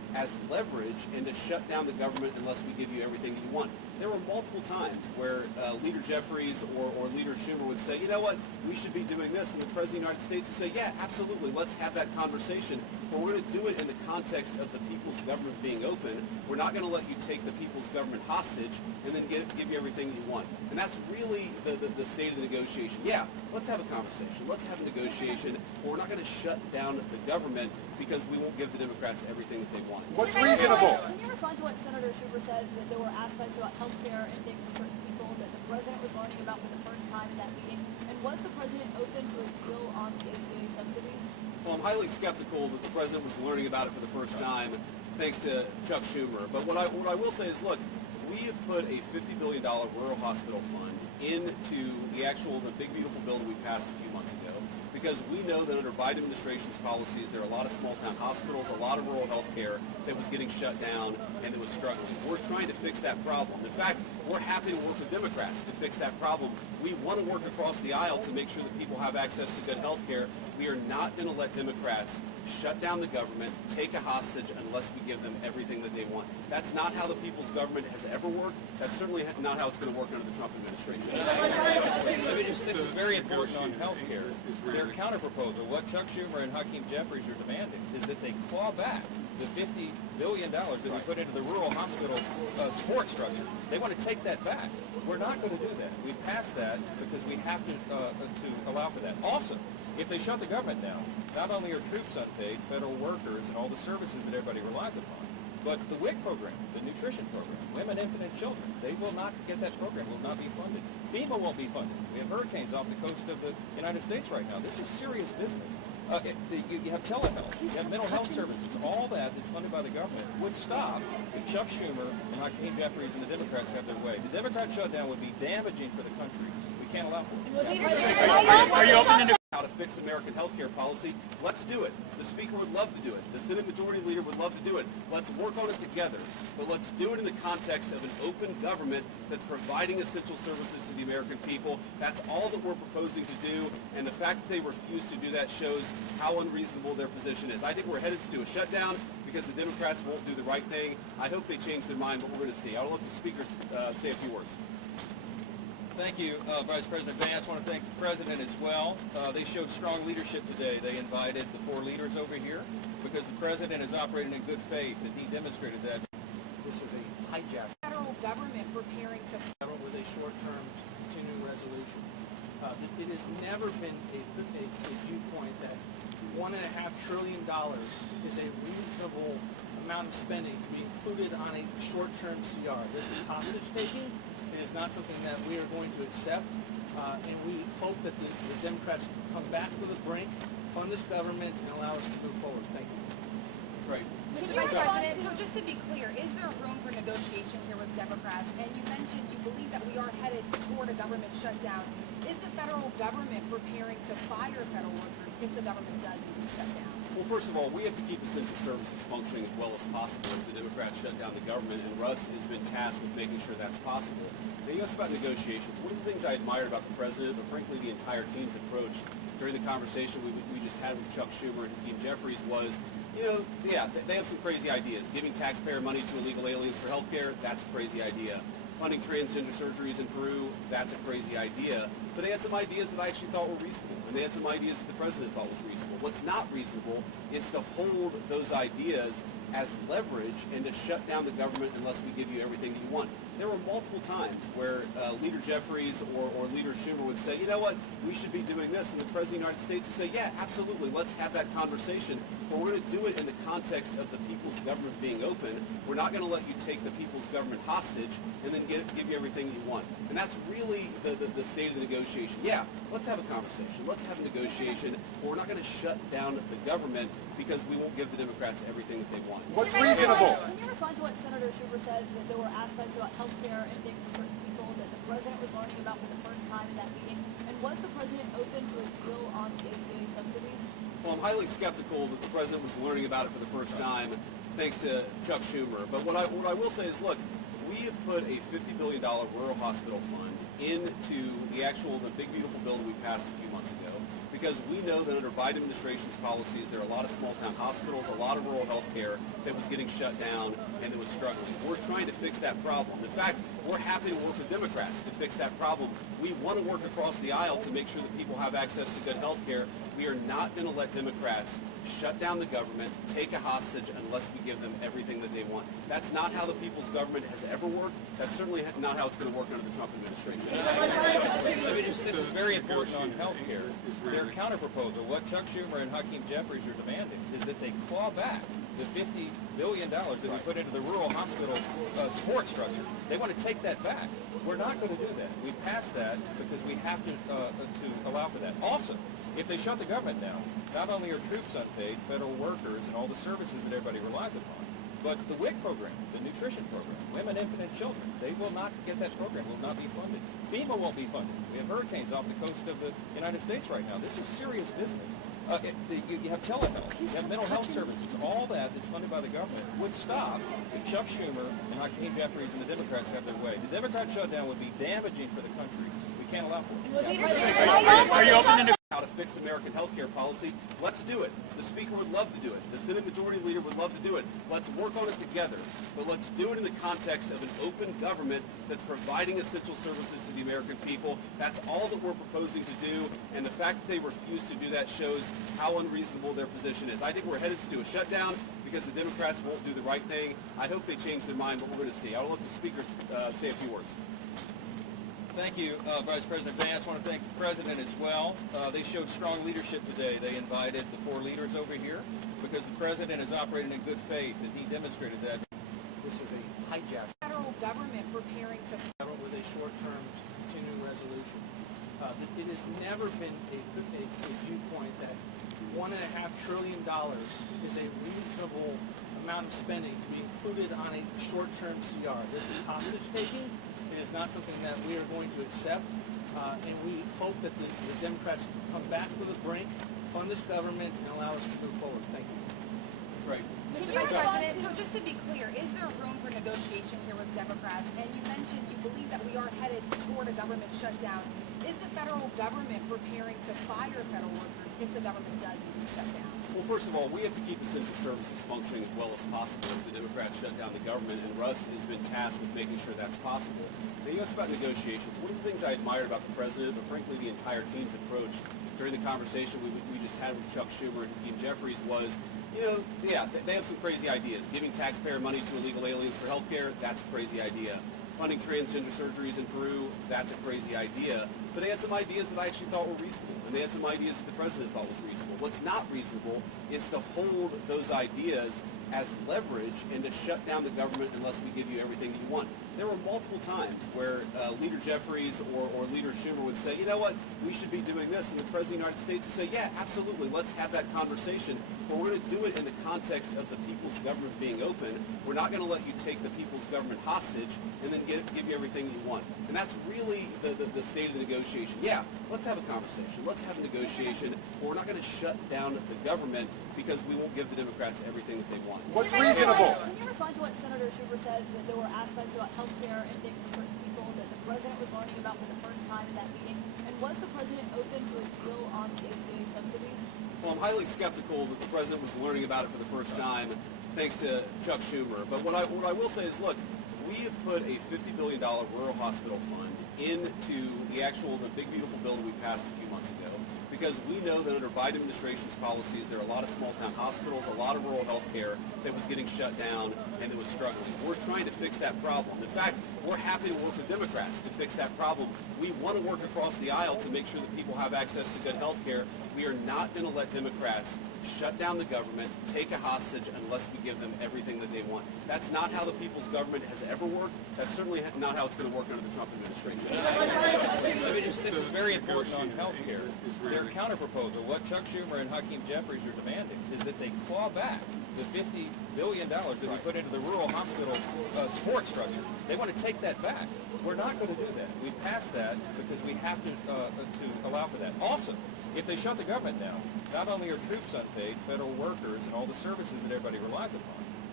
as leverage and to shut down the government unless we give you everything that you want. There were multiple times where Leader Jeffries or Leader Schumer would say, you know what, we should be doing this, and the President of the United States would say, yeah, absolutely, let's have that conversation, but we're going to do it in the context of the people's government being open. We're not going to let you take the people's government hostage and then give you everything you want. And that's really the state of the negotiation. Yeah, let's have a conversation. Let's have a negotiation, but we're not going to shut down the government because we won't give the Democrats everything that they want. What's reasonable? Can you respond to what Senator Schumer said, that there were aspects about health care and things for certain people that the president was learning about for the first time in that meeting? And was the president open to a deal on the ACA subsidies? Well, I'm highly skeptical that the president was learning about it for the first time, thanks to Chuck Schumer. But what I will say is, look, we have put a $50 billion rural hospital fund into the big beautiful bill that we passed a few months ago, because we know that under Biden administration's policies, there are a lot of small town hospitals, a lot of rural health care that was getting shut down and that was struggling. We're trying to fix that problem. In fact, we're happy to work with Democrats to fix that problem. We want to work across the aisle to make sure that people have access to good health care. We are not going to let Democrats shut down the government, take a hostage unless we give them everything that they want. That's not how the people's government has ever worked. That's certainly not how it's going to work under the Trump administration. This is very important on health care. Their counterproposal, what Chuck Schumer and Hakeem Jeffries are demanding, is that they claw back the $50 billion that we put into the rural hospital support structure. They want to take that back. We're not going to do that. We passed that because we have to allow for that. Also, if they shut the government down, not only are troops unpaid, federal workers, and all the services that everybody relies upon, but the WIC program, the nutrition program, women, infant, and children, they will not get that program, will not be funded. FEMA won't be funded. We have hurricanes off the coast of the United States right now. This is serious business. You have telehealth, you have mental health services, all that that's funded by the government would stop if Chuck Schumer and Hakeem Jeffries and the Democrats have their way. The Democrat shutdown would be damaging for the country. We can't allow for it. Are you open to how to fix American health care policy? Let's do it. The Speaker would love to do it. The Senate Majority Leader would love to do it. Let's work on it together. But let's do it in the context of an open government that's providing essential services to the American people. That's all that we're proposing to do. And the fact that they refuse to do that shows how unreasonable their position is. I think we're headed to a shutdown because the Democrats won't do the right thing. I hope they change their mind, but we're going to see. I'll let the Speaker say a few words. Thank you, Vice President Vance. I want to thank the President as well. They showed strong leadership today. They invited the four leaders over here because the President is operating in good faith, and he demonstrated that. This is a hijack. Federal government preparing to With a short-term continuing resolution. It has never been a viewpoint that $1.5 trillion is a reasonable amount of spending to be included on a short-term CR. This is hostage taking. It is not something that we are going to accept, and we hope that the Democrats come back to the brink, fund this government, and allow us to move forward. Thank you. Right. Mr. Vice President, so just to be clear, is there room for negotiation here with Democrats? And you mentioned you believe that we are headed toward a government shutdown. Is the federal government preparing to fire federal workers if the government does need to shut down? Well, first of all, we have to keep essential services functioning as well as possible if the Democrats shut down the government, and Russ has been tasked with making sure that's possible. Now, you asked about negotiations. One of the things I admired about the President, but frankly the entire team's approach during the conversation we just had with Chuck Schumer and Hakeem Jeffries was, yeah, they have some crazy ideas. Giving taxpayer money to illegal aliens for health care, that's a crazy idea. Funding transgender surgeries in Peru, that's a crazy idea. But they had some ideas that I actually thought were reasonable, and they had some ideas that the President thought was reasonable. What's not reasonable is to hold those ideas as leverage and to shut down the government unless we give you everything that you want. There were multiple times where Leader Jeffries or Leader Schumer would say, you know what, we should be doing this, and the President of the United States would say, yeah, absolutely, let's have that conversation, but we're going to do it in the context of the people's government being open. We're not going to let you take the people's government hostage and then give you everything you want. And that's really the state of the negotiation. Yeah, let's have a conversation. Let's have a negotiation, but we're not going to shut down the government because we won't give the Democrats everything that they want. What's reasonable? Can you respond to what Senator Schumer said, that there were aspects about health care and things for certain people that the president was learning about for the first time in that meeting? And was the president open to a deal on the ACA subsidies? Well, I'm highly skeptical that the President was learning about it for the first time, thanks to Chuck Schumer. But what I will say is, look, we have put a $50 billion rural hospital fund into the big beautiful bill that we passed a few months ago, because we know that under Biden administration's policies, there are a lot of small-town hospitals, a lot of rural health care that was getting shut down and that was struggling. We're trying to fix that problem. In fact, we're happy to work with Democrats to fix that problem. We want to work across the aisle to make sure that people have access to good health care. We are not going to let Democrats shut down the government, take a hostage unless we give them everything that they want. That's not how the people's government has ever worked. That's certainly not how it's going to work under the Trump administration. I mean, this is very important on health care. Their counterproposal, what Chuck Schumer and Hakeem Jeffries are demanding, is that they claw back the $50 billion that we put into the rural hospital support structure. They want to take that back. We're not going to do that. We passed that because we have to allow for that. Also, if they shut the government down, not only are troops unpaid, federal workers, and all the services that everybody relies upon, but the WIC program, the nutrition program, women, infant, and children, they will not get that program, will not be funded. FEMA won't be funded. We have hurricanes off the coast of the United States right now. This is serious business. You have telehealth, you have mental health services, all that's funded by the government would stop if Chuck Schumer and Hakeem Jeffries and the Democrats have their way. The Democrat shutdown would be damaging for the country. We can't allow for it. Are you open to how to fix American health care policy? Let's do it. The Speaker would love to do it. The Senate Majority Leader would love to do it. Let's work on it together. But let's do it in the context of an open government that's providing essential services to the American people. That's all that we're proposing to do. And the fact that they refuse to do that shows how unreasonable their position is. I think we're headed to a shutdown because the Democrats won't do the right thing. I hope they change their mind, but we're going to see. I'll let the Speaker say a few words. Thank you, Vice President Vance. I want to thank the President as well. They showed strong leadership today. They invited the 4 leaders over here because the President is operating in good faith, and he demonstrated that. This is a hijack. Federal government preparing to With a short-term continuing resolution. It has never been a viewpoint that $1.5 trillion is a reasonable amount of spending to be included on a short-term CR. This is hostage taking. It is not something that we are going to accept, and we hope that the Democrats come back to the brink, fund this government, and allow us to move forward. Thank you. Right. Mr. Vice President, so just to be clear, is there room for negotiation here with Democrats? And you mentioned you believe that we are headed toward a government shutdown. Is the federal government preparing to fire federal workers if the government does shut down? Well, first of all, we have to keep essential services functioning as well as possible if the Democrats shut down the government, and Russ has been tasked with making sure that's possible. Now, you asked about negotiations. One of the things I admired about the President, but frankly the entire team's approach during the conversation we just had with Chuck Schumer and Hakeem Jeffries was, they have some crazy ideas. Giving taxpayer money to illegal aliens for health care, that's a crazy idea. Funding transgender surgeries in Peru, that's a crazy idea. But they had some ideas that I actually thought were reasonable, and they had some ideas that the President thought was reasonable. What's not reasonable is to hold those ideas as leverage and to shut down the government unless we give you everything that you want. There were multiple times where Leader Jeffries or Leader Schumer would say, you know what, we should be doing this, and the President of the United States would say, yeah, absolutely, let's have that conversation, but we're going to do it in the context of the people's government being open. We're not going to let you take the people's government hostage and then give you everything you want. And that's really the state of the negotiation. Yeah, let's have a conversation. Let's have a negotiation, but we're not going to shut down the government because we won't give the Democrats everything that they want. What's reasonable? Can you respond to what Senator Schumer said, that there were aspects about health care and things for certain people that the President was learning about for the first time in that meeting? And was the President open to a deal on the ACA subsidies? Well, I'm highly skeptical that the President was learning about it for the first time thanks to Chuck Schumer. But what I will say is, look, we have put a $50 billion rural hospital fund into the big, beautiful bill that we passed a few months ago, because we know that under Biden administration's policies, there are a lot of small-town hospitals, a lot of rural health care that was getting shut down and that was struggling. We're trying to fix that problem. In fact, we're happy to work with Democrats to fix that problem. We want to work across the aisle to make sure that people have access to good health care. We are not going to let Democrats shut down the government, take a hostage unless we give them everything that they want. That's not how the people's government has ever worked. That's certainly not how it's going to work under the Trump administration. I mean, this is very important on health care. Their counterproposal, what Chuck Schumer and Hakeem Jeffries are demanding, is that they claw back the $50 billion that we put into the rural hospital support structure. They want to take that back. We're not going to do that. We passed that because we have to allow for that. Also, if they shut the government down, not only are troops unpaid, federal workers, and all the services that everybody relies upon,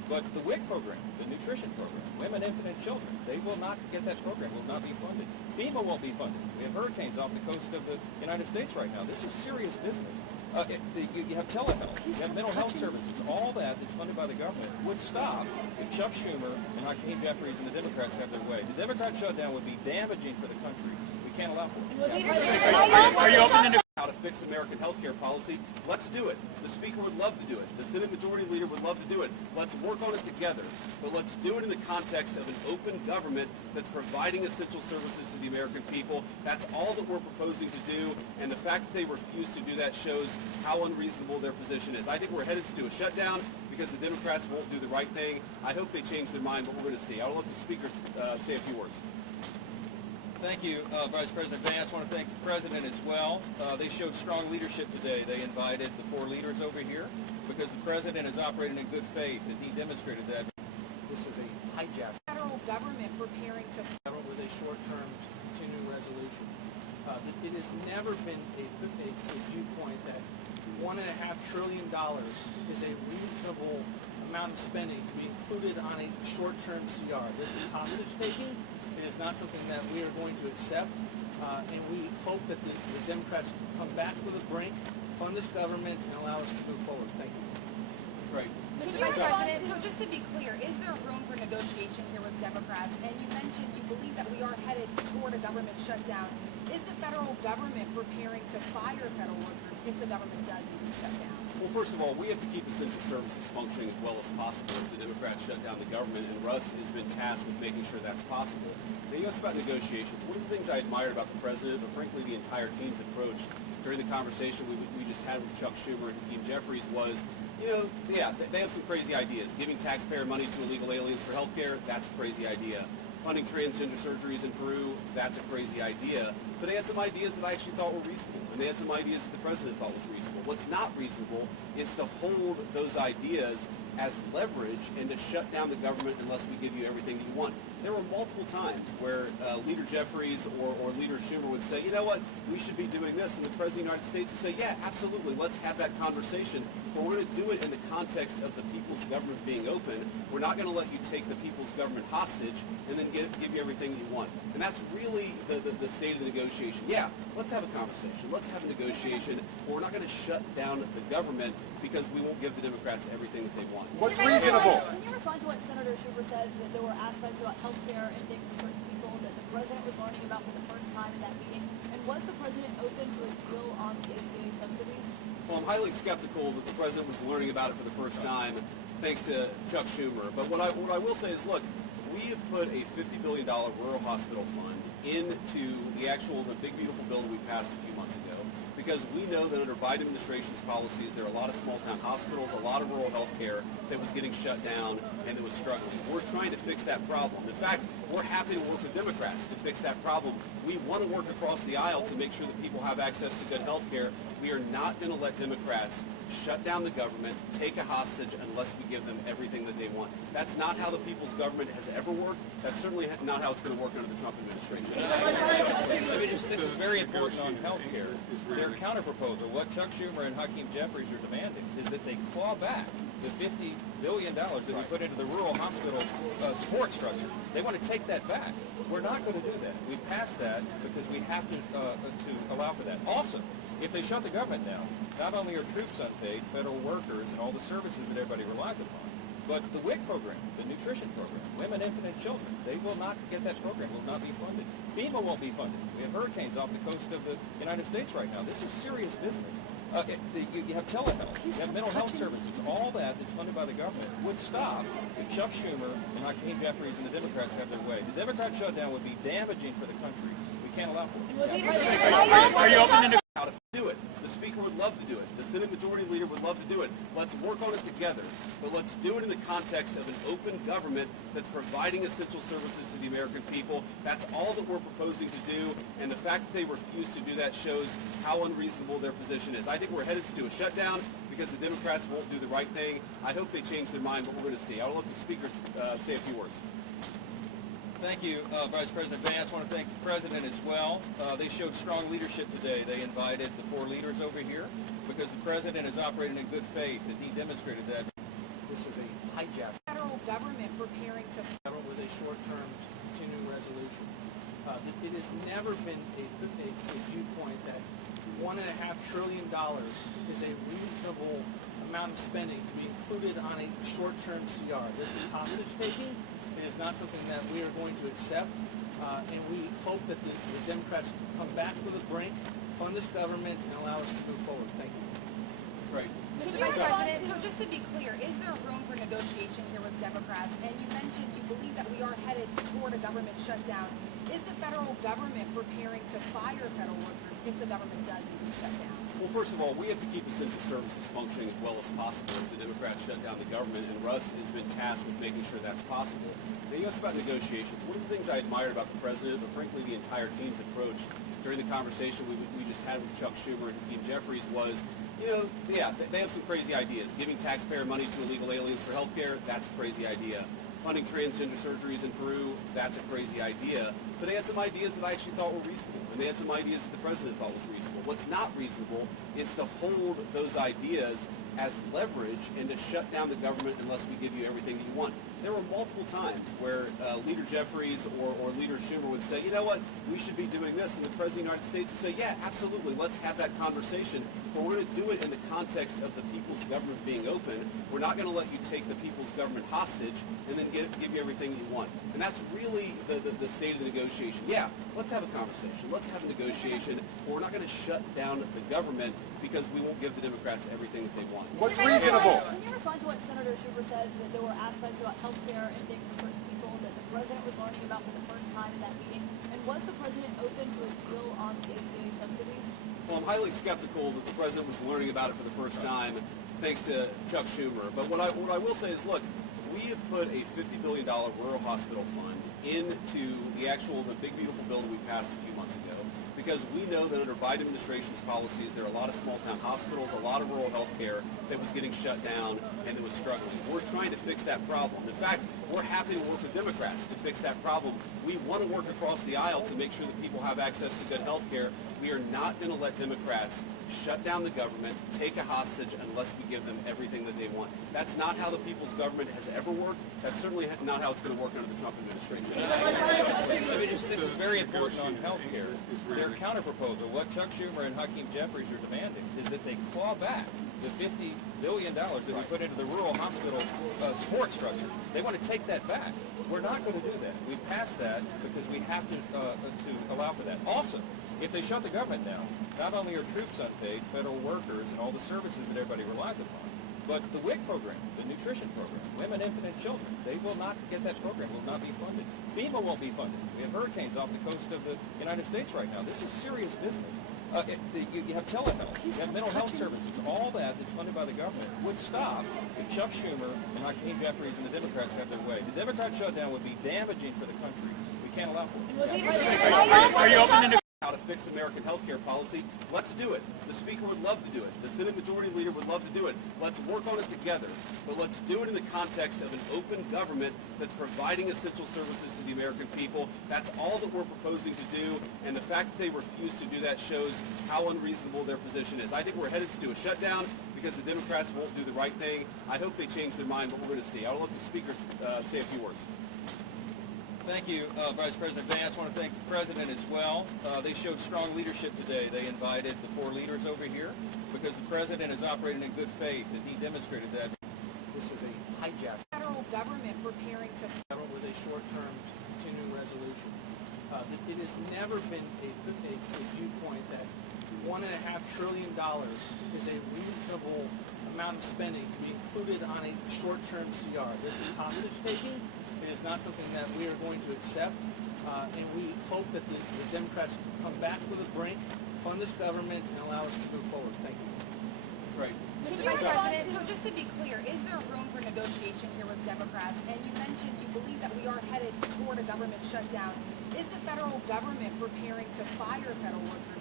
But the WIC program, the nutrition program, women, infant, and children, they will not get that program, will not be funded. FEMA won't be funded. We have hurricanes off the coast of the United States right now. This is serious business. You have telehealth, you have mental health services, all that that's funded by the government would stop if Chuck Schumer and Hakeem Jeffries and the Democrats have their way. The Democrat shutdown would be damaging for the country. We can't allow for it. Are you open to how to fix American health care policy? Let's do it. The Speaker would love to do it. The Senate Majority Leader would love to do it. Let's work on it together. But let's do it in the context of an open government that's providing essential services to the American people. That's all that we're proposing to do. And the fact that they refuse to do that shows how unreasonable their position is. I think we're headed to a shutdown because the Democrats won't do the right thing. I hope they change their mind, but we're going to see. I'll let the Speaker say a few words. Thank you, Vice President Vance. I want to thank the President as well. They showed strong leadership today. They invited the 4 leaders over here because the President is operating in good faith, and he demonstrated that. This is a hijack. Federal government preparing to With a short-term continuing resolution. It has never been a viewpoint that $1.5 trillion is a reasonable amount of spending to be included on a short-term CR. This is hostage-taking. It is not something that we are going to accept, and we hope that the Democrats come back to the brink, fund this government, and allow us to move forward. Thank you. Great. Mr. President, so just to be clear, is there room for negotiation here with Democrats? And you mentioned you believe that we are headed toward a government shutdown. Is the federal government preparing to fire federal workers if the government does shut down? Well, first of all, we have to keep essential services functioning as well as possible if the Democrats shut down the government, and Russ has been tasked with making sure that's possible. Now, you asked about negotiations. One of the things I admired about the President, but frankly the entire team's approach during the conversation we just had with Chuck Schumer and Hakeem Jeffries was, they have some crazy ideas. Giving taxpayer money to illegal aliens for health care, that's a crazy idea. Funding transgender surgeries in Peru, that's a crazy idea. But they had some ideas that I actually thought were reasonable, and they had some ideas that the President thought was reasonable. What's not reasonable is to hold those ideas as leverage and to shut down the government unless we give you everything that you want. There were multiple times where Leader Jeffries or Leader Schumer would say, you know what, we should be doing this, and the President of the United States would say, yeah, absolutely, let's have that conversation, but we're going to do it in the context of the people's government being open. We're not going to let you take the people's government hostage and then give you everything you want. And that's really the state of the negotiation. Yeah, let's have a conversation. Let's have a negotiation, but we're not going to shut down the government because we won't give the Democrats everything that they want. What's reasonable? Can you respond to what Senator Schumer said, that there were aspects about health care and things for certain people that the President was learning about for the first time in that meeting? And was the President open to a deal on the ACA subsidies? Well, I'm highly skeptical that the President was learning about it for the first time thanks to Chuck Schumer. But what I will say is, look, we have put a $50 billion rural hospital fund into the big, beautiful bill that we passed a few months ago, because we know that under Biden administration's policies, there are a lot of small-town hospitals, a lot of rural health care that was getting shut down and that was struggling. We're trying to fix that problem. In fact, we're happy to work with Democrats to fix that problem. We want to work across the aisle to make sure that people have access to good health care. We are not going to let Democrats shut down the government, take a hostage unless we give them everything that they want. That's not how the people's government has ever worked. That's certainly not how it's going to work under the Trump administration. This is very important on health care. Their counterproposal, what Chuck Schumer and Hakeem Jeffries are demanding, is that they claw back the $50 billion that we put into the rural hospital support structure. They want to take that back. We're not going to do that. We passed that because we have to allow for that. Also, if they shut the government down, not only are troops unpaid, federal workers, and all the services that everybody relies upon, but the WIC program, the nutrition program, women, infant, and children, they will not get that program, will not be funded. FEMA won't be funded. We have hurricanes off the coast of the United States right now. This is serious business. You have telehealth, you have mental health services, all that that's funded by the government would stop if Chuck Schumer and Hakeem Jeffries and the Democrats have their way. The Democrat shutdown would be damaging for the country. We can't allow for it. Are you open to how to do it? The Speaker would love to do it. The Senate Majority Leader would love to do it. Let's work on it together. But let's do it in the context of an open government that's providing essential services to the American people. That's all that we're proposing to do. And the fact that they refuse to do that shows how unreasonable their position is. I think we're headed to a shutdown because the Democrats won't do the right thing. I hope they change their mind, but we're going to see. I'll let the Speaker say a few words. Thank you, Vice President Vance. I want to thank the President as well. They showed strong leadership today. They invited the 4 leaders over here because the President is operating in good faith, and he demonstrated that. This is a hijack. Federal government preparing to with a short-term continuing resolution. It has never been a viewpoint that $1.5 trillion is a reasonable amount of spending to be included on a short-term CR. This is hostage taking. It is not something that we are going to accept, and we hope that the Democrats come back to the brink, fund this government, and allow us to move forward. Thank you. Right. Mr. Vice President, so just to be clear, is there room for negotiation here with Democrats? And you mentioned you believe that we are headed toward a government shutdown. Is the federal government preparing to fire federal workers if the government does need to shut down? Well, first of all, we have to keep essential services functioning as well as possible if the Democrats shut down the government, and Russ has been tasked with making sure that's possible. Now, you asked about negotiations. One of the things I admired about the president, but frankly the entire team's approach during the conversation we just had with Chuck Schumer and Hakeem Jeffries was, they have some crazy ideas. Giving taxpayer money to illegal aliens for health care, that's a crazy idea. Funding transgender surgeries in Peru, that's a crazy idea. But they had some ideas that I actually thought were reasonable, and they had some ideas that the president thought was reasonable. What's not reasonable is to hold those ideas as leverage and to shut down the government unless we give you everything that you want. There were multiple times where Leader Jeffries or Leader Schumer would say, you know what, we should be doing this, and the President of the United States would say, yeah, absolutely, let's have that conversation, but we're going to do it in the context of the people's government being open. We're not going to let you take the people's government hostage and then give you everything you want. And that's really the state of the negotiation. Yeah, let's have a conversation. Let's have a negotiation, but we're not going to shut down the government because we won't give the Democrats everything that they want. What's reasonable? Can you respond to what Senator Schumer said, that there were aspects about health care ending for certain people that the president was learning about for the first time in that meeting? And was the president open to a deal on the ACA subsidies? Well, I'm highly skeptical that the president was learning about it for the first time thanks to Chuck Schumer. But what I will say is, look, we have put a $50 billion rural hospital fund into the big, beautiful bill that we passed a few months ago, because we know that under Biden administration's policies, there are a lot of small-town hospitals, a lot of rural health care that was getting shut down and that was struggling. We're trying to fix that problem. In fact, we're happy to work with Democrats to fix that problem. We want to work across the aisle to make sure that people have access to good health care. We are not going to let Democrats shut down the government, take a hostage, unless we give them everything that they want. That's not how the people's government has ever worked. That's certainly not how it's going to work under the Trump administration. This is very important on health care. Their counterproposal, what Chuck Schumer and Hakeem Jeffries are demanding, is that they claw back the $50 billion that we put into the rural hospital support structure. They want to take that back. We're not going to do that. We passed that because we have to allow for that. Also, if they shut the government down, not only are troops unpaid, federal workers, and all the services that everybody relies upon, but the WIC program, the nutrition program, women, infant, and children, they will not get that program, will not be funded. FEMA won't be funded. We have hurricanes off the coast of the United States right now. This is serious business. You have telehealth, you have mental health services, all that's funded by the government would stop if Chuck Schumer and Hakeem Jeffries and the Democrats have their way. The Democrat shutdown would be damaging for the country. We can't allow for it. Are you open to how to fix American health care policy? Let's do it. The Speaker would love to do it. The Senate Majority Leader would love to do it. Let's work on it together. But let's do it in the context of an open government that's providing essential services to the American people. That's all that we're proposing to do. And the fact that they refuse to do that shows how unreasonable their position is. I think we're headed to a shutdown because the Democrats won't do the right thing. I hope they change their mind, but we're going to see. I'll let the Speaker say a few words. Thank you, Vice President Vance. I want to thank the President as well. They showed strong leadership today. They invited the 4 leaders over here because the President is operating in good faith, and he demonstrated that. This is a hijack. Federal government preparing to with a short-term continuing resolution. It has never been a viewpoint that $1.5 trillion is a reasonable amount of spending to be included on a short-term CR. This is hostage taking. It is not something that we are going to accept, and we hope that the Democrats come back to the brink, fund this government, and allow us to move forward. Thank you. Right. Mr. Vice President, so just to be clear, is there room for negotiation here with Democrats? And you mentioned you believe that we are headed toward a government shutdown. Is the federal government preparing to fire federal workers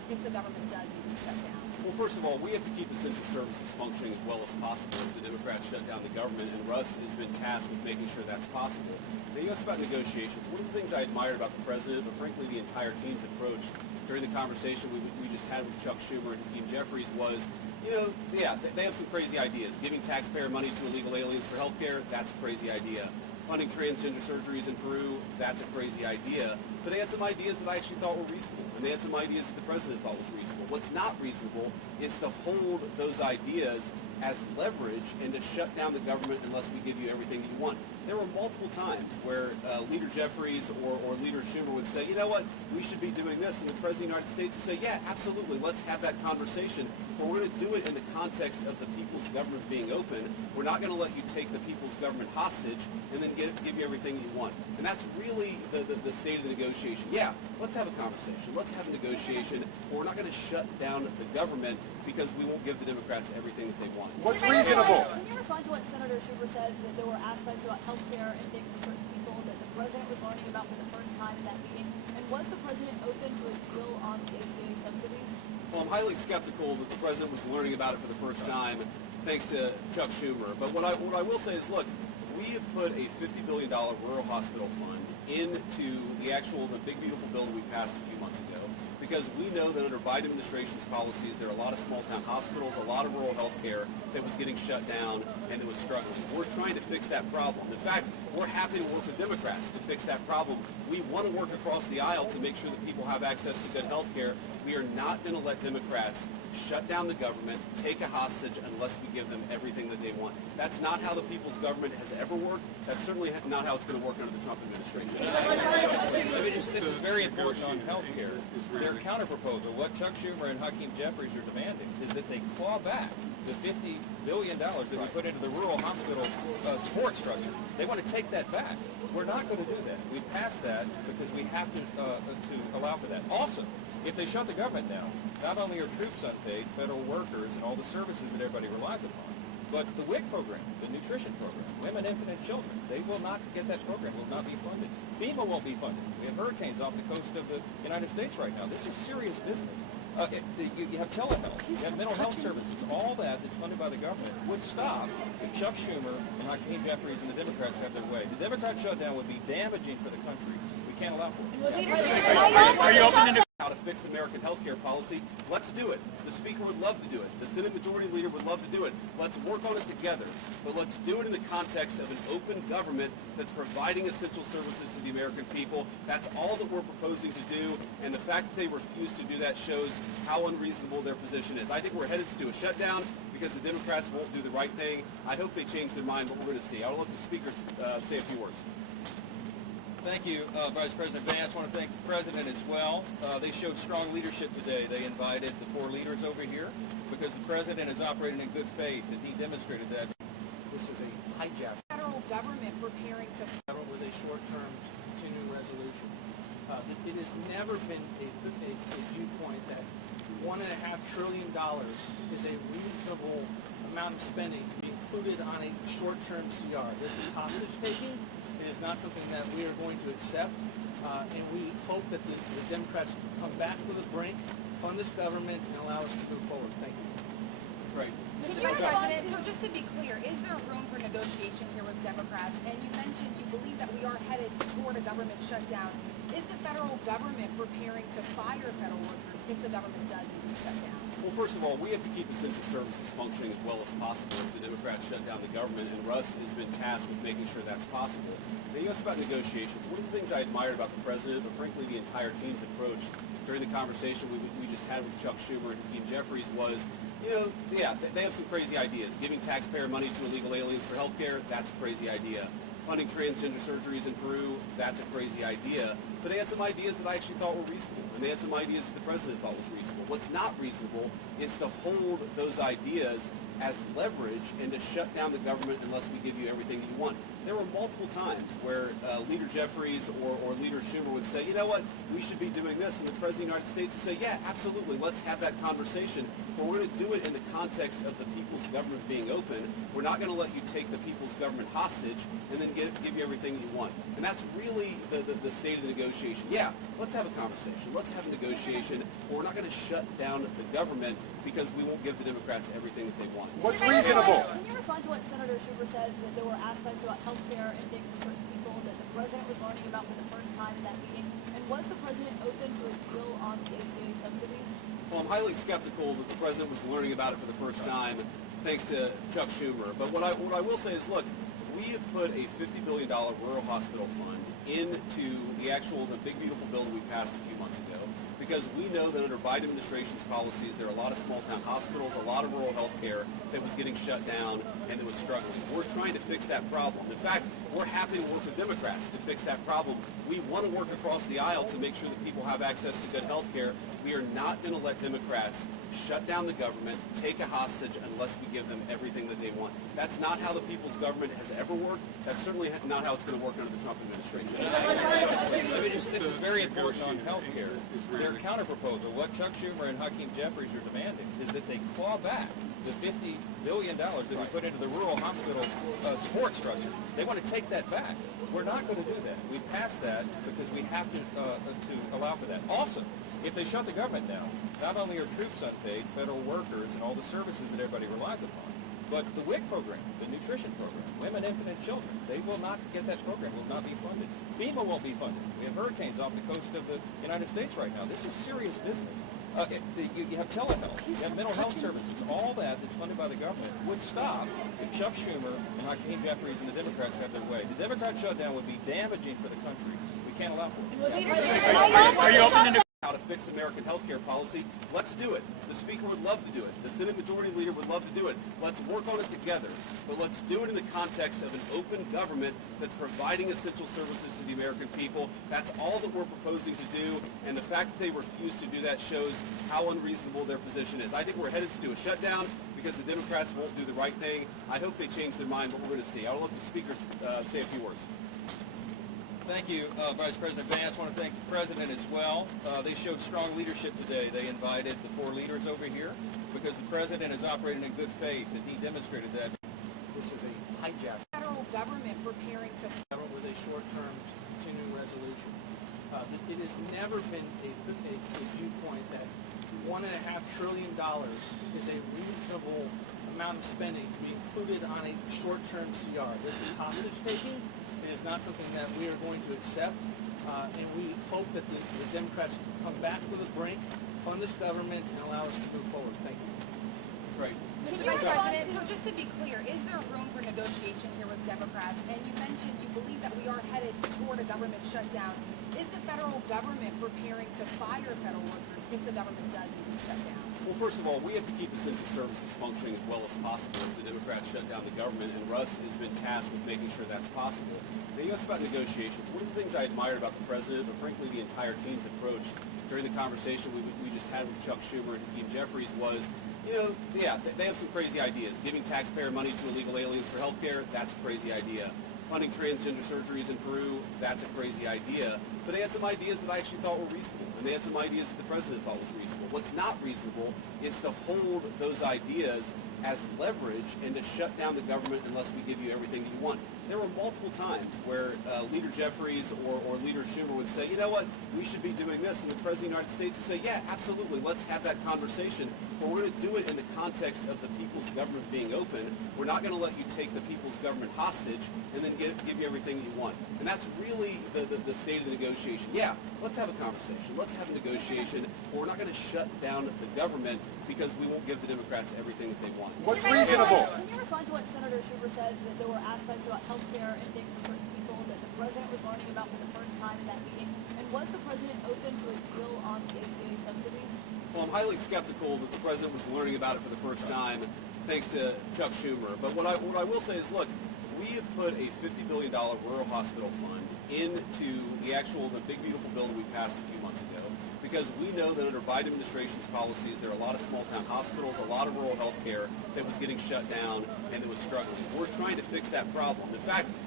if the government does need to shut down? Well, first of all, we have to keep essential services functioning as well as possible if the Democrats shut down the government, and Russ has been tasked with making sure that's possible. Now, you asked about negotiations. One of the things I admired about the president, but frankly the entire team's approach during the conversation we just had with Chuck Schumer and Hakeem Jeffries was, they have some crazy ideas. Giving taxpayer money to illegal aliens for health care, that's a crazy idea. Funding transgender surgeries in Peru, that's a crazy idea. But they had some ideas that I actually thought were reasonable, and they had some ideas that the president thought was reasonable. What's not reasonable is to hold those ideas as leverage and to shut down the government unless we give you everything that you want. There were multiple times where Leader Jeffries or Leader Schumer would say, you know what, we should be doing this, and the President of the United States would say, yeah, absolutely, let's have that conversation, but we're going to do it in the context of the people's government being open. We're not going to let you take the people's government hostage and then give you everything you want. And that's really the state of the negotiation. Yeah, let's have a conversation. Let's have a negotiation, but we're not going to shut down the government because we won't give the Democrats everything that they want. What's reasonable? Can you respond to what Senator Schumer said, that there were aspects about health care and things for certain people that the president was learning about for the first time in that meeting? And was the president open to a deal on the ACA subsidies? Well, I'm highly skeptical that the president was learning about it for the first time, thanks to Chuck Schumer. But what I will say is, look, we have put a $50 billion rural hospital fund into the big, beautiful bill that we passed a few months ago, because we know that under Biden administration's policies, there are a lot of small-town hospitals, a lot of rural health care that was getting shut down and that was struggling. We're trying to fix that problem. In fact, we're happy to work with Democrats to fix that problem. We want to work across the aisle to make sure that people have access to good health care. We are not going to let Democrats shut down the government, take a hostage, unless we give them everything that they want. That's not how the people's government has ever worked. That's certainly not how it's going to work under the Trump administration. This is very important on health care. Their counterproposal, what Chuck Schumer and Hakeem Jeffries are demanding, is that they claw back the $50 billion that we put into the rural hospital support structure. They want to take that back. We're not going to do that. We passed that because we have to allow for that. Also, if they shut the government down, not only are troops unpaid, federal workers, and all the services that everybody relies upon, but the WIC program, the nutrition program, women, infant, and children, they will not get that program, will not be funded. FEMA won't be funded. We have hurricanes off the coast of the United States right now. This is serious business. You have telehealth, you have mental health services, all that's funded by the government would stop if Chuck Schumer and Hakeem Jeffries and the Democrats have their way. The Democrat shutdown would be damaging for the country. We can't allow for it. Are you open to how to fix American health care policy? Let's do it. The Speaker would love to do it. The Senate Majority Leader would love to do it. Let's work on it together. But let's do it in the context of an open government that's providing essential services to the American people. That's all that we're proposing to do. And the fact that they refuse to do that shows how unreasonable their position is. I think we're headed to a shutdown because the Democrats won't do the right thing. I hope they change their mind, but we're going to see. I'll let the Speaker say a few words. Thank you, Vice President Vance. I want to thank the President as well. They showed strong leadership today. They invited the four leaders over here because the President is operating in good faith, and he demonstrated that. This is a hijack. Federal government preparing to with a short-term continuing resolution. It has never been a viewpoint that $1.5 trillion is a reasonable amount of spending to be included on a short-term CR. This is hostage taking. It is not something that we are going to accept, and we hope that the Democrats come back to the brink, fund this government, and allow us to move forward. Thank you. Right. Mr. President, so just to be clear, is there room for negotiation here with Democrats? And you mentioned you believe that we are headed toward a government shutdown. Is the federal government preparing to fire federal workers if the government does need to shut down? Well, first of all, we have to keep essential services functioning as well as possible if the Democrats shut down the government, and Russ has been tasked with making sure that's possible. Now, you asked about negotiations. One of the things I admired about the president, but frankly the entire team's approach during the conversation we just had with Chuck Schumer and Hakeem Jeffries was, they have some crazy ideas. Giving taxpayer money to illegal aliens for health care, that's a crazy idea. Funding transgender surgeries in Peru, that's a crazy idea. But they had some ideas that I actually thought were reasonable, and they had some ideas that the president thought was reasonable. What's not reasonable is to hold those ideas as leverage and to shut down the government unless we give you everything that you want. There were multiple times where Leader Jeffries or Leader Schumer would say, you know what, we should be doing this, and the President of the United States would say, yeah, absolutely, let's have that conversation, but we're going to do it in the context of the people's government being open. We're not going to let you take the people's government hostage and then give you everything you want. And that's really the state of the negotiation. Yeah, let's have a conversation. Let's have a negotiation, but we're not going to shut down the government because we won't give the Democrats everything that they want. What's reasonable? Can you respond to what Senator Schumer said, that there were aspects about health care and things for certain people that the president was learning about for the first time in that meeting? And was the president open to a deal on the ACA subsidies? Well, I'm highly skeptical that the president was learning about it for the first time, thanks to Chuck Schumer. But what I will say is, look, we have put a $50 billion rural hospital fund into the big beautiful bill that we passed a few months ago, because we know that under Biden administration's policies, there are a lot of small town hospitals, a lot of rural health care that was getting shut down and that was struggling. We're trying to fix that problem. In fact, we're happy to work with Democrats to fix that problem. We want to work across the aisle to make sure that people have access to good health care. We are not going to let Democrats shut down the government, take a hostage, unless we give them everything that they want. That's not how the people's government has ever worked. That's certainly not how it's going to work under the Trump administration. I mean, this is very important on health care. Their counterproposal, what Chuck Schumer and Hakeem Jeffries are demanding, is that they claw back the $50 billion that we put into the rural hospital support structure. They want to take that back. We're not going to do that. We passed that because we have to allow for that. Also, if they shut the government down, not only are troops unpaid, federal workers, and all the services that everybody relies upon, but the WIC program, the nutrition program, women, infant, and children, they will not get that program, will not be funded. FEMA won't be funded. We have hurricanes off the coast of the United States right now. This is serious business. You have telehealth, you have mental health services, all that's funded by the government would stop if Chuck Schumer and Hakeem Jeffries and the Democrats have their way. The Democrat shutdown would be damaging for the country. We can't allow for it. Are you open to how to fix American health care policy? Let's do it. The Speaker would love to do it. The Senate Majority Leader would love to do it. Let's work on it together. But let's do it in the context of an open government that's providing essential services to the American people. That's all that we're proposing to do. And the fact that they refuse to do that shows how unreasonable their position is. I think we're headed to a shutdown because the Democrats won't do the right thing. I hope they change their mind, but we're going to see. I'll let the Speaker say a few words. Thank you, Vice President Vance. I want to thank the President as well. They showed strong leadership today. They invited the 4 leaders over here because the President is operating in good faith, and he demonstrated that. This is a hijack. Federal government preparing to With a short-term continuing resolution. It has never been a viewpoint that $1.5 trillion is a reasonable amount of spending to be included on a short-term CR. This is hostage taking. It is not something that we are going to accept, and we hope that the Democrats come back to the brink, fund this government, and allow us to move forward. Thank you. Great. Mr. Vice President, so just to be clear, is there room for negotiation here with Democrats? And you mentioned you believe that we are headed toward a government shutdown. Is the federal government preparing to fire federal workers if the government does need to shut down? Well, first of all, we have to keep essential services functioning as well as possible if the Democrats shut down the government, and Russ has been tasked with making sure that's possible. Now, you asked about negotiations. One of the things I admired about the President, but frankly the entire team's approach during the conversation we just had with Chuck Schumer and Hakeem Jeffries was, they have some crazy ideas. Giving taxpayer money to illegal aliens for health care, that's a crazy idea. Funding transgender surgeries in Peru, that's a crazy idea. But they had some ideas that I actually thought were reasonable, and they had some ideas that the President thought was reasonable. What's not reasonable is to hold those ideas as leverage and to shut down the government unless we give you everything you want. There were multiple times where Leader Jeffries or Leader Schumer would say, you know what, we should be doing this, and the President of the United States would say, yeah, absolutely, let's have that conversation, but we're going to do it in the context of the people's government being open. We're not going to let you take the people's government hostage and then give you everything you want. And that's really the state of the negotiation. Yeah, let's have a conversation. Let's have a negotiation, but we're not going to shut down the government because we won't give the Democrats everything that they want. What's reasonable? Can you respond to what Senator Schumer said, that there were aspects about health care and things for certain people that the president was learning about for the first time in that meeting? And was the president open to a deal on the ACA subsidies? Well, I'm highly skeptical that the President was learning about it for the first time, thanks to Chuck Schumer. But what I will say is, look, we have put a $50 billion rural hospital fund into the big beautiful bill that we passed a few months ago, because we know that under Biden administration's policies, there are a lot of small town hospitals, a lot of rural health care that was getting shut down and that was struggling. We're trying to fix that problem. In fact,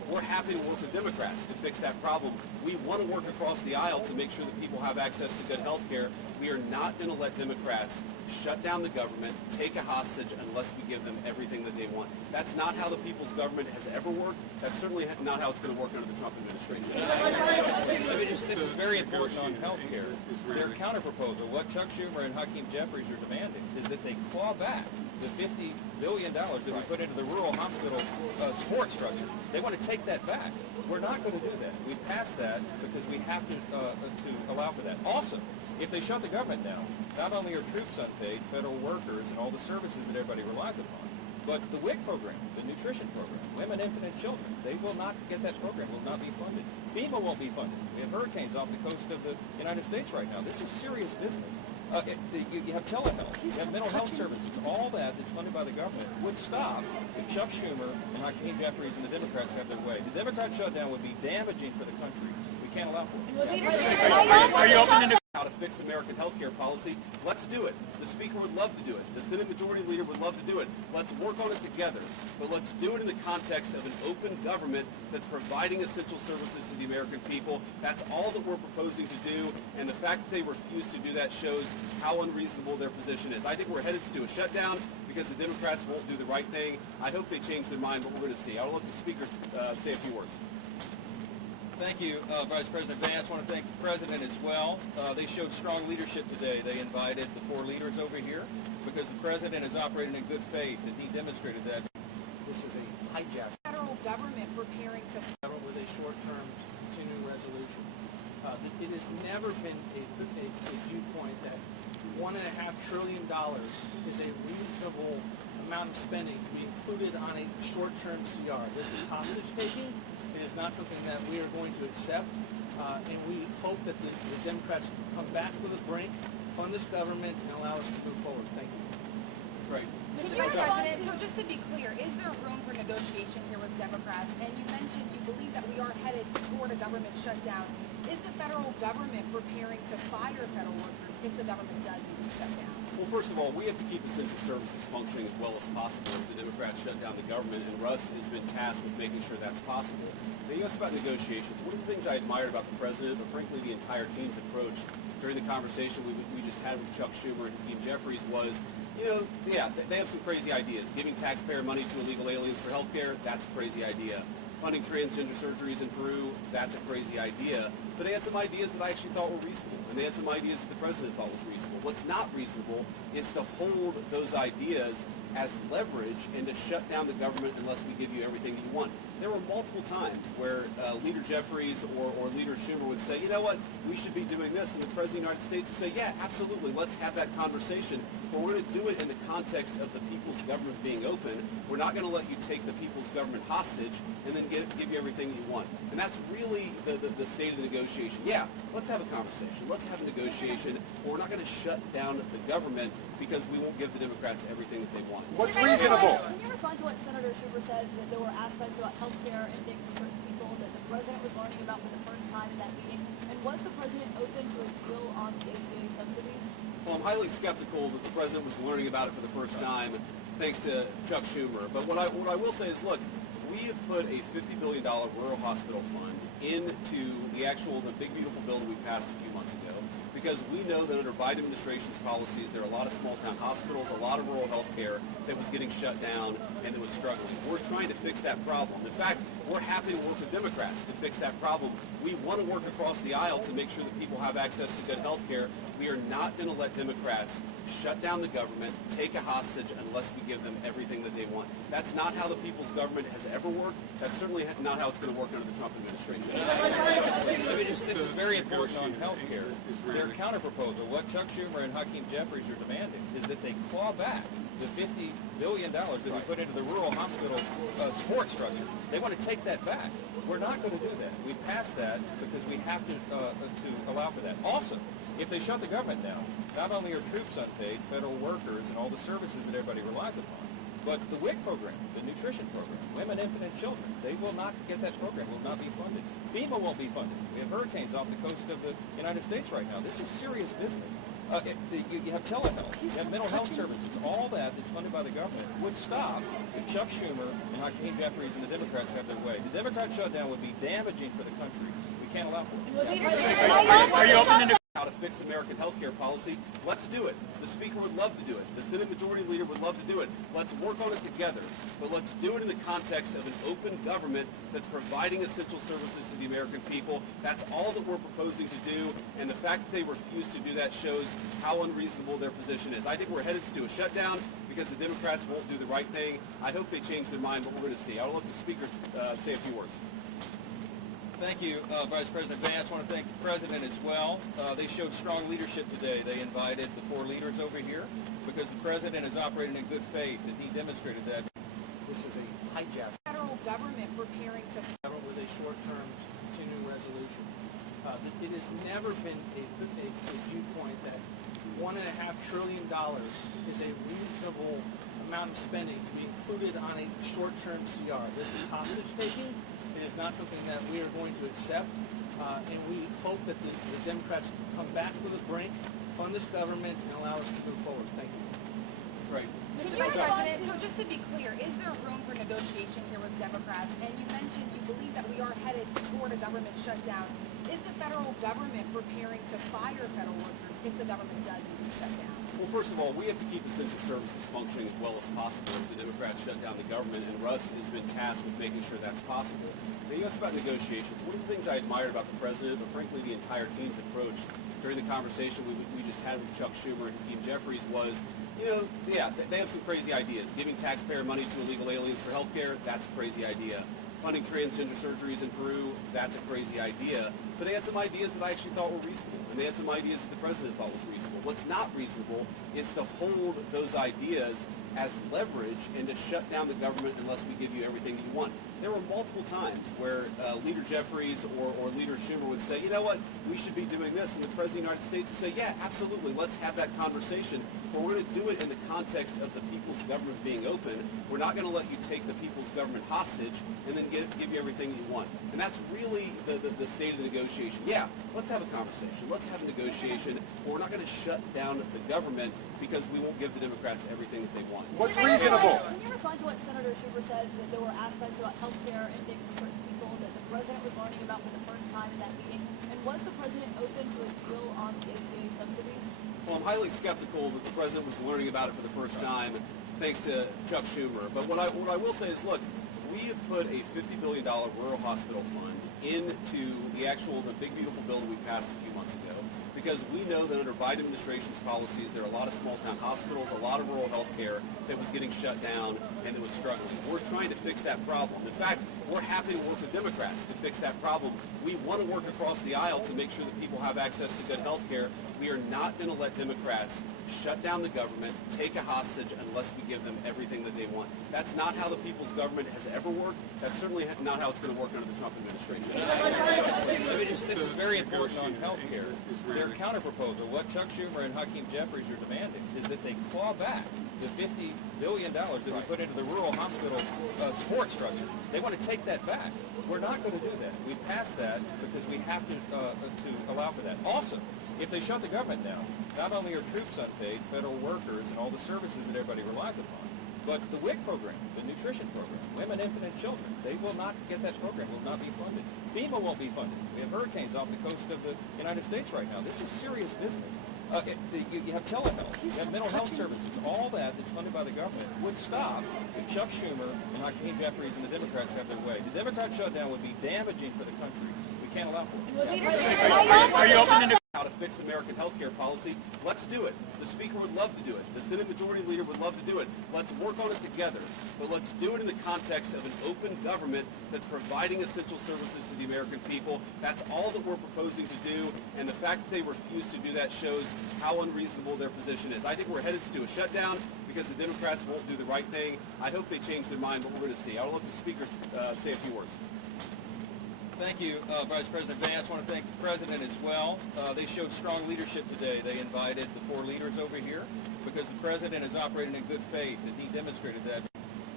we're happy to work with Democrats to fix that problem. We want to work across the aisle to make sure that people have access to good health care. We are not going to let Democrats shut down the government, take a hostage unless we give them everything that they want. That's not how the people's government has ever worked. That's certainly not how it's going to work under the Trump administration. This is very important on health care. Their counterproposal, what Chuck Schumer and Hakeem Jeffries are demanding, is that they claw back the $50 billion that we put into the rural hospital support structure. They want to take that back. We're not going to do that. We passed that because we have to allow for that. Also, if they shut the government down, not only are troops unpaid, federal workers, and all the services that everybody relies upon, but the WIC program, the nutrition program, women, infant, and children, they will not get that program, will not be funded. FEMA won't be funded. We have hurricanes off the coast of the United States right now. This is serious business. You have telehealth, you have mental health services, all that that's funded by the government would stop if Chuck Schumer and Hakeem Jeffries and the Democrats have their way. The Democrat shutdown would be damaging for the country. We can't allow for it. Are you open to how to fix American health care policy? Let's do it. The Speaker would love to do it. The Senate Majority Leader would love to do it. Let's work on it together. But let's do it in the context of an open government that's providing essential services to the American people. That's all that we're proposing to do. And the fact that they refuse to do that shows how unreasonable their position is. I think we're headed to a shutdown because the Democrats won't do the right thing. I hope they change their mind, but we're going to see. I'll let the Speaker say a few words. Thank you, Vice President Vance. I want to thank the President as well. They showed strong leadership today. They invited the 4 leaders over here because the President is operating in good faith, and he demonstrated that. This is a hijack. Federal government preparing to with a short-term continuing resolution. It has never been a viewpoint that $1.5 trillion is a reasonable amount of spending to be included on a short-term CR. This is hostage taking. It is not something that we are going to accept, and we hope that the Democrats come back to the brink, fund this government, and allow us to move forward. Thank you. Right. Mr. President, so just to be clear, is there room for negotiation here with Democrats? And you mentioned you believe that we are headed toward a government shutdown. Is the federal government preparing to fire federal workers if the government does need to shut down? Well, first of all, we have to keep essential services functioning as well as possible if the Democrats shut down the government, and Russ has been tasked with making sure that's possible. Now, you asked about negotiations. One of the things I admired about the President, but frankly the entire team's approach during the conversation we just had with Chuck Schumer and Hakeem Jeffries was, they have some crazy ideas. Giving taxpayer money to illegal aliens for health care, that's a crazy idea. Funding transgender surgeries in Peru, that's a crazy idea. But they had some ideas that I actually thought were reasonable, and they had some ideas that the President thought was reasonable. What's not reasonable is to hold those ideas as leverage and to shut down the government unless we give you everything that you want. There were multiple times where Leader Jeffries or Leader Schumer would say, you know what, we should be doing this, and the President of the United States would say, yeah, absolutely, let's have that conversation, but we're going to do it in the context of the people's government being open. We're not going to let you take the people's government hostage and then give you everything you want. And that's really the state of the negotiation. Yeah, let's have a conversation. Let's have a negotiation, but we're not going to shut down the government because we won't give the Democrats everything that they want. What's reasonable? Can you respond to what Senator Schumer said, that there were aspects about health care and things for certain people that the President was learning about for the first time in that meeting? And was the President open to a deal on the ACA subsidies? Well, I'm highly skeptical that the President was learning about it for the first time thanks to Chuck Schumer. But what I will say is, look, we have put a $50 billion rural hospital fund into the big, beautiful bill that we passed a few months ago, because we know that under Biden administration's policies, there are a lot of small-town hospitals, a lot of rural health care that was getting shut down and that was struggling. We're trying to fix that problem. In fact, we're happy to work with Democrats to fix that problem. We want to work across the aisle to make sure that people have access to good health care. We are not going to let Democrats shut down the government, take a hostage unless we give them everything that they want. That's not how the people's government has ever worked. That's certainly not how it's going to work under the Trump administration. This is very important on health care. Their counterproposal, what Chuck Schumer and Hakeem Jeffries are demanding, is that they claw back the $50 billion that we put into the rural hospital support structure. They want to take that back. We're not going to do that. We passed that because we have to allow for that. Also, if they shut the government down, not only are troops unpaid, federal workers, and all the services that everybody relies upon, But the WIC program, the nutrition program, women, infant, and children, they will not get that program, will not be funded. FEMA won't be funded. We have hurricanes off the coast of the United States right now. This is serious business. You have telehealth, you have mental health services, all that's funded by the government would stop if Chuck Schumer and Hakeem Jeffries and the Democrats have their way. The Democrat shutdown would be damaging for the country. We can't allow for it. Are you open to how to fix American health care policy? Let's do it. The Speaker would love to do it. The Senate Majority Leader would love to do it. Let's work on it together. But let's do it in the context of an open government that's providing essential services to the American people. That's all that we're proposing to do. And the fact that they refuse to do that shows how unreasonable their position is. I think we're headed to a shutdown because the Democrats won't do the right thing. I hope they change their mind, but we're going to see. I'll let the Speaker say a few words. Thank you, Vice President Vance. I want to thank the President as well. They showed strong leadership today. They invited the 4 leaders over here because the President is operating in good faith, and he demonstrated that. This is a hijack. Federal government preparing to with a short-term continuing resolution. It has never been a viewpoint that $1.5 trillion is a reasonable amount of spending to be included on a short-term CR. This is hostage taking. It is not something that we are going to accept, and we hope that the Democrats come back to the brink, fund this government, and allow us to move forward. Thank you. Right. Mr. Vice President, so just to be clear, is there room for negotiation here with Democrats? And you mentioned you believe that we are headed toward a government shutdown. Is the federal government preparing to fire federal workers if the government does shut down? Well, first of all, we have to keep essential services functioning as well as possible if the Democrats shut down the government, and Russ has been tasked with making sure that's possible. Now, you asked about negotiations. One of the things I admired about the President, but frankly the entire team's approach during the conversation we just had with Chuck Schumer and Hakeem Jeffries was, they have some crazy ideas. Giving taxpayer money to illegal aliens for health care, that's a crazy idea. Funding transgender surgeries in Peru, that's a crazy idea. But they had some ideas that I actually thought were reasonable, and they had some ideas that the President thought was reasonable. What's not reasonable is to hold those ideas as leverage and to shut down the government unless we give you everything that you want. There were multiple times where Leader Jeffries or Leader Schumer would say, you know what, we should be doing this, and the President of the United States would say, yeah, absolutely, let's have that conversation, but we're going to do it in the context of the people's government being open. We're not going to let you take the people's government hostage and then give you everything you want. And that's really the state of the negotiation. Yeah, let's have a conversation. Let's have a negotiation, but we're not going to shut down the government because we won't give the Democrats everything that they want. What's reasonable? Can you respond to what Senator Schumer said, that there were aspects about health care and things for certain people that the President was learning about for the first time in that meeting? And was the President open to a deal on the ACA subsidies? Well, I'm highly skeptical that the President was learning about it for the first time thanks to Chuck Schumer. But what I will say is, look, we have put a $50 billion rural hospital fund into the big, beautiful bill that we passed a few months ago, because we know that under Biden administration's policies, there are a lot of small-town hospitals, a lot of rural health care that was getting shut down and that was struggling. We're trying to fix that problem. In fact, we're happy to work with Democrats to fix that problem. We want to work across the aisle to make sure that people have access to good health care. We are not going to let Democrats shut down the government, take a hostage, unless we give them everything that they want. That's not how the people's government has ever worked. That's certainly not how it's going to work under the Trump administration. This is very important on health care. Their counterproposal, what Chuck Schumer and Hakeem Jeffries are demanding, is that they claw back the $50 billion that we put into the rural hospital support structure. They want to take that back. We're not going to do that. We passed that because we have to allow for that. Also, if they shut the government down, not only are troops unpaid, federal workers, and all the services that everybody relies upon, but the WIC program, the nutrition program, women, infant, and children, they will not get that program, will not be funded. FEMA won't be funded. We have hurricanes off the coast of the United States right now. This is serious business. You have telehealth, you have mental health services, all that's funded by the government would stop if Chuck Schumer and Hakeem Jeffries and the Democrats have their way. The Democrat shutdown would be damaging for the country. We can't allow for it. Are you open to how to fix American health care policy? Let's do it. The Speaker would love to do it. The Senate Majority Leader would love to do it. Let's work on it together. But let's do it in the context of an open government that's providing essential services to the American people. That's all that we're proposing to do. And the fact that they refuse to do that shows how unreasonable their position is. I think we're headed to a shutdown because the Democrats won't do the right thing. I hope they change their mind, but we're going to see. I'll let the Speaker say a few words. Thank you, Vice President Vance. I want to thank the President as well. They showed strong leadership today. They invited the 4 leaders over here because the President is operating in good faith, and he demonstrated that.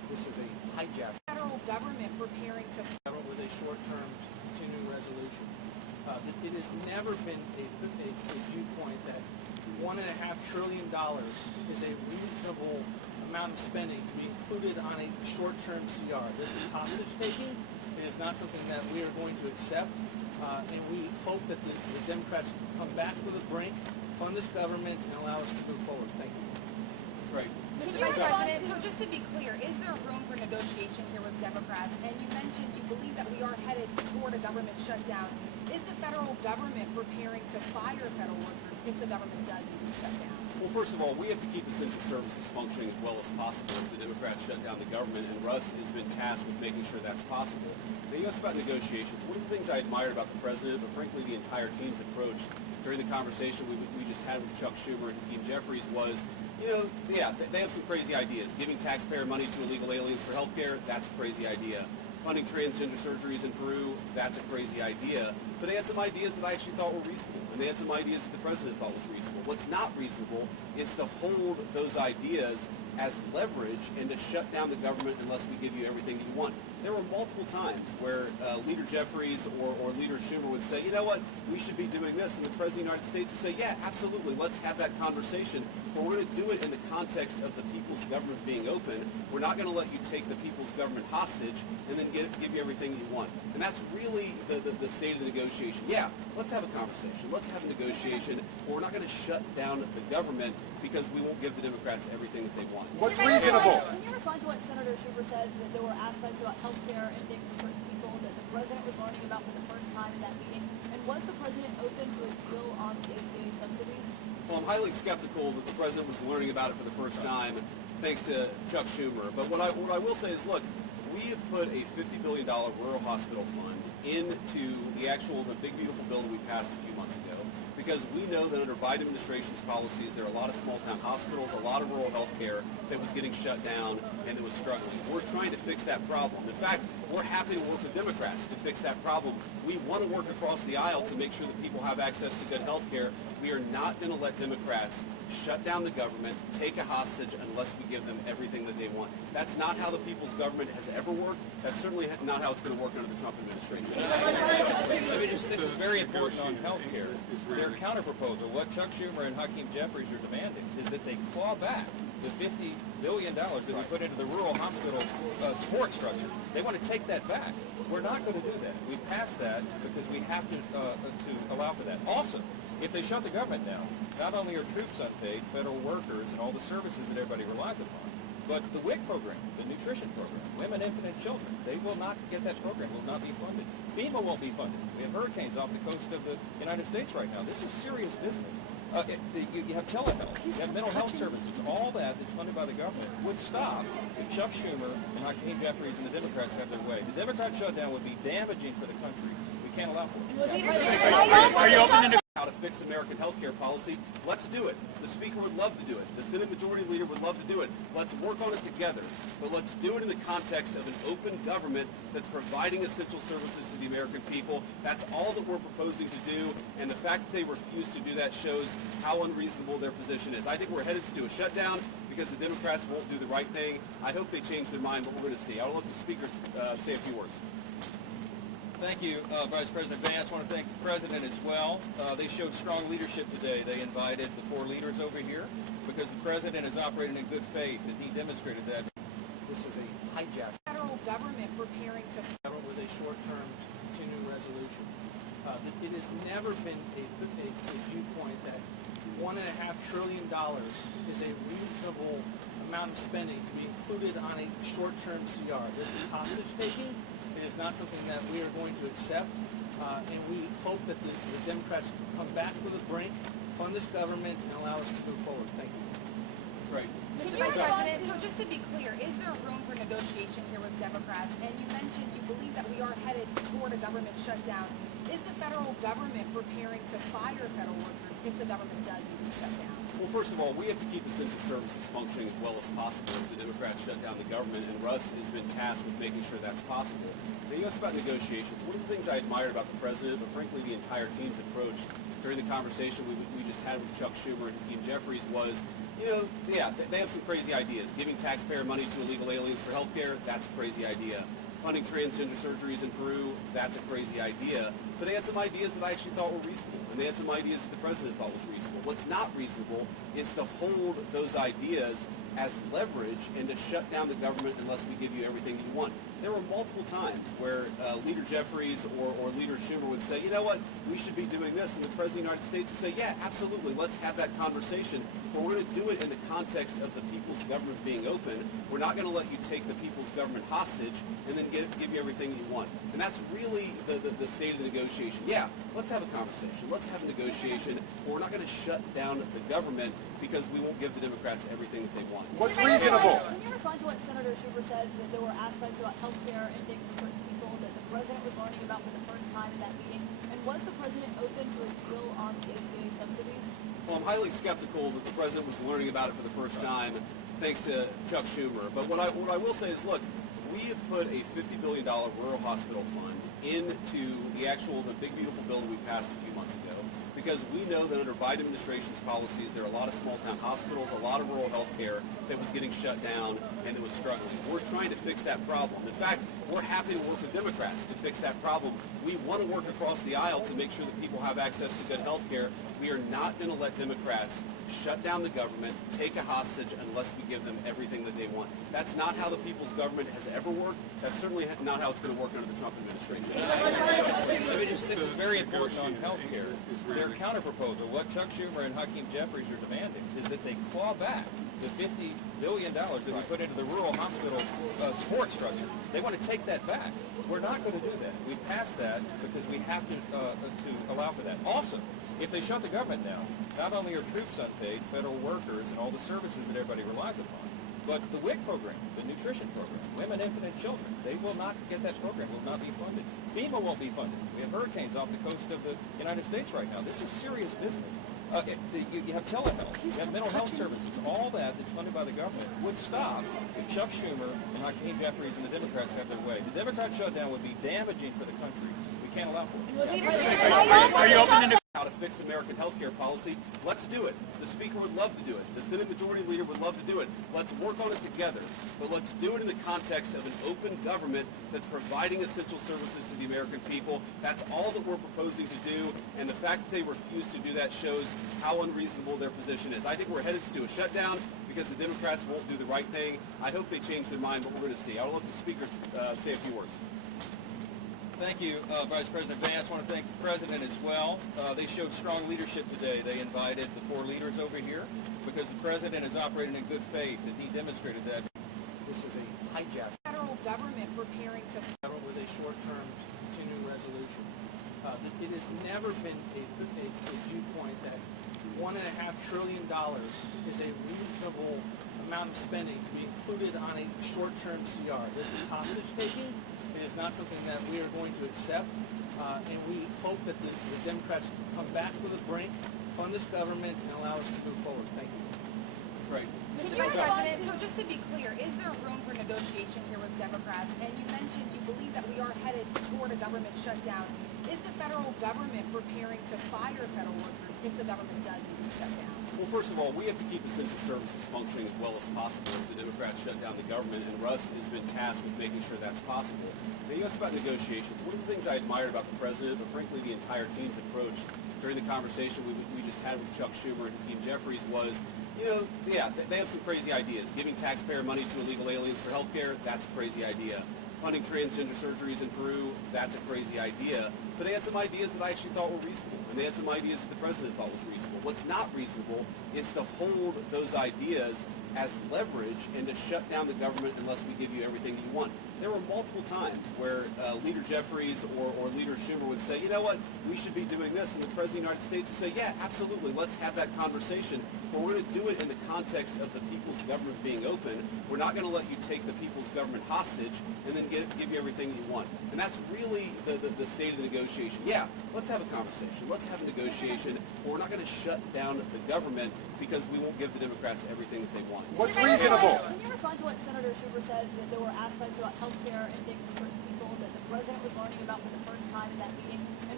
This is a hijack. Federal government preparing to with a short-term continuing resolution. It has never been a viewpoint that $1.5 trillion is a reasonable amount of spending to be included on a short-term CR. This is hostage taking. It is not something that we are going to accept, and we hope that the Democrats come back to the brink, fund this government, and allow us to move forward. Thank you. Right. Mr. Vice President, so just to be clear, is there room for negotiation here with Democrats? And you mentioned you believe that we are headed toward a government shutdown. Is the federal government preparing to fire federal workers if the government does shut down? Well, first of all, we have to keep essential services functioning as well as possible if the Democrats shut down the government, and Russ has been tasked with making sure that's possible. Now, you asked about negotiations. One of the things I admired about the president, but frankly the entire team's approach during the conversation we just had with Chuck Schumer and Hakeem Jeffries was, they have some crazy ideas. Giving taxpayer money to illegal aliens for health care, that's a crazy idea. Funding transgender surgeries in Peru, that's a crazy idea. But they had some ideas that I actually thought were reasonable, and they had some ideas that the president thought was reasonable. What's not reasonable is to hold those ideas as leverage and to shut down the government unless we give you everything that you want. There were multiple times where Leader Jeffries or Leader Schumer would say, you know what, we should be doing this, and the President of the United States would say, yeah, absolutely, let's have that conversation, but we're going to do it in the context of the people's government being open. We're not going to let you take the people's government hostage and then give you everything you want. And that's really the state of the negotiation. Yeah, let's have a conversation. Let's have a negotiation, but we're not going to shut down the government because we won't give the Democrats everything that they want. What's reasonable? Can you respond to what Senator Schumer said, that there were aspects about health care and things for certain people that the president was learning about for the first time in that meeting? And was the president open to a deal on the ACA subsidies? Well, I'm highly skeptical that the president was learning about it for the first time, thanks to Chuck Schumer. But what I will say is, look, we have put a $50 billion rural hospital fund into the big beautiful bill that we passed a few months ago, because we know that under Biden administration's policies, there are a lot of small-town hospitals, a lot of rural health care that was getting shut down and that was struggling. We're trying to fix that problem. In fact, we're happy to work with Democrats to fix that problem. We want to work across the aisle to make sure that people have access to good health care. We are not going to let Democrats shut down the government, take a hostage, unless we give them everything that they want. That's not how the people's government has ever worked. That's certainly not how it's going to work under the Trump administration. This is very important on health care. Their counterproposal, what Chuck Schumer and Hakeem Jeffries are demanding, is that they claw back the $50 billion that we put into the rural hospital support structure. They want to take that back. We're not going to do that. We passed that because we have to allow for that. Also, if they shut the government down, not only are troops unpaid, federal workers, and all the services that everybody relies upon, but the WIC program, the nutrition program, women, infant, and children, they will not get that program, will not be funded. FEMA won't be funded. We have hurricanes off the coast of the United States right now. This is serious business. You have telehealth, you have mental health services, all that's funded by the government would stop if Chuck Schumer and Hakeem Jeffries and the Democrats have their way. The Democrat shutdown would be damaging for the country. We can't allow for it. Are you open to how to fix American health care policy? Let's do it. The Speaker would love to do it. The Senate Majority Leader would love to do it. Let's work on it together. But let's do it in the context of an open government that's providing essential services to the American people. That's all that we're proposing to do. And the fact that they refuse to do that shows how unreasonable their position is. I think we're headed to a shutdown because the Democrats won't do the right thing. I hope they change their mind, but we're going to see. I'll let the Speaker say a few words. Thank you, Vice President Vance. I want to thank the President as well. They showed strong leadership today. They invited the four leaders over here because the President is operating in good faith, and he demonstrated that. This is a hijack. Federal government preparing to with a short-term continuing resolution. It has never been a viewpoint that $1.5 trillion is a reasonable amount of spending to be included on a short-term CR. This is hostage taking. It is not something that we are going to accept, and we hope that the Democrats come back to the brink, fund this government, and allow us to move forward. Thank you. Right. Mr. Vice President, so just to be clear, is there room for negotiation here with Democrats? And you mentioned you believe that we are headed toward a government shutdown. Is the federal government preparing to fire federal workers if the government does shut down? Well, first of all, we have to keep essential services functioning as well as possible if the Democrats shut down the government, and Russ has been tasked with making sure that's possible. Now, you asked about negotiations. One of the things I admired about the president, but frankly the entire team's approach during the conversation we just had with Chuck Schumer and Hakeem Jeffries was, yeah, they have some crazy ideas. Giving taxpayer money to illegal aliens for health care, that's a crazy idea. Funding transgender surgeries in Peru, that's a crazy idea. But they had some ideas that I actually thought were reasonable, and they had some ideas that the president thought was reasonable. What's not reasonable is to hold those ideas as leverage and to shut down the government unless we give you everything that you want. There were multiple times where Leader Jeffries or Leader Schumer would say, you know what, we should be doing this, and the President of the United States would say, yeah, absolutely, let's have that conversation, but we're going to do it in the context of the people's government being open. We're not going to let you take the people's government hostage and then give you everything you want. And that's really the state of the negotiation. Yeah, let's have a conversation. Let's have a negotiation, but we're not going to shut down the government because we won't give the Democrats everything that they want. What's reasonable? Can you respond to what Senator Schumer said, that there were aspects about health care and things for certain people that the president was learning about for the first time in that meeting? And was the president open to a deal on the ACA subsidies? Well, I'm highly skeptical that the president was learning about it for the first time, thanks to Chuck Schumer. But what I will say is, look, we have put a $50 billion rural hospital fund into the big beautiful bill that we passed a few months ago, because we know that under Biden administration's policies, there are a lot of small town hospitals, a lot of rural health care that was getting shut down and it was struggling. We're trying to fix that problem. In fact, we're happy to work with Democrats to fix that problem. We want to work across the aisle to make sure that people have access to good health care. We are not going to let Democrats shut down the government, take a hostage unless we give them everything that they want. That's not how the people's government has ever worked. That's certainly not how it's going to work under the Trump administration. This is very important on health care. Their counterproposal, what Chuck Schumer and Hakeem Jeffries are demanding, is that they claw back the $50 billion that we put into the rural hospital support structure. They want to take that back. We're not going to do that. We passed that because we have to allow for that. Also, if they shut the government down, not only are troops unpaid, federal workers, and all the services that everybody relies upon, but the WIC program, the nutrition program, women, infant, and children, they will not get that program, will not be funded. FEMA won't be funded. We have hurricanes off the coast of the United States right now. This is serious business. You have telehealth, you have mental health services, all that's funded by the government would stop if Chuck Schumer and Hakeem Jeffries and the Democrats have their way. The Democrat shutdown would be damaging for the country. We can't allow for it. Are you open to how to fix American health care policy? Let's do it. The Speaker would love to do it. The Senate Majority Leader would love to do it. Let's work on it together. But let's do it in the context of an open government that's providing essential services to the American people. That's all that we're proposing to do. And the fact that they refuse to do that shows how unreasonable their position is. I think we're headed to a shutdown because the Democrats won't do the right thing. I hope they change their mind, but we're going to see. I'll let the Speaker say a few words. Thank you, Vice President Vance. I want to thank the President as well. They showed strong leadership today. They invited the four leaders over here because the President is operating in good faith, and he demonstrated that. This is a hijack. Federal government preparing to with a short-term continuing resolution. It has never been a viewpoint that $1.5 trillion is a reasonable amount of spending to be included on a short-term CR. This is hostage taking. It is not something that we are going to accept, and we hope that the Democrats come back to the brink, fund this government, and allow us to move forward. Thank you. Right. Mr. Vice President, so just to be clear, is there room for negotiation here with Democrats? And you mentioned you believe that we are headed toward a government shutdown. Is the federal government preparing to fire federal workers if the government does shut down? Well, first of all, we have to keep essential services functioning as well as possible if the Democrats shut down the government, and Russ has been tasked with making sure that's possible. Now, you asked about negotiations. One of the things I admired about the President, but frankly the entire team's approach during the conversation we just had with Chuck Schumer and Hakeem Jeffries was, yeah, they have some crazy ideas. Giving taxpayer money to illegal aliens for health care, that's a crazy idea. Funding transgender surgeries in Peru, that's a crazy idea. But they had some ideas that I actually thought were reasonable, and they had some ideas that the President thought was reasonable. What's not reasonable is to hold those ideas as leverage and to shut down the government unless we give you everything that you want. There were multiple times where Leader Jeffries or Leader Schumer would say, you know what, we should be doing this, and the President of the United States would say, yeah, absolutely, let's have that conversation, but we're going to do it in the context of the people's government being open. We're not going to let you take the people's government hostage and then give you everything you want. And that's really the state of the negotiation. Yeah, let's have a conversation. Let's have a negotiation, but we're not going to shut down the government because we won't give the Democrats everything that they want. What's reasonable? Can you respond to what Senator Schumer said, that there were aspects about health care and things for certain people that the president was learning about for the first time in that meeting? And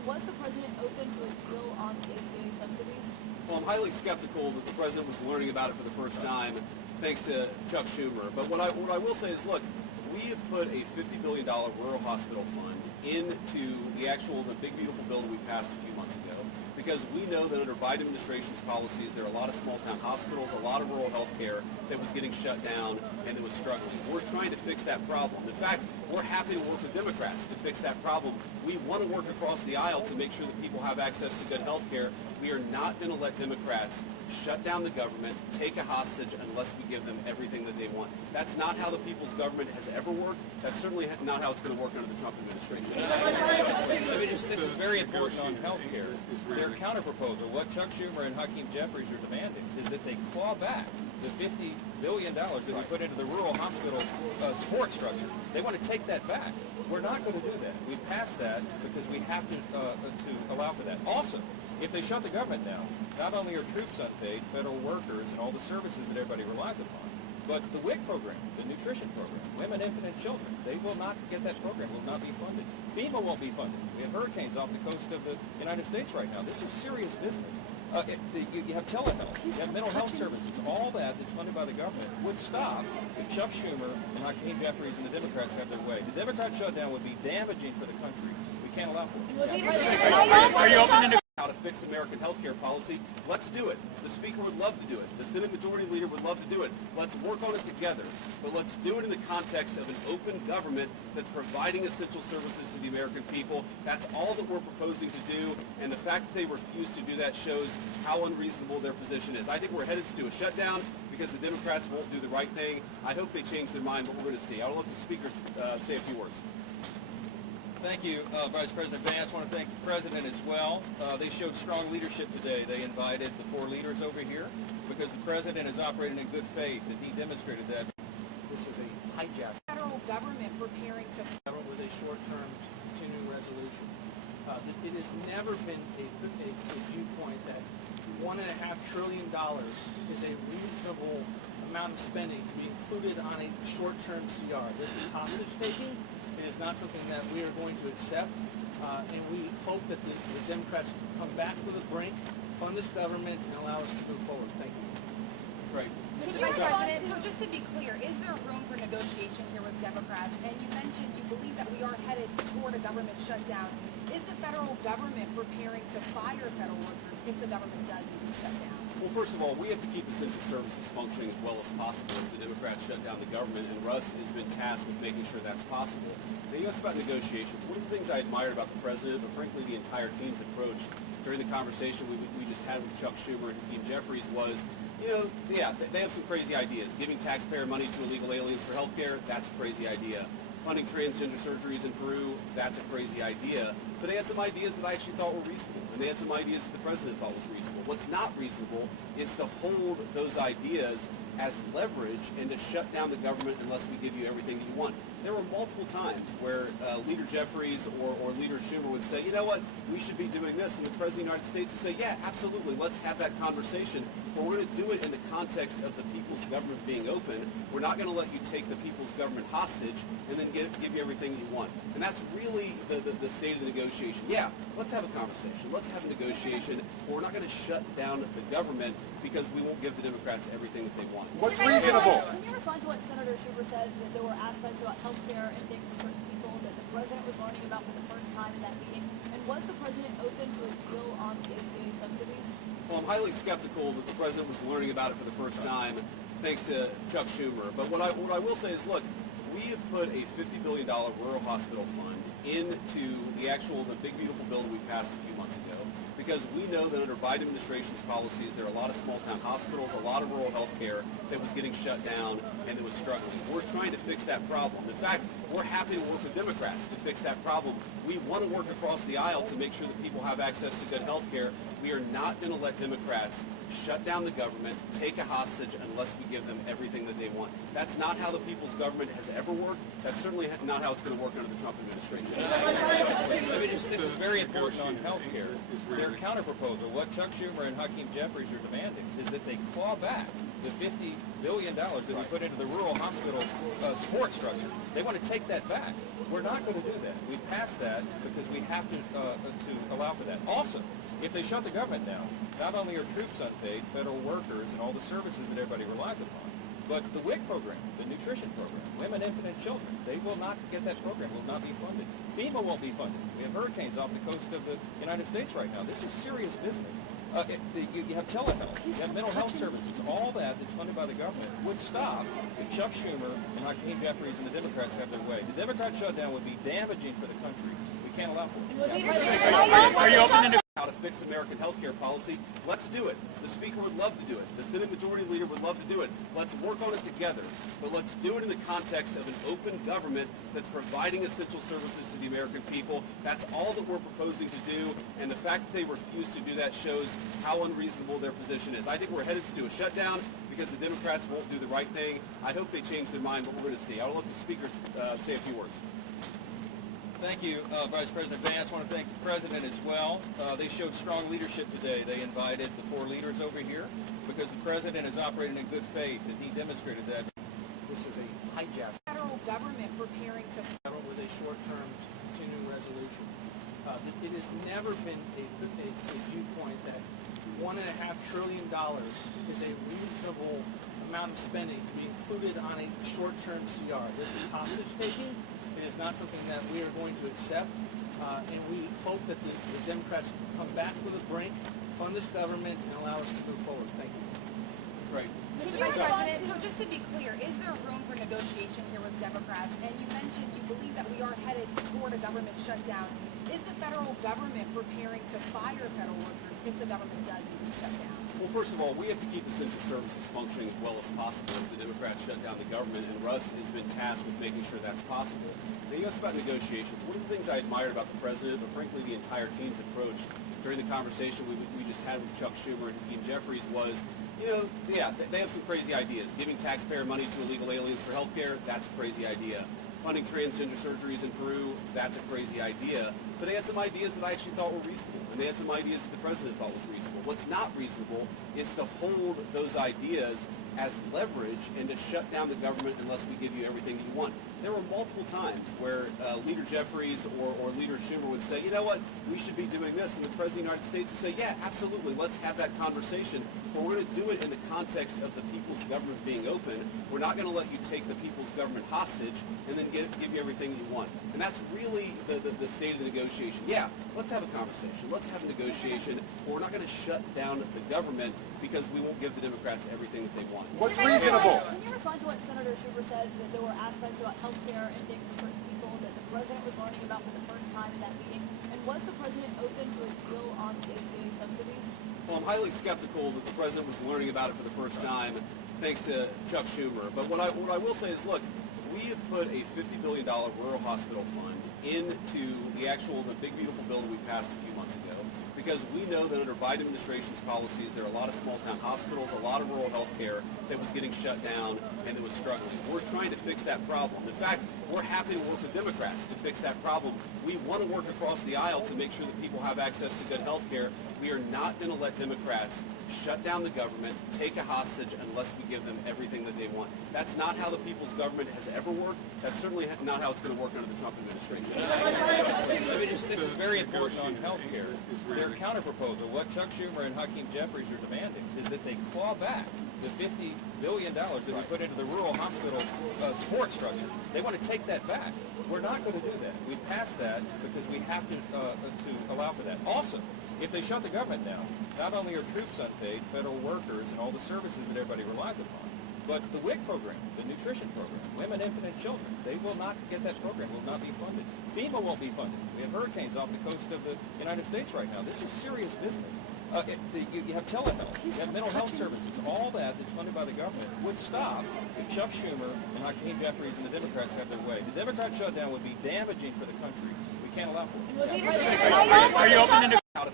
And was the president open to a deal on the ACA subsidies? Well, I'm highly skeptical that the president was learning about it for the first time, thanks to Chuck Schumer. But what I will say is, look, we have put a $50 billion rural hospital fund into the big beautiful bill that we passed a few months ago, because we know that under Biden administration's policies, there are a lot of small town hospitals, a lot of rural health care that was getting shut down and that was struggling. We're trying to fix that problem. In fact, we're happy to work with Democrats to fix that problem. We want to work across the aisle to make sure that people have access to good health care. We are not going to let Democrats shut down the government, take a hostage, unless we give them everything that they want. That's not how the people's government has ever worked. That's certainly not how it's going to work under the Trump administration. This is very important on health care. Their counterproposal, what Chuck Schumer and Hakeem Jeffries are demanding, is that they claw back the $50 billion that we put into the rural hospital support structure. They want to take that back. We're not going to do that. We passed that because we have to allow for that. Also, if they shut the government down, not only are troops unpaid, federal workers, and all the services that everybody relies upon, but the WIC program, the nutrition program, women, infant, and children, they will not get that program, will not be funded. FEMA won't be funded. We have hurricanes off the coast of the United States right now. This is serious business. You have telehealth, you have mental health services, all that's funded by the government would stop if Chuck Schumer and Hakeem Jeffries and the Democrats have their way. The Democrat shutdown would be damaging for the country. We can't allow for it. Are you open to how to fix American health care policy? Let's do it. The Speaker would love to do it. The Senate Majority Leader would love to do it. Let's work on it together. But let's do it in the context of an open government that's providing essential services to the American people. That's all that we're proposing to do. And the fact that they refuse to do that shows how unreasonable their position is. I think we're headed to a shutdown because the Democrats won't do the right thing. I hope they change their mind, but we're going to see. I'll let the Speaker say a few words. Thank you, Vice President Vance. I want to thank the President as well. They showed strong leadership today. They invited the four leaders over here because the President is operating in good faith, and he demonstrated that. This is a hijack. Federal government preparing to with a short-term continuing resolution. It has never been a viewpoint that $1.5 trillion is a reasonable amount of spending to be included on a short-term CR. This is hostage taking. It is not something that we are going to accept, and we hope that the Democrats come back to the brink, fund this government, and allow us to move forward. Thank you. Right. Mr. President, so just to be clear, is there room for negotiation here with Democrats? And you mentioned you believe that we are headed toward a government shutdown. Is the federal government preparing to fire federal workers if the government does shut down? Well, first of all, we have to keep essential services functioning as well as possible if the Democrats shut down the government, and Russ has been tasked with making sure that's possible. Now, you asked about negotiations. One of the things I admired about the President, but frankly the entire team's approach during the conversation we just had with Chuck Schumer and Hakeem Jeffries was, they have some crazy ideas. Giving taxpayer money to illegal aliens for health care, that's a crazy idea. Funding transgender surgeries in Peru, that's a crazy idea. But they had some ideas that I actually thought were reasonable, and they had some ideas that the President thought was reasonable. What's not reasonable is to hold those ideas as leverage and to shut down the government unless we give you everything that you want. There were multiple times where Leader Jeffries or Leader Schumer would say, you know what, we should be doing this, and the President of the United States would say, yeah, absolutely, let's have that conversation, but we're going to do it in the context of the people's government being open. We're not going to let you take the people's government hostage and then give you everything you want. And that's really the state of the negotiation. Yeah, let's have a conversation. Let's have a negotiation, but we're not going to shut down the government because we won't give the Democrats everything that they want. What's reasonable? Can you respond to what Senator Schumer said, that there were aspects about health care and things for certain people that the President was learning about for the first time in that meeting? And was the President open to a deal on the ACA subsidies? Well, I'm highly skeptical that the President was learning about it for the first time, thanks to Chuck Schumer. But what I will say is, look, we have put a $50 billion rural hospital fund into the big beautiful bill that we passed a few months ago, because we know that under Biden administration's policies, there are a lot of small town hospitals, a lot of rural health care that was getting shut down and that was struggling. We're trying to fix that problem. In fact, we're happy to work with Democrats to fix that problem. We want to work across the aisle to make sure that people have access to good health care. We are not going to let Democrats shut down the government, take a hostage, unless we give them everything that they want. That's not how the people's government has ever worked. That's certainly not how it's going to work under the Trump administration. This is very important on health care. Their counterproposal, what Chuck Schumer and Hakeem Jeffries are demanding, is that they claw back the $50 billion that we put into the rural hospital support structure. They want to take take that back. We're not going to do that. We passed that because we have to allow for that. Also, if they shut the government down, not only are troops unpaid, federal workers, and all the services that everybody relies upon, but the WIC program, the nutrition program, women, infant, and children, they will not get that program, will not be funded. FEMA won't be funded. We have hurricanes off the coast of the United States right now. This is serious business. You have telehealth, you have mental health services, all that's funded by the government would stop if Chuck Schumer and Hakeem Jeffries and the Democrats have their way. The Democrat shutdown would be damaging for the country. We can't allow for it. Are you open to how to fix American health care policy? Let's do it. The Speaker would love to do it. The Senate Majority Leader would love to do it. Let's work on it together. But let's do it in the context of an open government that's providing essential services to the American people. That's all that we're proposing to do. And the fact that they refuse to do that shows how unreasonable their position is. I think we're headed to a shutdown because the Democrats won't do the right thing. I hope they change their mind, but we're going to see. I'll let the Speaker say a few words. Thank you, Vice President Vance. I want to thank the President as well. They showed strong leadership today. They invited the four leaders over here because the President is operating in good faith, and he demonstrated that. This is a hijack. Federal government preparing to with a short-term continuing resolution. It has never been a viewpoint that $1.5 trillion is a reasonable amount of spending to be included on a short-term CR. This is hostage taking. It is not something that we are going to accept, and we hope that the Democrats come back to the brink, fund this government, and allow us to move forward. Thank you. Right. Mr. Vice President, so just to be clear, is there room for negotiation here with Democrats? And you mentioned you believe that we are headed toward a government shutdown. Is the federal government preparing to fire federal workers if the government does need to shut down? Well, first of all, we have to keep essential services functioning as well as possible if the Democrats shut down the government, and Russ has been tasked with making sure that's possible. Now, you asked about negotiations. One of the things I admired about the President, but frankly the entire team's approach during the conversation we just had with Chuck Schumer and Hakeem Jeffries was, they have some crazy ideas. Giving taxpayer money to illegal aliens for health care, that's a crazy idea. Funding transgender surgeries in Peru, that's a crazy idea. But they had some ideas that I actually thought were reasonable, and they had some ideas that the President thought was reasonable. What's not reasonable is to hold those ideas as leverage and to shut down the government unless we give you everything that you want. There were multiple times where Leader Jeffries or Leader Schumer would say, you know what, we should be doing this, and the President of the United States would say, yeah, absolutely, let's have that conversation, but we're going to do it in the context of the people's government being open. We're not going to let you take the people's government hostage and then give you everything you want. And that's really the state of the negotiation. Yeah, let's have a conversation. Let's have a negotiation, but we're not going to shut down the government because we won't give the Democrats everything that they want. What's reasonable? Can you respond to what Senator Schumer said, that there were aspects about health care ending for certain people that the President was learning about for the first time in that meeting? And was the President open to a deal on the ACA subsidies? Well, I'm highly skeptical that the President was learning about it for the first time, thanks to Chuck Schumer. But what I will say is, look, we have put a $50 billion rural hospital fund into the big beautiful bill that we passed a few months ago, because we know that under Biden administration's policies, there are a lot of small-town hospitals, a lot of rural health care that was getting shut down and that was struggling. We're trying to fix that problem. In fact, we're happy to work with Democrats to fix that problem. We want to work across the aisle to make sure that people have access to good health care. We are not going to let Democrats shut down the government, take a hostage, unless we give them everything that they want. That's not how the people's government has ever worked. That's certainly not how it's going to work under the Trump administration. This is very important on health care. Their counterproposal, what Chuck Schumer and Hakeem Jeffries are demanding, is that they claw back the $50 billion that we put into the rural hospital support structure. They want to take that back. We're not going to do that. We passed that because we have to allow for that. Also, if they shut the government down, not only are troops unpaid, federal workers, and all the services that everybody relies upon, but the WIC program, the nutrition program, women, infant, and children, they will not get that program, will not be funded. FEMA won't be funded. We have hurricanes off the coast of the United States right now. This is serious business. You have telehealth, you have mental health services, all that's funded by the government would stop if Chuck Schumer and Hakeem Jeffries and the Democrats have their way. The Democrat shutdown would be damaging for the country. We can't allow for it. Are you open to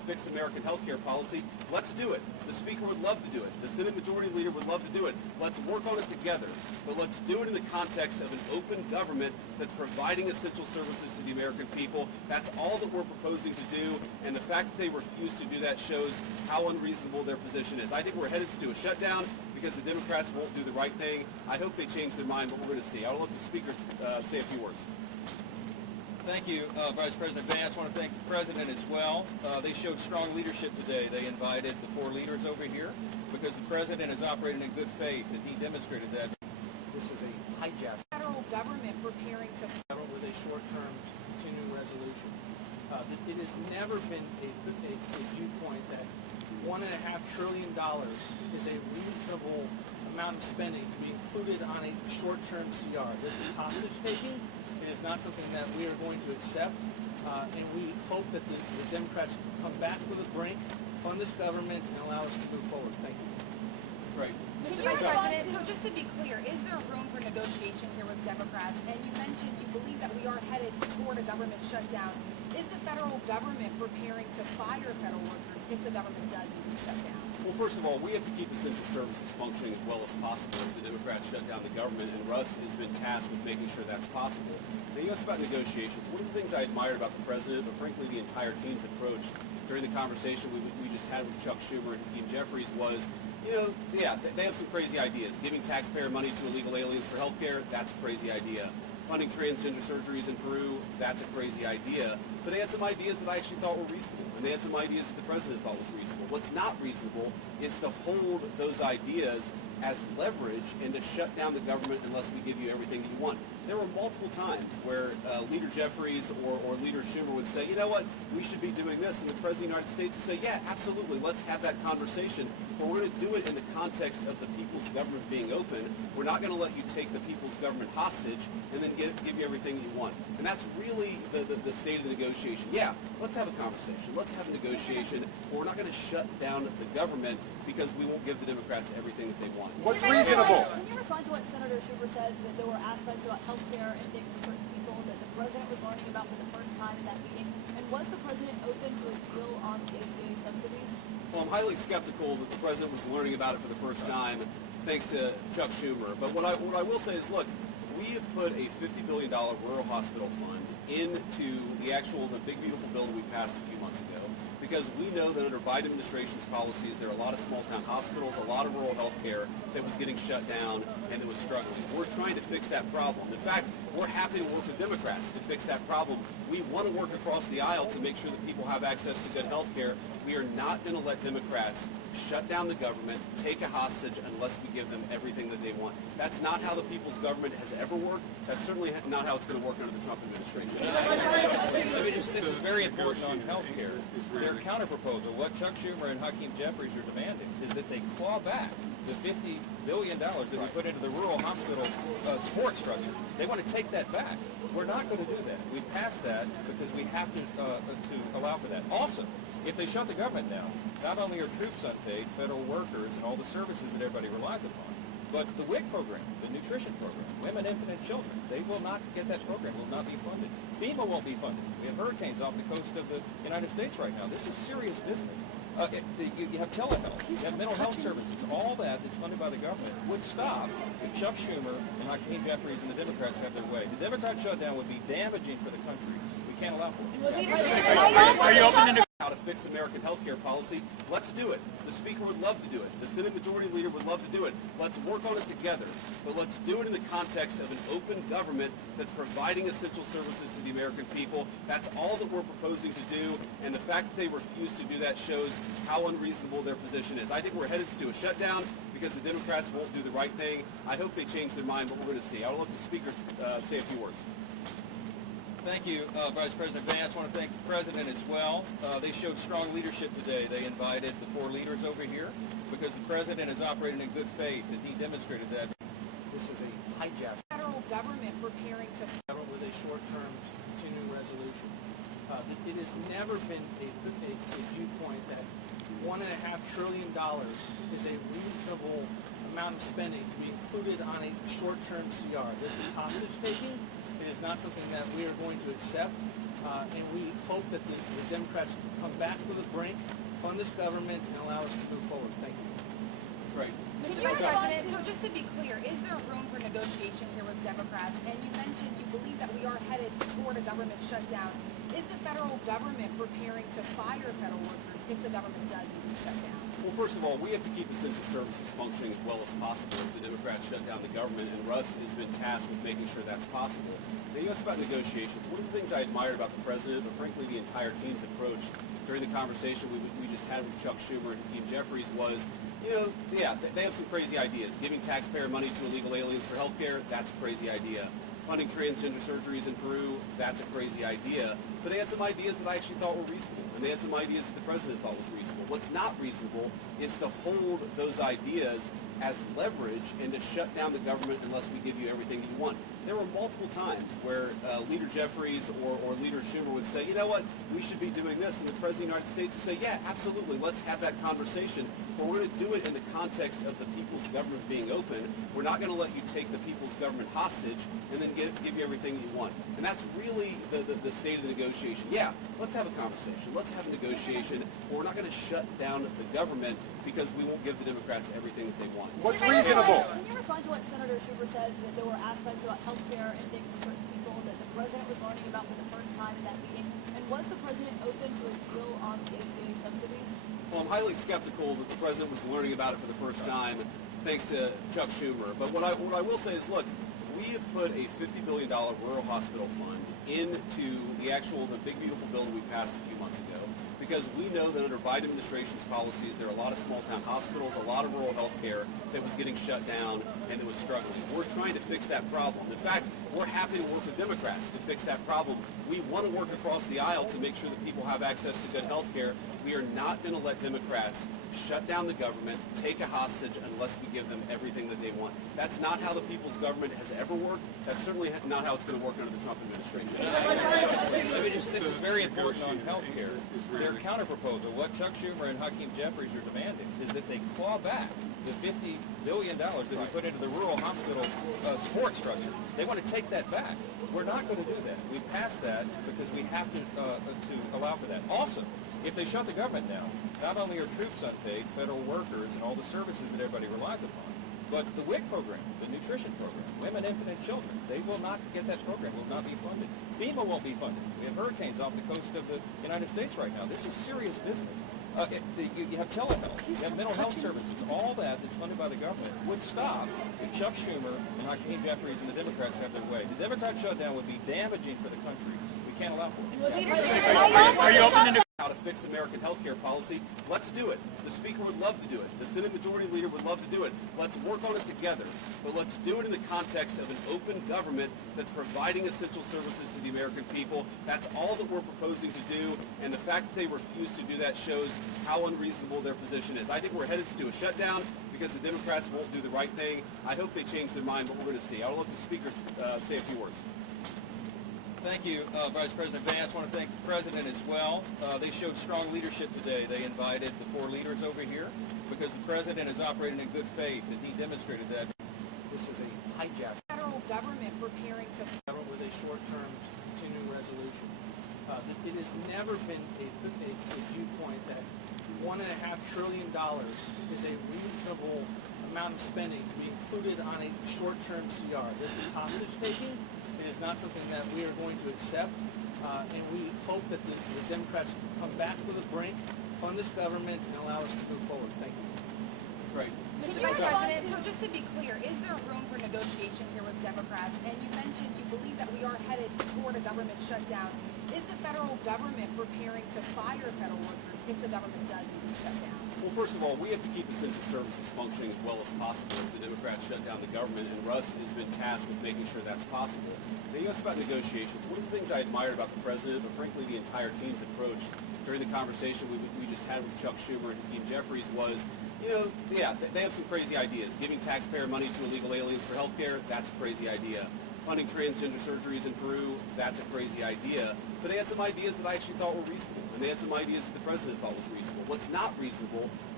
fix American health care policy. Let's do it. The Speaker would love to do it. The Senate Majority Leader would love to do it. Let's work on it together. But let's do it in the context of an open government that's providing essential services to the American people. That's all that we're proposing to do. And the fact that they refuse to do that shows how unreasonable their position is. I think we're headed to a shutdown because the Democrats won't do the right thing. I hope they change their mind, but we're going to see. I'll let the Speaker say a few words. Thank you, Vice President Vance. I want to thank the President as well. They showed strong leadership today. They invited the four leaders over here because the President is operating in good faith, and he demonstrated that. This is a hijack. Federal government preparing to With a short-term continuing resolution. It has never been a viewpoint that $1.5 trillion is a reasonable amount of spending to be included on a short-term CR. This is hostage taking. It is not something that we are going to accept, and we hope that the Democrats come back to the brink, fund this government, and allow us to move forward. Thank you. Right. Mr. Vice President, so just to be clear, is there room for negotiation here with Democrats? And you mentioned you believe that we are headed toward a government shutdown. Is the federal government preparing to fire federal workers if the government does shut down? Well, first of all, we have to keep essential services functioning as well as possible if the Democrats shut down the government, and Russ has been tasked with making sure that's possible. Now, you asked about negotiations. One of the things I admired about the President, but frankly the entire team's approach during the conversation we just had with Chuck Schumer and Hakeem Jeffries was, they have some crazy ideas. Giving taxpayer money to illegal aliens for health care, that's a crazy idea. Funding transgender surgeries in Peru, that's a crazy idea. But they had some ideas that I actually thought were reasonable, and they had some ideas that the President thought was reasonable. What's not reasonable is to hold those ideas as leverage and to shut down the government unless we give you everything that you want. There were multiple times where Leader Jeffries or Leader Schumer would say, you know what, we should be doing this, and the President of the United States would say, yeah, absolutely, let's have that conversation, but we're going to do it in the context of the people's government being open. We're not going to let you take the people's government hostage and then give you everything you want. And that's really the state of the negotiation. Yeah, let's have a conversation. Let's have a negotiation, but we're not going to shut down the government because we won't give the Democrats everything that they want. What's reasonable? Can you respond to what Senator Schumer said, that there were aspects about health care and things for certain people that the President was learning about for the first time in that meeting? And was the President open to a deal on the ACA subsidies? Well, I'm highly skeptical that the President was learning about it for the first time thanks to Chuck Schumer. But what I will say is, look, we have put a $50 billion rural hospital fund into the big, beautiful bill that we passed a few months ago, because we know that under Biden administration's policies, there are a lot of small-town hospitals, a lot of rural health care that was getting shut down and that was struggling. We're trying to fix that problem. In fact, we're happy to work with Democrats to fix that problem. We want to work across the aisle to make sure that people have access to good health care. We are not going to let Democrats shut down the government, take a hostage, unless we give them everything that they want. That's not how the people's government has ever worked. That's certainly not how it's going to work under the Trump administration. This is very important on health care. Their counterproposal, what Chuck Schumer and Hakeem Jeffries are demanding, is that they claw back the $50 billion that we put into the rural hospital support structure. They want to take that back. We're not going to do that. We passed that because we have to allow for that. Also, if they shut the government down, not only are troops unpaid, federal workers, and all the services that everybody relies upon, but the WIC program, the nutrition program, women, infant, and children, they will not get that program, will not be funded. FEMA won't be funded. We have hurricanes off the coast of the United States right now. This is serious business. You have telehealth, you have mental health services, all that that's funded by the government would stop if Chuck Schumer and Hakeem Jeffries and the Democrats have their way. The Democrat shutdown would be damaging for the country. We can't allow for it. Are you open to how to fix American health care policy? Let's do it. The Speaker would love to do it. The Senate Majority Leader would love to do it. Let's work on it together. But let's do it in the context of an open government that's providing essential services to the American people. That's all that we're proposing to do. And the fact that they refuse to do that shows how unreasonable their position is. I think we're headed to a shutdown because the Democrats won't do the right thing. I hope they change their mind, but we're going to see. I'll let the Speaker say a few words. Thank you, Vice President Vance. I want to thank the President as well. They showed strong leadership today. They invited the four leaders over here because the President is operating in good faith, and he demonstrated that. This is a hijack. Federal government preparing to With a short-term continuing resolution. It has never been a viewpoint that $1.5 trillion is a reasonable amount of spending to be included on a short-term CR. This is hostage taking. It is not something that we are going to accept, and we hope that the Democrats come back to the brink, fund this government, and allow us to move forward. Thank you. Great. Mr. President, so just to be clear, is there room for negotiation here with Democrats? And you mentioned you believe that we are headed toward a government shutdown. Is the federal government preparing to fire federal workers if the government does shut down? Well, first of all, we have to keep essential services functioning as well as possible if the Democrats shut down the government, and Russ has been tasked with making sure that's possible. Now, you asked about negotiations. One of the things I admired about the president, but frankly the entire team's approach during the conversation we just had with Chuck Schumer and Hakeem Jeffries was, they have some crazy ideas. Giving taxpayer money to illegal aliens for health care, that's a crazy idea. Funding transgender surgeries in Peru, that's a crazy idea. But they had some ideas that I actually thought were reasonable, and they had some ideas that the president thought was reasonable. What's not reasonable is to hold those ideas as leverage and to shut down the government unless we give you everything that you want. There were multiple times where Leader Jeffries or Leader Schumer would say, you know what, we should be doing this, and the President of the United States would say, yeah, absolutely, let's have that conversation, but we're going to do it in the context of the people's government being open. We're not going to let you take the people's government hostage and then give you everything you want. And that's really the state of the negotiation. Yeah, let's have a conversation. Let's have a negotiation, but we're not going to shut down the government because we won't give the Democrats everything that they want. What's reasonable? Can you respond to what Senator Schumer said, that there were aspects about health care and things for certain people that the president was learning about for the first time in that meeting? And was the president open to a deal on the ACA subsidies? Well, I'm highly skeptical that the president was learning about it for the first time, thanks to Chuck Schumer. But what I will say is, look, we have put a $50 billion rural hospital fund into the big beautiful bill that we passed a few months ago, because we know that under Biden administration's policies, there are a lot of small town hospitals, a lot of rural health care that was getting shut down and that was struggling. We're trying to fix that problem. In fact, we're happy to work with Democrats to fix that problem. We want to work across the aisle to make sure that people have access to good health care. We are not going to let Democrats shut down the government, take a hostage unless we give them everything that they want. That's not how the people's government has ever worked. That's certainly not how it's going to work under the Trump administration. This is very important on health care. Their counterproposal, what Chuck Schumer and Hakeem Jeffries are demanding, is that they claw back the $50 billion that we put into the rural hospital support structure. They want to take that back. We're not going to do that. We passed that because we have to allow for that. Also, if they shut the government down, not only are troops unpaid, federal workers, and all the services that everybody relies upon, but the WIC program, the nutrition program, women, infant, and children, they will not get that program, will not be funded. FEMA won't be funded. We have hurricanes off the coast of the United States right now. This is serious business. You have telehealth, you have mental health services, all that's funded by the government would stop if Chuck Schumer and Hakeem Jeffries and the Democrats have their way. The Democrat shutdown would be damaging for the country. We can't allow for it. Are you open to how to fix American health care policy? Let's do it. The Speaker would love to do it. The Senate Majority Leader would love to do it. Let's work on it together. But let's do it in the context of an open government that's providing essential services to the American people. That's all that we're proposing to do. And the fact that they refuse to do that shows how unreasonable their position is. I think we're headed to a shutdown because the Democrats won't do the right thing. I hope they change their mind, but we're going to see. I'll let the Speaker say a few words. Thank you, Vice President Vance. I want to thank the President as well. They showed strong leadership today. They invited the 4 leaders over here because the President is operating in good faith, and he demonstrated that. This is a hijack. Federal government preparing to With a short-term continuing resolution. It has never been a viewpoint that $1.5 trillion is a reasonable amount of spending to be included on a short-term CR. This is hostage-taking. It is not something that we are going to accept, and we hope that the Democrats come back to the brink, fund this government, and allow us to move forward. Thank you. Great. Mr. President, so just to be clear, is there room for negotiation here with Democrats? And you mentioned you believe that we are headed toward a government shutdown. Is the federal government preparing to fire federal workers if the government does shut down? Well, first of all, we have to keep essential services functioning as well as possible if the Democrats shut down the government, and Russ has been tasked with making sure that's possible. Now, you asked about negotiations. One of the things I admired about the president, but frankly the entire team's approach during the conversation we just had with Chuck Schumer and Hakeem Jeffries was, they have some crazy ideas. Giving taxpayer money to illegal aliens for health care, that's a crazy idea. Funding transgender surgeries in Peru, that's a crazy idea. But they had some ideas that I actually thought were reasonable, and they had some ideas that the president thought was reasonable. What's not reasonable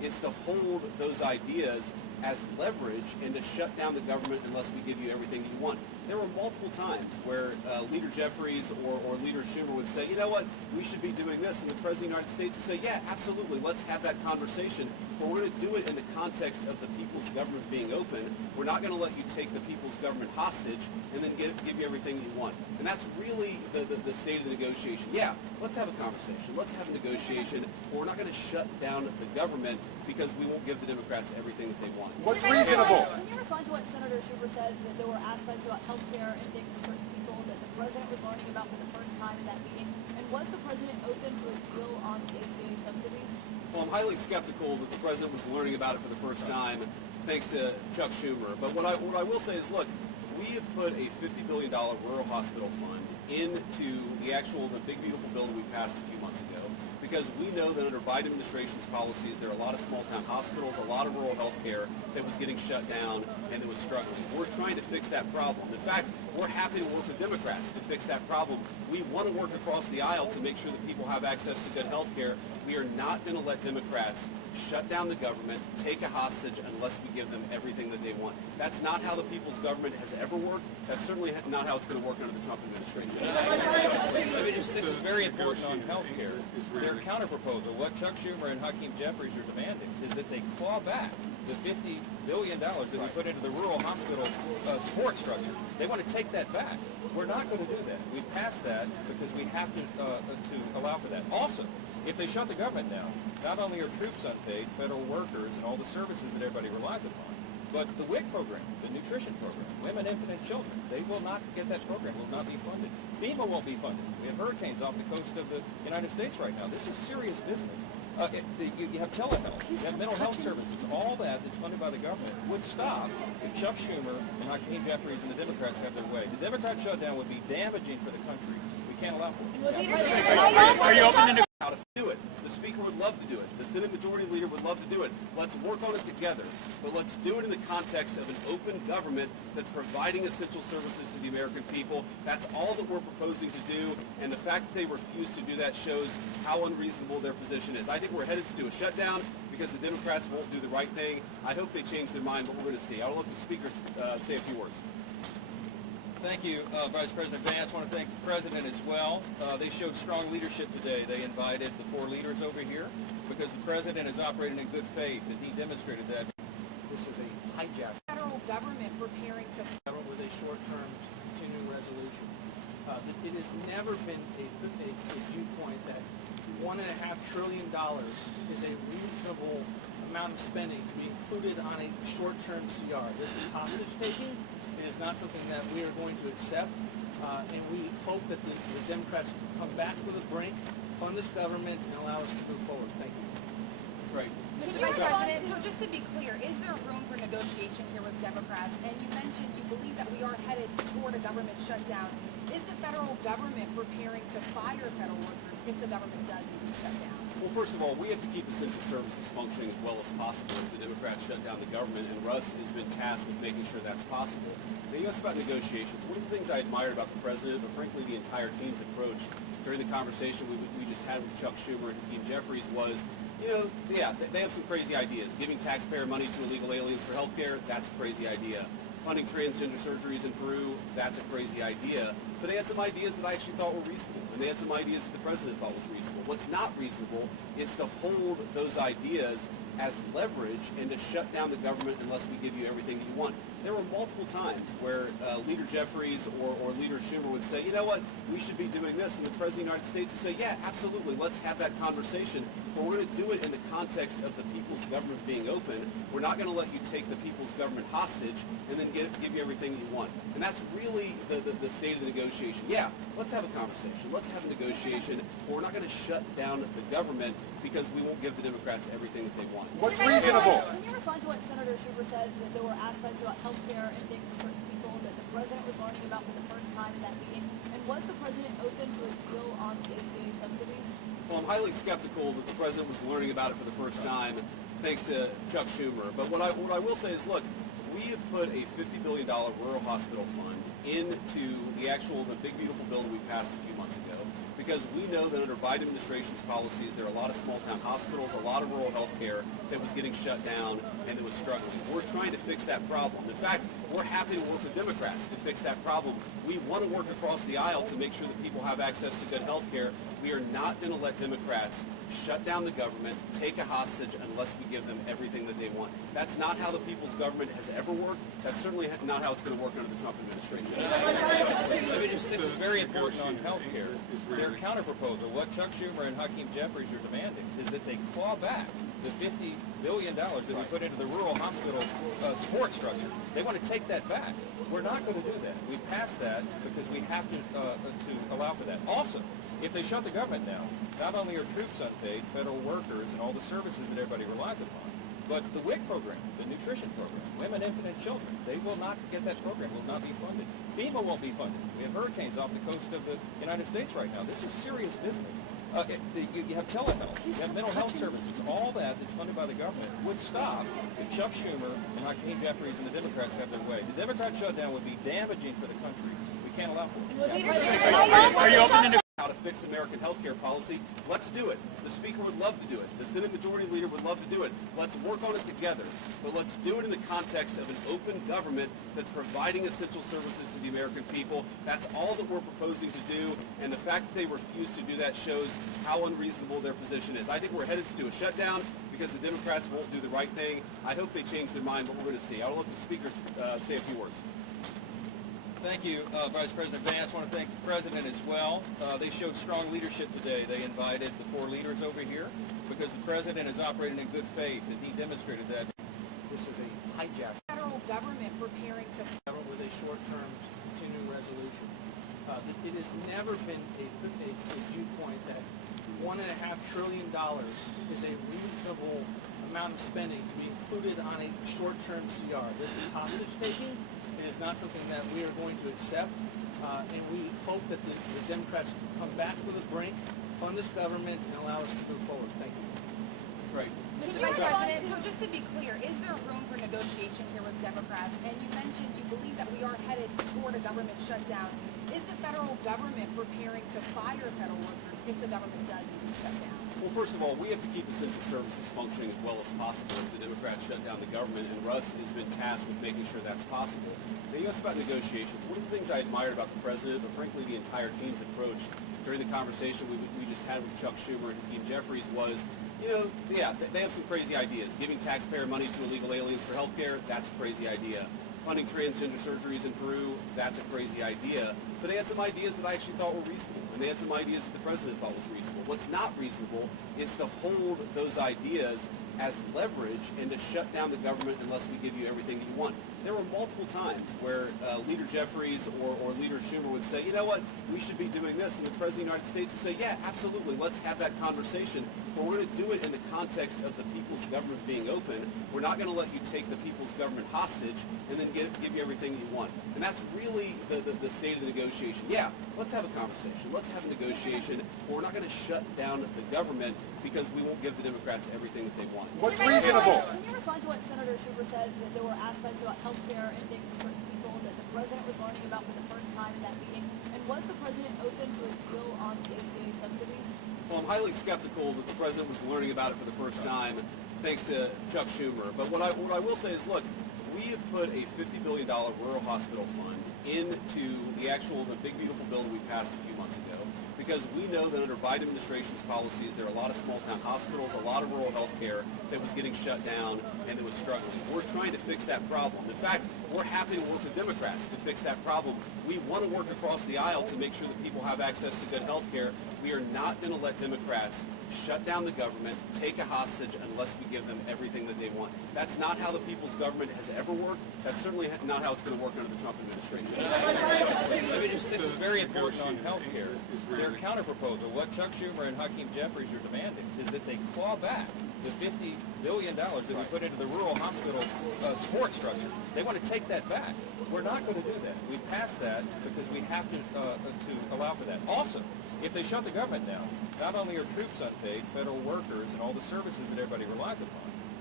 is to hold those ideas as leverage and to shut down the government unless we give you everything you want. There were multiple times where Leader Jeffries or Leader Schumer would say, you know what, we should be doing this, and the President of the United States would say, yeah, absolutely, let's have that conversation, but we're going to do it in the context of the people's government being open. We're not going to let you take the people's government hostage and then give you everything you want. And that's really the state of the negotiation. Yeah, let's have a conversation, let's have a negotiation, but we're not going to shut down the government because we won't give the Democrats everything that they want. What's reasonable? Can you respond to what Senator Schumer said, that there were aspects about health care and things for certain people that the president was learning about for the first time in that meeting? And was the president open to a deal on the ACA subsidies? Well, I'm highly skeptical that the president was learning about it for the first time, thanks to Chuck Schumer. But what I will say is, look, we have put a $50 billion rural hospital fund into the big beautiful bill that we passed a few months ago, because we know that under Biden administration's policies, there are a lot of small-town hospitals, a lot of rural health care that was getting shut down and that was struggling. We're trying to fix that problem. In fact, we're happy to work with Democrats to fix that problem. We want to work across the aisle to make sure that people have access to good health care. We are not going to let Democrats shut down the government, take a hostage unless we give them everything that they want. That's not how the people's government has ever worked. That's certainly not how it's going to work under the Trump administration. This is very important on health care. Their counterproposal, what Chuck Schumer and Hakeem Jeffries are demanding, is that they claw back the $50 billion that we put into the rural hospital support structure. They want to take that back. We're not going to do that. We passed that because we have to allow for that. Also, if they shut the government down, not only are troops unpaid, federal workers, and all the services that everybody relies upon, but the WIC program, the nutrition program, women, infant, and children, they will not get that program, will not be funded. FEMA won't be funded. We have hurricanes off the coast of the United States right now. This is serious business. You have telehealth, you have mental health services, all that's funded by the government would stop if Chuck Schumer and Hakeem Jeffries and the Democrats have their way. The Democrat shutdown would be damaging for the country. We can't allow for it. Are you open to How to do it. The Speaker would love to do it. The Senate Majority Leader would love to do it. Let's work on it together. But let's do it in the context of an open government that's providing essential services to the American people. That's all that we're proposing to do. And the fact that they refuse to do that shows how unreasonable their position is. I think we're headed to a shutdown because the Democrats won't do the right thing. I hope they change their mind, but we're going to see. I'll let the Speaker say a few words. Thank you, Vice President Vance. I want to thank the President as well. They showed strong leadership today. They invited the four leaders over here because the President is operating in good faith, and he demonstrated that. This is a hijack. Federal government preparing to With a short-term continuing resolution. It has never been a viewpoint that $1.5 trillion is a reasonable amount of spending to be included on a short-term CR. This is hostage taking. It is not something that we are going to accept, and we hope that the Democrats come back to the brink, fund this government, and allow us to move forward. Thank you. Right. Mr. Vice President, so just to be clear, is there room for negotiation here with Democrats? And you mentioned you believe that we are headed toward a government shutdown. Is the federal government preparing to fire federal workers if the government does need to shut down? Well, first of all, we have to keep essential services functioning as well as possible if the Democrats shut down the government, and Russ has been tasked with making sure that's possible. Now, you asked about negotiations. One of the things I admired about the President, but frankly the entire team's approach during the conversation we just had with Chuck Schumer and Hakeem Jeffries was, yeah, they have some crazy ideas. Giving taxpayer money to illegal aliens for health care, that's a crazy idea. Funding transgender surgeries in Peru, that's a crazy idea. But they had some ideas that I actually thought were reasonable, and they had some ideas that the President thought was reasonable. What's not reasonable is to hold those ideas as leverage and to shut down the government unless we give you everything that you want. There were multiple times where Leader Jeffries or Leader Schumer would say, you know what, we should be doing this, and the President of the United States would say, yeah, absolutely, let's have that conversation, but we're going to do it in the context of the people's government being open. We're not going to let you take the people's government hostage and then give you everything you want. And that's really the state of the negotiation. Yeah, let's have a conversation, let's have a negotiation, but we're not going to shut down the government because we won't give the Democrats everything that they want. What's reasonable? Can you respond to what Senator Schumer said, that there were aspects about health care and things for certain people that the president was learning about for the first time in that meeting? And was the president open to a deal on the ACA subsidies? Well, I'm highly skeptical that the President was learning about it for the first time, thanks to Chuck Schumer. But what I will say is, look, we have put a $50 billion rural hospital fund into the big beautiful bill that we passed a few months ago, because we know that under Biden administration's policies, there are a lot of small-town hospitals, a lot of rural health care that was getting shut down and that was struggling. We're trying to fix that problem. In fact, we're happy to work with Democrats to fix that problem. We want to work across the aisle to make sure that people have access to good health care. We are not going to let Democrats shut down the government, take a hostage unless we give them everything that they want. That's not how the people's government has ever worked. That's certainly not how it's going to work under the Trump administration. This is very important on health care. Their counterproposal, what Chuck Schumer and Hakeem Jeffries are demanding, is that they claw back the $50 billion that we put into the rural hospital support structure. They want to take that back. We're not going to do that. We passed that because we have to allow for that. Also, if they shut the government down, not only are troops unpaid, federal workers, and all the services that everybody relies upon, but the WIC program, the nutrition program, women, infant, and children, they will not get that program, will not be funded. FEMA won't be funded. We have hurricanes off the coast of the United States right now. This is serious business. You have telehealth, you have mental health services, all that's funded by the government would stop if Chuck Schumer and Hakeem Jeffries and the Democrats have their way. The Democrat shutdown would be damaging for the country. We can't allow for it. Are you open to how to fix American health care policy? Let's do it. The Speaker would love to do it. The Senate Majority Leader would love to do it. Let's work on it together. But let's do it in the context of an open government that's providing essential services to the American people. That's all that we're proposing to do. And the fact that they refuse to do that shows how unreasonable their position is. I think we're headed to a shutdown because the Democrats won't do the right thing. I hope they change their mind, but we're going to see. I'll let the Speaker say a few words. Thank you, Vice President Vance. I want to thank the President as well. They showed strong leadership today. They invited the 4 leaders over here because the President is operating in good faith, and he demonstrated that. This is a hijack. Federal government preparing to with a short-term continuing resolution. It has never been a viewpoint that $1.5 trillion is a reasonable amount of spending to be included on a short-term CR. This is hostage taking. It is not something that we are going to accept, and we hope that the Democrats come back to the brink, fund this government, and allow us to move forward. Thank you. Right. Mr. Vice President, so just to be clear, is there room for negotiation here with Democrats? And you mentioned you believe that we are headed toward a government shutdown. Is the federal government preparing to fire federal workers if the government does shut down? Well, first of all, we have to keep essential services functioning as well as possible if the Democrats shut down the government, and Russ has been tasked with making sure that's possible. Now, you asked about negotiations. One of the things I admired about the President, but frankly the entire team's approach during the conversation we just had with Chuck Schumer and Hakeem Jeffries was, they have some crazy ideas. Giving taxpayer money to illegal aliens for health care, that's a crazy idea. Funding transgender surgeries in Peru, that's a crazy idea. But they had some ideas that I actually thought were reasonable, and they had some ideas that the President thought was reasonable. What's not reasonable is to hold those ideas as leverage and to shut down the government unless we give you everything that you want. There were multiple times where Leader Jeffries or Leader Schumer would say, you know what, we should be doing this, and the President of the United States would say, yeah, absolutely, let's have that conversation, but we're going to do it in the context of the people's government being open. We're not going to let you take the people's government hostage and then give you everything you want. And that's really the state of the negotiation. Yeah, let's have a conversation. Let's have a negotiation, but we're not going to shut down the government because we won't give the Democrats everything that they want. What's reasonable? Can you respond to what Senator Schumer said, that there were aspects about health care and things for certain people that the President was learning about for the first time in that meeting? And was the President open to a deal on the ACA subsidies? Well, I'm highly skeptical that the President was learning about it for the first time, thanks to Chuck Schumer. But what I will say is, look, we have put a $50 billion rural hospital fund into the big, beautiful bill that we passed a few months ago, because we know that under Biden administration's policies, there are a lot of small-town hospitals, a lot of rural health care that was getting shut down and that was struggling. We're trying to fix that problem. In fact, we're happy to work with Democrats to fix that problem. We want to work across the aisle to make sure that people have access to good health care. We are not going to let Democrats shut down the government, take a hostage unless we give them everything that they want. That's not how the people's government has ever worked. That's certainly not how it's going to work under the Trump administration. This is very important on health care. Their counterproposal, what Chuck Schumer and Hakeem Jeffries are demanding, is that they claw back the $50 billion that we put into the rural hospital support structure. They want to take that back. We're not going to do that. We passed that because we have to allow for that. Also, if they shut the government down, not only are troops unpaid, federal workers, and all the services that everybody relies upon,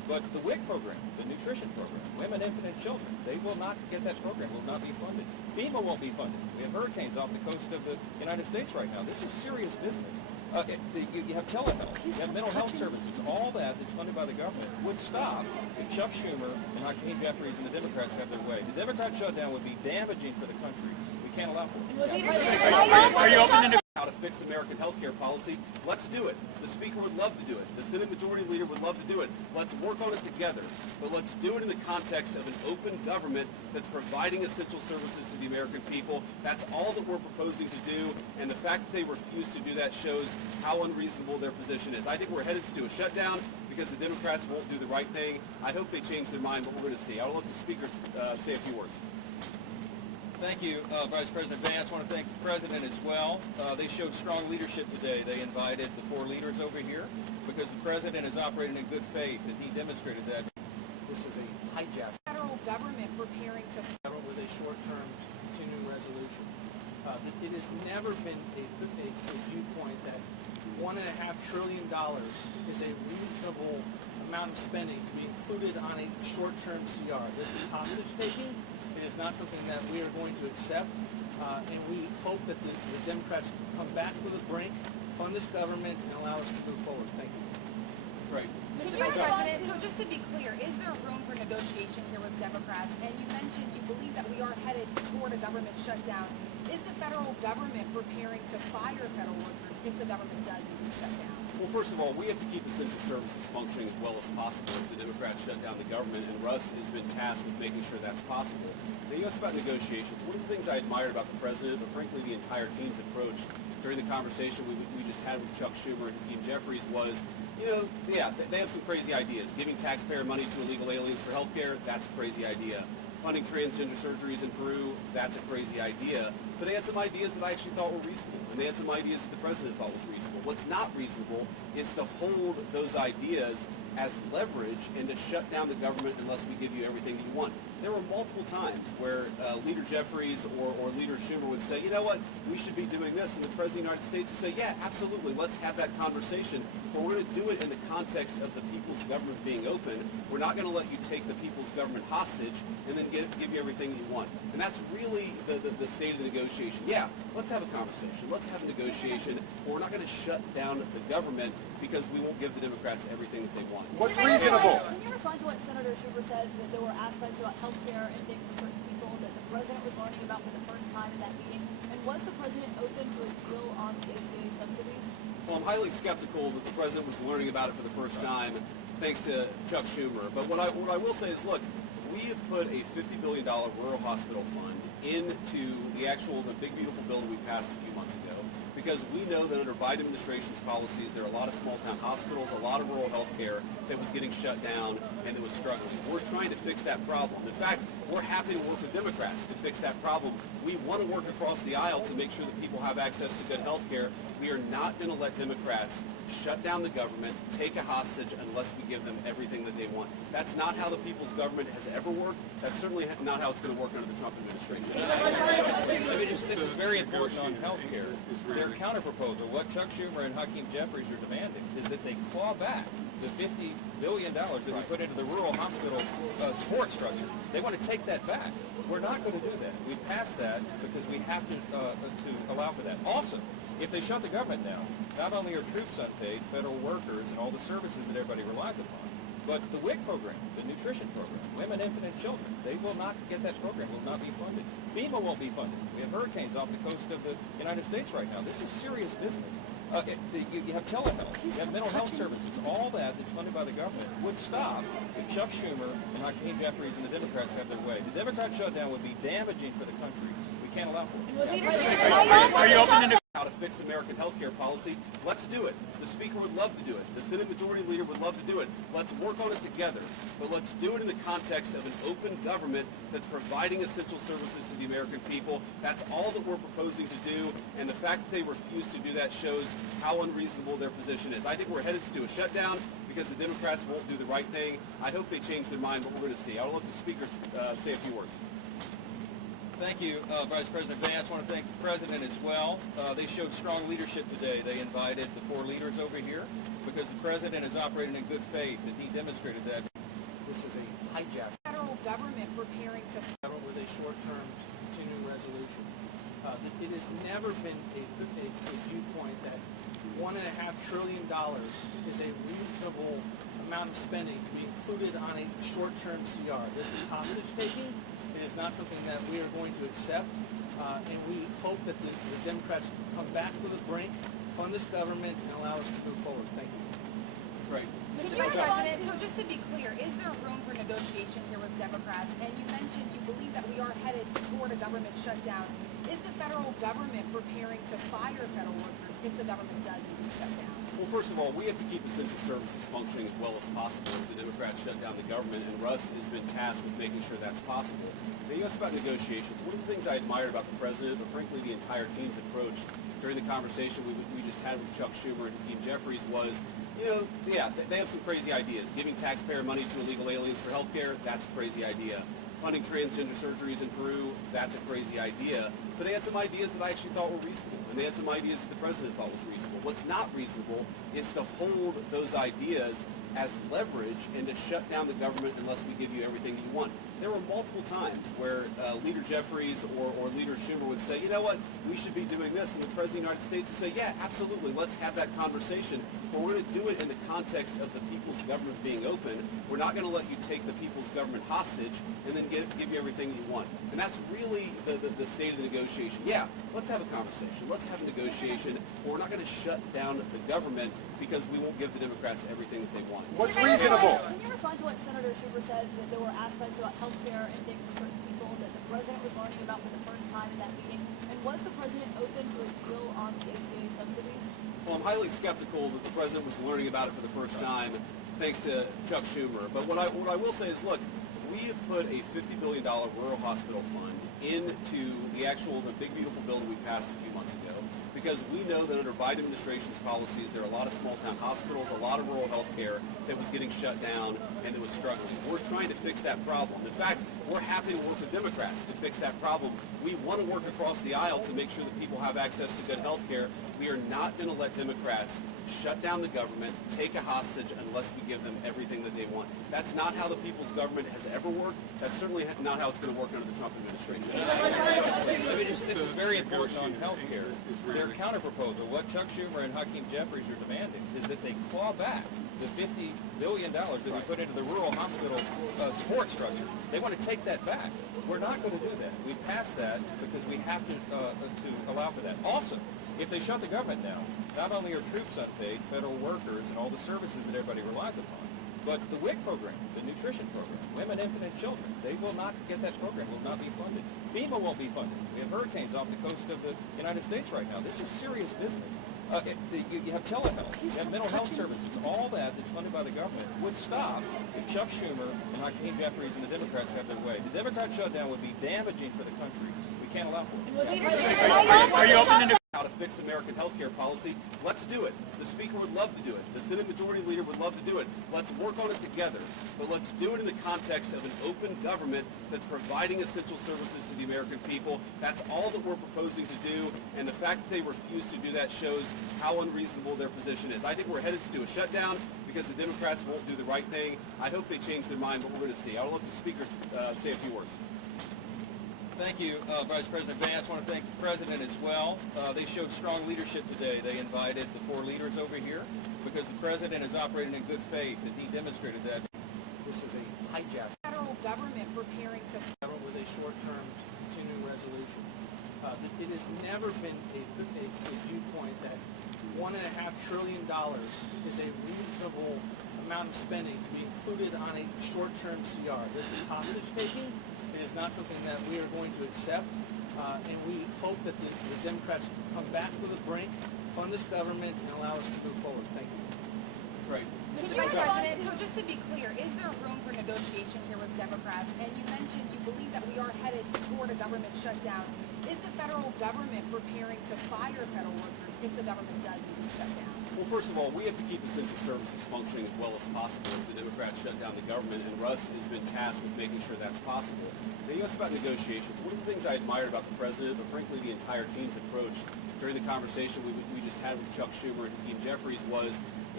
But the WIC program, the nutrition program, women, infant, and children, they will not get that program, will not be funded. FEMA won't be funded. We have hurricanes off the coast of the United States right now. This is serious business. You have telehealth, you have mental health services, all that that's funded by the government would stop if Chuck Schumer and Hakeem Jeffries and the Democrats have their way. The Democrat shutdown would be damaging for the country. We can't allow for it. Are you open to how to fix American health care policy? Let's do it. The Speaker would love to do it. The Senate Majority Leader would love to do it. Let's work on it together. But let's do it in the context of an open government that's providing essential services to the American people. That's all that we're proposing to do. And the fact that they refuse to do that shows how unreasonable their position is. I think we're headed to a shutdown because the Democrats won't do the right thing. I hope they change their mind, but we're going to see. I'll let the Speaker say a few words. Thank you, Vice President Vance. I want to thank the President as well. They showed strong leadership today. They invited the four leaders over here because the President is operating in good faith, and he demonstrated that. This is a hijack. Federal government preparing to With a short-term continuing resolution. It has never been a viewpoint that $1.5 trillion is a reasonable amount of spending to be included on a short-term CR. This is hostage taking. It is not something that we are going to accept, and we hope that the Democrats come back to the brink, fund this government, and allow us to move forward. Thank you. Right. Mr. Vice President, so just to be clear, is there room for negotiation here with Democrats? And you mentioned you believe that we are headed toward a government shutdown. Is the federal government preparing to fire federal workers if the government does shut down? Well, first of all, we have to keep essential services functioning as well as possible if the Democrats shut down the government, and Russ has been tasked with making sure that's possible. Now, you asked about negotiations. One of the things I admired about the President, but frankly the entire team's approach during the conversation we just had with Chuck Schumer and Hakeem Jeffries was, they have some crazy ideas. Giving taxpayer money to illegal aliens for health care, that's a crazy idea. Funding transgender surgeries in Peru, that's a crazy idea. But they had some ideas that I actually thought were reasonable, and they had some ideas that the President thought was reasonable. What's not reasonable is to hold those ideas as leverage and to shut down the government unless we give you everything that you want. There were multiple times where Leader Jeffries or Leader Schumer would say, you know what, we should be doing this, and the President of the United States would say, yeah, absolutely, let's have that conversation, but we're going to do it in the context of the people's government being open. We're not going to let you take the people's government hostage and then give you everything you want. And that's really the state of the negotiation. Yeah, let's have a conversation. Let's have a negotiation, but we're not going to shut down the government because we won't give the Democrats everything that they want. What's reasonable? Can you respond to what Senator Schumer said, that there were aspects about health care and things for certain people that the President was learning about for the first time in that meeting? And was the President open to a deal on the ACA subsidies? Well, I'm highly skeptical that the President was learning about it for the first time thanks to Chuck Schumer. But what I will say is, look, we have put a $50 billion rural hospital fund into the big, beautiful bill that we passed a few months ago, because we know that under Biden administration's policies, there are a lot of small-town hospitals, a lot of rural health care that was getting shut down and that was struggling. We're trying to fix that problem. In fact, we're happy to work with Democrats to fix that problem. We want to work across the aisle to make sure that people have access to good health care. We are not going to let Democrats shut down the government, take a hostage unless we give them everything that they want. That's not how the people's government has ever worked. That's certainly not how it's going to work under the Trump administration. I mean, this is very important on health care. Their counterproposal, what Chuck Schumer and Hakeem Jeffries are demanding, is that they claw back the $50 billion that we put into the rural hospital support structure. They want to take that back. We're not going to do that. We passed that because we have to allow for that. Also, if they shut the government down, not only are troops unpaid, federal workers, and all the services that everybody relies upon, but the WIC program, the nutrition program, women, infant, and children, they will not get that program, will not be funded. FEMA won't be funded. We have hurricanes off the coast of the United States right now. This is serious business. You have telehealth, you have mental health services, all that that's funded by the government would stop if Chuck Schumer and Hakeem Jeffries and the Democrats have their way. The Democrat shutdown would be damaging for the country. We can't allow for it. Are you open to how to fix American health care policy? Let's do it. The Speaker would love to do it. The Senate Majority Leader would love to do it. Let's work on it together. But let's do it in the context of an open government that's providing essential services to the American people. That's all that we're proposing to do. And the fact that they refuse to do that shows how unreasonable their position is. I think we're headed to a shutdown because the Democrats won't do the right thing. I hope they change their mind, but we're going to see. I'll let the Speaker say a few words. Thank you, Vice President Vance. I want to thank the President as well. They showed strong leadership today. They invited the four leaders over here because the President is operating in good faith, and he demonstrated that. This is a hijack. Federal government preparing to with a short-term continuing resolution. It has never been a viewpoint that $1.5 trillion is a reasonable amount of spending to be included on a short-term CR. This is hostage taking. It is not something that we are going to accept, and we hope that the Democrats come back to the brink, fund this government, and allow us to move forward. Thank you. Right. Mr. Vice President, so just to be clear, is there room for negotiation here with Democrats? And you mentioned you believe that we are headed toward a government shutdown. Is the federal government preparing to fire federal workers if the government does shut down? Well, first of all, we have to keep essential services functioning as well as possible if the Democrats shut down the government, and Russ has been tasked with making sure that's possible. Now, you asked about negotiations. One of the things I admired about the president, but frankly the entire team's approach during the conversation we just had with Chuck Schumer and Hakeem Jeffries was, they have some crazy ideas. Giving taxpayer money to illegal aliens for health care, that's a crazy idea. Funding transgender surgeries in Peru, that's a crazy idea. But they had some ideas that I actually thought were reasonable, and they had some ideas that the president thought was reasonable. What's not reasonable is to hold those ideas as leverage and to shut down the government unless we give you everything that you want. There were multiple times where Leader Jeffries or Leader Schumer would say, you know what, we should be doing this, and the President of the United States would say, yeah, absolutely, let's have that conversation, but we're going to do it in the context of the people's government being open. We're not going to let you take the people's government hostage and then give you everything you want. And that's really the state of the negotiation. Yeah, let's have a conversation. Let's have a negotiation, but we're not going to shut down the government because we won't give the Democrats everything that they want. What's reasonable? Can you respond to what Senator Schumer said, that there were aspects about health care ending for certain people that the president was learning about for the first time in that meeting? And was the president open to a deal on the ACA subsidies? Well, I'm highly skeptical that the president was learning about it for the first time, thanks to Chuck Schumer. But what I will say is, look, we have put a $50 billion rural hospital fund into the big beautiful bill that we passed a few months ago, because we know that under Biden administration's policies, there are a lot of small town hospitals, a lot of rural health care that was getting shut down and that was struggling. We're trying to fix that problem. In fact, we're happy to work with Democrats to fix that problem. We want to work across the aisle to make sure that people have access to good health care. We are not going to let Democrats shut down the government, take a hostage unless we give them everything that they want. That's not how the people's government has ever worked. That's certainly not how it's going to work under the Trump administration. I mean, this is very important on health care. Their counterproposal, what Chuck Schumer and Hakeem Jeffries are demanding, is that they claw back the $50 billion that we put into the rural hospital support structure. They want to take that back. We're not going to do that. We passed that because we have to allow for that. Also, if they shut the government down, not only are troops unpaid, federal workers, and all the services that everybody relies upon, but the WIC program, the nutrition program, Women, Infant, and Children, they will not get that program, will not be funded. FEMA won't be funded. We have hurricanes off the coast of the United States right now. This is serious business. You have telehealth, you have mental health services, all that's funded by the government would stop if Chuck Schumer and Hakeem Jeffries and the Democrats have their way. The Democrat shutdown would be damaging for the country. We can't allow for it. Are you open to how to fix American health care policy? Let's do it. The Speaker would love to do it. The Senate Majority Leader would love to do it. Let's work on it together. But let's do it in the context of an open government that's providing essential services to the American people. That's all that we're proposing to do. And the fact that they refuse to do that shows how unreasonable their position is. I think we're headed to a shutdown because the Democrats won't do the right thing. I hope they change their mind, but we're going to see. I'll let the Speaker say a few words. Thank you, Vice President Vance. I want to thank the President as well. They showed strong leadership today. They invited the four leaders over here because the President is operating in good faith, and he demonstrated that. This is a hijack. Federal government preparing to with a short-term continuing resolution. It has never been a viewpoint that $1.5 trillion is a reasonable amount of spending to be included on a short-term CR. This is hostage taking. It is not something that we are going to accept, and we hope that the Democrats come back to the brink, fund this government, and allow us to move forward. Thank you. Right. Mr. Vice President, so just to be clear, is there room for negotiation here with Democrats? And you mentioned you believe that we are headed toward a government shutdown. Is the federal government preparing to fire federal workers if the government does shut down? Well, first of all, we have to keep essential services functioning as well as possible if the Democrats shut down the government, and Russ has been tasked with making sure that's possible. Now, you asked about negotiations. One of the things I admired about the president, but frankly the entire team's approach during the conversation we just had with Chuck Schumer and Hakeem Jeffries was,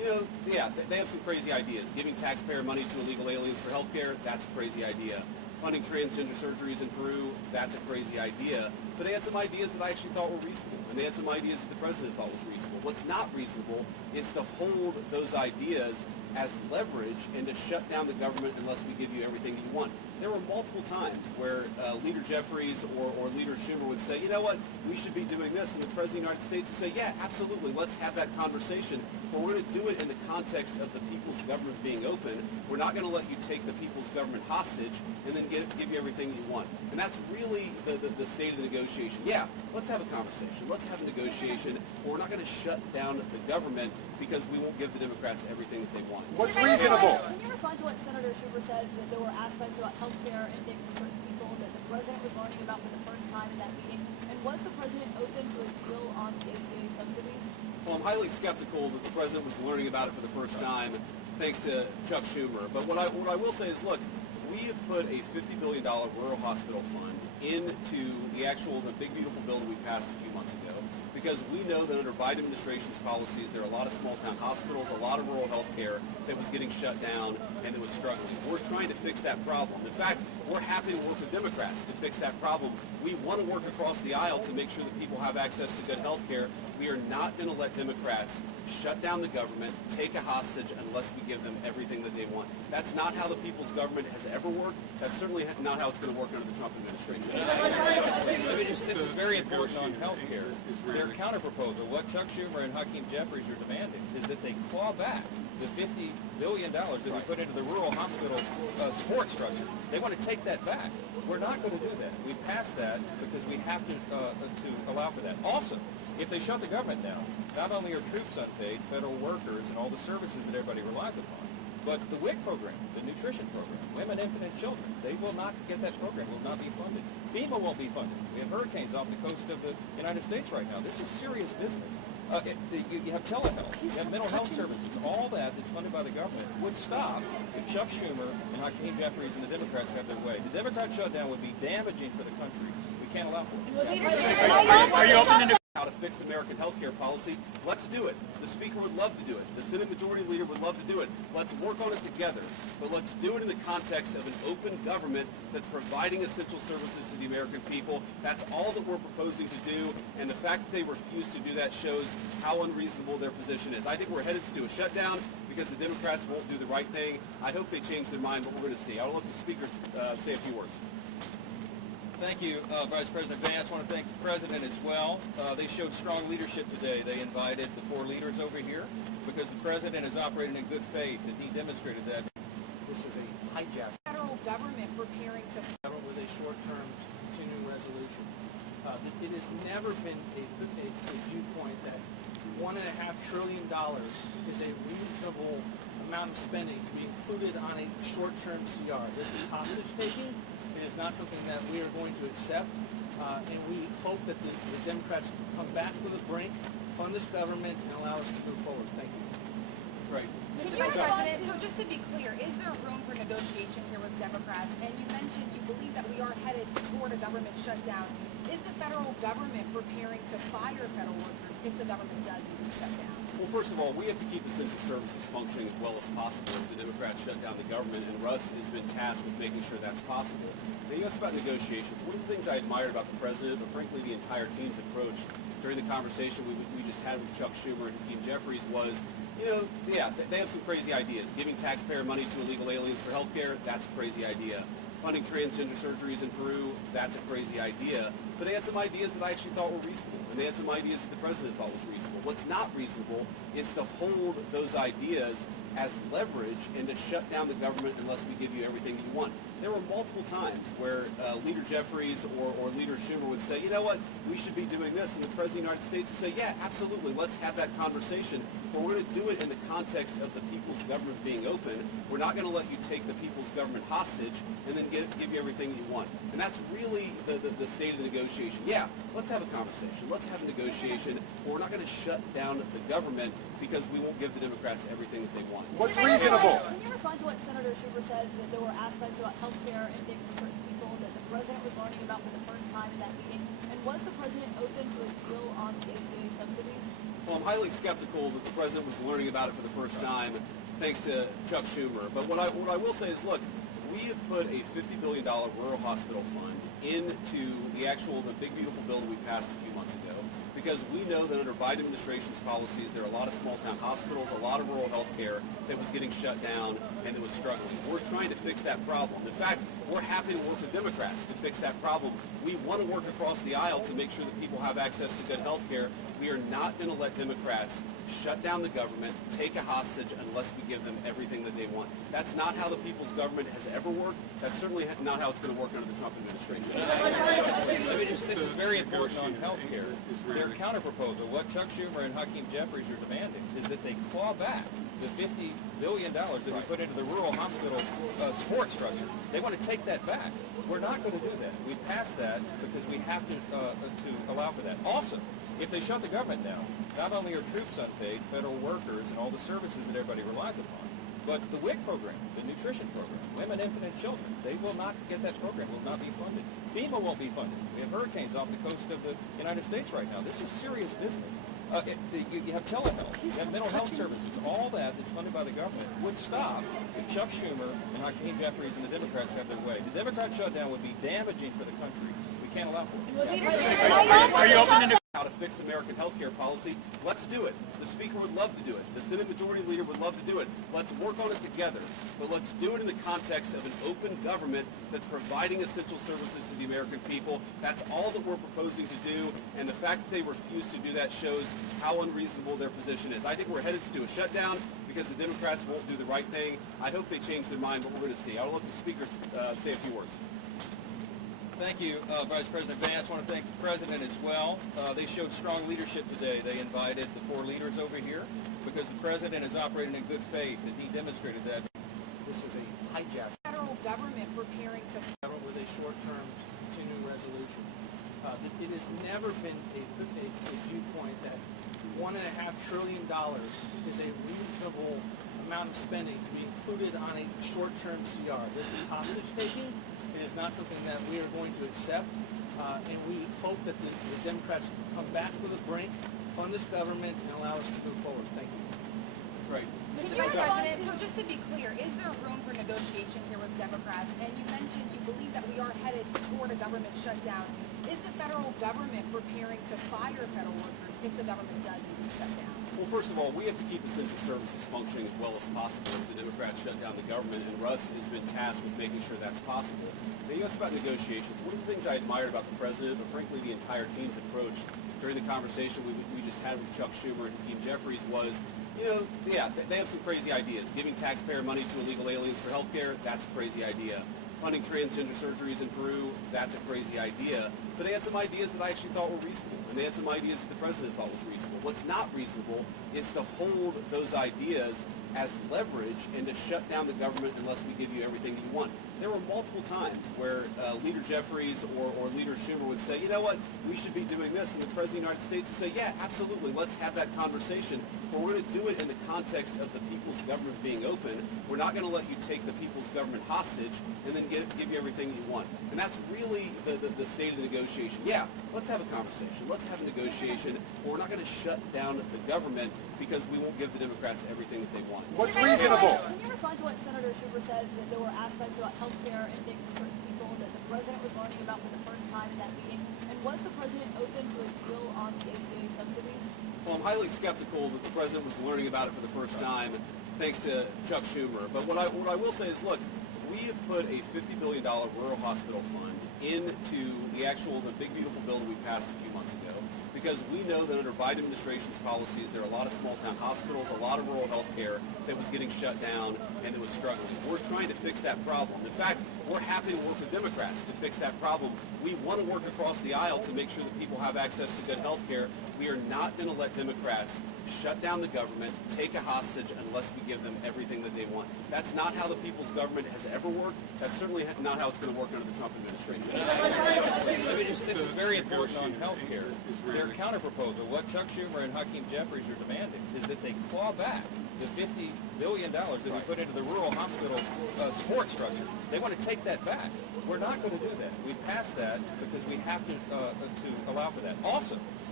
yeah, they have some crazy ideas. Giving taxpayer money to illegal aliens for health care, that's a crazy idea. Funding transgender surgeries in Peru, that's a crazy idea. But they had some ideas that I actually thought were reasonable, and they had some ideas that the president thought was reasonable. What's not reasonable is to hold those ideas as leverage and to shut down the government unless we give you everything that you want. There were multiple times where Leader Jeffries or Leader Schumer would say, you know what, we should be doing this, and the President of the United States would say, yeah, absolutely, let's have that conversation, but we're going to do it in the context of the people's government being open. We're not going to let you take the people's government hostage and then give you everything you want. And that's really the state of the negotiation. Yeah, let's have a conversation, let's have a negotiation, but we're not going to shut down the government because we won't give the Democrats everything that they want. What's reasonable? Can you respond to what Senator Schumer said, that there were aspects about health care and things for certain people that the president was learning about for the first time in that meeting? And was the president open to a deal on the ACA subsidies? Well, I'm highly skeptical that the president was learning about it for the first time, thanks to Chuck Schumer. But what I will say is, look, we have put a $50 billion rural hospital fund into the big beautiful bill that we passed a few months ago, because we know that under Biden administration's policies, there are a lot of small town hospitals, a lot of rural health care that was getting shut down and that was struggling. We're trying to fix that problem. In fact, we're happy to work with Democrats to fix that problem. We want to work across the aisle to make sure that people have access to good health care. We are not going to let Democrats shut down the government, take a hostage, unless we give them everything that they want. That's not how the people's government has ever worked. That's certainly not how it's going to work under the Trump administration. I mean, this is very important on health care. Their counterproposal, what Chuck Schumer and Hakeem Jeffries are demanding, is that they claw back the $50 billion that we put into the rural hospital support structure. They want to take that back. We're not going to do that. We passed that because we have to allow for that. Also, if they shut the government down, not only are troops unpaid, federal workers, and all the services that everybody relies upon, but the WIC program, the nutrition program, Women, Infant, and Children, they will not get that program, will not be funded. FEMA won't be funded. We have hurricanes off the coast of the United States right now. This is serious business. You have telehealth, you have mental health services, all that's funded by the government would stop if Chuck Schumer and Hakeem Jeffries and the Democrats have their way. The Democrat shutdown would be damaging for the country. We can't allow for it. Are you open to how to fix American health care policy? Let's do it. The Speaker would love to do it. The Senate Majority Leader would love to do it. Let's work on it together. But let's do it in the context of an open government that's providing essential services to the American people. That's all that we're proposing to do. And the fact that they refuse to do that shows how unreasonable their position is. I think we're headed to a shutdown because the Democrats won't do the right thing. I hope they change their mind, but we're going to see. I'll let the Speaker say a few words. Thank you, Vice President Vance. I want to thank the President as well. They showed strong leadership today. They invited the four leaders over here because the President is operating in good faith, and he demonstrated that. This is a hijack. Federal government preparing to with a short-term continuing resolution. It has never been a viewpoint that $1.5 trillion is a reasonable amount of spending to be included on a short-term CR. This is hostage-taking. It is not something that we are going to accept, and we hope that the Democrats come back to the brink, fund this government, and allow us to move forward. Thank you. Right. Mr. President, so just to be clear, is there room for negotiation here with Democrats? And you mentioned you believe that we are headed toward a government shutdown. Is the federal government preparing to fire federal workers if the government does need to shut down? Well, first of all, we have to keep essential services functioning as well as possible if the Democrats shut down the government, and Russ has been tasked with making sure that's possible. Now, you asked about negotiations. One of the things I admired about the President, but frankly the entire team's approach during the conversation we just had with Chuck Schumer and Hakeem Jeffries was, yeah, they have some crazy ideas. Giving taxpayer money to illegal aliens for health care, that's a crazy idea. Funding transgender surgeries in Peru, that's a crazy idea. But they had some ideas that I actually thought were reasonable, and they had some ideas that the President thought was reasonable. What's not reasonable is to hold those ideas as leverage and to shut down the government unless we give you everything that you want. There were multiple times where Leader Jeffries or Leader Schumer would say, you know what, we should be doing this, and the President of the United States would say, yeah, absolutely, let's have that conversation, but we're going to do it in the context of the people's government being open. We're not going to let you take the people's government hostage and then give you everything you want. And that's really the state of the negotiation. Yeah, let's have a conversation. Let's have a negotiation, but we're not going to shut down the government because we won't give the Democrats everything that they want. What's reasonable? Can you respond to what Senator Schumer said, that there were aspects about health care and things for certain people that the president was learning about for the first time in that meeting? And was the president open to a deal on the ACA subsidies? Well, I'm highly skeptical that the president was learning about it for the first time, thanks to Chuck Schumer. But what I will say is, look, we have put a $50 billion rural hospital fund into the big beautiful bill that we passed a few months ago, because we know that under Biden administration's policies, there are a lot of small town hospitals, a lot of rural health care that was getting shut down and that was struggling. We're trying to fix that problem. In fact, we're happy to work with Democrats to fix that problem. We want to work across the aisle to make sure that people have access to good health care. We are not going to let Democrats shut down the government, take a hostage, unless we give them everything that they want. That's not how the people's government has ever worked. That's certainly not how it's going to work under the Trump administration. I mean, this is very important on health care. Their counterproposal, what Chuck Schumer and Hakeem Jeffries are demanding, is that they claw back the $50 billion that we put into the rural hospital support structure. They want to take that back. We're not going to do that. We passed that because we have to allow for that. Also, if they shut the government down, not only are troops unpaid, federal workers, and all the services that everybody relies upon, but the WIC program, the nutrition program, women, infant, and children, they will not get that program, will not be funded. FEMA won't be funded. We have hurricanes off the coast of the United States right now. This is serious business. You have telehealth, you have mental health services, all that's funded by the government would stop if Chuck Schumer and Hakeem Jeffries and the Democrats have their way. The Democrat shutdown would be damaging for the country. We can't allow for it. Are you open to how to fix American health care policy? Let's do it. The Speaker would love to do it. The Senate Majority Leader would love to do it. Let's work on it together. But let's do it in the context of an open government that's providing essential services to the American people. That's all that we're proposing to do. And the fact that they refuse to do that shows how unreasonable their position is. I think we're headed to a shutdown because the Democrats won't do the right thing. I hope they change their mind, but we're going to see. I'll let the Speaker say a few words. Thank you, Vice President Vance. I want to thank the President as well. They showed strong leadership today. They invited the four leaders over here because the President is operating in good faith, and he demonstrated that. This is a hijack. Federal government preparing to With a short-term continuing resolution. It has never been a viewpoint that $1.5 trillion is a reasonable amount of spending to be included on a short-term CR. This is hostage taking. It is not something that we are going to accept, and we hope that the Democrats come back to the brink, fund this government, and allow us to move forward. Thank you. Right. Mr. President, so just to be clear, is there room for negotiation here with Democrats? And you mentioned you believe that we are headed toward a government shutdown. Is the federal government preparing to fire federal workers if the government does shut down? Well, first of all, we have to keep essential services functioning as well as possible if the Democrats shut down the government, and Russ has been tasked with making sure that's possible. Now, you asked about negotiations. One of the things I admired about the president, but frankly the entire team's approach during the conversation we just had with Chuck Schumer and Hakeem Jeffries was, they have some crazy ideas. Giving taxpayer money to illegal aliens for health care, that's a crazy idea. Funding transgender surgeries in Peru, that's a crazy idea. But they had some ideas that I actually thought were reasonable, and they had some ideas that the president thought was reasonable. What's not reasonable is to hold those ideas as leverage and to shut down the government unless we give you everything that you want. There were multiple times where Leader Jeffries or Leader Schumer would say, you know what, we should be doing this, and the President of the United States would say, yeah, absolutely, let's have that conversation, but we're going to do it in the context of the people's government being open. We're not going to let you take the people's government hostage and then give you everything you want. And that's really the state of the negotiation. Yeah, let's have a conversation. Let's have a negotiation, but we're not going to shut down the government because we won't give the Democrats everything that they want. What's reasonable? Can you respond to what Senator Schumer said, that there were aspects about health care and things for certain people that the President was learning about for the first time in that meeting? And was the President open to a bill on the ACA subsidies? Well, I'm highly skeptical that the President was learning about it for the first time, thanks to Chuck Schumer. But what I will say is, look, we have put a $50 billion rural hospital fund into the big beautiful bill that we passed a few months ago, because we know that under Biden administration's policies, there are a lot of small town hospitals, a lot of rural health care that was getting shut down and that was struggling. We're trying to fix that problem. In fact, we're happy to work with Democrats to fix that problem. We want to work across the aisle to make sure that people have access to good health care. We are not going to let Democrats shut down the government, take a hostage, unless we give them everything that they want. That's not how the people's government has ever worked. That's certainly not how it's going to work under the Trump administration. I mean, this is very important on health care. Their counterproposal, what Chuck Schumer and Hakeem Jeffries are demanding, is that they claw back the $50 billion that we put into the rural hospital support structure. They want to take that back. We're not going to do that. We passed that because we have to allow for that. Also,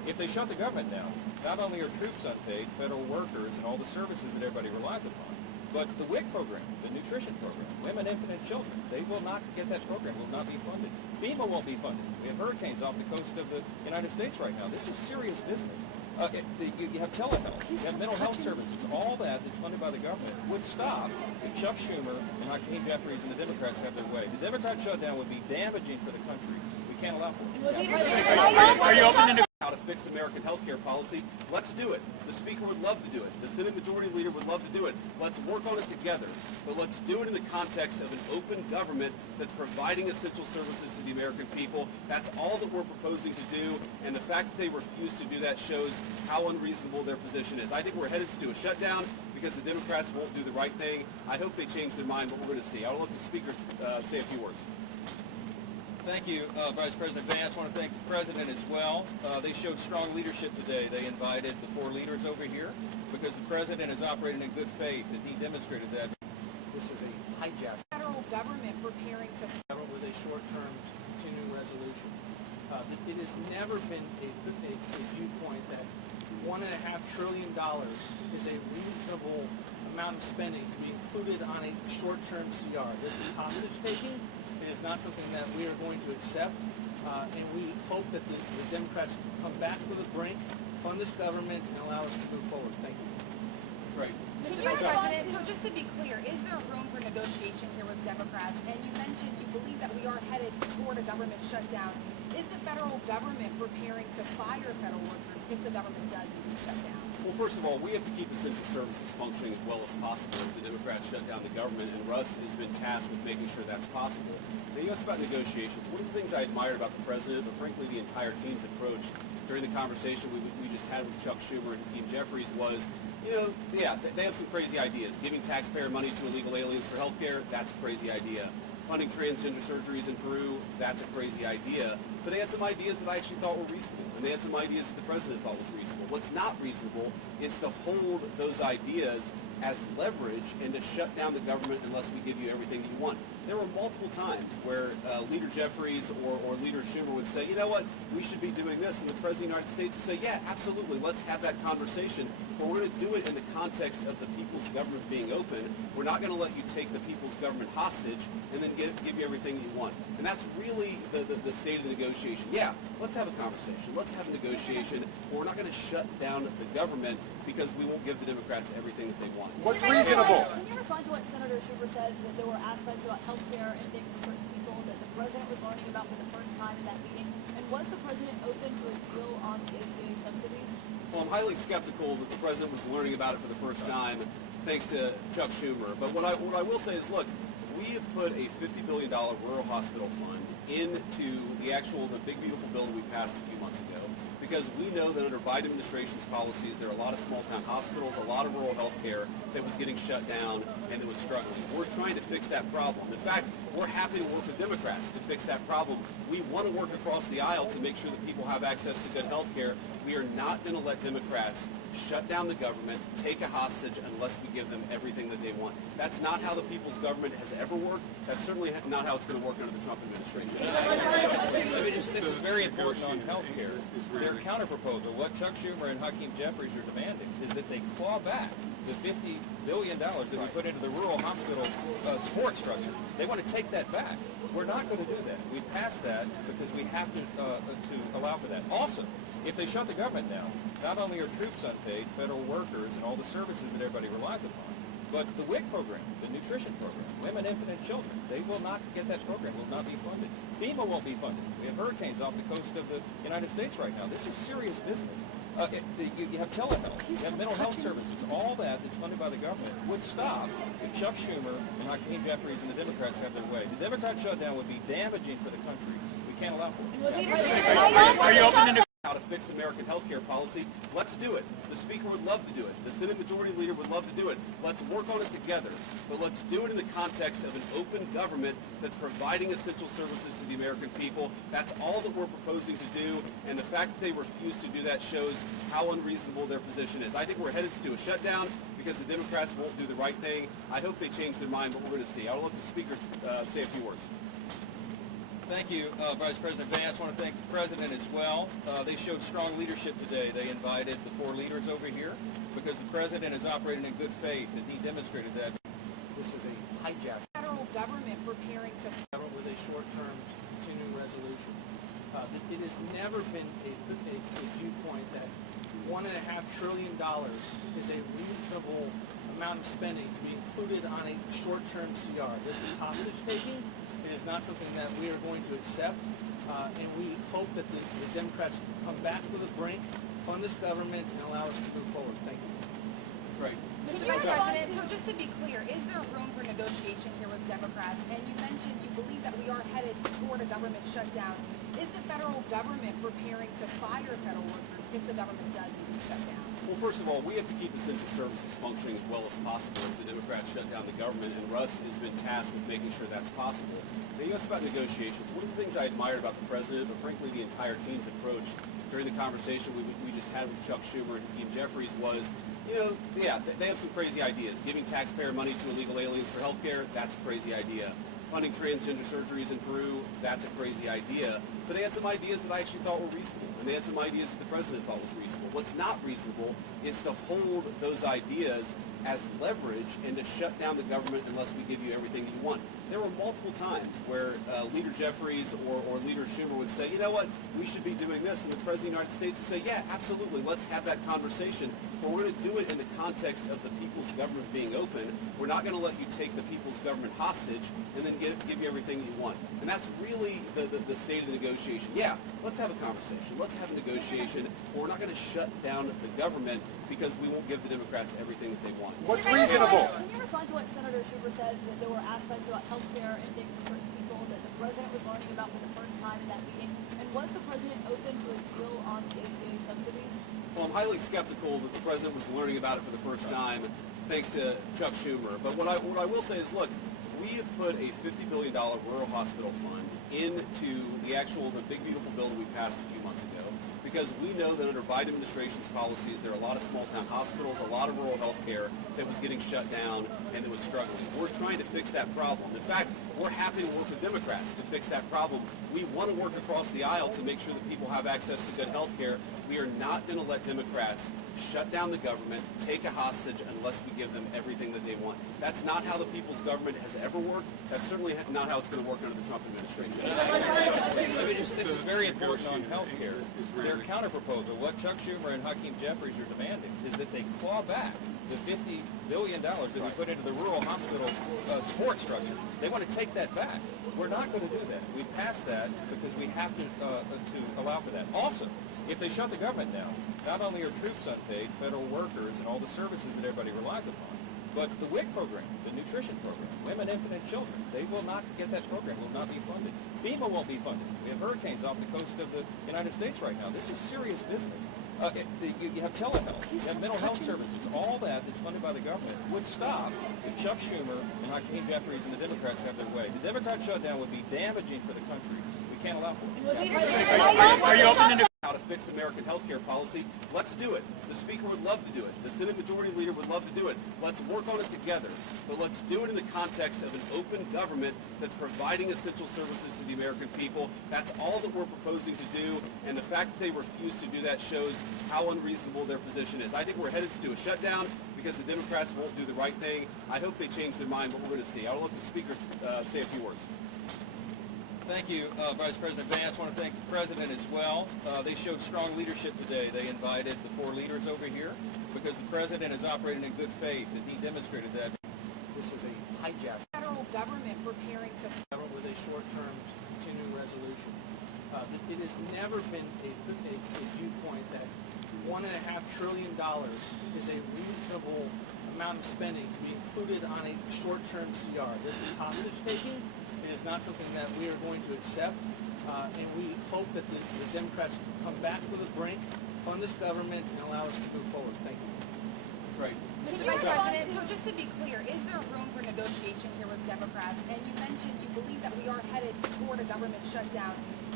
If they shut the government down, not only are troops unpaid, federal workers, and all the services that everybody relies upon, but the WIC program, the nutrition program, Women, Infant, and Children, they will not get that program, will not be funded. FEMA won't be funded. We have hurricanes off the coast of the United States right now. This is serious business. You have telehealth, you have mental health services, all that that's funded by the government would stop if Chuck Schumer and Hakeem Jeffries and the Democrats have their way. The Democrat shutdown would be damaging for the country. We can't allow for it. Are you open to how to fix American health care policy? Let's do it. The Speaker would love to do it. The Senate Majority Leader would love to do it. Let's work on it together. But let's do it in the context of an open government that's providing essential services to the American people. That's all that we're proposing to do. And the fact that they refuse to do that shows how unreasonable their position is. I think we're headed to a shutdown because the Democrats won't do the right thing. I hope they change their mind, but we're going to see. I'll let the Speaker say a few words. Thank you, Vice President Vance. I want to thank the President as well. They showed strong leadership today. They invited the 4 leaders over here because the President is operating in good faith, and he demonstrated that. This is a hijack. Federal government preparing to With a short-term continuing resolution. It has never been a viewpoint that $1.5 trillion is a reasonable amount of spending to be included on a short-term CR. This is hostage taking. It is not something that we are going to accept, and we hope that the Democrats come back to the brink, fund this government, and allow us to move forward. Thank you. Right. Mr. Vice President, so just to be clear, is there room for negotiation here with Democrats? And you mentioned you believe that we are headed toward a government shutdown. Is the federal government preparing to fire federal workers if the government does shut down? Well, first of all, we have to keep essential services functioning as well as possible if the Democrats shut down the government, and Russ has been tasked with making sure that's possible. Now, you asked about negotiations. One of the things I admired about the President, but frankly the entire team's approach during the conversation we just had with Chuck Schumer and Hakeem Jeffries was, they have some crazy ideas. Giving taxpayer money to illegal aliens for health care, that's a crazy idea. Funding transgender surgeries in Peru, that's a crazy idea. But they had some ideas that I actually thought were reasonable, and they had some ideas that the President thought was reasonable. What's not reasonable is to hold those ideas as leverage and to shut down the government unless we give you everything that you want. There were multiple times where Leader Jeffries or Leader Schumer would say, you know what, we should be doing this, and the President of the United States would say, yeah, absolutely, let's have that conversation, but we're going to do it in the context of the people's government being open. We're not going to let you take the people's government hostage and then give you everything you want. And that's really the state of the negotiation. Yeah, let's have a conversation. Let's have a negotiation, but we're not going to shut down the government because we won't give the Democrats everything that they want. What's reasonable? Can you respond to what Senator Schumer said, that there were aspects about health care and things for certain people that the President was learning about for the first time in that meeting? And was the President open to a deal on the ACA subsidies? Well, I'm highly skeptical that the President was learning about it for the first time thanks to Chuck Schumer. But what I will say is, look, we have put a $50 billion rural hospital fund into the big, beautiful bill that we passed a few months ago, because we know that under Biden administration's policies, there are a lot of small-town hospitals, a lot of rural health care that was getting shut down and that was struggling. We're trying to fix that problem. In fact, we're happy to work with Democrats to fix that problem. We want to work across the aisle to make sure that people have access to good health care. We are not going to let Democrats shut down the government, take a hostage unless we give them everything that they want. That's not how the people's government has ever worked. That's certainly not how it's going to work under the Trump administration. This is very important on health care. Their counterproposal, what Chuck Schumer and Hakeem Jeffries are demanding, is that they claw back the $50 billion that we put into the rural hospital support structure. They want to take that back. We're not going to do that. We passed that because we have to allow for that. Also, if they shut the government down, not only are troops unpaid, federal workers, and all the services that everybody relies upon, but the WIC program, the nutrition program, Women, Infant, and Children, they will not get that program, will not be funded. FEMA won't be funded. We have hurricanes off the coast of the United States right now. This is serious business. You have telehealth, you have mental health services, all that that's funded by the government would stop if Chuck Schumer and Hakeem Jeffries and the Democrats have their way. The Democrat shutdown would be damaging for the country. We can't allow for it. Are you open to how to fix American health care policy? Let's do it. The Speaker would love to do it. The Senate Majority Leader would love to do it. Let's work on it together. But let's do it in the context of an open government that's providing essential services to the American people. That's all that we're proposing to do. And the fact that they refuse to do that shows how unreasonable their position is. I think we're headed to a shutdown because the Democrats won't do the right thing. I hope they change their mind, but we're going to see. I'll let the Speaker say a few words. Thank you, Vice President Vance. I want to thank the President as well. They showed strong leadership today. They invited the 4 leaders over here because the President is operating in good faith, and he demonstrated that. This is a hijack. Federal government preparing to With a short-term continuing resolution. It has never been a viewpoint that $1.5 trillion is a reasonable amount of spending to be included on a short-term CR. This is hostage taking. It is not something that we are going to accept, and we hope that the Democrats come back to the brink, fund this government, and allow us to move forward. Thank you. Right. Mr. Vice President, so just to be clear, is there room for negotiation here with Democrats? And you mentioned you believe that we are headed toward a government shutdown. Is the federal government preparing to fire federal workers if the government does shut down? Well, first of all, we have to keep essential services functioning as well as possible if the Democrats shut down the government, and Russ has been tasked with making sure that's possible. Now, you asked about negotiations. One of the things I admired about the President, but frankly the entire team's approach during the conversation we just had with Chuck Schumer and Hakeem Jeffries was, they have some crazy ideas. Giving taxpayer money to illegal aliens for health care, that's a crazy idea. Funding transgender surgeries in Peru, that's a crazy idea. But they had some ideas that I actually thought were reasonable, and they had some ideas that the President thought was reasonable. What's not reasonable is to hold those ideas as leverage and to shut down the government unless we give you everything that you want. There were multiple times where Leader Jeffries or Leader Schumer would say, you know what, we should be doing this, and the President of the United States would say, yeah, absolutely, let's have that conversation, but we're going to do it in the context of the people's government being open. We're not going to let you take the people's government hostage and then give you everything you want. And that's really the state of the negotiation. Yeah, let's have a conversation. Let's have a negotiation, but we're not going to shut down the government because we won't give the Democrats everything that they want. What's reasonable? Can you respond to what Senator Schumer said, that there were aspects about health care and things for certain people that the President was learning about for the first time in that meeting? And was the President open to a deal on the ACA subsidies? Well, I'm highly skeptical that the President was learning about it for the first time, thanks to Chuck Schumer. But what I will say is, look, we have put a $50 billion rural hospital fund into the big beautiful bill that we passed a few months ago, because we know that under Biden administration's policies, there are a lot of small-town hospitals, a lot of rural health care that was getting shut down and that was struggling. We're trying to fix that problem. In fact, we're happy to work with Democrats to fix that problem. We want to work across the aisle to make sure that people have access to good health care. We are not going to let Democrats shut down the government, take a hostage, unless we give them everything that they want. That's not how the people's government has ever worked. That's certainly not how it's going to work under the Trump administration. This is very important on health care. Their counterproposal, what Chuck Schumer and Hakeem Jeffries are demanding, is that they claw back the $50 billion that we put into the rural hospital support structure. They want to take that back. We're not going to do that. We passed that because we have to allow for that. Also, if they shut the government down, not only are troops unpaid, federal workers, and all the services that everybody relies upon, but the WIC program, the nutrition program, women, infant, and children, they will not get that program, will not be funded. FEMA won't be funded. We have hurricanes off the coast of the United States right now. This is serious business. You have telehealth, you have mental health services, all that's funded by the government would stop if Chuck Schumer and Hakeem Jeffries and the Democrats have their way. The Democrat shutdown would be damaging for the country. We can't allow for it. Are you open to how to fix American health care policy? Let's do it. The Speaker would love to do it. The Senate Majority Leader would love to do it. Let's work on it together. But let's do it in the context of an open government that's providing essential services to the American people. That's all that we're proposing to do. And the fact that they refuse to do that shows how unreasonable their position is. I think we're headed to a shutdown because the Democrats won't do the right thing. I hope they change their mind, but we're going to see. I'll let the Speaker say a few words. Thank you, Vice President Vance. I want to thank the President as well. They showed strong leadership today. They invited the 4 leaders over here because the President is operating in good faith, and he demonstrated that. This is a hijack. Federal government preparing to With a short-term continuing resolution. It has never been a viewpoint that $1.5 trillion is a reasonable amount of spending to be included on a short-term CR. This is hostage taking. It is not something that we are going to accept, and we hope that the Democrats come back to the brink, fund this government, and allow us to move forward. Thank you. Right. Mr. Vice President, so just to be clear, is there room for negotiation here with Democrats? And you mentioned you believe that we are headed toward a government shutdown.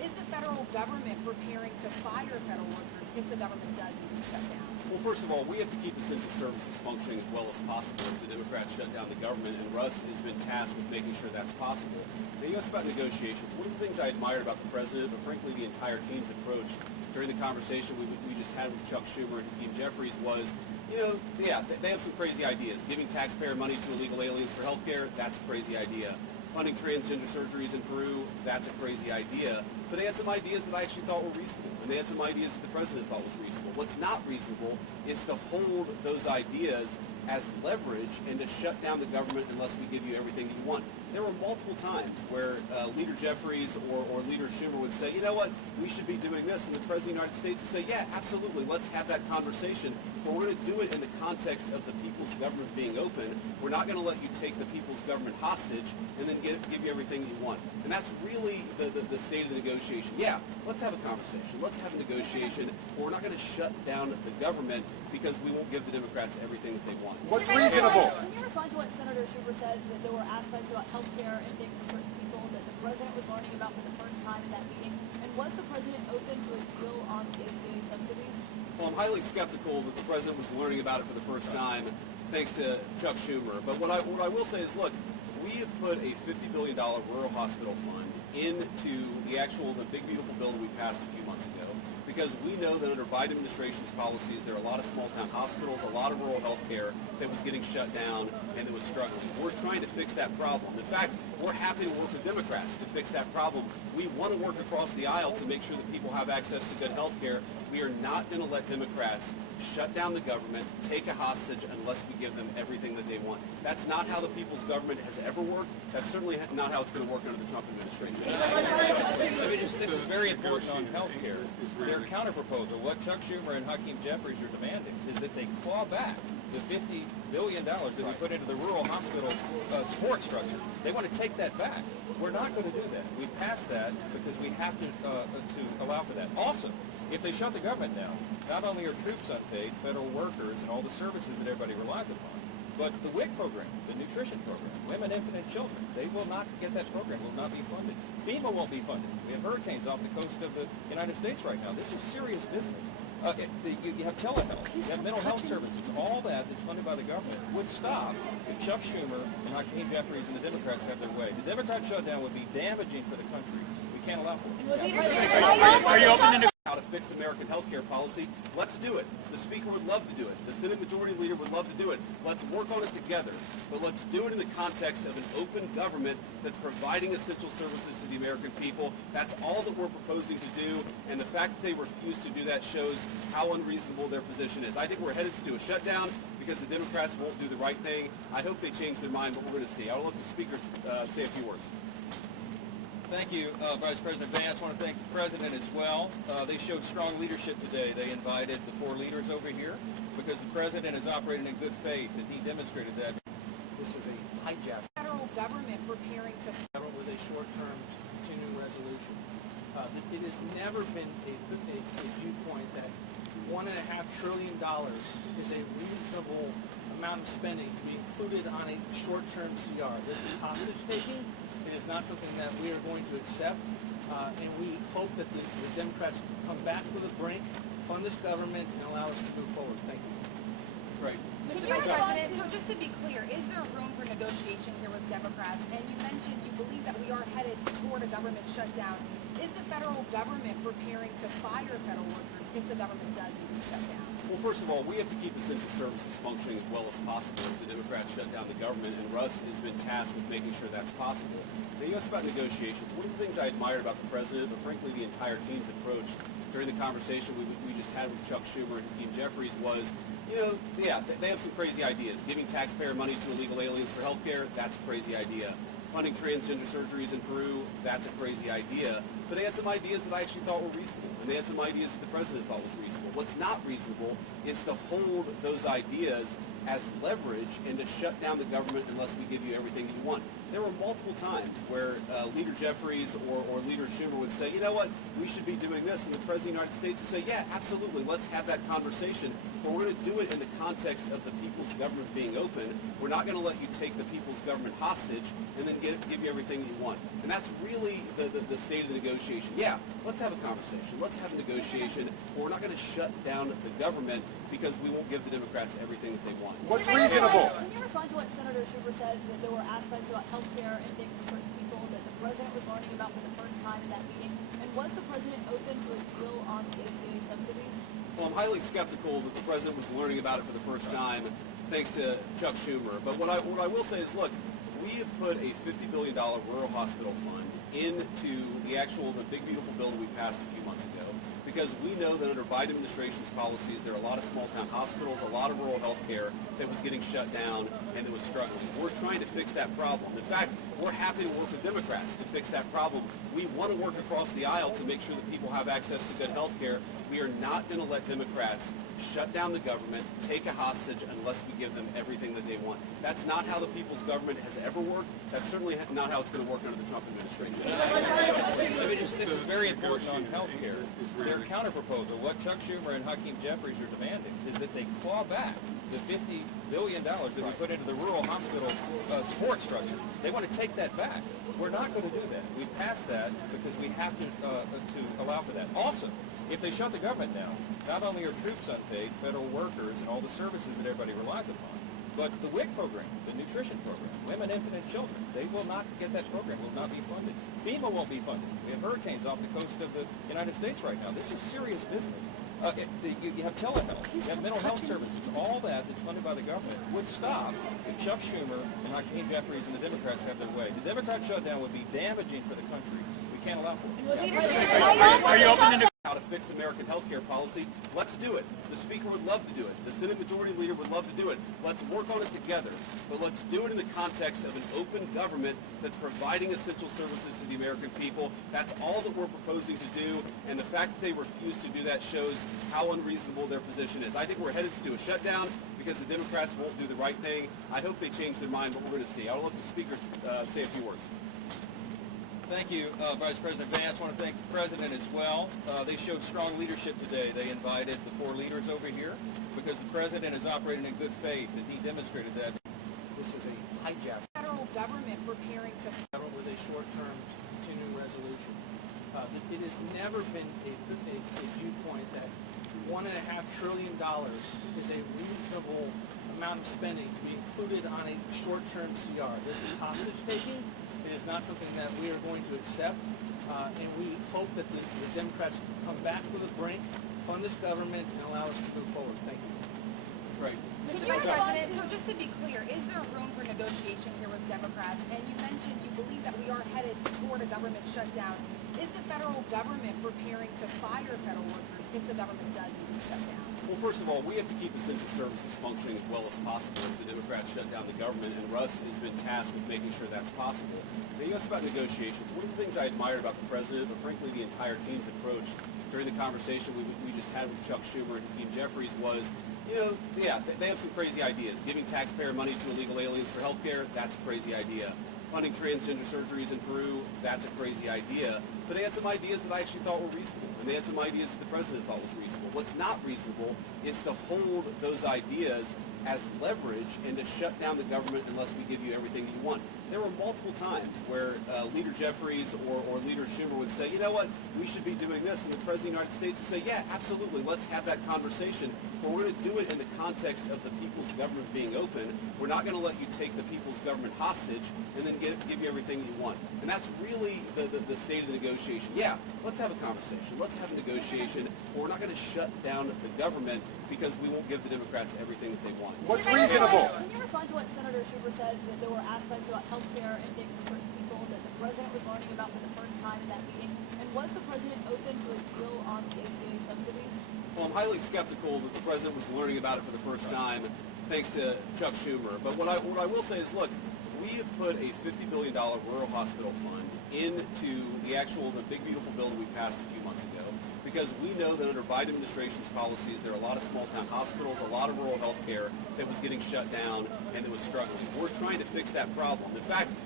Is the federal government preparing to fire federal workers if the government does shut down? Well, first of all, we have to keep essential services functioning as well as possible if the Democrats shut down the government, and Russ has been tasked with making sure that's possible. Now, you asked about negotiations. One of the things I admired about the president, but frankly the entire team's approach during the conversation we just had with Chuck Schumer and Hakeem Jeffries was, they have some crazy ideas. Giving taxpayer money to illegal aliens for health care, that's a crazy idea. Funding transgender surgeries in Peru, that's a crazy idea. But they had some ideas that I actually thought were reasonable, and they had some ideas that the president thought was reasonable. What's not reasonable is to hold those ideas as leverage and to shut down the government unless we give you everything you want. There were multiple times where Leader Jeffries or Leader Schumer would say, you know what, we should be doing this, and the President of the United States would say, yeah, absolutely, let's have that conversation, but we're going to do it in the context of the people's government being open. We're not going to let you take the people's government hostage and then give you everything you want. And that's really the state of the negotiation. Yeah, let's have a conversation. Let's have a negotiation, but we're not going to shut down the government because we won't give the Democrats everything that they want. What's reasonable? Can you respond to what Senator Schumer said, that there were aspects about health care and things for certain people that the president was learning about for the first time in that meeting? And was the president open to a deal on the ACA subsidies? Well, I'm highly skeptical that the president was learning about it for the first time, thanks to Chuck Schumer. But what I will say is, look, we have put a $50 billion rural hospital fund into the big beautiful bill that we passed a few months ago, because we know that under Biden administration's policies, there are a lot of small town hospitals, a lot of rural health care that was getting shut down and that was struggling. We're trying to fix that problem. In fact, we're happy to work with Democrats to fix that problem. We want to work across the aisle to make sure that people have access to good health care. We are not going to let Democrats shut down the government, take a hostage unless we give them everything that they want. That's not how the people's government has ever worked. That's certainly not how it's going to work under the Trump administration. I mean, this is very important on health care. Their counterproposal, what Chuck Schumer and Hakeem Jeffries are demanding, is that they claw back the $50 billion that we put into the rural hospital support structure. They want to take that back. We're not going to do that. We passed that because we have to allow for that. Also, if they shut the government down, not only are troops unpaid, federal workers, and all the services that everybody relies upon, but the WIC program, the nutrition program, women, infant, and children, they will not get that program, will not be funded. FEMA won't be funded. We have hurricanes off the coast of the United States right now. This is serious business. You have telehealth, you have mental health services, all that's funded by the government would stop if Chuck Schumer and Hakeem Jeffries and the Democrats have their way. The Democrat shutdown would be damaging for the country. We can't allow for it. Are you open to how to fix American health care policy? Let's do it. The Speaker would love to do it. The Senate Majority Leader would love to do it. Let's work on it together. But let's do it in the context of an open government that's providing essential services to the American people. That's all that we're proposing to do. And the fact that they refuse to do that shows how unreasonable their position is. I think we're headed to a shutdown because the Democrats won't do the right thing. I hope they change their mind, but we're going to see. I'll let the Speaker say a few words. Thank you, Vice President Vance. I want to thank the President as well. They showed strong leadership today. They invited the four leaders over here because the President is operating in good faith, and he demonstrated that. This is a hijack. Federal government preparing to With a short-term continuing resolution. It has never been a viewpoint that $1.5 trillion is a reasonable amount of spending to be included on a short-term CR. This is hostage taking. It is not something that we are going to accept, and we hope that the Democrats come back to the brink, fund this government, and allow us to move forward. Thank you. Right. Mr. President, so just to be clear, is there room for negotiation here with Democrats? And you mentioned you believe that we are headed toward a government shutdown. Is the federal government preparing to fire federal workers if the government does shut down? Well, first of all, we have to keep essential services functioning as well as possible if the Democrats shut down the government, and Russ has been tasked with making sure that's possible. Now, you asked about negotiations. One of the things I admired about the president, but frankly the entire team's approach during the conversation we just had with Chuck Schumer and Hakeem Jeffries was, they have some crazy ideas. Giving taxpayer money to illegal aliens for health care, that's a crazy idea. Funding transgender surgeries in Peru, that's a crazy idea. But they had some ideas that I actually thought were reasonable, and they had some ideas that the president thought was reasonable. What's not reasonable is to hold those ideas as leverage and to shut down the government unless we give you everything you want. There were multiple times where Leader Jeffries or Leader Schumer would say, you know what, we should be doing this, and the President of the United States would say, yeah, absolutely, let's have that conversation, but we're going to do it in the context of the people's government being open. We're not going to let you take the people's government hostage and then give you everything you want. And that's really the state of the negotiation. Yeah, let's have a conversation. Let's have a negotiation, but we're not going to shut down the government because we won't give the Democrats everything that they want. What's reasonable? Can you respond to what Senator Schumer said, that there were aspects about health care and things for certain people that the president was learning about for the first time in that meeting? And was the president open to a deal on the ACA subsidies? Well, I'm highly skeptical that the president was learning about it for the first time, thanks to Chuck Schumer. But what I will say is, look, we have put a $50 billion rural hospital fund into the big beautiful bill that we passed a few months ago, because we know that under Biden administration's policies, there are a lot of small town hospitals, a lot of rural health care that was getting shut down and that was struggling. We're trying to fix that problem. In fact, we're happy to work with Democrats to fix that problem. We want to work across the aisle to make sure that people have access to good health care. We are not going to let Democrats shut down the government, take a hostage, unless we give them everything that they want. That's not how the people's government has ever worked. That's certainly not how it's going to work under the Trump administration. I mean, this is very important on health care. Their counterproposal, what Chuck Schumer and Hakeem Jeffries are demanding, is that they claw back the $50 billion that we put into the rural hospital support structure. They want to take that back. We're not going to do that. We passed that because we have to allow for that. Also, if they shut the government down, not only are troops unpaid, federal workers, and all the services that everybody relies upon, but the WIC program, the nutrition program, women, infant, and children, they will not get that program, will not be funded. FEMA won't be funded. We have hurricanes off the coast of the United States right now. This is serious business. You have telehealth, you have mental health services, all that's funded by the government would stop if Chuck Schumer and Hakeem Jeffries and the Democrats have their way. The Democrat shutdown would be damaging for the country. We can't allow for it. Are you open to how to fix American health care policy? Let's do it. The Speaker would love to do it. The Senate Majority Leader would love to do it. Let's work on it together. But let's do it in the context of an open government that's providing essential services to the American people. That's all that we're proposing to do. And the fact that they refuse to do that shows how unreasonable their position is. I think we're headed to a shutdown because the Democrats won't do the right thing. I hope they change their mind, but we're going to see. I'll let the Speaker say a few words. Thank you, Vice President Vance. I want to thank the President as well. They showed strong leadership today. They invited the four leaders over here because the President is operating in good faith, and he demonstrated that. This is a hijack. Federal government preparing to With a short-term continuing resolution. It has never been a viewpoint that $1.5 trillion is a reasonable amount of spending to be included on a short-term CR. This is hostage-taking. It is not something that we are going to accept, and we hope that the Democrats come back to the brink, fund this government, and allow us to move forward. Thank you. Right. Mr. Vice President, so just to be clear, is there room for negotiation here with Democrats? And you mentioned you believe that we are headed toward a government shutdown. Is the federal government preparing to fire federal workers if the government does need to shut down? Well, first of all, we have to keep essential services functioning as well as possible if the Democrats shut down the government, and Russ has been tasked with making sure that's possible. Now, you asked about negotiations. One of the things I admired about the President, but frankly the entire team's approach during the conversation we just had with Chuck Schumer and Hakeem Jeffries was, they have some crazy ideas. Giving taxpayer money to illegal aliens for health care, that's a crazy idea. Funding transgender surgeries in Peru, that's a crazy idea. But they had some ideas that I actually thought were reasonable, and they had some ideas that the President thought was reasonable. What's not reasonable is to hold those ideas as leverage and to shut down the government unless we give you everything that you want. There were multiple times where Leader Jeffries or Leader Schumer would say, you know what, we should be doing this, and the President of the United States would say, yeah, absolutely, let's have that conversation, but we're going to do it in the context of the people's government being open. We're not going to let you take the people's government hostage and then give you everything you want. And that's really the state of the negotiation. Yeah, let's have a conversation. Let's have a negotiation, but we're not going to shut down the government because we won't give the Democrats everything that they want. What's reasonable? Can you respond to what Senator Schumer said, that there were aspects about health care and things for certain people that the president was learning about for the first time in that meeting? And was the president open to a deal on the ACA subsidies? Well, I'm highly skeptical that the President was learning about it for the first time, thanks to Chuck Schumer. But what I will say is, look, we have put a $50 billion rural hospital fund into the big beautiful bill that we passed a few months ago, because we know that under Biden administration's policies, there are a lot of small town hospitals, a lot of rural health care that was getting shut down and that was struggling. We're trying to fix that problem. In fact,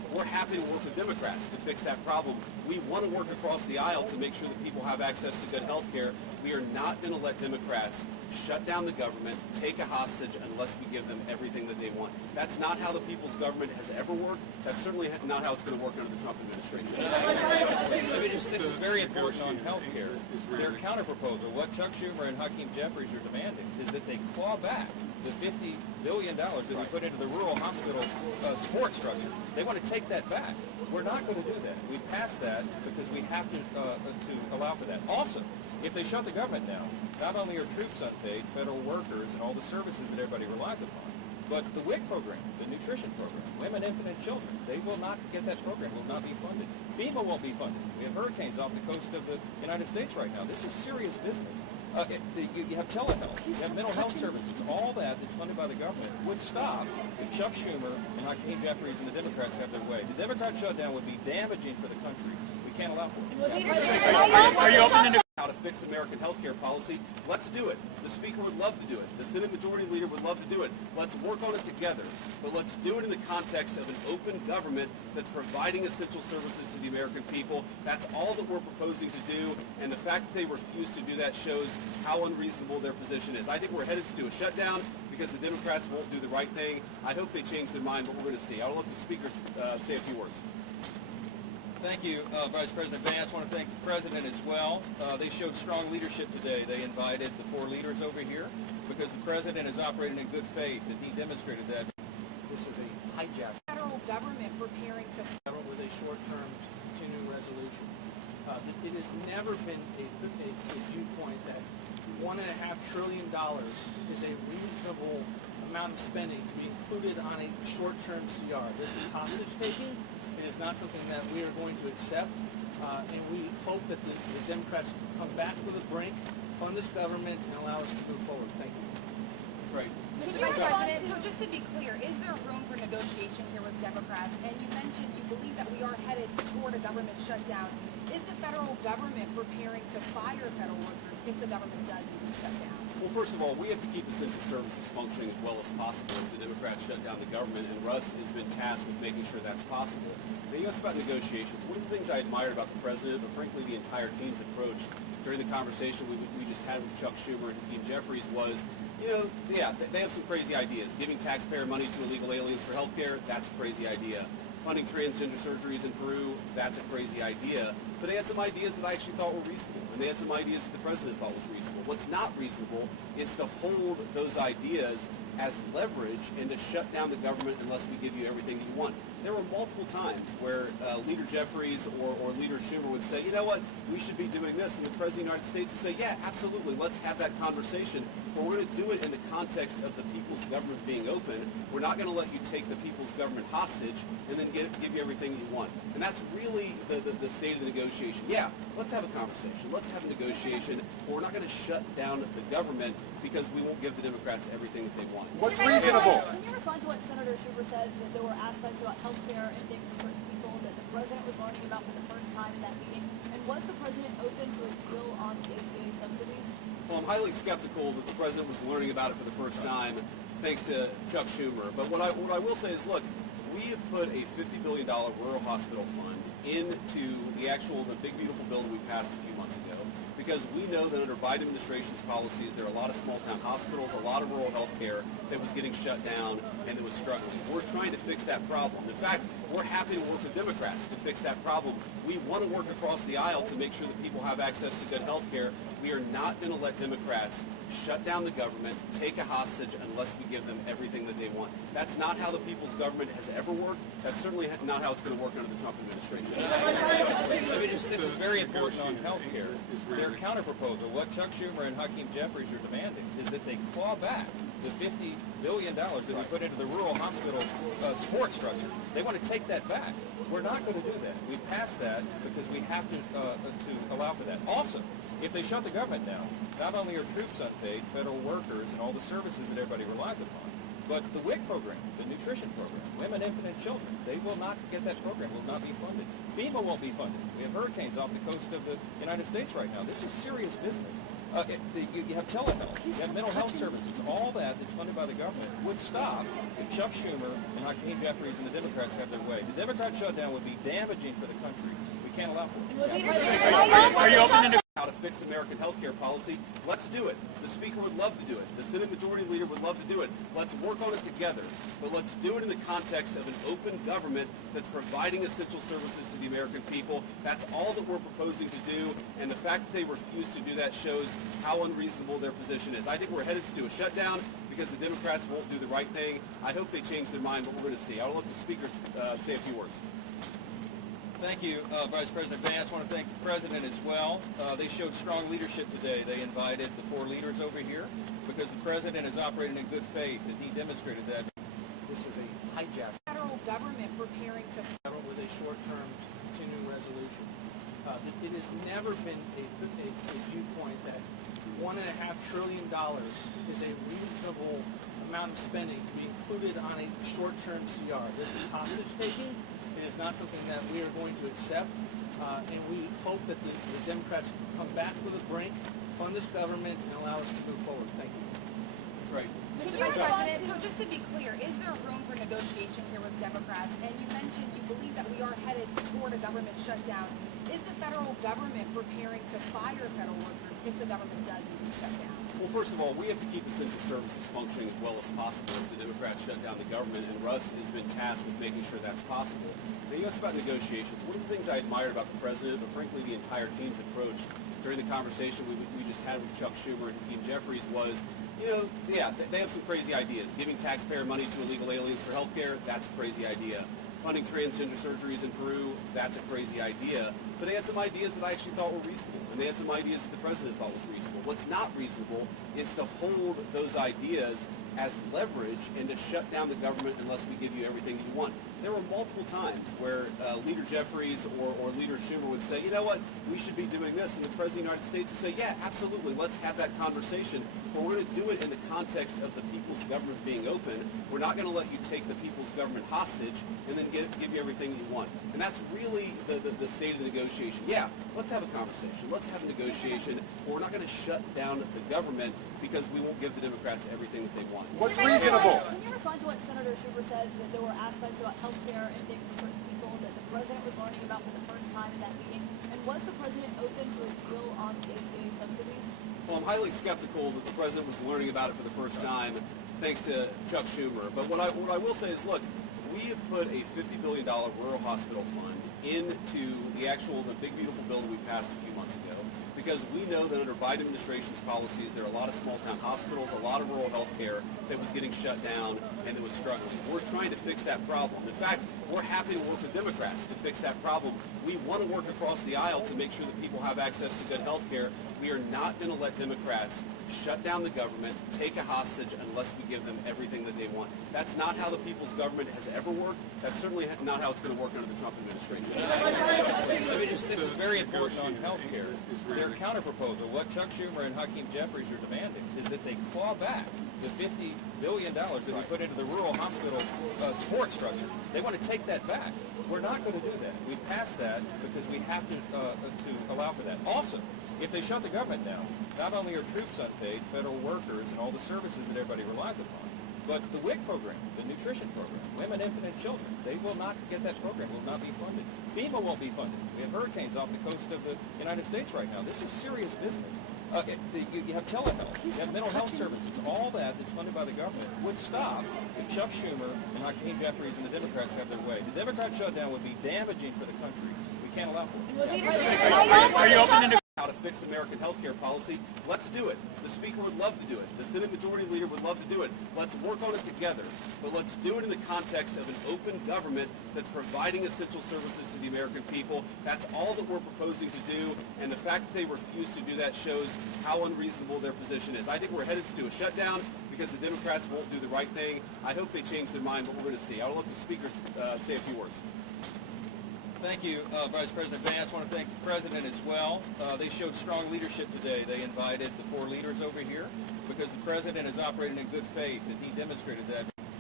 we're happy to work with Democrats to fix that problem. We want to work across the aisle to make sure that people have access to good health care. We are not going to let Democrats shut down the government, take a hostage unless we give them everything that they want. That's not how the people's government has ever worked. That's certainly not how it's going to work under the Trump administration. I mean, this is very important on health care. Their counterproposal, what Chuck Schumer and Hakeem Jeffries are demanding, is that they claw back the $50 billion that we put into the rural hospital support structure. They want to take that back. We're not going to do that. We passed that because we have to allow for that. Also, if they shut the government down, not only are troops unpaid, federal workers, and all the services that everybody relies upon, but the WIC program, the nutrition program, women, infant, and children, they will not get that program, will not be funded. FEMA won't be funded. We have hurricanes off the coast of the United States right now. This is serious business. You have telehealth, you have mental health services, all that's funded by the government would stop if Chuck Schumer and Hakeem Jeffries and the Democrats have their way. The Democrat shutdown would be damaging for the country. We can't allow for it. Are you open to how to fix American health care policy? Let's do it. The Speaker would love to do it. The Senate Majority Leader would love to do it. Let's work on it together. But let's do it in the context of an open government that's providing essential services to the American people. That's all that we're proposing to do. And the fact that they refuse to do that shows how unreasonable their position is. I think we're headed to a shutdown because the Democrats won't do the right thing. I hope they change their mind, but we're going to see. I'll let the Speaker say a few words. Thank you, Vice President Vance. I want to thank the President as well. They showed strong leadership today. They invited the 4 leaders over here because the President is operating in good faith, and he demonstrated that. This is a hijack. Federal government preparing to With a short-term continuing resolution. It has never been a viewpoint that $1.5 trillion is a reasonable amount of spending to be included on a short-term CR. This is hostage taking. It is not something that we are going to accept, and we hope that the Democrats come back to the brink, fund this government, and allow us to move forward. Thank you. Right. Mr. Vice President, so just to be clear, is there room for negotiation here with Democrats? And you mentioned you believe that we are headed toward a government shutdown. Is the federal government preparing to fire federal workers if the government does shut down? Well, first of all, we have to keep essential services functioning as well as possible if the Democrats shut down the government, and Russ has been tasked with making sure that's possible. Now, you asked about negotiations. One of the things I admired about the President, but frankly the entire team's approach during the conversation we just had with Chuck Schumer and Hakeem Jeffries was, they have some crazy ideas. Giving taxpayer money to illegal aliens for health care, that's a crazy idea. Funding transgender surgeries in Peru, that's a crazy idea. But they had some ideas that I actually thought were reasonable, and they had some ideas that the President thought was reasonable. What's not reasonable is to hold those ideas as leverage and to shut down the government unless we give you everything that you want. There were multiple times where Leader Jeffries or Leader Schumer would say, you know what, we should be doing this, and the President of the United States would say, yeah, absolutely, let's have that conversation, but we're going to do it in the context of the people's government being open. We're not going to let you take the people's government hostage and then give you everything you want. And that's really the state of the negotiation. Yeah, let's have a conversation, let's have a negotiation, but we're not going to shut down the government because we won't give the Democrats everything that they want. What's reasonable? Can you respond to what Senator Schumer said, that there were aspects about health care ending for certain people that the President was learning about for the first time in that meeting? And was the President open to a deal on the ACA subsidies? Well, I'm highly skeptical that the President was learning about it for the first time thanks to Chuck Schumer. But what I will say is, look, we have put a $50 billion rural hospital fund into the big, beautiful bill that we passed a few months ago, because we know that under Biden administration's policies, there are a lot of small-town hospitals, a lot of rural health care that was getting shut down and that was struggling. We're trying to fix that problem. In fact, we're happy to work with Democrats to fix that problem. We want to work across the aisle to make sure that people have access to good health care. We are not going to let Democrats shut down the government, take a hostage unless we give them everything that they want. That's not how the people's government has ever worked. That's certainly not how it's going to work under the Trump administration. I mean, this is very important on health care. Their counterproposal, what Chuck Schumer and Hakeem Jeffries are demanding, is that they claw back the $50 billion that we put into the rural hospital support structure. They want to take that back. We're not going to do that. We passed that because we have to allow for that. Also, if they shut the government down, not only are troops unpaid, federal workers, and all the services that everybody relies upon, But the WIC program, the nutrition program, women, infant, and children, they will not get that program, will not be funded. FEMA won't be funded. We have hurricanes off the coast of the United States right now. This is serious business. You have telehealth, you have mental health services, all that that's funded by the government would stop if Chuck Schumer and Hakeem Jeffries and the Democrats have their way. The Democrat shutdown would be damaging for the country. We can't allow for it. Are you open to how to fix American health care policy? Let's do it. The Speaker would love to do it. The Senate Majority Leader would love to do it. Let's work on it together. But let's do it in the context of an open government that's providing essential services to the American people. That's all that we're proposing to do. And the fact that they refuse to do that shows how unreasonable their position is. I think we're headed to a shutdown because the Democrats won't do the right thing. I hope they change their mind, but we're going to see. I'll let the Speaker say a few words. Thank you, Vice President Vance. I want to thank the President as well. They showed strong leadership today. They invited the 4 leaders over here because the President is operating in good faith, and he demonstrated that. This is a hijack. Federal government preparing to With a short-term continuing resolution. It has never been a viewpoint that $1.5 trillion is a reasonable amount of spending to be included on a short-term CR. This is hostage taking. It is not something that we are going to accept, and we hope that the Democrats come back to the brink, fund this government, and allow us to move forward. Thank you. Right. Mr. Vice President, so just to be clear, is there room for negotiation here with Democrats? And you mentioned you believe that we are headed toward a government shutdown. Is the federal government preparing to fire federal workers if the government does shut down? Well, first of all, we have to keep essential services functioning as well as possible if the Democrats shut down the government, and Russ has been tasked with making sure that's possible. Now, you asked about negotiations. One of the things I admired about the President, but frankly the entire team's approach during the conversation we just had with Chuck Schumer and Hakeem Jeffries was, they have some crazy ideas. Giving taxpayer money to illegal aliens for health care, that's a crazy idea. Funding transgender surgeries in Peru, that's a crazy idea. But they had some ideas that I actually thought were reasonable, and they had some ideas that the President thought was reasonable. What's not reasonable is to hold those ideas as leverage and to shut down the government unless we give you everything you want. There were multiple times where Leader Jeffries or Leader Schumer would say, you know what, we should be doing this, and the President of the United States would say, yeah, absolutely, let's have that conversation, but we're going to do it in the context of the people's government being open. We're not going to let you take the people's government hostage and then give you everything you want. And that's really the state of the negotiation. Yeah, let's have a conversation, let's have a negotiation, but we're not going to shut down the government because we won't give the Democrats everything that they want. What's reasonable? Can you respond to what Senator Schumer said, that there were aspects about health care and things for certain people that the President was learning about for the first time in that meeting? And was the President open to a deal on the ACA subsidies? Well, I'm highly skeptical that the President was learning about it for the first time thanks to Chuck Schumer. But what I will say is, look, we have put a $50 billion rural hospital fund into the big, beautiful bill that we passed a few months ago, because we know that under Biden administration's policies, there are a lot of small-town hospitals, a lot of rural health care that was getting shut down and that was struggling. We're trying to fix that problem. In fact, we're happy to work with Democrats to fix that problem. We want to work across the aisle to make sure that people have access to good health care. We are not going to let Democrats shut down the government, take a hostage unless we give them everything that they want. That's not how the people's government has ever worked. That's certainly not how it's going to work under the Trump administration. This is very important on health care. Their counterproposal, what Chuck Schumer and Hakeem Jeffries are demanding, is that they claw back the $50 billion that we put into the rural hospital support structure. They want to take that back. We're not going to do that. We passed that because we have to allow for that. Also, if they shut the government down, not only are troops unpaid, federal workers, and all the services that everybody relies upon, but the WIC program, the nutrition program, women, infant, and children, they will not get that program, will not be funded. FEMA won't be funded. We have hurricanes off the coast of the United States right now. This is serious business. You have telehealth, you have mental health services, all that that's funded by the government would stop if Chuck Schumer and Hakeem Jeffries and the Democrats have their way. The Democrat shutdown would be damaging for the country. We can't allow for it. Are you open to how to fix American health care policy? Let's do it. The Speaker would love to do it. The Senate Majority Leader would love to do it. Let's work on it together. But let's do it in the context of an open government that's providing essential services to the American people. That's all that we're proposing to do. And the fact that they refuse to do that shows how unreasonable their position is. I think we're headed to a shutdown because the Democrats won't do the right thing. I hope they change their mind, but we're going to see. I'll let the Speaker say a few words. Thank you, Vice President Vance. I want to thank the President as well. They showed strong leadership today. They invited the 4 leaders over here because the President is operating in good faith, and he demonstrated that.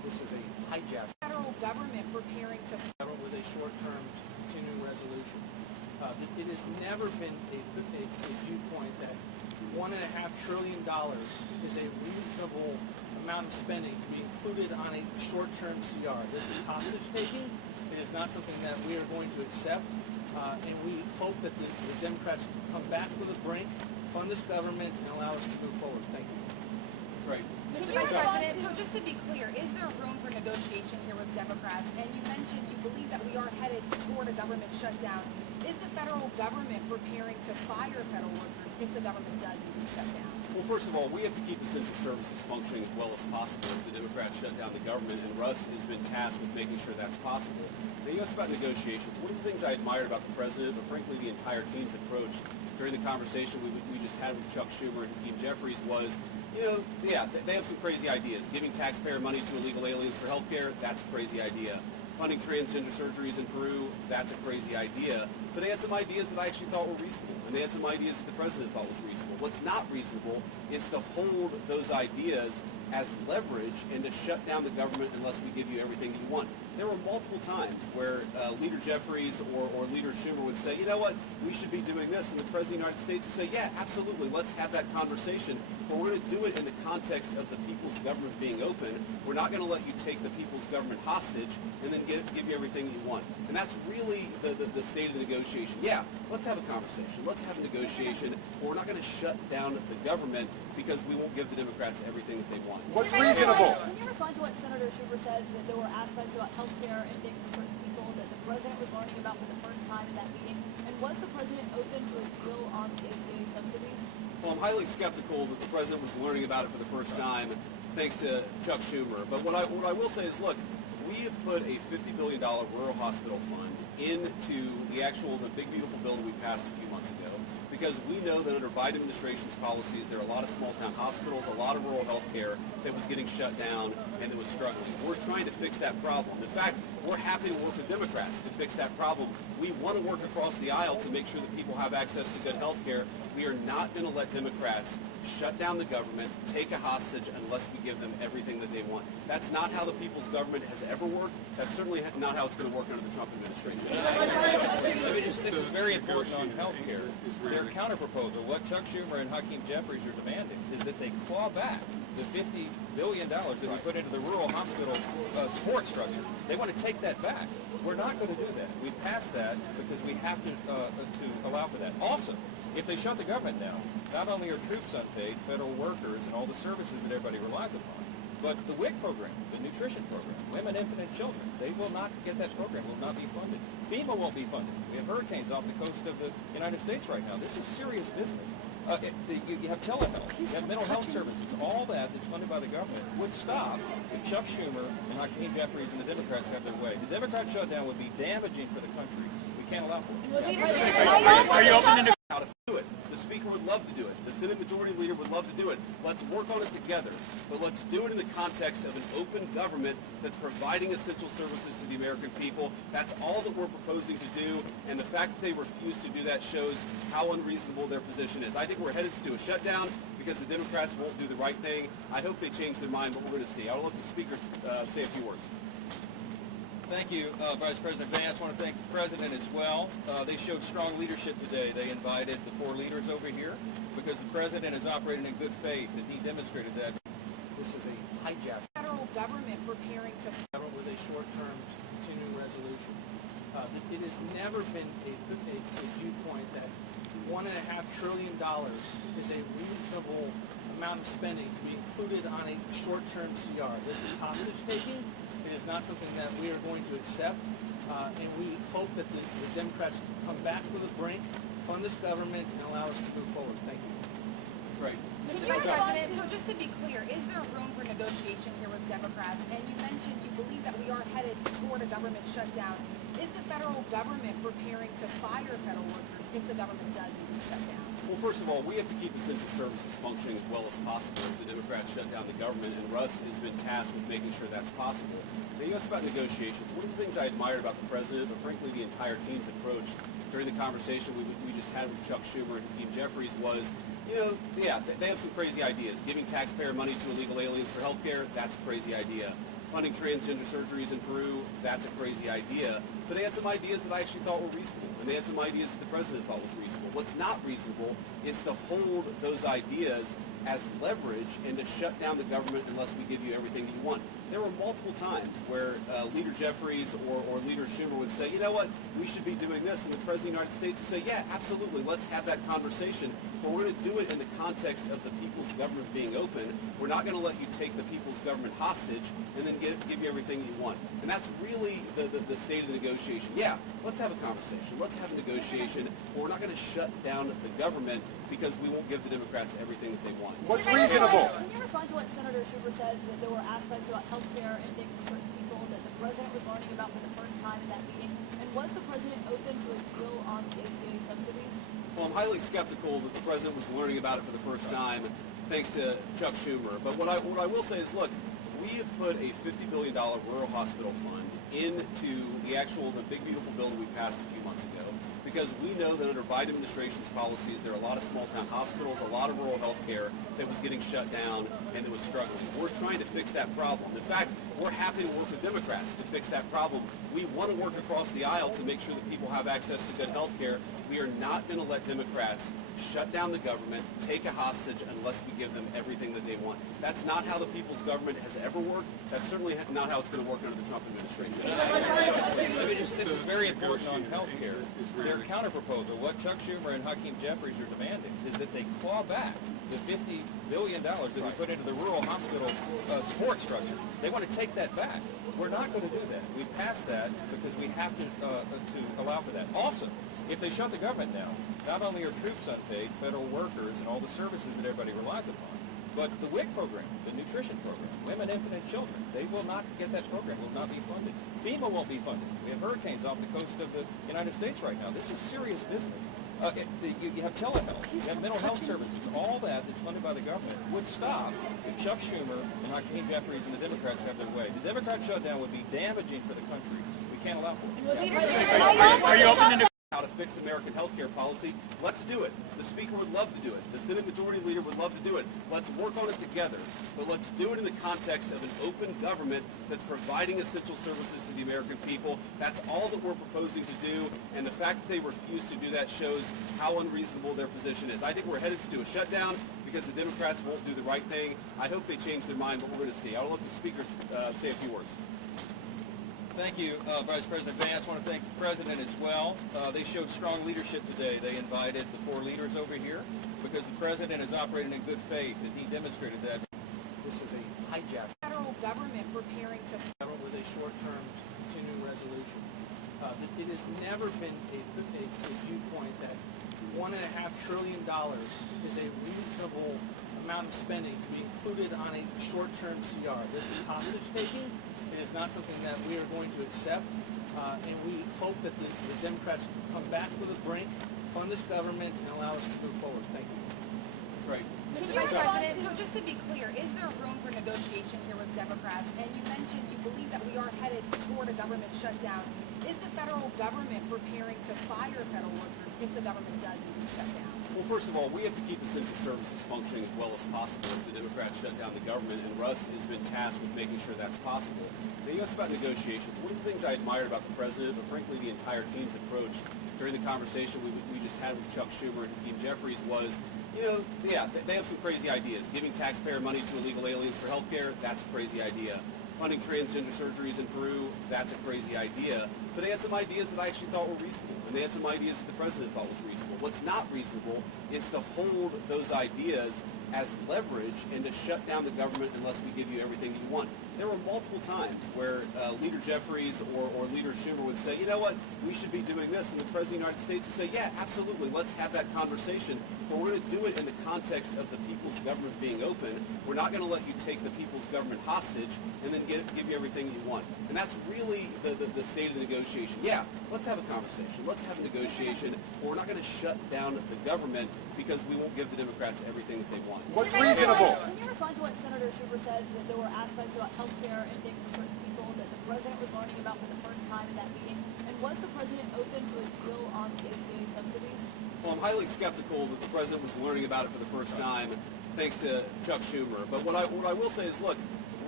This is a hijack. Federal government preparing to with a short-term continuing resolution. It has never been a viewpoint that $1.5 trillion is a reasonable amount of spending to be included on a short-term CR. This is hostage taking. It is not something that we are going to accept, and we hope that the Democrats come back to the brink, fund this government, and allow us to move forward. Thank you. Right. Mr. Vice President, so just to be clear, is there room for negotiation here with Democrats? And you mentioned you believe that we are headed toward a government shutdown. Is the federal government preparing to fire federal workers if the government does shut down? Well, first of all, we have to keep essential services functioning as well as possible if the Democrats shut down the government, and Russ has been tasked with making sure that's possible. Now, you asked about negotiations. One of the things I admired about the president, but frankly the entire team's approach during the conversation we just had with Chuck Schumer and Hakeem Jeffries was, they have some crazy ideas. Giving taxpayer money to illegal aliens for health care, that's a crazy idea. Funding transgender surgeries in Peru, that's a crazy idea. But they had some ideas that I actually thought were reasonable, and they had some ideas that the president thought was reasonable. What's not reasonable is to hold those ideas as leverage and to shut down the government unless we give you everything that you want. There were multiple times where Leader Jeffries or Leader Schumer would say, you know what, we should be doing this, and the President of the United States would say, yeah, absolutely, let's have that conversation, but we're going to do it in the context of the people's government being open. We're not going to let you take the people's government hostage and then give you everything you want. And that's really the state of the negotiation. Yeah, let's have a conversation, let's have a negotiation, but we're not going to shut down the government because we won't give the Democrats everything that they want. What's reasonable? Can you respond to what Senator Schumer said, that there were aspects about health care ending for certain people that the president was learning about for the first time in that meeting? And was the president open to a deal on the ACA subsidies? Well, I'm highly skeptical that the president was learning about it for the first time, thanks to Chuck Schumer. But what I will say is, look, we have put a $50 billion rural hospital fund into the big, beautiful bill that we passed a few months ago, because we know that under Biden administration's policies, there are a lot of small-town hospitals, a lot of rural health care that was getting shut down and that was struggling. We're trying to fix that problem. In fact, we're happy to work with Democrats to fix that problem. We want to work across the aisle to make sure that people have access to good health care. We are not going to let Democrats shut down the government, take a hostage unless we give them everything that they want. That's not how the people's government has ever worked. That's certainly not how it's going to work under the Trump administration. This is very important on health care. Their counterproposal, what Chuck Schumer and Hakeem Jeffries are demanding, is that they claw back the $50 billion that we put into the rural hospital support structure. They want to take that back. We're not going to do that. We passed that because we have to allow for that. Also, if they shut the government down, not only are troops unpaid, federal workers, and all the services that everybody relies upon, but the WIC program, the nutrition program, women, infant, and children, they will not get that program, will not be funded. FEMA won't be funded. We have hurricanes off the coast of the United States right now. This is serious business. You have telehealth, you have mental health services, all that's funded by the government would stop if Chuck Schumer and Hakeem Jeffries and the Democrats have their way. The Democrat shutdown would be damaging for the country. We can't allow for it. Are you open to How to do it. The Speaker would love to do it. The Senate Majority Leader would love to do it. Let's work on it together. But let's do it in the context of an open government that's providing essential services to the American people. That's all that we're proposing to do. And the fact that they refuse to do that shows how unreasonable their position is. I think we're headed to a shutdown because the Democrats won't do the right thing. I hope they change their mind, but we're going to see. I'll let the Speaker say a few words. Thank you, Vice President Vance. I want to thank the President as well. They showed strong leadership today. They invited the four leaders over here because the President is operating in good faith, and he demonstrated that. This is a hijack. Federal government preparing to With a short-term continuing resolution. It has never been a viewpoint that $1.5 trillion is a reasonable amount of spending to be included on a short-term CR. This is hostage taking. It is not something that we are going to accept, and we hope that the Democrats come back to the brink, fund this government, and allow us to move forward. Thank you. Right. Mr. Vice President, so just to be clear, is there room for negotiation here with Democrats? And you mentioned you believe that we are headed toward a government shutdown. Is the federal government preparing to fire federal workers if the government does shut down? Well, first of all, we have to keep essential services functioning as well as possible if the Democrats shut down the government, and Russ has been tasked with making sure that's possible. Now, you asked about negotiations. One of the things I admired about the president, but frankly the entire team's approach during the conversation we just had with Chuck Schumer and Hakeem Jeffries was, they have some crazy ideas. Giving taxpayer money to illegal aliens for health care, that's a crazy idea. funding transgender surgeries in Peru, that's a crazy idea. But they had some ideas that I actually thought were reasonable, and they had some ideas that the president thought was reasonable. What's not reasonable is to hold those ideas as leverage and to shut down the government unless we give you everything that you want. There were multiple times where Leader Jeffries or Leader Schumer would say, you know what, we should be doing this, and the President of the United States would say, yeah, absolutely, let's have that conversation, but we're going to do it in the context of the people's government being open. We're not going to let you take the people's government hostage and then give you everything you want. And that's really the state of the negotiation. Yeah, let's have a conversation, let's have a negotiation, but we're not going to shut down the government because we won't give the Democrats everything that they want. What's reasonable? Can you respond to what Senator Schumer said, that there were aspects about health care ending for certain people that the president was learning about for the first time in that meeting? And was the president open to a bill on the ACA subsidies? Well, I'm highly skeptical that the president was learning about it for the first time, thanks to Chuck Schumer. But what I will say is, look, we have put a $50 billion rural hospital fund into the big beautiful bill that we passed a few months ago, because we know that under Biden administration's policies, there are a lot of small-town hospitals, a lot of rural health care that was getting shut down and that was struggling. We're trying to fix that problem. In fact, we're happy to work with Democrats to fix that problem. We want to work across the aisle to make sure that people have access to good health care. We are not going to let Democrats shut down the government, take a hostage unless we give them everything that they want. That's not how the people's government has ever worked. That's certainly not how it's going to work under the Trump administration. I mean, this is very important on health care. Their counterproposal, what Chuck Schumer and Hakeem Jeffries are demanding, is that they claw back the $50 billion that we put into the rural hospital support structure. They want to take that back. We're not going to do that. We passed that because we have to allow for that. Also, if they shut the government down, not only are troops unpaid, federal workers, and all the services that everybody relies upon, but the WIC program, the nutrition program, Women, Infant, and Children, they will not get that program, will not be funded. FEMA won't be funded. We have hurricanes off the coast of the United States right now. This is serious business. You have telehealth, you have mental health services, all that's funded by the government would stop if Chuck Schumer and Hakeem Jeffries and the Democrats have their way. The Democrat shutdown would be damaging for the country. We can't allow for it. Are you open to how to fix American health care policy? Let's do it. The Speaker would love to do it. The Senate Majority Leader would love to do it. Let's work on it together. But let's do it in the context of an open government that's providing essential services to the American people. That's all that we're proposing to do. And the fact that they refuse to do that shows how unreasonable their position is. I think we're headed to a shutdown because the Democrats won't do the right thing. I hope they change their mind, but we're going to see. I'll let the Speaker say a few words. Thank you, Vice President Vance. I want to thank the President as well. They showed strong leadership today. They invited the 4 leaders over here because the President is operating in good faith, and he demonstrated that. This is a hijack. Federal government preparing to With a short-term continuing resolution. It has never been a viewpoint that $1.5 trillion is a reasonable amount of spending to be included on a short-term CR. This is hostage-taking. It is not something that we are going to accept, and we hope that the Democrats come back to the brink, fund this government, and allow us to move forward. Thank you. Right. Mr. Vice President, so just to be clear, is there room for negotiation here with Democrats? And you mentioned you believe that we are headed toward a government shutdown. Is the federal government preparing to fire federal workers if the government does need to shut down? Well, first of all, we have to keep essential services functioning as well as possible if the Democrats shut down the government, and Russ has been tasked with making sure that's possible. Now, you asked about negotiations. One of the things I admired about the President, but frankly the entire team's approach during the conversation we just had with Chuck Schumer and Hakeem Jeffries was, they have some crazy ideas. Giving taxpayer money to illegal aliens for health care, that's a crazy idea. Funding transgender surgeries in Peru, that's a crazy idea. But they had some ideas that I actually thought were reasonable, and they had some ideas that the President thought was reasonable. What's not reasonable is to hold those ideas as leverage and to shut down the government unless we give you everything that you want. There were multiple times where Leader Jeffries or Leader Schumer would say, you know what, we should be doing this, and the President of the United States would say, yeah, absolutely, let's have that conversation, but we're going to do it in the context of the people's government being open. We're not going to let you take the people's government hostage and then give you everything you want. And that's really the state of the negotiation. Yeah, let's have a conversation, let's have a negotiation, but we're not going to shut down the government because we won't give the Democrats everything that they want. What's reasonable? Can you respond to what Senator Schumer said, that there were aspects about health care ending for certain people that the president was learning about for the first time in that meeting? And was the president open to a bill on the ACA subsidies? Well, I'm highly skeptical that the President was learning about it for the first time, thanks to Chuck Schumer. But what I will say is, look,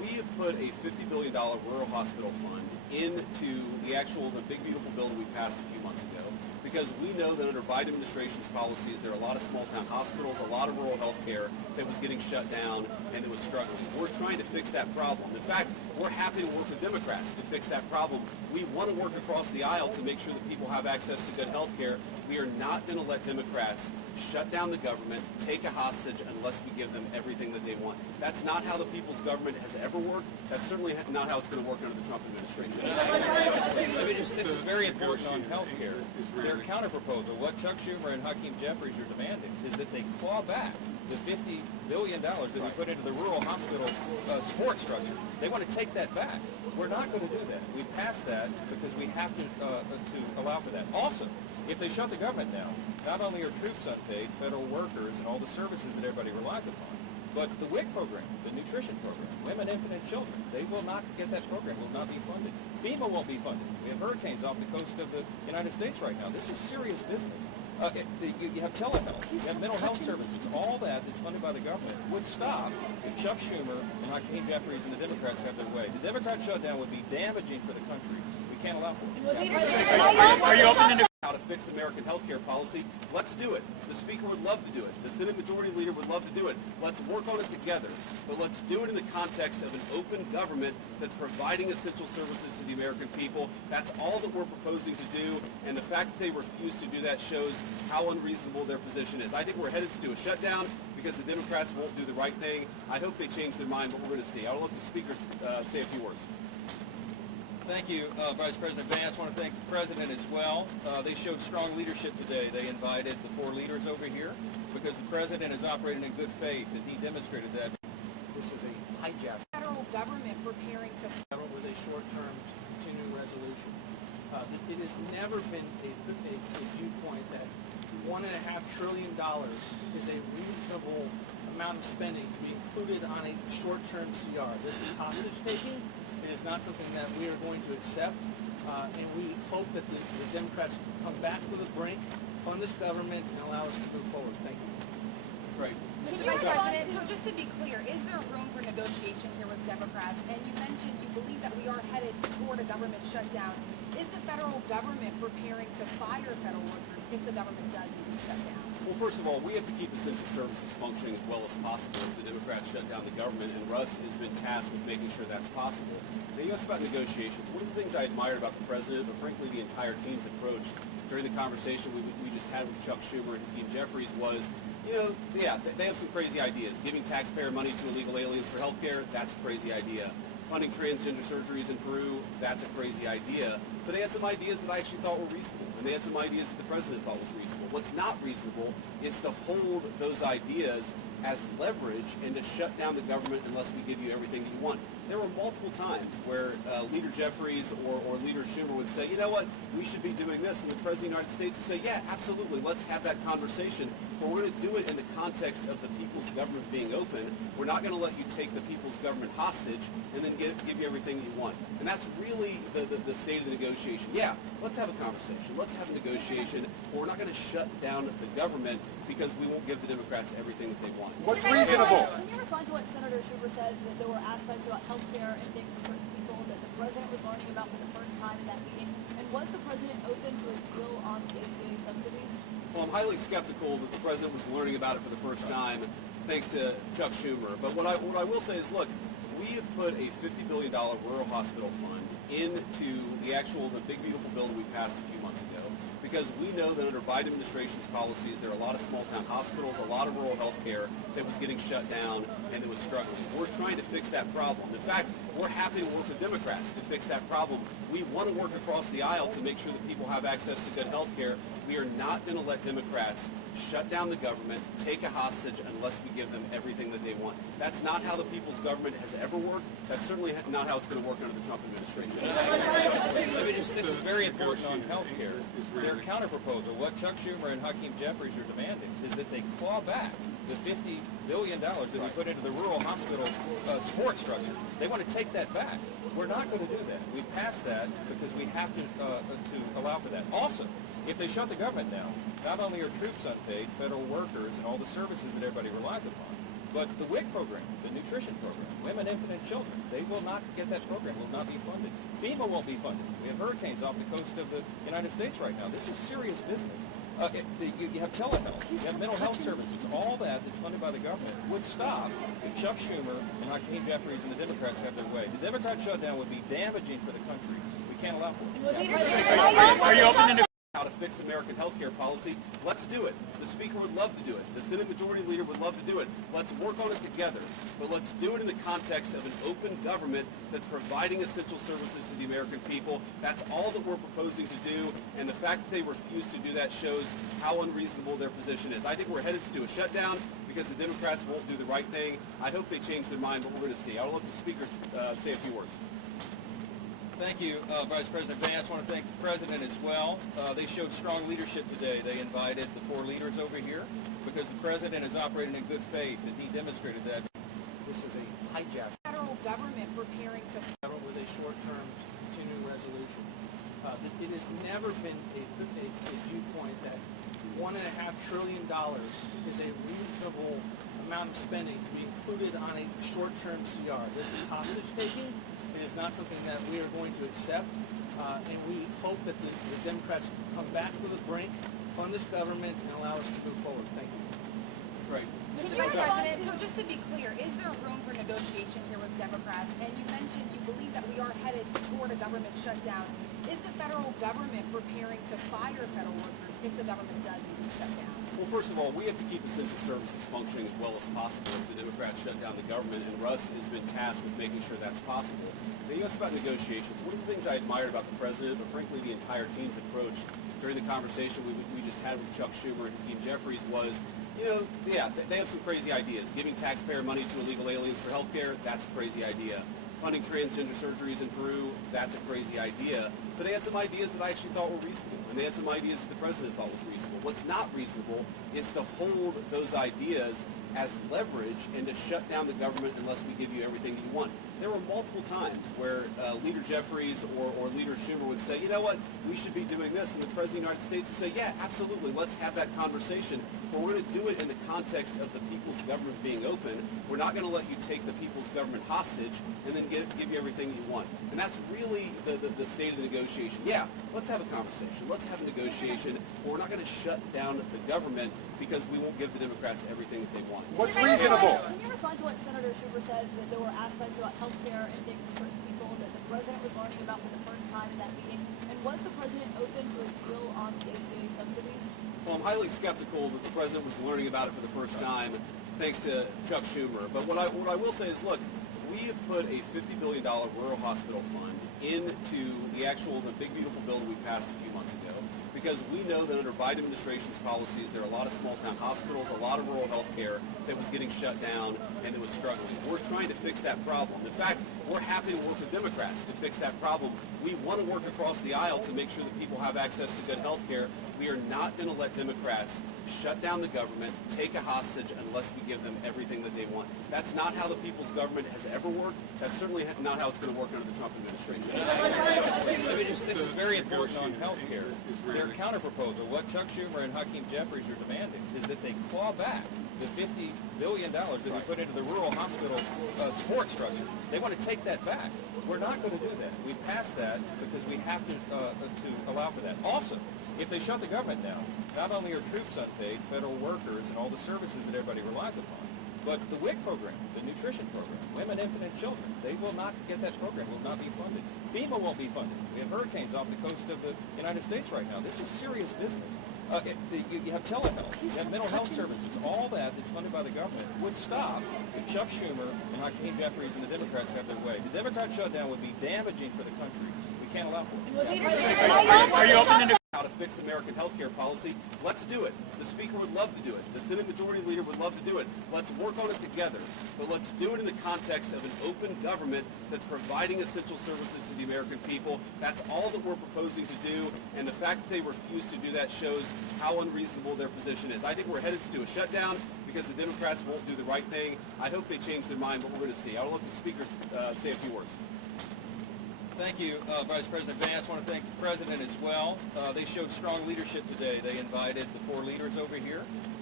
we have put a $50 billion rural hospital fund into the big beautiful bill that we passed a few months ago, because we know that under Biden administration's policies, there are a lot of small town hospitals, a lot of rural health care that was getting shut down and that was struggling. We're trying to fix that problem. In fact, we're happy to work with Democrats to fix that problem. We want to work across the aisle to make sure that people have access to good health care. We are not going to let Democrats shut down the government, take a hostage unless we give them everything that they want. That's not how the people's government has ever worked. That's certainly not how it's going to work under the Trump administration. I mean, this is very important on health care. Their counterproposal, what Chuck Schumer and Hakeem Jeffries are demanding, is that they claw back the $50 billion that we put into the rural hospital support structure. They want to take that back. We're not going to do that. We passed that because we have to allow for that. Also, if they shut the government down, not only are troops unpaid, federal workers, and all the services that everybody relies upon, but the WIC program, the nutrition program, women, infant, and children, they will not get that program, will not be funded. FEMA won't be funded. We have hurricanes off the coast of the United States right now. This is serious business. You have telehealth, you have mental health services, all that's funded by the government would stop if Chuck Schumer and Hakeem Jeffries and the Democrats have their way. The Democrat shutdown would be damaging for the country. We can't allow for it. Are you open to how to fix American health care policy? Let's do it. The Speaker would love to do it. The Senate Majority Leader would love to do it. Let's work on it together. But let's do it in the context of an open government that's providing essential services to the American people. That's all that we're proposing to do. And the fact that they refuse to do that shows how unreasonable their position is. I think we're headed to a shutdown because the Democrats won't do the right thing. I hope they change their mind, but we're going to see. I'll let the Speaker say a few words. Thank you, Vice President Vance. I want to thank the President as well. They showed strong leadership today. They invited the 4 leaders over here because the President is operating in good faith, and he demonstrated that. This is a hijack. Federal government preparing to With a short-term continuing resolution. It has never been a viewpoint that $1.5 trillion is a reasonable amount of spending to be included on a short-term CR. This is hostage taking. It is not something that we are going to accept, and we hope that the Democrats come back to the brink, fund this government, and allow us to move forward. Thank you. Great. Mr. Vice President, so just to be clear, is there room for negotiation here with Democrats? And you mentioned you believe that we are headed toward a government shutdown. Is the federal government preparing to fire federal workers if the government does need to shut down? Well, first of all, we have to keep essential services functioning as well as possible if the Democrats shut down the government, and Russ has been tasked with making sure that's possible. Now, you asked about negotiations. One of the things I admired about the President, but frankly the entire team's approach during the conversation we just had with Chuck Schumer and Hakeem Jeffries was, they have some crazy ideas. Giving taxpayer money to illegal aliens for health care, that's a crazy idea. Funding transgender surgeries in Peru, that's a crazy idea. But they had some ideas that I actually thought were reasonable, and they had some ideas that the President thought was reasonable. What's not reasonable is to hold those ideas as leverage and to shut down the government unless we give you everything that you want. There were multiple times where Leader Jeffries or Leader Schumer would say, you know what, we should be doing this, and the President of the United States would say, yeah, absolutely, let's have that conversation, but we're going to do it in the context of the people's government being open. We're not going to let you take the people's government hostage and then give you everything you want. And that's really the state of the negotiation. Yeah, let's have a conversation, let's have a negotiation, but we're not going to shut down the government because we won't give the Democrats everything that they want. What's reasonable? Can you respond to what Senator Schumer said, that there were aspects about health care and things for certain people that the President was learning about for the first time in that meeting? And was the President open to a deal on the ACA subsidies? Well, I'm highly skeptical that the President was learning about it for the first time, thanks to Chuck Schumer. But what I will say is, look, we have put a $50 billion rural hospital fund into the big beautiful bill that we passed a few months ago, because we know that under Biden administration's policies, there are a lot of small town hospitals, a lot of rural health care that was getting shut down and that was struggling. We're trying to fix that problem. In fact, we're happy to work with Democrats to fix that problem. We want to work across the aisle to make sure that people have access to good health care. We are not going to let Democrats shut down the government, take a hostage unless we give them everything that they want. That's not how the people's government has ever worked. That's certainly not how it's going to work under the Trump administration. I mean, this is very important on health care. Their counterproposal, what Chuck Schumer and Hakeem Jeffries are demanding, is that they claw back the $50 billion that we put into the rural hospital support structure. They want to take that back. We're not going to do that. We passed that because we have to allow for that. Also, if they shut the government down, not only are troops unpaid, federal workers, and all the services that everybody relies upon, But the WIC program, the nutrition program, Women, Infant, and Children, they will not get that program, will not be funded. FEMA won't be funded. We have hurricanes off the coast of the United States right now. This is serious business. You have telehealth, you have mental health services, all that that's funded by the government would stop if Chuck Schumer and Hakeem Jeffries and the Democrats have their way. The Democrat shutdown would be damaging for the country. We can't allow for it. Are you open to how to fix American health care policy? Let's do it. The Speaker would love to do it. The Senate Majority Leader would love to do it. Let's work on it together. But let's do it in the context of an open government that's providing essential services to the American people. That's all that we're proposing to do. And the fact that they refuse to do that shows how unreasonable their position is. I think we're headed to a shutdown because the Democrats won't do the right thing. I hope they change their mind, but we're going to see. I'll let the Speaker say a few words. Thank you, Vice President Vance. I want to thank the President as well. They showed strong leadership today. They invited the 4 leaders over here because the President is operating in good faith, and he demonstrated that. This is a hijack. Federal government preparing to With a short-term continuing resolution. It has never been a viewpoint that $1.5 trillion is a reasonable amount of spending to be included on a short-term CR. This is hostage taking. It is not something that we are going to accept, and we hope that the Democrats come back to the brink, fund this government, and allow us to move forward. Thank you. Great. Mr. Vice President, so just to be clear, is there room for negotiation here with Democrats? And you mentioned you believe that we are headed toward a government shutdown. Is the federal government preparing to fire federal workers if the government does need to shut down? Well, first of all, we have to keep essential services functioning as well as possible if the Democrats shut down the government, and Russ has been tasked with making sure that's possible. Now, you asked about negotiations. One of the things I admired about the President, but frankly the entire team's approach during the conversation we just had with Chuck Schumer and Hakeem Jeffries was, they have some crazy ideas. Giving taxpayer money to illegal aliens for health care, that's a crazy idea. Funding transgender surgeries in Peru, that's a crazy idea. But they had some ideas that I actually thought were reasonable, and they had some ideas that the President thought was reasonable. What's not reasonable is to hold those ideas as leverage and to shut down the government unless we give you everything that you want. There were multiple times where Leader Jeffries or Leader Schumer would say, you know what, we should be doing this, and the President of the United States would say, yeah, absolutely, let's have that conversation, but we're going to do it in the context of the people's government being open. We're not going to let you take the people's government hostage and then give you everything you want. And that's really the state of the negotiation. Yeah, let's have a conversation. Let's have a negotiation, but we're not going to shut down the government because we won't give the Democrats everything that they want. What's reasonable? Can you respond to what Senator Schumer said, that there were aspects about health care and things for certain people that the President was learning about for the first time in that meeting? And was the President open to a deal on the ACA subsidies? Well, I'm highly skeptical that the President was learning about it for the first time thanks to Chuck Schumer. But what I will say is, look, we have put a $50 billion rural hospital fund into the big, beautiful bill that we passed a few months ago, because we know that under Biden administration's policies, there are a lot of small-town hospitals, a lot of rural health care that was getting shut down and that was struggling. We're trying to fix that problem. In fact, we're happy to work with Democrats to fix that problem. We want to work across the aisle to make sure that people have access to good health care. We are not going to let Democrats shut down the government, take a hostage unless we give them everything that they want. That's not how the people's government has ever worked. That's certainly not how it's going to work under the Trump administration. This is very important on health care. Their counterproposal, what Chuck Schumer and Hakeem Jeffries are demanding, is that they claw back the $50 billion that we put into the rural hospital support structure. They want to take that back. We're not going to do that. We passed that because we have to allow for that. Also, if they shut the government down, not only are troops unpaid, federal workers, and all the services that everybody relies upon, but the WIC program, the nutrition program, Women, Infant, and Children, they will not get that program, will not be funded. FEMA won't be funded. We have hurricanes off the coast of the United States right now. This is serious business. You have telehealth, you have mental health services, all that that's funded by the government would stop if Chuck Schumer and Hakeem Jeffries and the Democrats have their way. The Democrat shutdown would be damaging for the country. We can't allow for it. Are you open to how to fix American health care policy? Let's do it. The Speaker would love to do it. The Senate Majority Leader would love to do it. Let's work on it together. But let's do it in the context of an open government that's providing essential services to the American people. That's all that we're proposing to do. And the fact that they refuse to do that shows how unreasonable their position is. I think we're headed to a shutdown because the Democrats won't do the right thing. I hope they change their mind, but we're going to see. I'll let the Speaker say a few words. Thank you, Vice President Vance. I want to thank the President as well. They showed strong leadership today. They invited the 4 leaders over here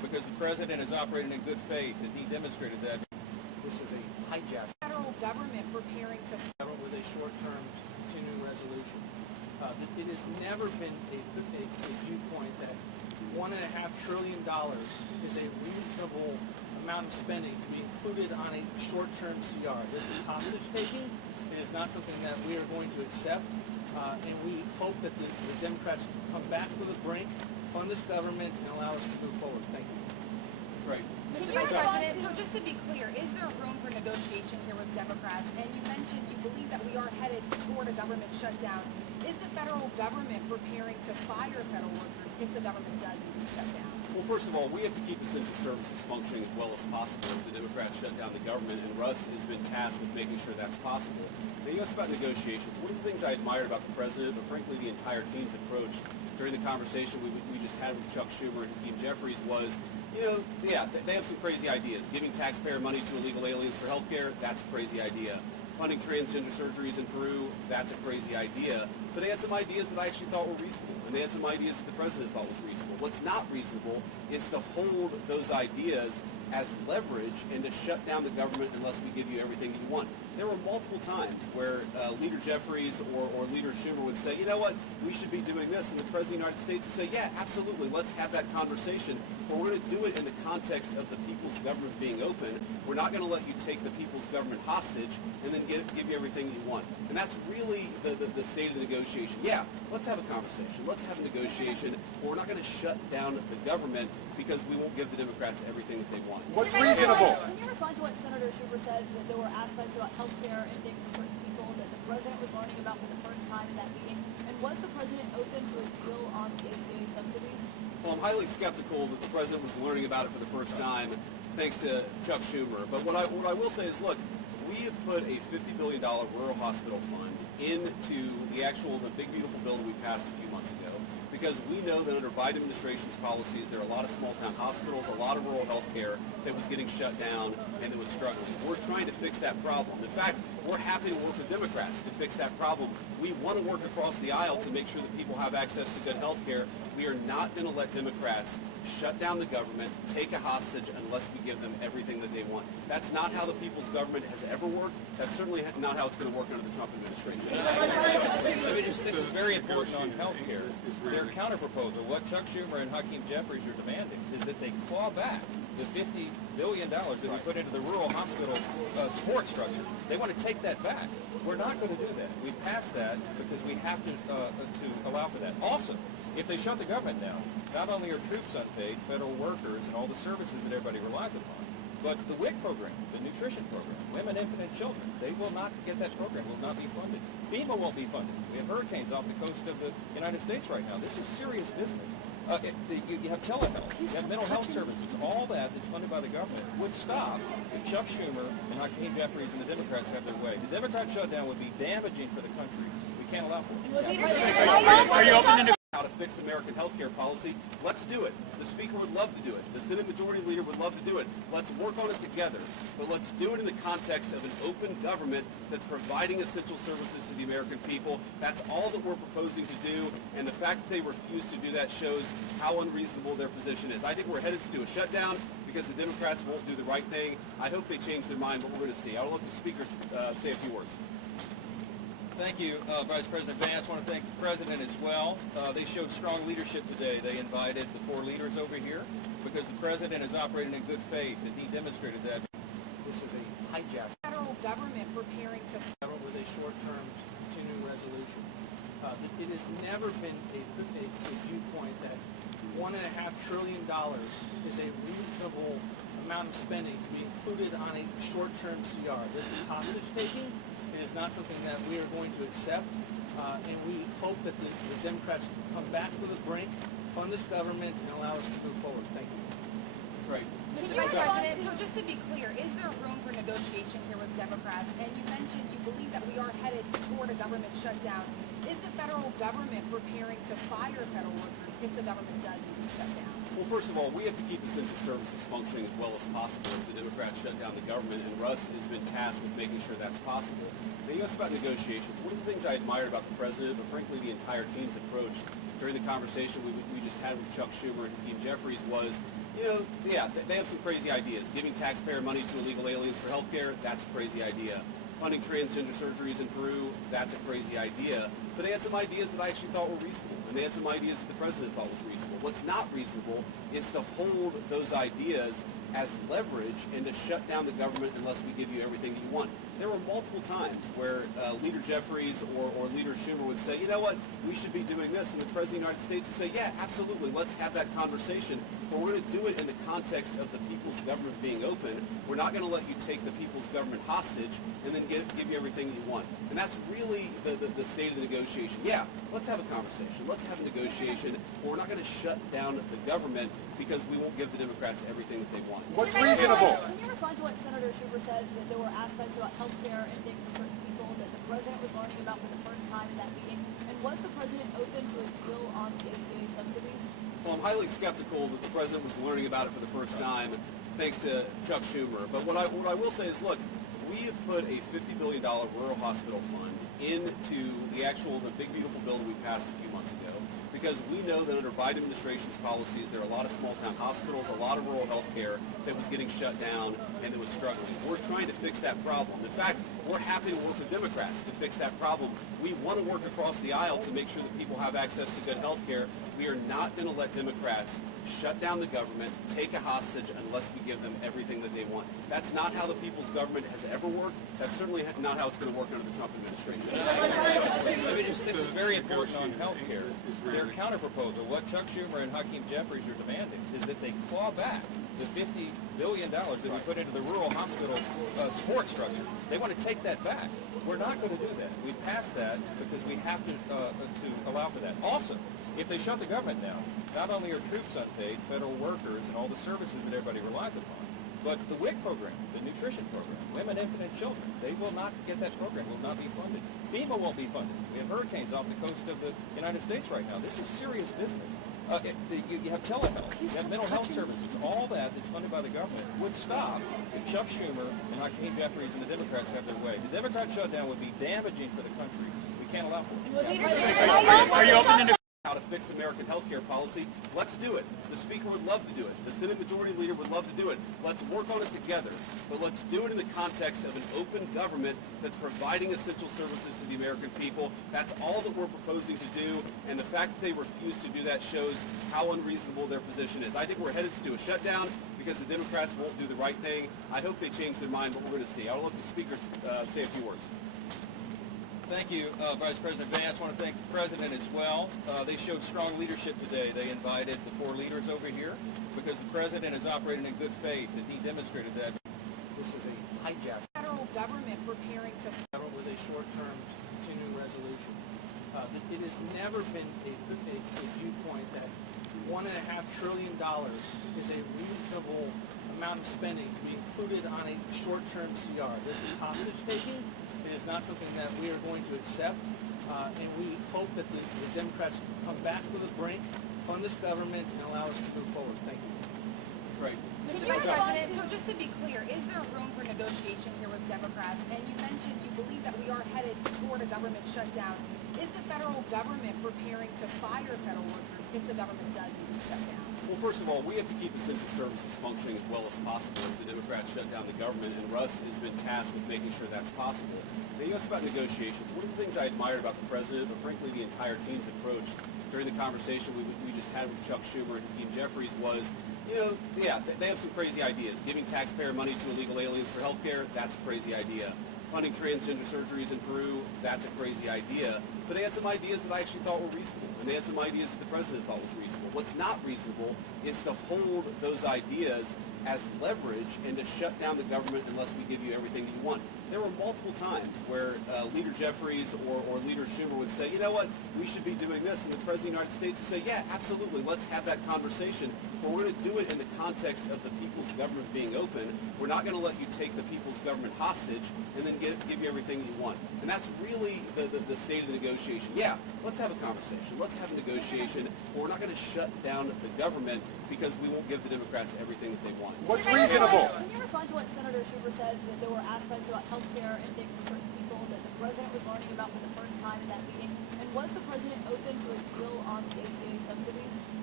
because the president is operating in good faith, and he demonstrated that. This is a hijack. Federal government preparing to With a short-term continuing resolution. It has never been a viewpoint that $1.5 trillion is a reasonable amount of spending to be included on a short-term CR. This is hostage taking. It is not something that we are going to accept, and we hope that the Democrats come back to the brink, fund this government, and allow us to move forward. Thank you. Right. Mr. Vice President, so just to be clear, is there room for negotiation here with Democrats? And you mentioned you believe that we are headed toward a government shutdown. Is the federal government preparing to fire federal workers if the government does shut down? Well, first of all, we have to keep essential services functioning as well as possible. If the Democrats shut down the government, and Russ has been tasked with making sure that's possible. Now, you asked about negotiations. One of the things I admired about the president, but frankly the entire team's approach during the conversation we just had with Chuck Schumer and Hakeem Jeffries was, they have some crazy ideas. Giving taxpayer money to illegal aliens for health care, that's a crazy idea. Funding transgender surgeries in Peru, that's a crazy idea. But they had some ideas that I actually thought were reasonable, and they had some ideas that the president thought was reasonable. What's not reasonable is to hold those ideas as leverage and to shut down the government unless we give you everything that you want. There were multiple times where Leader Jeffries or Leader Schumer would say, you know what, we should be doing this, and the President of the United States would say, yeah, absolutely, let's have that conversation, but we're going to do it in the context of the people's government being open. We're not going to let you take the people's government hostage and then give you everything you want. And that's really the state of the negotiation. Yeah, let's have a conversation. Let's have a negotiation, but we're not going to shut down the government because we won't give the Democrats everything that they want. What's reasonable? Can you respond to what Senator Schumer said, that there were aspects about health care ending for certain people that the president was learning about for the first time in that meeting? And was the president open to a deal on the ACA subsidies? Well, I'm highly skeptical that the president was learning about it for the first time, thanks to Chuck Schumer. But what I will say is, look, we have put a $50 billion rural hospital fund into the big beautiful bill that we passed a few months ago, because we know that under Biden administration's policies, there are a lot of small town hospitals, a lot of rural health care that was getting shut down and that was struggling. We're trying to fix that problem. In fact, we're happy to work with Democrats to fix that problem. We want to work across the aisle to make sure that people have access to good health care. We are not going to let Democrats shut down the government, take a hostage unless we give them everything that they want. That's not how the people's government has ever worked. That's certainly not how it's going to work under the Trump administration. This is very important on health care. Their counterproposal, what Chuck Schumer and Hakeem Jeffries are demanding, is that they claw back the $50 billion that we put into the rural hospital support structure. They want to take that back. We're not going to do that. We passed that because we have to allow for that. Also, if they shut the government down, not only are troops unpaid, federal workers, and all the services that everybody relies upon, but the WIC program, the nutrition program, women, infant, and children, they will not get that program, will not be funded. FEMA won't be funded. We have hurricanes off the coast of the United States right now. This is serious business. You have telehealth, you have mental health services, all that's funded by the government would stop if Chuck Schumer and Hakeem Jeffries and the Democrats have their way. The Democrat shutdown would be damaging for the country. We can't allow for it. Are you open to how to fix American health care policy? Let's do it. The Speaker would love to do it. The Senate Majority Leader would love to do it. Let's work on it together. But let's do it in the context of an open government that's providing essential services to the American people. That's all that we're proposing to do. And the fact that they refuse to do that shows how unreasonable their position is. I think we're headed to a shutdown because the Democrats won't do the right thing. I hope they change their mind, but we're going to see. I'll let the Speaker say a few words. Thank you, Vice President Vance. I want to thank the President as well. They showed strong leadership today. They invited the four leaders over here because the President is operating in good faith, and he demonstrated that. This is a hijack. Federal government preparing to With a short-term continuing resolution. It has never been a viewpoint that $1.5 trillion is a reasonable amount of spending to be included on a short-term CR. This is hostage taking. It is not something that we are going to accept, and we hope that the Democrats come back to the brink, fund this government, and allow us to move forward. Thank you. Right. Mr. Vice President, so just to be clear, is there room for negotiation here with Democrats? And you mentioned you believe that we are headed toward a government shutdown. Is the federal government preparing to fire federal workers if the government does shut down? Well, first of all, we have to keep essential services functioning as well as possible. If the Democrats shut down the government, and Russ has been tasked with making sure that's possible. Now, you asked about negotiations. One of the things I admired about the president, but frankly the entire team's approach during the conversation we just had with Chuck Schumer and Hakeem Jeffries was, yeah, they have some crazy ideas. Giving taxpayer money to illegal aliens for health care, that's a crazy idea. Funding transgender surgeries in Peru, that's a crazy idea. But they had some ideas that I actually thought were reasonable, and they had some ideas that the president thought was reasonable. What's not reasonable is to hold those ideas as leverage and to shut down the government unless we give you everything that you want. There were multiple times where Leader Jeffries or Leader Schumer would say, you know what, we should be doing this, and the President of the United States would say, yeah, absolutely, let's have that conversation, but we're going to do it in the context of the people's government being open. We're not going to let you take the people's government hostage and then give you everything you want. And that's really the state of the negotiation. Yeah, let's have a conversation. Let's have a negotiation, but we're not going to shut down the government because we won't give the Democrats everything that they want. What's reasonable? Can you respond to what Senator Schumer said, that there were aspects about health care and things for certain people that the president was learning about for the first time in that meeting? And was the president open to a bill on the ACA subsidies? Well, I'm highly skeptical that the president was learning about it for the first time, thanks to Chuck Schumer. But what I will say is, look, we have put a $50 billion rural hospital fund into the big beautiful bill that we passed a few months ago, because we know that under Biden administration's policies, there are a lot of small-town hospitals, a lot of rural health care that was getting shut down and that was struggling. We're trying to fix that problem. In fact, we're happy to work with Democrats to fix that problem. We want to work across the aisle to make sure that people have access to good health care. We are not going to let Democrats shut down the government, take a hostage, unless we give them everything that they want. That's not how the people's government has ever worked. That's certainly not how it's going to work under the Trump administration. I mean, this is very important on health care. Their counterproposal, what Chuck Schumer and Hakeem Jeffries are demanding, is that they claw back the $50 billion that we put into the rural hospital support structure. They want to take that back. We're not going to do that. We passed that because we have to allow for that. Also, if they shut the government down, not only are troops unpaid, federal workers, and all the services that everybody relies upon, but the WIC program, the nutrition program, Women, Infant, and Children, they will not get that program, will not be funded. FEMA won't be funded. We have hurricanes off the coast of the United States right now. This is serious business. You have telehealth, you have mental health services, all that that's funded by the government would stop if Chuck Schumer and Hakeem Jeffries and the Democrats have their way. The Democrat shutdown would be damaging for the country. We can't allow for it. Are you open to how to fix American health care policy? Let's do it. The Speaker would love to do it. The Senate Majority Leader would love to do it. Let's work on it together. But let's do it in the context of an open government that's providing essential services to the American people. That's all that we're proposing to do. And the fact that they refuse to do that shows how unreasonable their position is. I think we're headed to a shutdown because the Democrats won't do the right thing. I hope they change their mind, but we're going to see. I'll let the Speaker say a few words. Thank you, Vice President Vance. I want to thank the President as well. They showed strong leadership today. They invited the four leaders over here because the President is operating in good faith, and he demonstrated that. This is a hijack. Federal government preparing to With a short-term continuing resolution. It has never been a viewpoint that $1.5 trillion is a reasonable amount of spending to be included on a short-term CR. This is hostage taking. It is not something that we are going to accept, and we hope that the Democrats come back to the brink, fund this government, and allow us to move forward. Thank you. Right. Mr. President, so just to be clear, is there room for negotiation here with Democrats? And you mentioned you believe that we are headed toward a government shutdown. Is the federal government preparing to fire federal workers if the government does need to shut down? Well, first of all, we have to keep essential services functioning as well as possible if the Democrats shut down the government, and Russ has been tasked with making sure that's possible. Now, you asked about negotiations. One of the things I admired about the President, but frankly the entire team's approach during the conversation we just had with Chuck Schumer and Hakeem Jeffries was, yeah, they have some crazy ideas. Giving taxpayer money to illegal aliens for health care, that's a crazy idea. Funding transgender surgeries in Peru, that's a crazy idea. But they had some ideas that I actually thought were reasonable, and they had some ideas that the President thought was reasonable. What's not reasonable is to hold those ideas as leverage and to shut down the government unless we give you everything that you want. There were multiple times where Leader Jeffries or Leader Schumer would say, you know what, we should be doing this, and the President of the United States would say, yeah, absolutely, let's have that conversation, but we're going to do it in the context of the people's government being open. We're not going to let you take the people's government hostage and then give you everything you want. And that's really the state of the negotiation. Yeah, let's have a conversation. Let's have a negotiation, but we're not going to shut down the government because we won't give the Democrats everything that they want. What's reasonable? Can you respond to what Senator Schumer said, that there were aspects about health care and things for certain people that the president was learning about for the first time in that meeting? And was the president open to a bill on the ACA subsidies?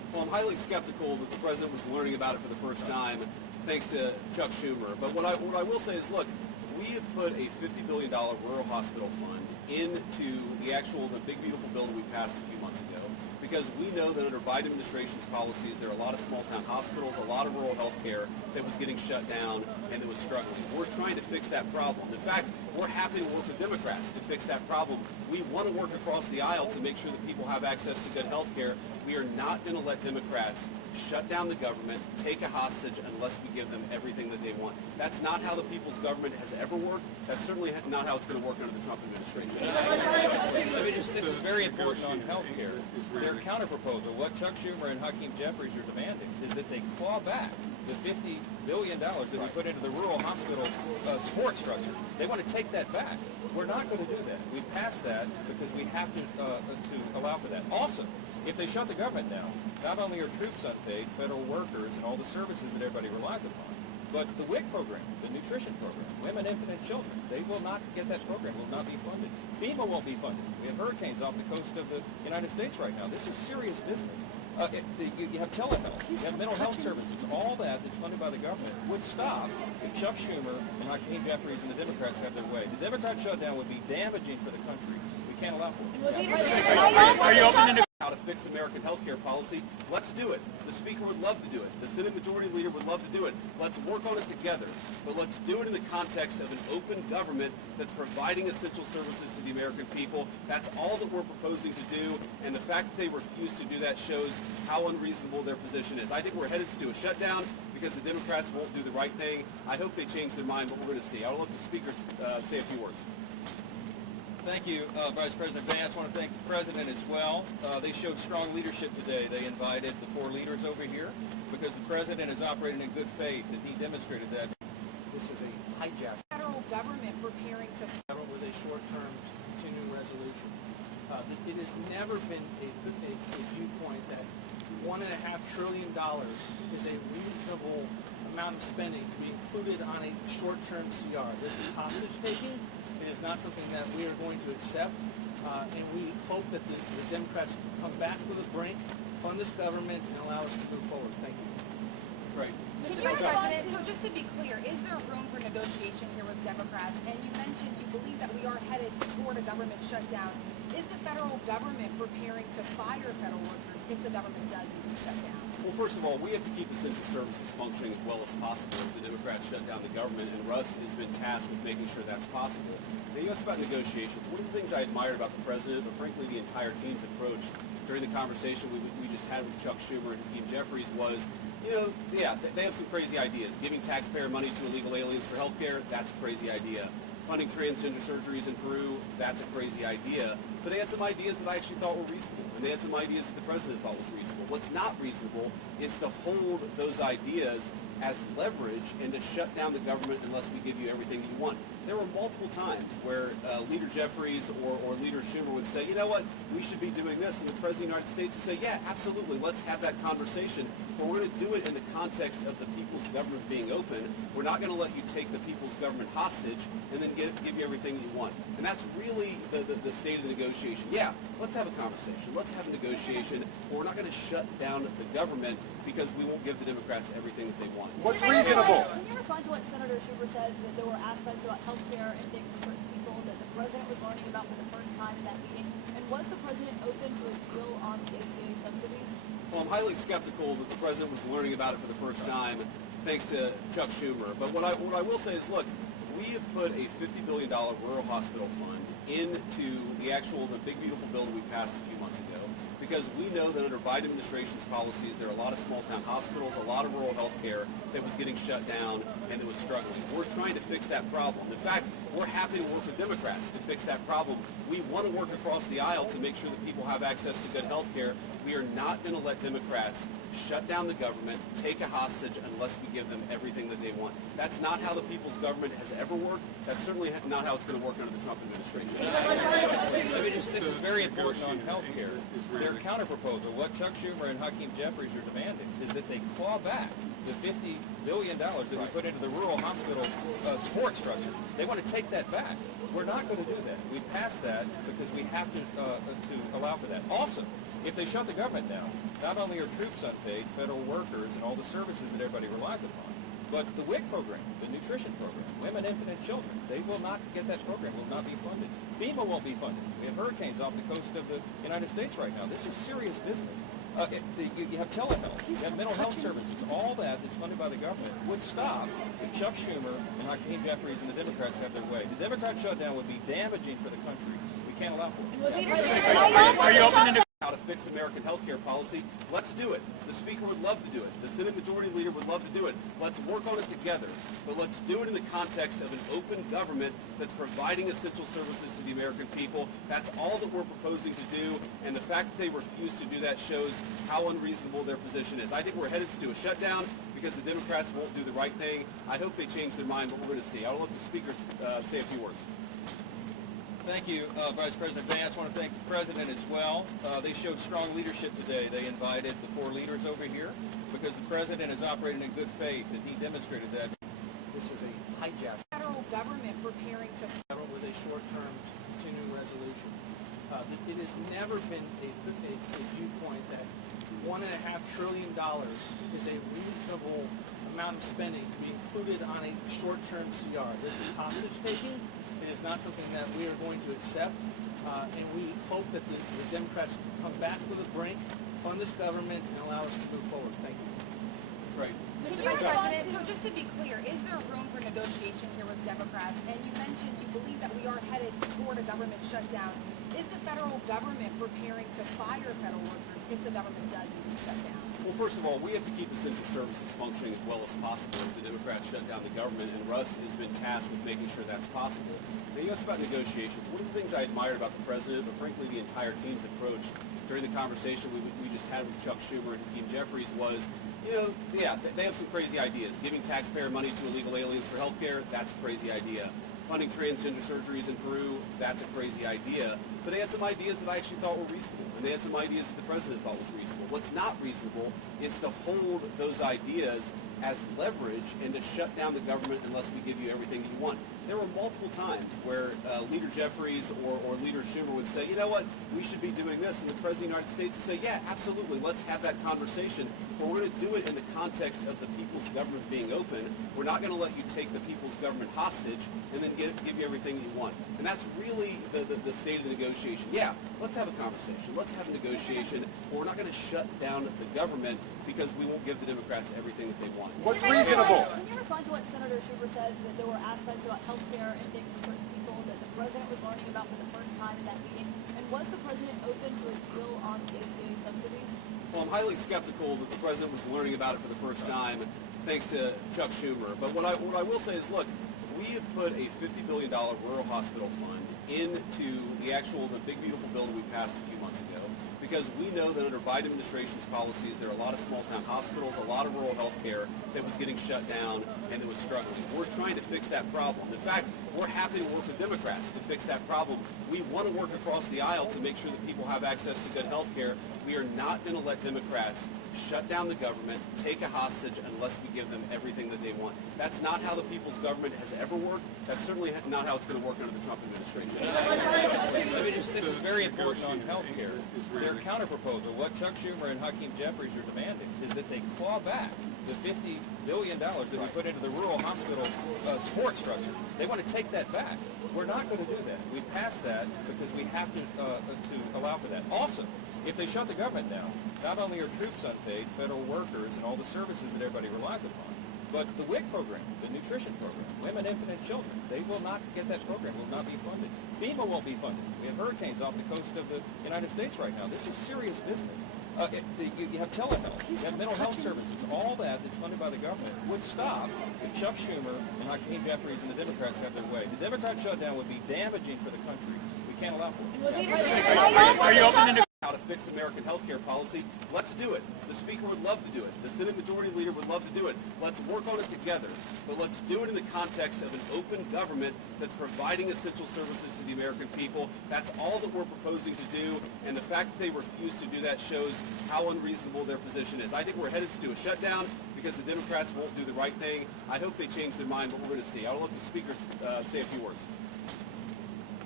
Well, I'm highly skeptical that the president was learning about it for the first time thanks to Chuck Schumer. But what I will say is, look, we have put a $50 billion rural hospital fund into the big beautiful bill that we passed a few months ago, because we know that under Biden administration's policies, there are a lot of small town hospitals, a lot of rural health care that was getting shut down and that was struggling. We're trying to fix that problem. In fact, we're happy to work with Democrats to fix that problem. We want to work across the aisle to make sure that people have access to good health care. We are not going to let Democrats shut down the government, take a hostage, unless we give them everything that they want. That's not how the people's government has ever worked. That's certainly not how it's going to work under the Trump administration. I mean, this is very important on health care. Their counterproposal, what Chuck Schumer and Hakeem Jeffries are demanding, is that they claw back the $50 billion that we put into the rural hospital support structure. They want to take that back. We're not going to do that. We passed that because we have to allow for that. Also, if they shut the government down, not only are troops unpaid, federal workers, and all the services that everybody relies upon, but the WIC program, the nutrition program, women, infant, and children, they will not get that program, will not be funded. FEMA won't be funded. We have hurricanes off the coast of the United States right now. This is serious business. You have telehealth, you have mental health services, all that's funded by the government would stop if Chuck Schumer and Hakeem Jeffries and the Democrats have their way. The Democrat shutdown would be damaging for the country. We can't allow for it. Are you open to how to fix American health care policy? Let's do it. The Speaker would love to do it. The Senate Majority Leader would love to do it. Let's work on it together. But let's do it in the context of an open government that's providing essential services to the American people. That's all that we're proposing to do. And the fact that they refuse to do that shows how unreasonable their position is. I think we're headed to a shutdown because the Democrats won't do the right thing. I hope they change their mind, but we're going to see. I'll let the Speaker say a few words. Thank you, Vice President Vance. I want to thank the President as well. They showed strong leadership today. They invited the four leaders over here because the President is operating in good faith, and he demonstrated that. This is a hijack. Federal government preparing to With a short-term continuing resolution. It has never been a viewpoint that $1.5 trillion is a reasonable amount of spending to be included on a short-term CR. This is hostage taking. It is not something that we are going to accept, and we hope that the Democrats come back to the brink, fund this government, and allow us to move forward. Thank you. Great. Mr. President, so just to be clear, is there room for negotiation here with Democrats? And you mentioned you believe that we are headed toward a government shutdown. Is the federal government preparing to fire federal workers if the government does shut down? Well, first of all, we have to keep essential services functioning as well as possible if the Democrats shut down the government, and Russ has been tasked with making sure that's possible. Now, you asked about negotiations. One of the things I admired about the President, but frankly the entire team's approach during the conversation we just had with Chuck Schumer and Hakeem Jeffries was, they have some crazy ideas. Giving taxpayer money to illegal aliens for health care, that's a crazy idea. Funding transgender surgeries in Peru, that's a crazy idea. But they had some ideas that I actually thought were reasonable, and they had some ideas that the President thought was reasonable. What's not reasonable is to hold those ideas as leverage and to shut down the government unless we give you everything that you want. There were multiple times where Leader Jeffries or Leader Schumer would say, you know what, we should be doing this, and the President of the United States would say, yeah, absolutely, let's have that conversation, but we're going to do it in the context of the people's government being open. We're not going to let you take the people's government hostage and then give you everything you want. And that's really the state of the negotiation. Yeah, let's have a conversation. Let's have a negotiation, but we're not going to shut down the government because we won't give the Democrats everything that they want. What's reasonable? Can you respond to what Senator Schumer said, that there were aspects about health care and things for certain people that the President was learning about for the first time in that meeting? And was the President open to a deal on the ACA subsidies? Well, I'm highly skeptical that the President was learning about it for the first time thanks to Chuck Schumer. But what I will say is, look, we have put a $50 billion rural hospital fund into the big beautiful bill that we passed a few months ago, because we know that under Biden administration's policies, there are a lot of small town hospitals, a lot of rural health care that was getting shut down and that was struggling. We're trying to fix that problem. In fact, we're happy to work with Democrats to fix that problem. We want to work across the aisle to make sure that people have access to good health care. We are not going to let Democrats shut down the government, take a hostage, unless we give them everything that they want. That's not how the people's government has ever worked. That's certainly not how it's going to work under the Trump administration. I mean, this is very important on health care. Their counterproposal, what Chuck Schumer and Hakeem Jeffries are demanding, is that they claw back the $50 billion that we put into the rural hospital support structure. They want to take that back. We're not going to do that. We passed that because we have to allow for that. Also, if they shut the government down, not only are troops unpaid, federal workers, and all the services that everybody relies upon, but the WIC program, the nutrition program, women, infant, and children, they will not get that program, will not be funded. FEMA won't be funded. We have hurricanes off the coast of the United States right now. This is serious business. You have telehealth, you have mental health services, all that that's funded by the government would stop if Chuck Schumer and Hakeem Jeffries and the Democrats have their way. The Democrat shutdown would be damaging for the country. We can't allow for it. Are you open to how to fix American health care policy? Let's do it. The Speaker would love to do it. The Senate Majority Leader would love to do it. Let's work on it together. But let's do it in the context of an open government that's providing essential services to the American people. That's all that we're proposing to do. And the fact that they refuse to do that shows how unreasonable their position is. I think we're headed to a shutdown because the Democrats won't do the right thing. I hope they change their mind, but we're going to see. I'll let the Speaker say a few words. Thank you, Vice President Vance. I want to thank the President as well. They showed strong leadership today. They invited the four leaders over here because the President is operating in good faith, and he demonstrated that. This is a hijack. Federal government preparing to With a short-term continuing resolution. It has never been a viewpoint that $1.5 trillion is a reasonable amount of spending to be included on a short-term CR. This is hostage taking. It is not something that we are going to accept, and we hope that the Democrats come back to the brink, fund this government, and allow us to move forward. Thank you. Right. Mr. President, so just to be clear, is there room for negotiation here with Democrats? And you mentioned you believe that we are headed toward a government shutdown. Is the federal government preparing to fire federal workers if the government does shut down? Well, first of all, we have to keep essential services functioning as well as possible if the Democrats shut down the government, and Russ has been tasked with making sure that's possible. Now, you asked about negotiations. One of the things I admired about the President, but frankly the entire team's approach during the conversation we just had with Chuck Schumer and Hakeem Jeffries was, they have some crazy ideas. Giving taxpayer money to illegal aliens for health care, that's a crazy idea. Funding transgender surgeries in Peru, that's a crazy idea. But they had some ideas that I actually thought were reasonable, and they had some ideas that the President thought was reasonable. What's not reasonable is to hold those ideas as leverage and to shut down the government unless we give you everything that you want. There were multiple times where Leader Jeffries or Leader Schumer would say, you know what, we should be doing this, and the President of the United States would say, yeah, absolutely, let's have that conversation, but we're going to do it in the context of the people's government being open. We're not going to let you take the people's government hostage and then give you everything you want. And that's really the state of the negotiation. Yeah, let's have a conversation. Let's have a negotiation, but we're not going to shut down the government because we won't give the Democrats everything that they want. What's reasonable? Can you respond to what Senator Schumer said, that there were aspects about health care and things for certain people that the President was learning about for the first time in that meeting? And was the President open to a deal on the ACA subsidies? Well, I'm highly skeptical that the President was learning about it for the first time, thanks to Chuck Schumer. But what I will say is, look, we have put a $50 billion rural hospital fund into the big beautiful bill that we passed a few months ago, because we know that under Biden administration's policies, there are a lot of small-town hospitals, a lot of rural health care that was getting shut down and that was struggling. We're trying to fix that problem. In fact, we're happy to work with Democrats to fix that problem. We want to work across the aisle to make sure that people have access to good health care. We are not going to let Democrats shut down the government, take a hostage, unless we give them everything that they want. That's not how the people's government has ever worked. That's certainly not how it's going to work under the Trump administration. I mean, this is very important on health care. Their counterproposal, what Chuck Schumer and Hakeem Jeffries are demanding, is that they claw back the $50 billion that we put into the rural hospital support structure. They want to take that back. We're not going to do that. We passed that because we have to allow for that. Also, if they shut the government down, not only are troops unpaid, federal workers, and all the services that everybody relies upon, but the WIC program, the nutrition program, women, infant, and children, they will not get that program, will not be funded. FEMA won't be funded. We have hurricanes off the coast of the United States right now. This is serious business. You have telehealth, you have mental health services, all that that's funded by the government would stop if Chuck Schumer and Hakeem Jeffries and the Democrats have their way. The Democrat shutdown would be damaging for the country. We can't allow for it. Are you open to how to fix American health care policy? Let's do it. The Speaker would love to do it. The Senate Majority Leader would love to do it. Let's work on it together. But let's do it in the context of an open government that's providing essential services to the American people. That's all that we're proposing to do. And the fact that they refuse to do that shows how unreasonable their position is. I think we're headed to a shutdown because the Democrats won't do the right thing. I hope they change their mind, but we're going to see. I'll let the Speaker say a few words.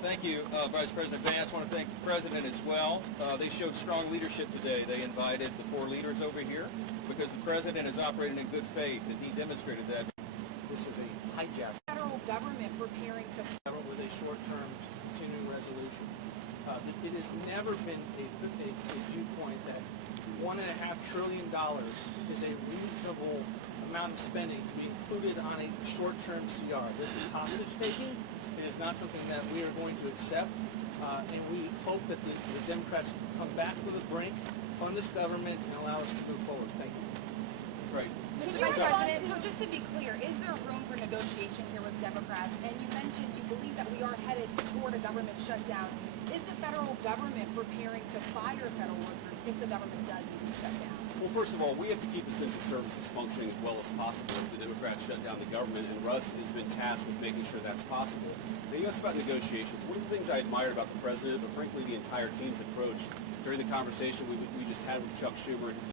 Thank you, Vice President Vance. I want to thank the President as well. They showed strong leadership today. They invited the 4 leaders over here because the President is operating in good faith, and he demonstrated that. This is a hijack. Federal government preparing to With a short-term continuing resolution. It has never been a viewpoint that $1.5 trillion is a reasonable amount of spending to be included on a short-term CR. This is hostage taking. It is not something that we are going to accept, and we hope that the Democrats come back to the brink, fund this government, and allow us to move forward. Thank you. Right. Mr. Vice President, so just to be clear, is there room for negotiation here with Democrats? And you mentioned you believe that we are headed toward a government shutdown. Is the federal government preparing to fire federal workers if the government does need to shut down? Well, first of all, we have to keep essential services functioning as well as possible if the Democrats shut down the government, and Russ has been tasked with making sure that's possible. Now, you asked about negotiations. One of the things I admired about the President, but frankly the entire team's approach during the conversation we just had with Chuck Schumer